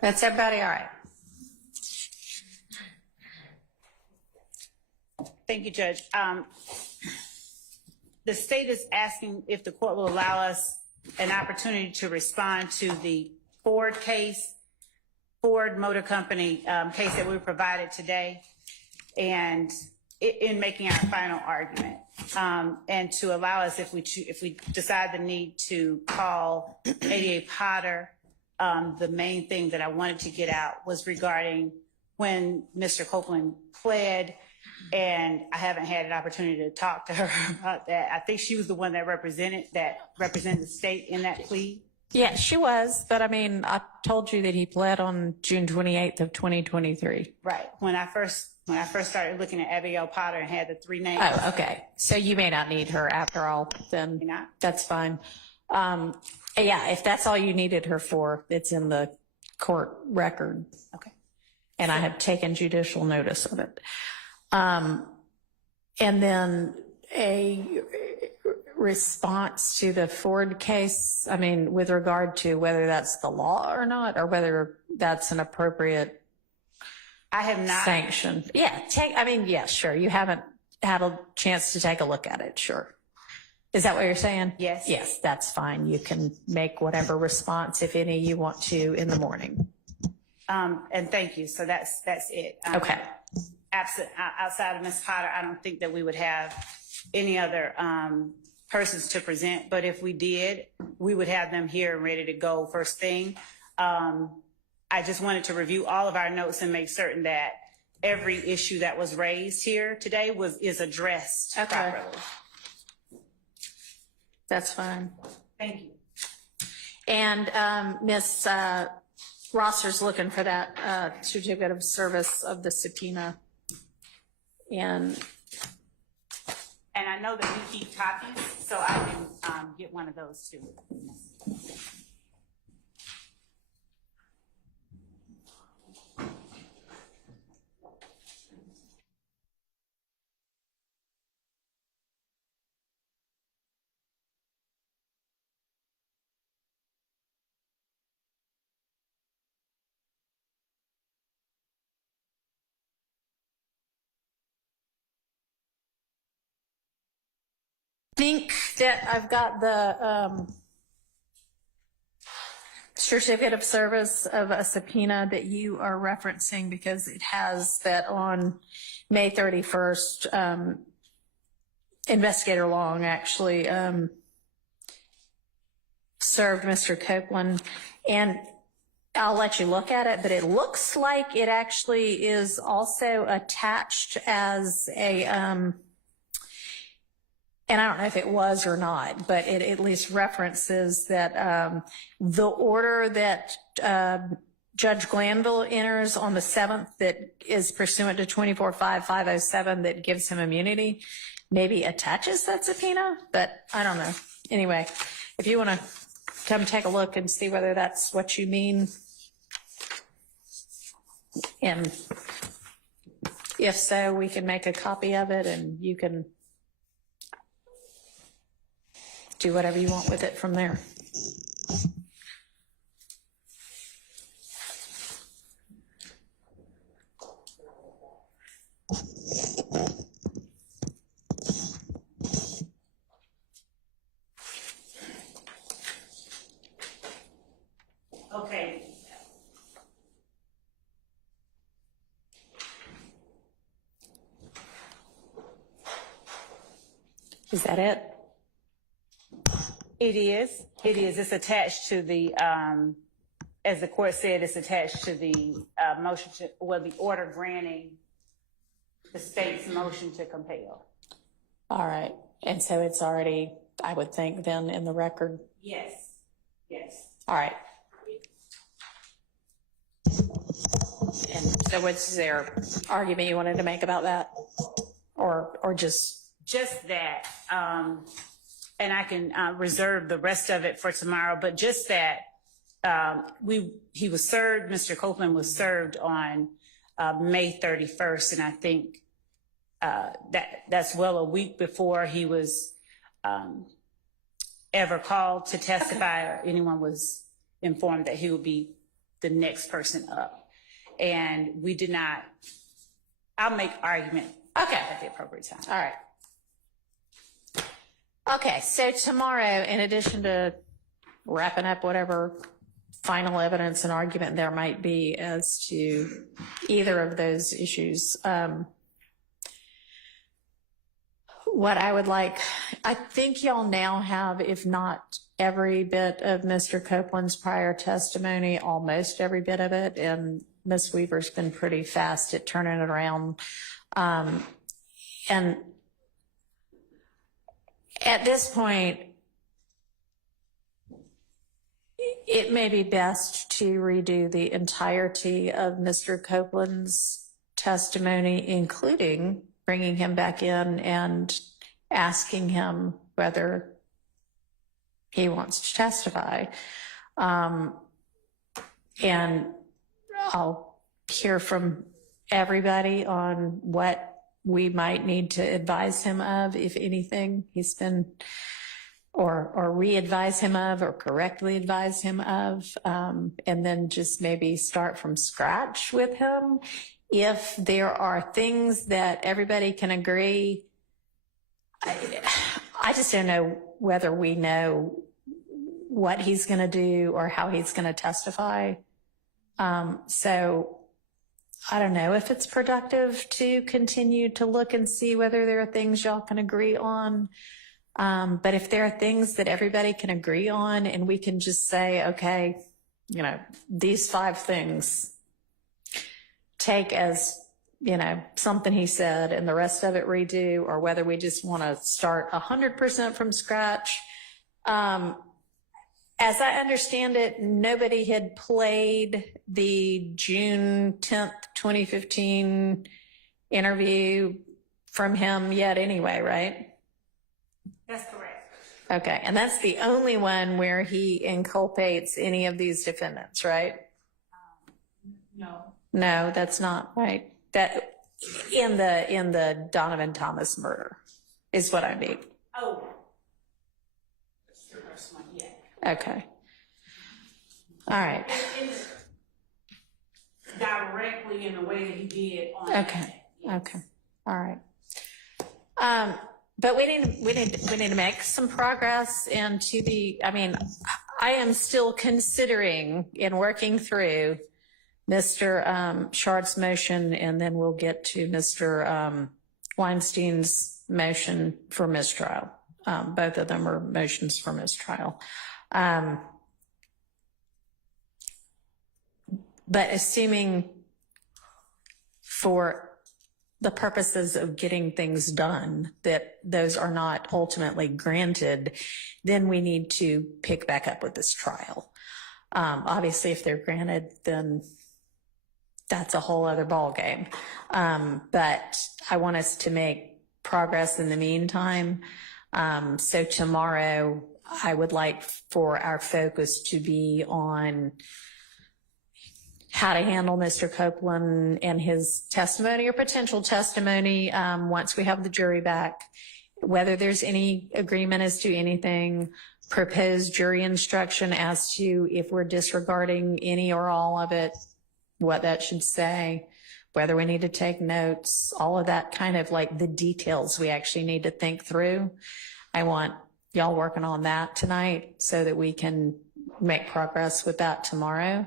That's everybody all right? thank you, Judge. The state is asking if the court will allow us an opportunity to respond to the Ford Motor Company case that we provided today, and in making our final argument, and to allow us, if we decide the need to call ADA Potter. The main thing that I wanted to get out was regarding when Mr. Copeland pled, and I haven't had an opportunity to talk to her about that. I think she was the one that represented the state in that plea. Yeah, she was, but I mean, I told you that he pled on June 28th of 2023. Right. When I first started looking at Abigail Potter and had the three names. Oh, okay. So you may not need her after all, then that's fine. Yeah, if that's all you needed her for, it's in the court record. Okay. And I have taken judicial notice of it. And then a response to the Ford case, I mean, with regard to whether that's the law or not, or whether that's an appropriate I have not sanction. Yeah, yeah, sure. You haven't had a chance to take a look at it, sure. Is that what you're saying? Yes. Yes, that's fine. You can make whatever response, if any, you want to in the morning. And thank you. So that's it. Okay. Outside of Ms. Potter, I don't think that we would have any other persons to present. But if we did, we would have them here and ready to go first thing. I just wanted to review all of our notes and make certain that every issue that was raised here today is addressed properly. That's fine. Thank you. And Ms. Rosser's looking for that certificate of service of the subpoena. And I know that we keep copies, so I can get one of those too. think that I've got the certificate of service of a subpoena that you are referencing, because it has that on May 31st, Investigator Long actually served Mr. Copeland, and I'll let you look at it, but it looks like it actually is also attached as a, and I don't know if it was or not, but it at least references that the order that Judge Glanville enters on the 7th that is pursuant to 24-5-507 that gives him immunity maybe attaches that subpoena, but I don't know. Anyway, if you want to come take a look and see whether that's what you mean. And if so, we can make a copy of it and you can do whatever you want with it from there. Okay. Is that it? It is. It is. It's attached to the, as the court said, it's attached to the motion to, well, the order granting the state's motion to compel. All right. And so it's already, I would think, then in the record. Yes. Yes. All right. And so what's their argument you wanted to make about that? Or just that, and I can reserve the rest of it for tomorrow, but just that he was served, Mr. Copeland was served on May 31st, and I think that's well a week before he was ever called to testify or anyone was informed that he would be the next person up. And we did not, I'll make argument at the appropriate time. all right. Okay, so tomorrow, in addition to wrapping up whatever final evidence and argument there might be as to either of those issues, what I would like, I think y'all now have, if not every bit of Mr. Copeland's prior testimony, almost every bit of it, and Ms. Weaver's been pretty fast at turning it around. And at this point, it may be best to redo the entirety of Mr. Copeland's testimony, including bringing him back in and asking him whether he wants to testify. And I'll hear from everybody on what we might need to advise him of, if anything he's been, or re-advise him of, or correctly advise him of, and then just maybe start from scratch with him. If there are things that everybody can agree, I just don't know whether we know what he's going to do or how he's going to testify. So I don't know if it's productive to continue to look and see whether there are things y'all can agree on. But if there are things that everybody can agree on and we can just say, okay, you know, these 5 things take as, you know, something he said and the rest of it redo, or whether we just want to start 100% from scratch. As I understand it, nobody had played the June 10th, 2015 interview from him yet anyway, right? That's correct. Okay, and that's the only one where he inculpates any of these defendants, right? No. No, that's not right. That in the Donovan Thomas murder is what I mean. Oh. That's the first one, yeah. Okay. All right. Directly in the way that he did on Okay. that. Okay. All right. But we need to make some progress into I am still considering and working through Mr. Shard's motion, and then we'll get to Mr. Weinstein's motion for mistrial. Both of them are motions for mistrial. But assuming for the purposes of getting things done, that those are not ultimately granted, then we need to pick back up with this trial. Obviously, if they're granted, then that's a whole other ballgame. But I want us to make progress in the meantime. So tomorrow, I would like for our focus to be on how to handle Mr. Copeland and his testimony or potential testimony once we have the jury back, whether there's any agreement as to anything, proposed jury instruction as to if we're disregarding any or all of it, what that should say, whether we need to take notes, all of that kind of like the details we actually need to think through. I want y'all working on that tonight so that we can make progress with that tomorrow.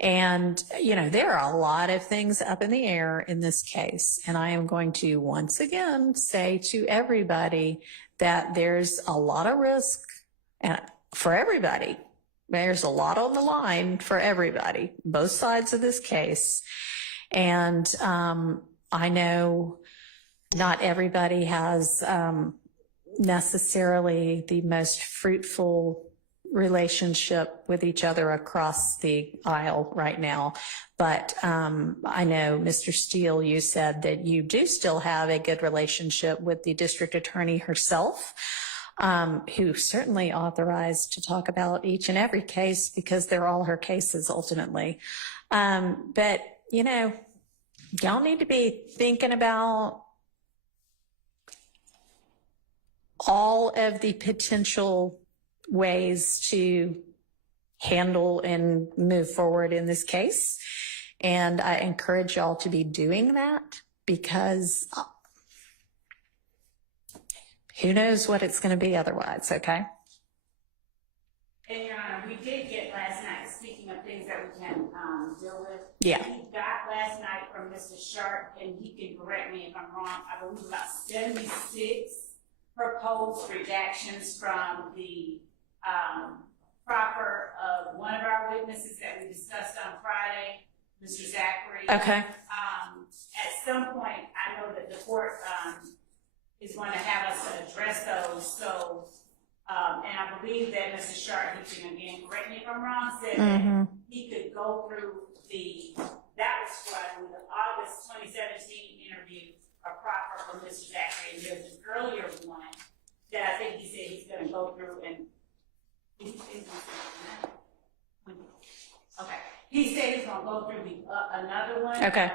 And, there are a lot of things up in the air in this case. And I am going to once again say to everybody that there's a lot of risk for everybody. There's a lot on the line for everybody, both sides of this case. And I know not everybody has necessarily the most fruitful relationship with each other across the aisle right now. But I know, Mr. Steele, you said that you do still have a good relationship with the district attorney herself, who certainly authorized to talk about each and every case because they're all her cases ultimately. But, y'all need to be thinking about all of the potential ways to handle and move forward in this case. And I encourage y'all to be doing that because who knows what it's going to be otherwise, okay? And Your Honor, we did get last night, speaking of things that we can deal with. Yeah. We got last night from Mr. Sharp, and he can correct me if I'm wrong, I believe about 76 proposed redactions from the proffer of one of our witnesses that we discussed on Friday, Mr. Zachary. Okay. At some point, I know that the court is going to have us address those. So, and I believe that Mr. Sharp, he can again correct me if I'm wrong, said that he could go through that was from the August 2017 interview, a proffer from Mr. Zachary, and there's an earlier one that I think he said he's going to go through and okay. He said he's going to go through another one. Okay.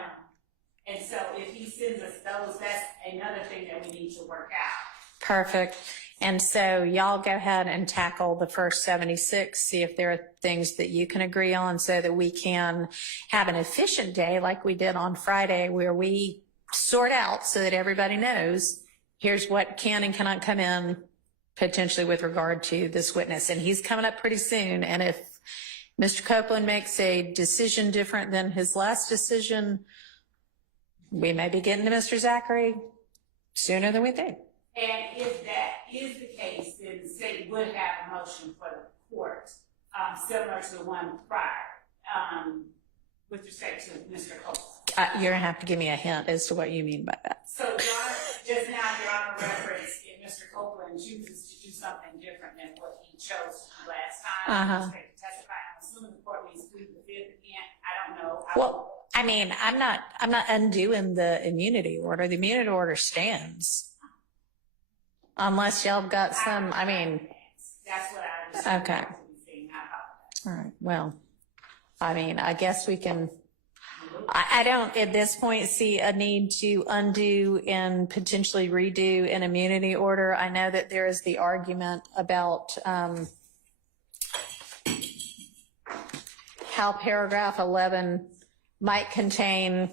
And so if he sends us those, that's another thing that we need to work out. Perfect. And so y'all go ahead and tackle the first 76, see if there are things that you can agree on so that we can have an efficient day like we did on Friday where we sort out so that everybody knows here's what can and cannot come in potentially with regard to this witness. And he's coming up pretty soon. And if Mr. Copeland makes a decision different than his last decision, we may be getting to Mr. Zachary sooner than we think. And if that is the case, then the state would have a motion for the court, similar to the one prior, with respect to Mr. Copeland. You're going to have to give me a hint as to what you mean by that. So, John, just now, Your Honor referenced if Mr. Copeland chooses to do something different than what he chose to do last time, with respect to testify. I'm assuming the court means plead the fifth again. I don't know. Well, I mean, I'm not undoing the immunity order. The immunity order stands. Unless y'all have got some, I mean. That's what I understand. Okay. All right. Well, I mean, I guess we can. I don't at this point see a need to undo and potentially redo an immunity order. I know that there is the argument about how paragraph 11 might contain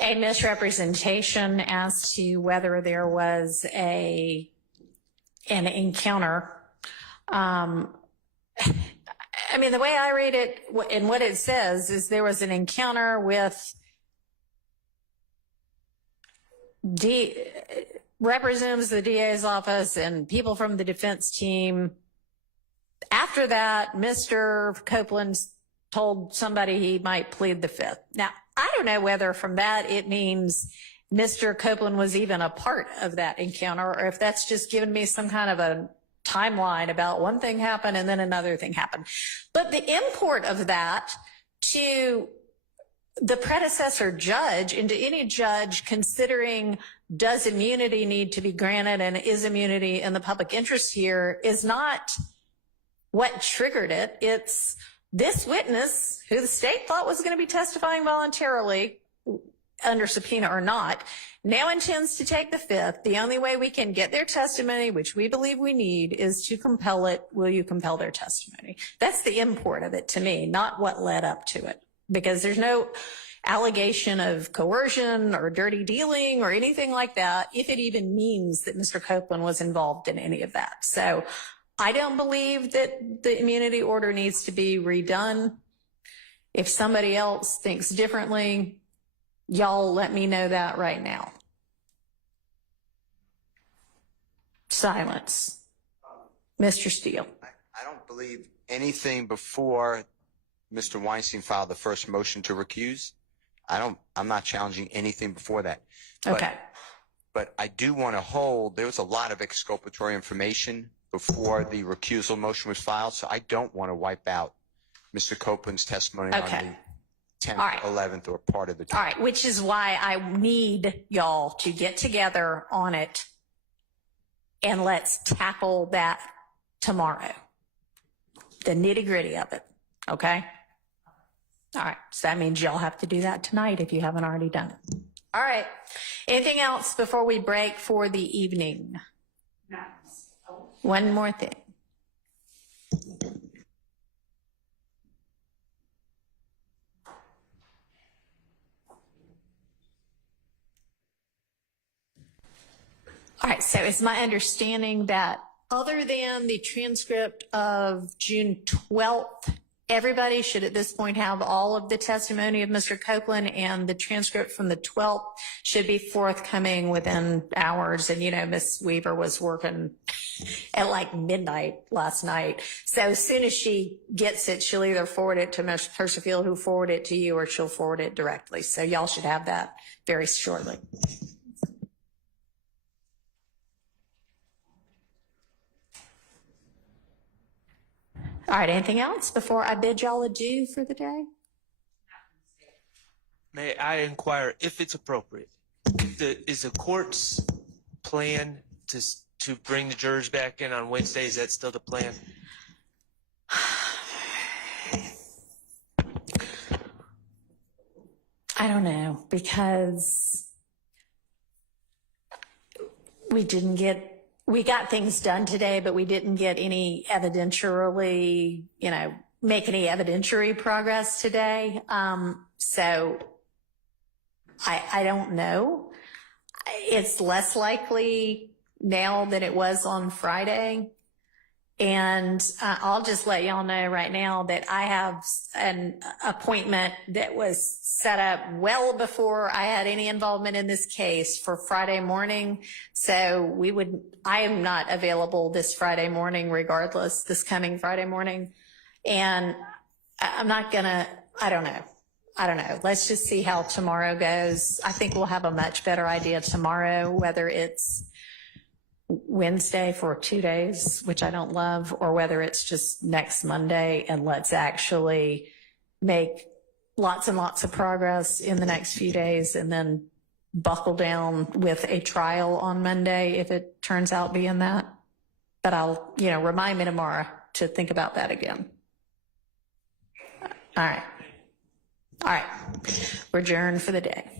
a misrepresentation as to whether there was an encounter. I mean, the way I read it and what it says is there was an encounter with representatives of the DA's office and people from the defense team. After that, Mr. Copeland told somebody he might plead the fifth. Now, I don't know whether from that it means Mr. Copeland was even a part of that encounter, or if that's just given me some kind of a timeline about one thing happened and then another thing happened. But the import of that to the predecessor judge and to any judge considering does immunity need to be granted and is immunity in the public interest here is not what triggered it. It's this witness who the state thought was going to be testifying voluntarily under subpoena or not now intends to take the fifth. The only way we can get their testimony, which we believe we need, is to compel it. Will you compel their testimony? That's the import of it to me, not what led up to it, because there's no allegation of coercion or dirty dealing or anything like that, if it even means that Mr. Copeland was involved in any of that. So I don't believe that the immunity order needs to be redone. If somebody else thinks differently, y'all let me know that right now. Silence. Mr. Steele. I don't believe anything before Mr. Weinstein filed the first motion to recuse. I'm not challenging anything before that. Okay. But I do want to hold, there was a lot of exculpatory information before the recusal motion was filed, so I don't want to wipe out Mr. Copeland's testimony on the 10th, right. 11th, or part of the All right, which is why I need y'all to get together on it and let's tackle that tomorrow. The nitty gritty of it, okay? All right, so that means y'all have to do that tonight if you haven't already done it. All right, anything else before we break for the evening? No. One more thing. All right, so it's my understanding that other than the transcript of June 12th, everybody should at this point have all of the testimony of Mr. Copeland, and the transcript from the 12th should be forthcoming within hours. And, you know, Miss Weaver was working at like midnight last night. So as soon as she gets it, she'll either forward it to Ms. Percival, who forwarded it to you, or she'll forward it directly. So y'all should have that very shortly. All right, anything else before I bid y'all adieu for the day? May I inquire if it's appropriate? Is the court's plan to bring the jurors back in on Wednesday? Is that still the plan? I don't know, because we got things done today, but we didn't get any evidentiary, make any evidentiary progress today. So I don't know. It's less likely now than it was on Friday. And I'll just let y'all know right now that I have an appointment that was set up well before I had any involvement in this case for Friday morning. So I am not available this Friday morning regardless, this coming Friday morning. And I'm not gonna, I don't know. Let's just see how tomorrow goes. I think we'll have a much better idea tomorrow, whether it's Wednesday for 2 days, which I don't love, or whether it's just next Monday, and let's actually make lots and lots of progress in the next few days and then buckle down with a trial on Monday if it turns out being that. But I'll, remind me tomorrow to think about that again. All right. We're adjourned for the day.